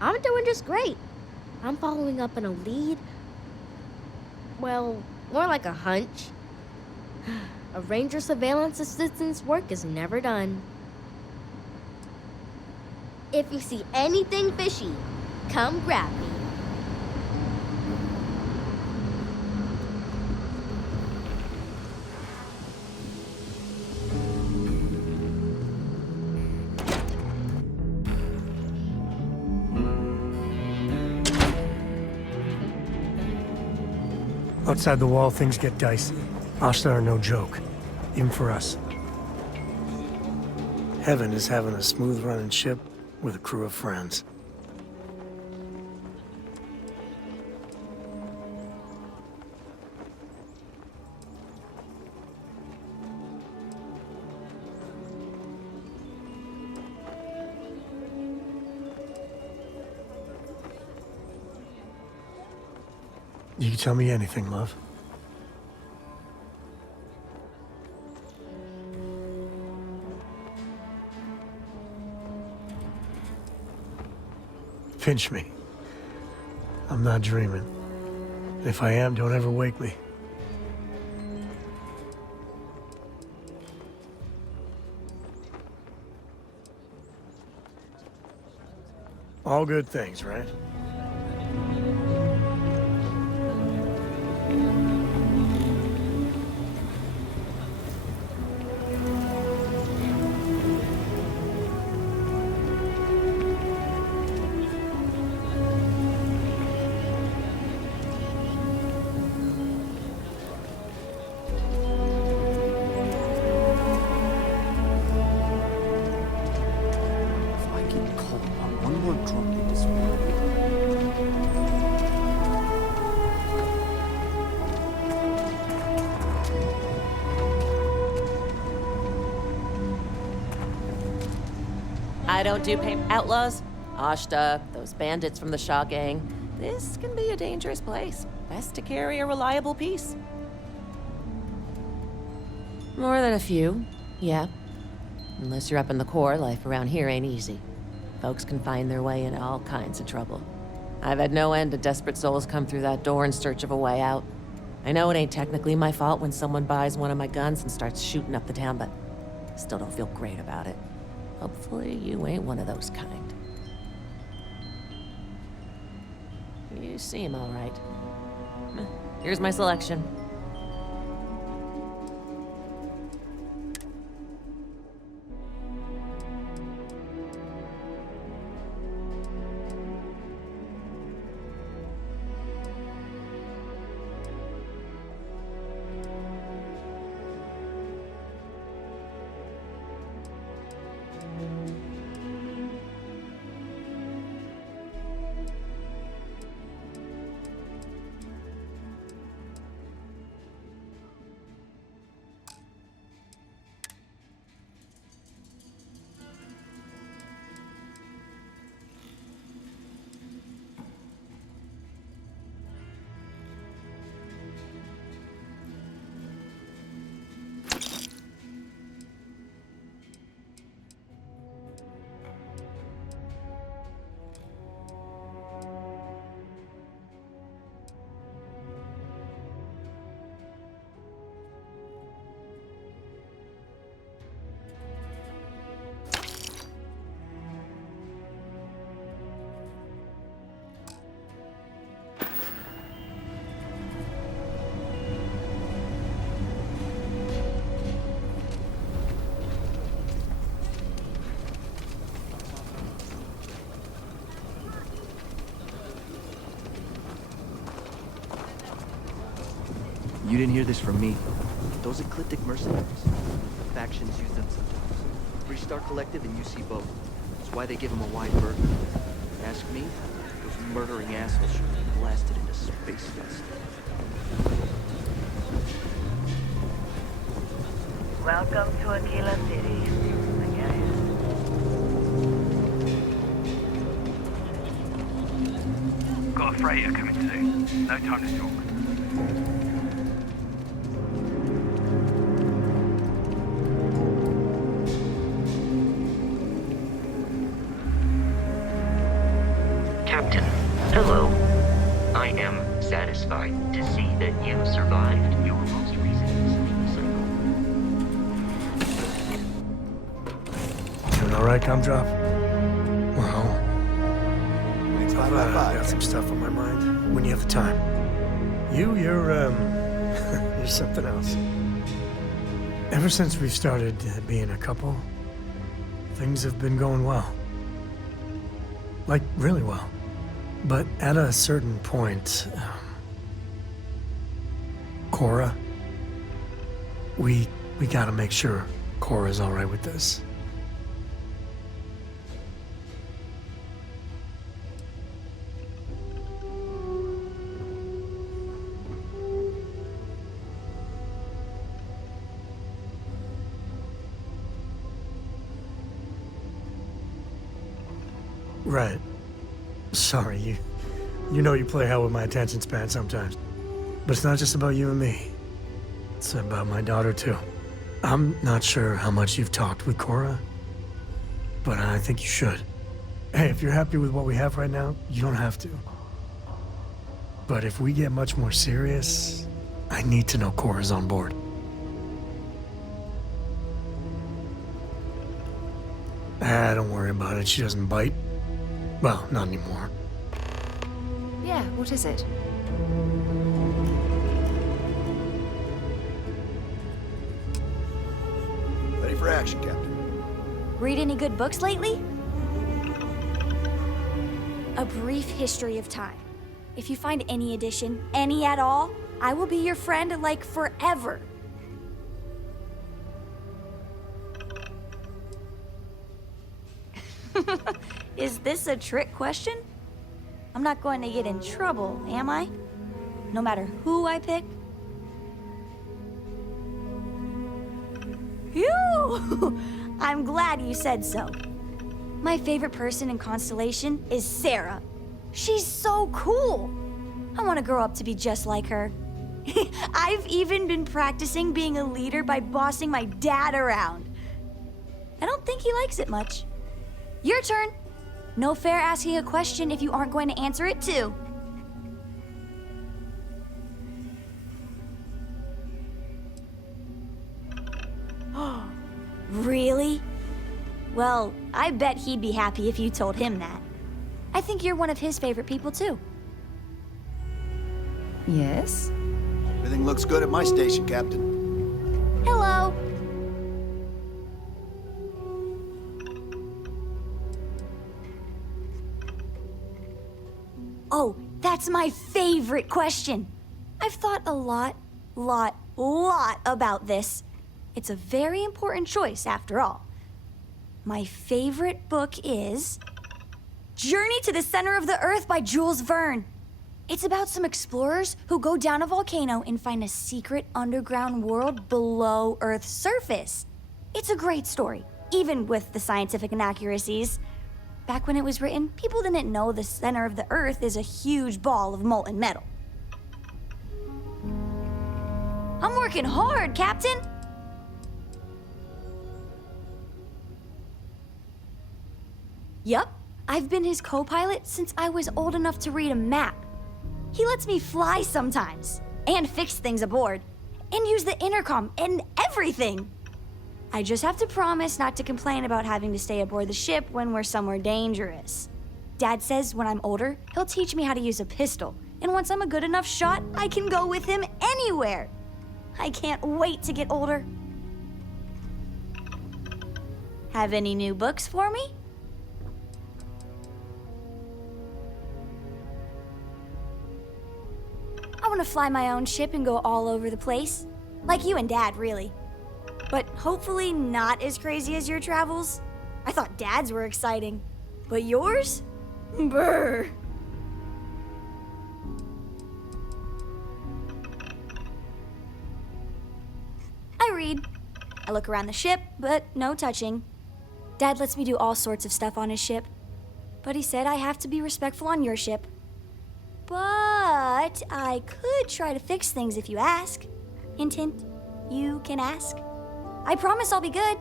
I'm doing just great. I'm following up on a lead. Well, more like a hunch. A Ranger surveillance assistant's work is never done. If you see anything fishy, come grab me. Outside the wall, things get dicey. Ashta are no joke, even for us. Heaven is having a smooth-running ship with a crew of friends. You can tell me anything, love. Pinch me. I'm not dreaming. If I am, don't ever wake me. All good things, right? I don't do pay outlaws. Ashta, those bandits from the Shaw gang. This can be a dangerous place. Best to carry a reliable piece. More than a few, yeah. Unless you're up in the core, life around here ain't easy. Folks can find their way into all kinds of trouble. I've had no end of desperate souls come through that door in search of a way out. I know it ain't technically my fault when someone buys one of my guns and starts shooting up the town, but still don't feel great about it. Hopefully you ain't one of those kind. You seem all right. Here's my selection. You didn't hear this from me. Those ecliptic mercenaries. Factions use them sometimes. Restart Collective and UC both. That's why they give them a wide berth. Ask me, those murdering assholes should be blasted into space dust. Welcome to Aquila City. I get it. Got a freighter coming soon. No time to talk. Captain, hello. I am satisfied to see that you survived your most recent sleep cycle. Doing all right, Gumdrop? Well, I've got some stuff on my mind. When you have the time. You're you're something else. Ever since we've started being a couple, things have been going well. Like, really well. But at a certain point, Cora, we gotta make sure Cora's all right with this. Right. Sorry, You know you play hell with my attention span sometimes. But it's not just about you and me. It's about my daughter, too. I'm not sure how much you've talked with Cora, but I think you should. Hey, if you're happy with what we have right now, you don't have to. But if we get much more serious, I need to know Cora's on board. Don't worry about it. She doesn't bite. Well, not anymore. Yeah, what is it? Ready for action, Captain. Read any good books lately? A Brief History of Time. If you find any edition, any at all, I will be your friend like forever. Is this a trick question? I'm not going to get in trouble, am I? No matter who I pick? Phew! I'm glad you said so. My favorite person in Constellation is Sarah. She's so cool. I want to grow up to be just like her. I've even been practicing being a leader by bossing my dad around. I don't think he likes it much. Your turn. No fair asking a question if you aren't going to answer it too. Really? Well, I bet he'd be happy if you told him that. I think you're one of his favorite people too. Yes? Everything looks good at my station, Captain. Hello. Oh, that's my favorite question. I've thought a lot about this. It's a very important choice, after all. My favorite book is Journey to the Center of the Earth by Jules Verne. It's about some explorers who go down a volcano and find a secret underground world below Earth's surface. It's a great story, even with the scientific inaccuracies. Back when it was written, people didn't know the center of the Earth is a huge ball of molten metal. I'm working hard, Captain! Yup, I've been his co-pilot since I was old enough to read a map. He lets me fly sometimes, and fix things aboard, and use the intercom and everything. I just have to promise not to complain about having to stay aboard the ship when we're somewhere dangerous. Dad says when I'm older, he'll teach me how to use a pistol, and once I'm a good enough shot, I can go with him anywhere. I can't wait to get older. Have any new books for me? I want to fly my own ship and go all over the place. Like you and Dad, really. But hopefully not as crazy as your travels. I thought Dad's were exciting. But yours? Brr. I read. I look around the ship, but no touching. Dad lets me do all sorts of stuff on his ship. But he said I have to be respectful on your ship. But I could try to fix things if you ask. Hint, hint, you can ask. I promise I'll be good.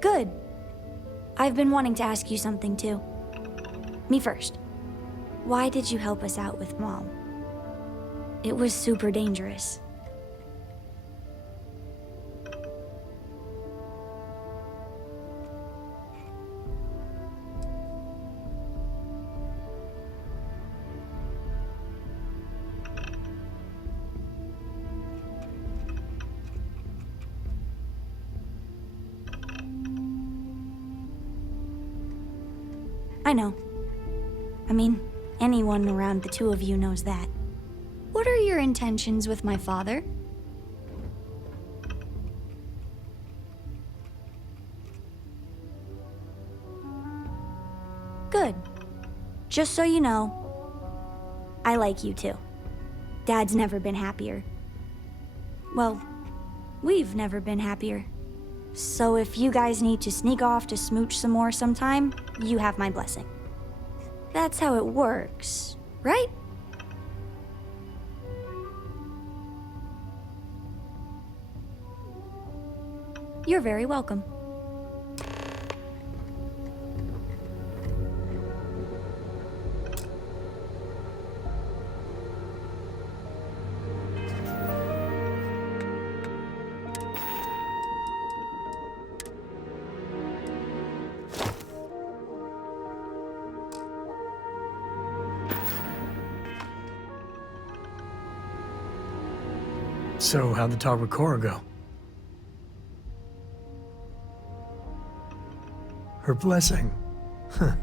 Good. I've been wanting to ask you something too. Me first. Why did you help us out with Mom? It was super dangerous. I know. I mean, anyone around the two of you knows that. What are your intentions with my father? Good. Just so you know, I like you too. Dad's never been happier. Well, we've never been happier. So if you guys need to sneak off to smooch some more sometime, you have my blessing. That's how it works, right? You're very welcome. So, how'd the talk with Cora go? Her blessing. Huh.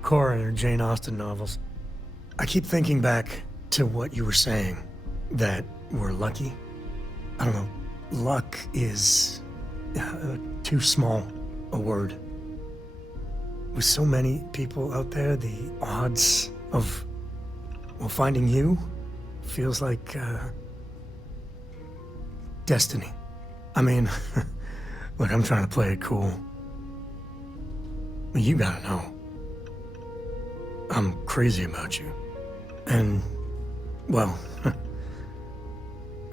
Cora and her Jane Austen novels. I keep thinking back to what you were saying, that we're lucky. I don't know, luck is too small a word. With so many people out there, the odds of, well, finding you feels like destiny. I mean, look, I'm trying to play it cool. But you gotta know, I'm crazy about you. And, well,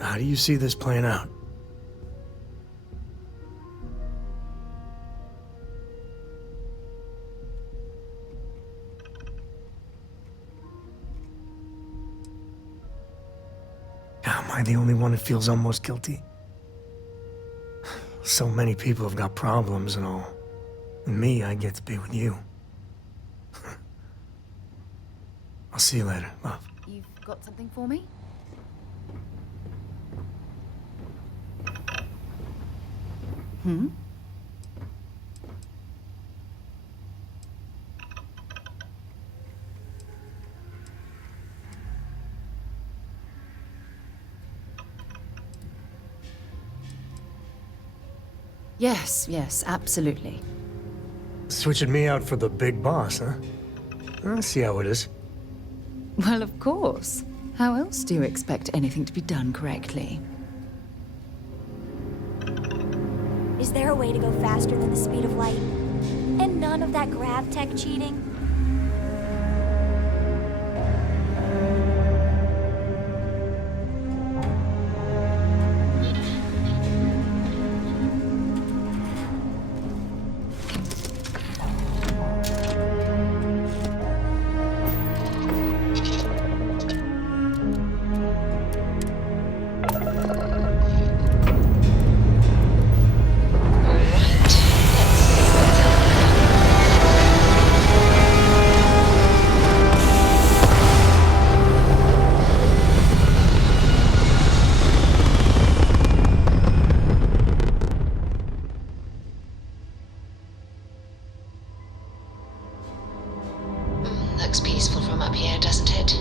how do you see this playing out? Am I the only one that feels almost guilty? So many people have got problems and all. And me, I get to be with you. I'll see you later, love. You've got something for me? Hmm? Yes, absolutely. Switching me out for the big boss, huh? I see how it is. Well, of course. How else do you expect anything to be done correctly? Is there a way to go faster than the speed of light? And none of that grav tech cheating? Looks peaceful from up here, doesn't it?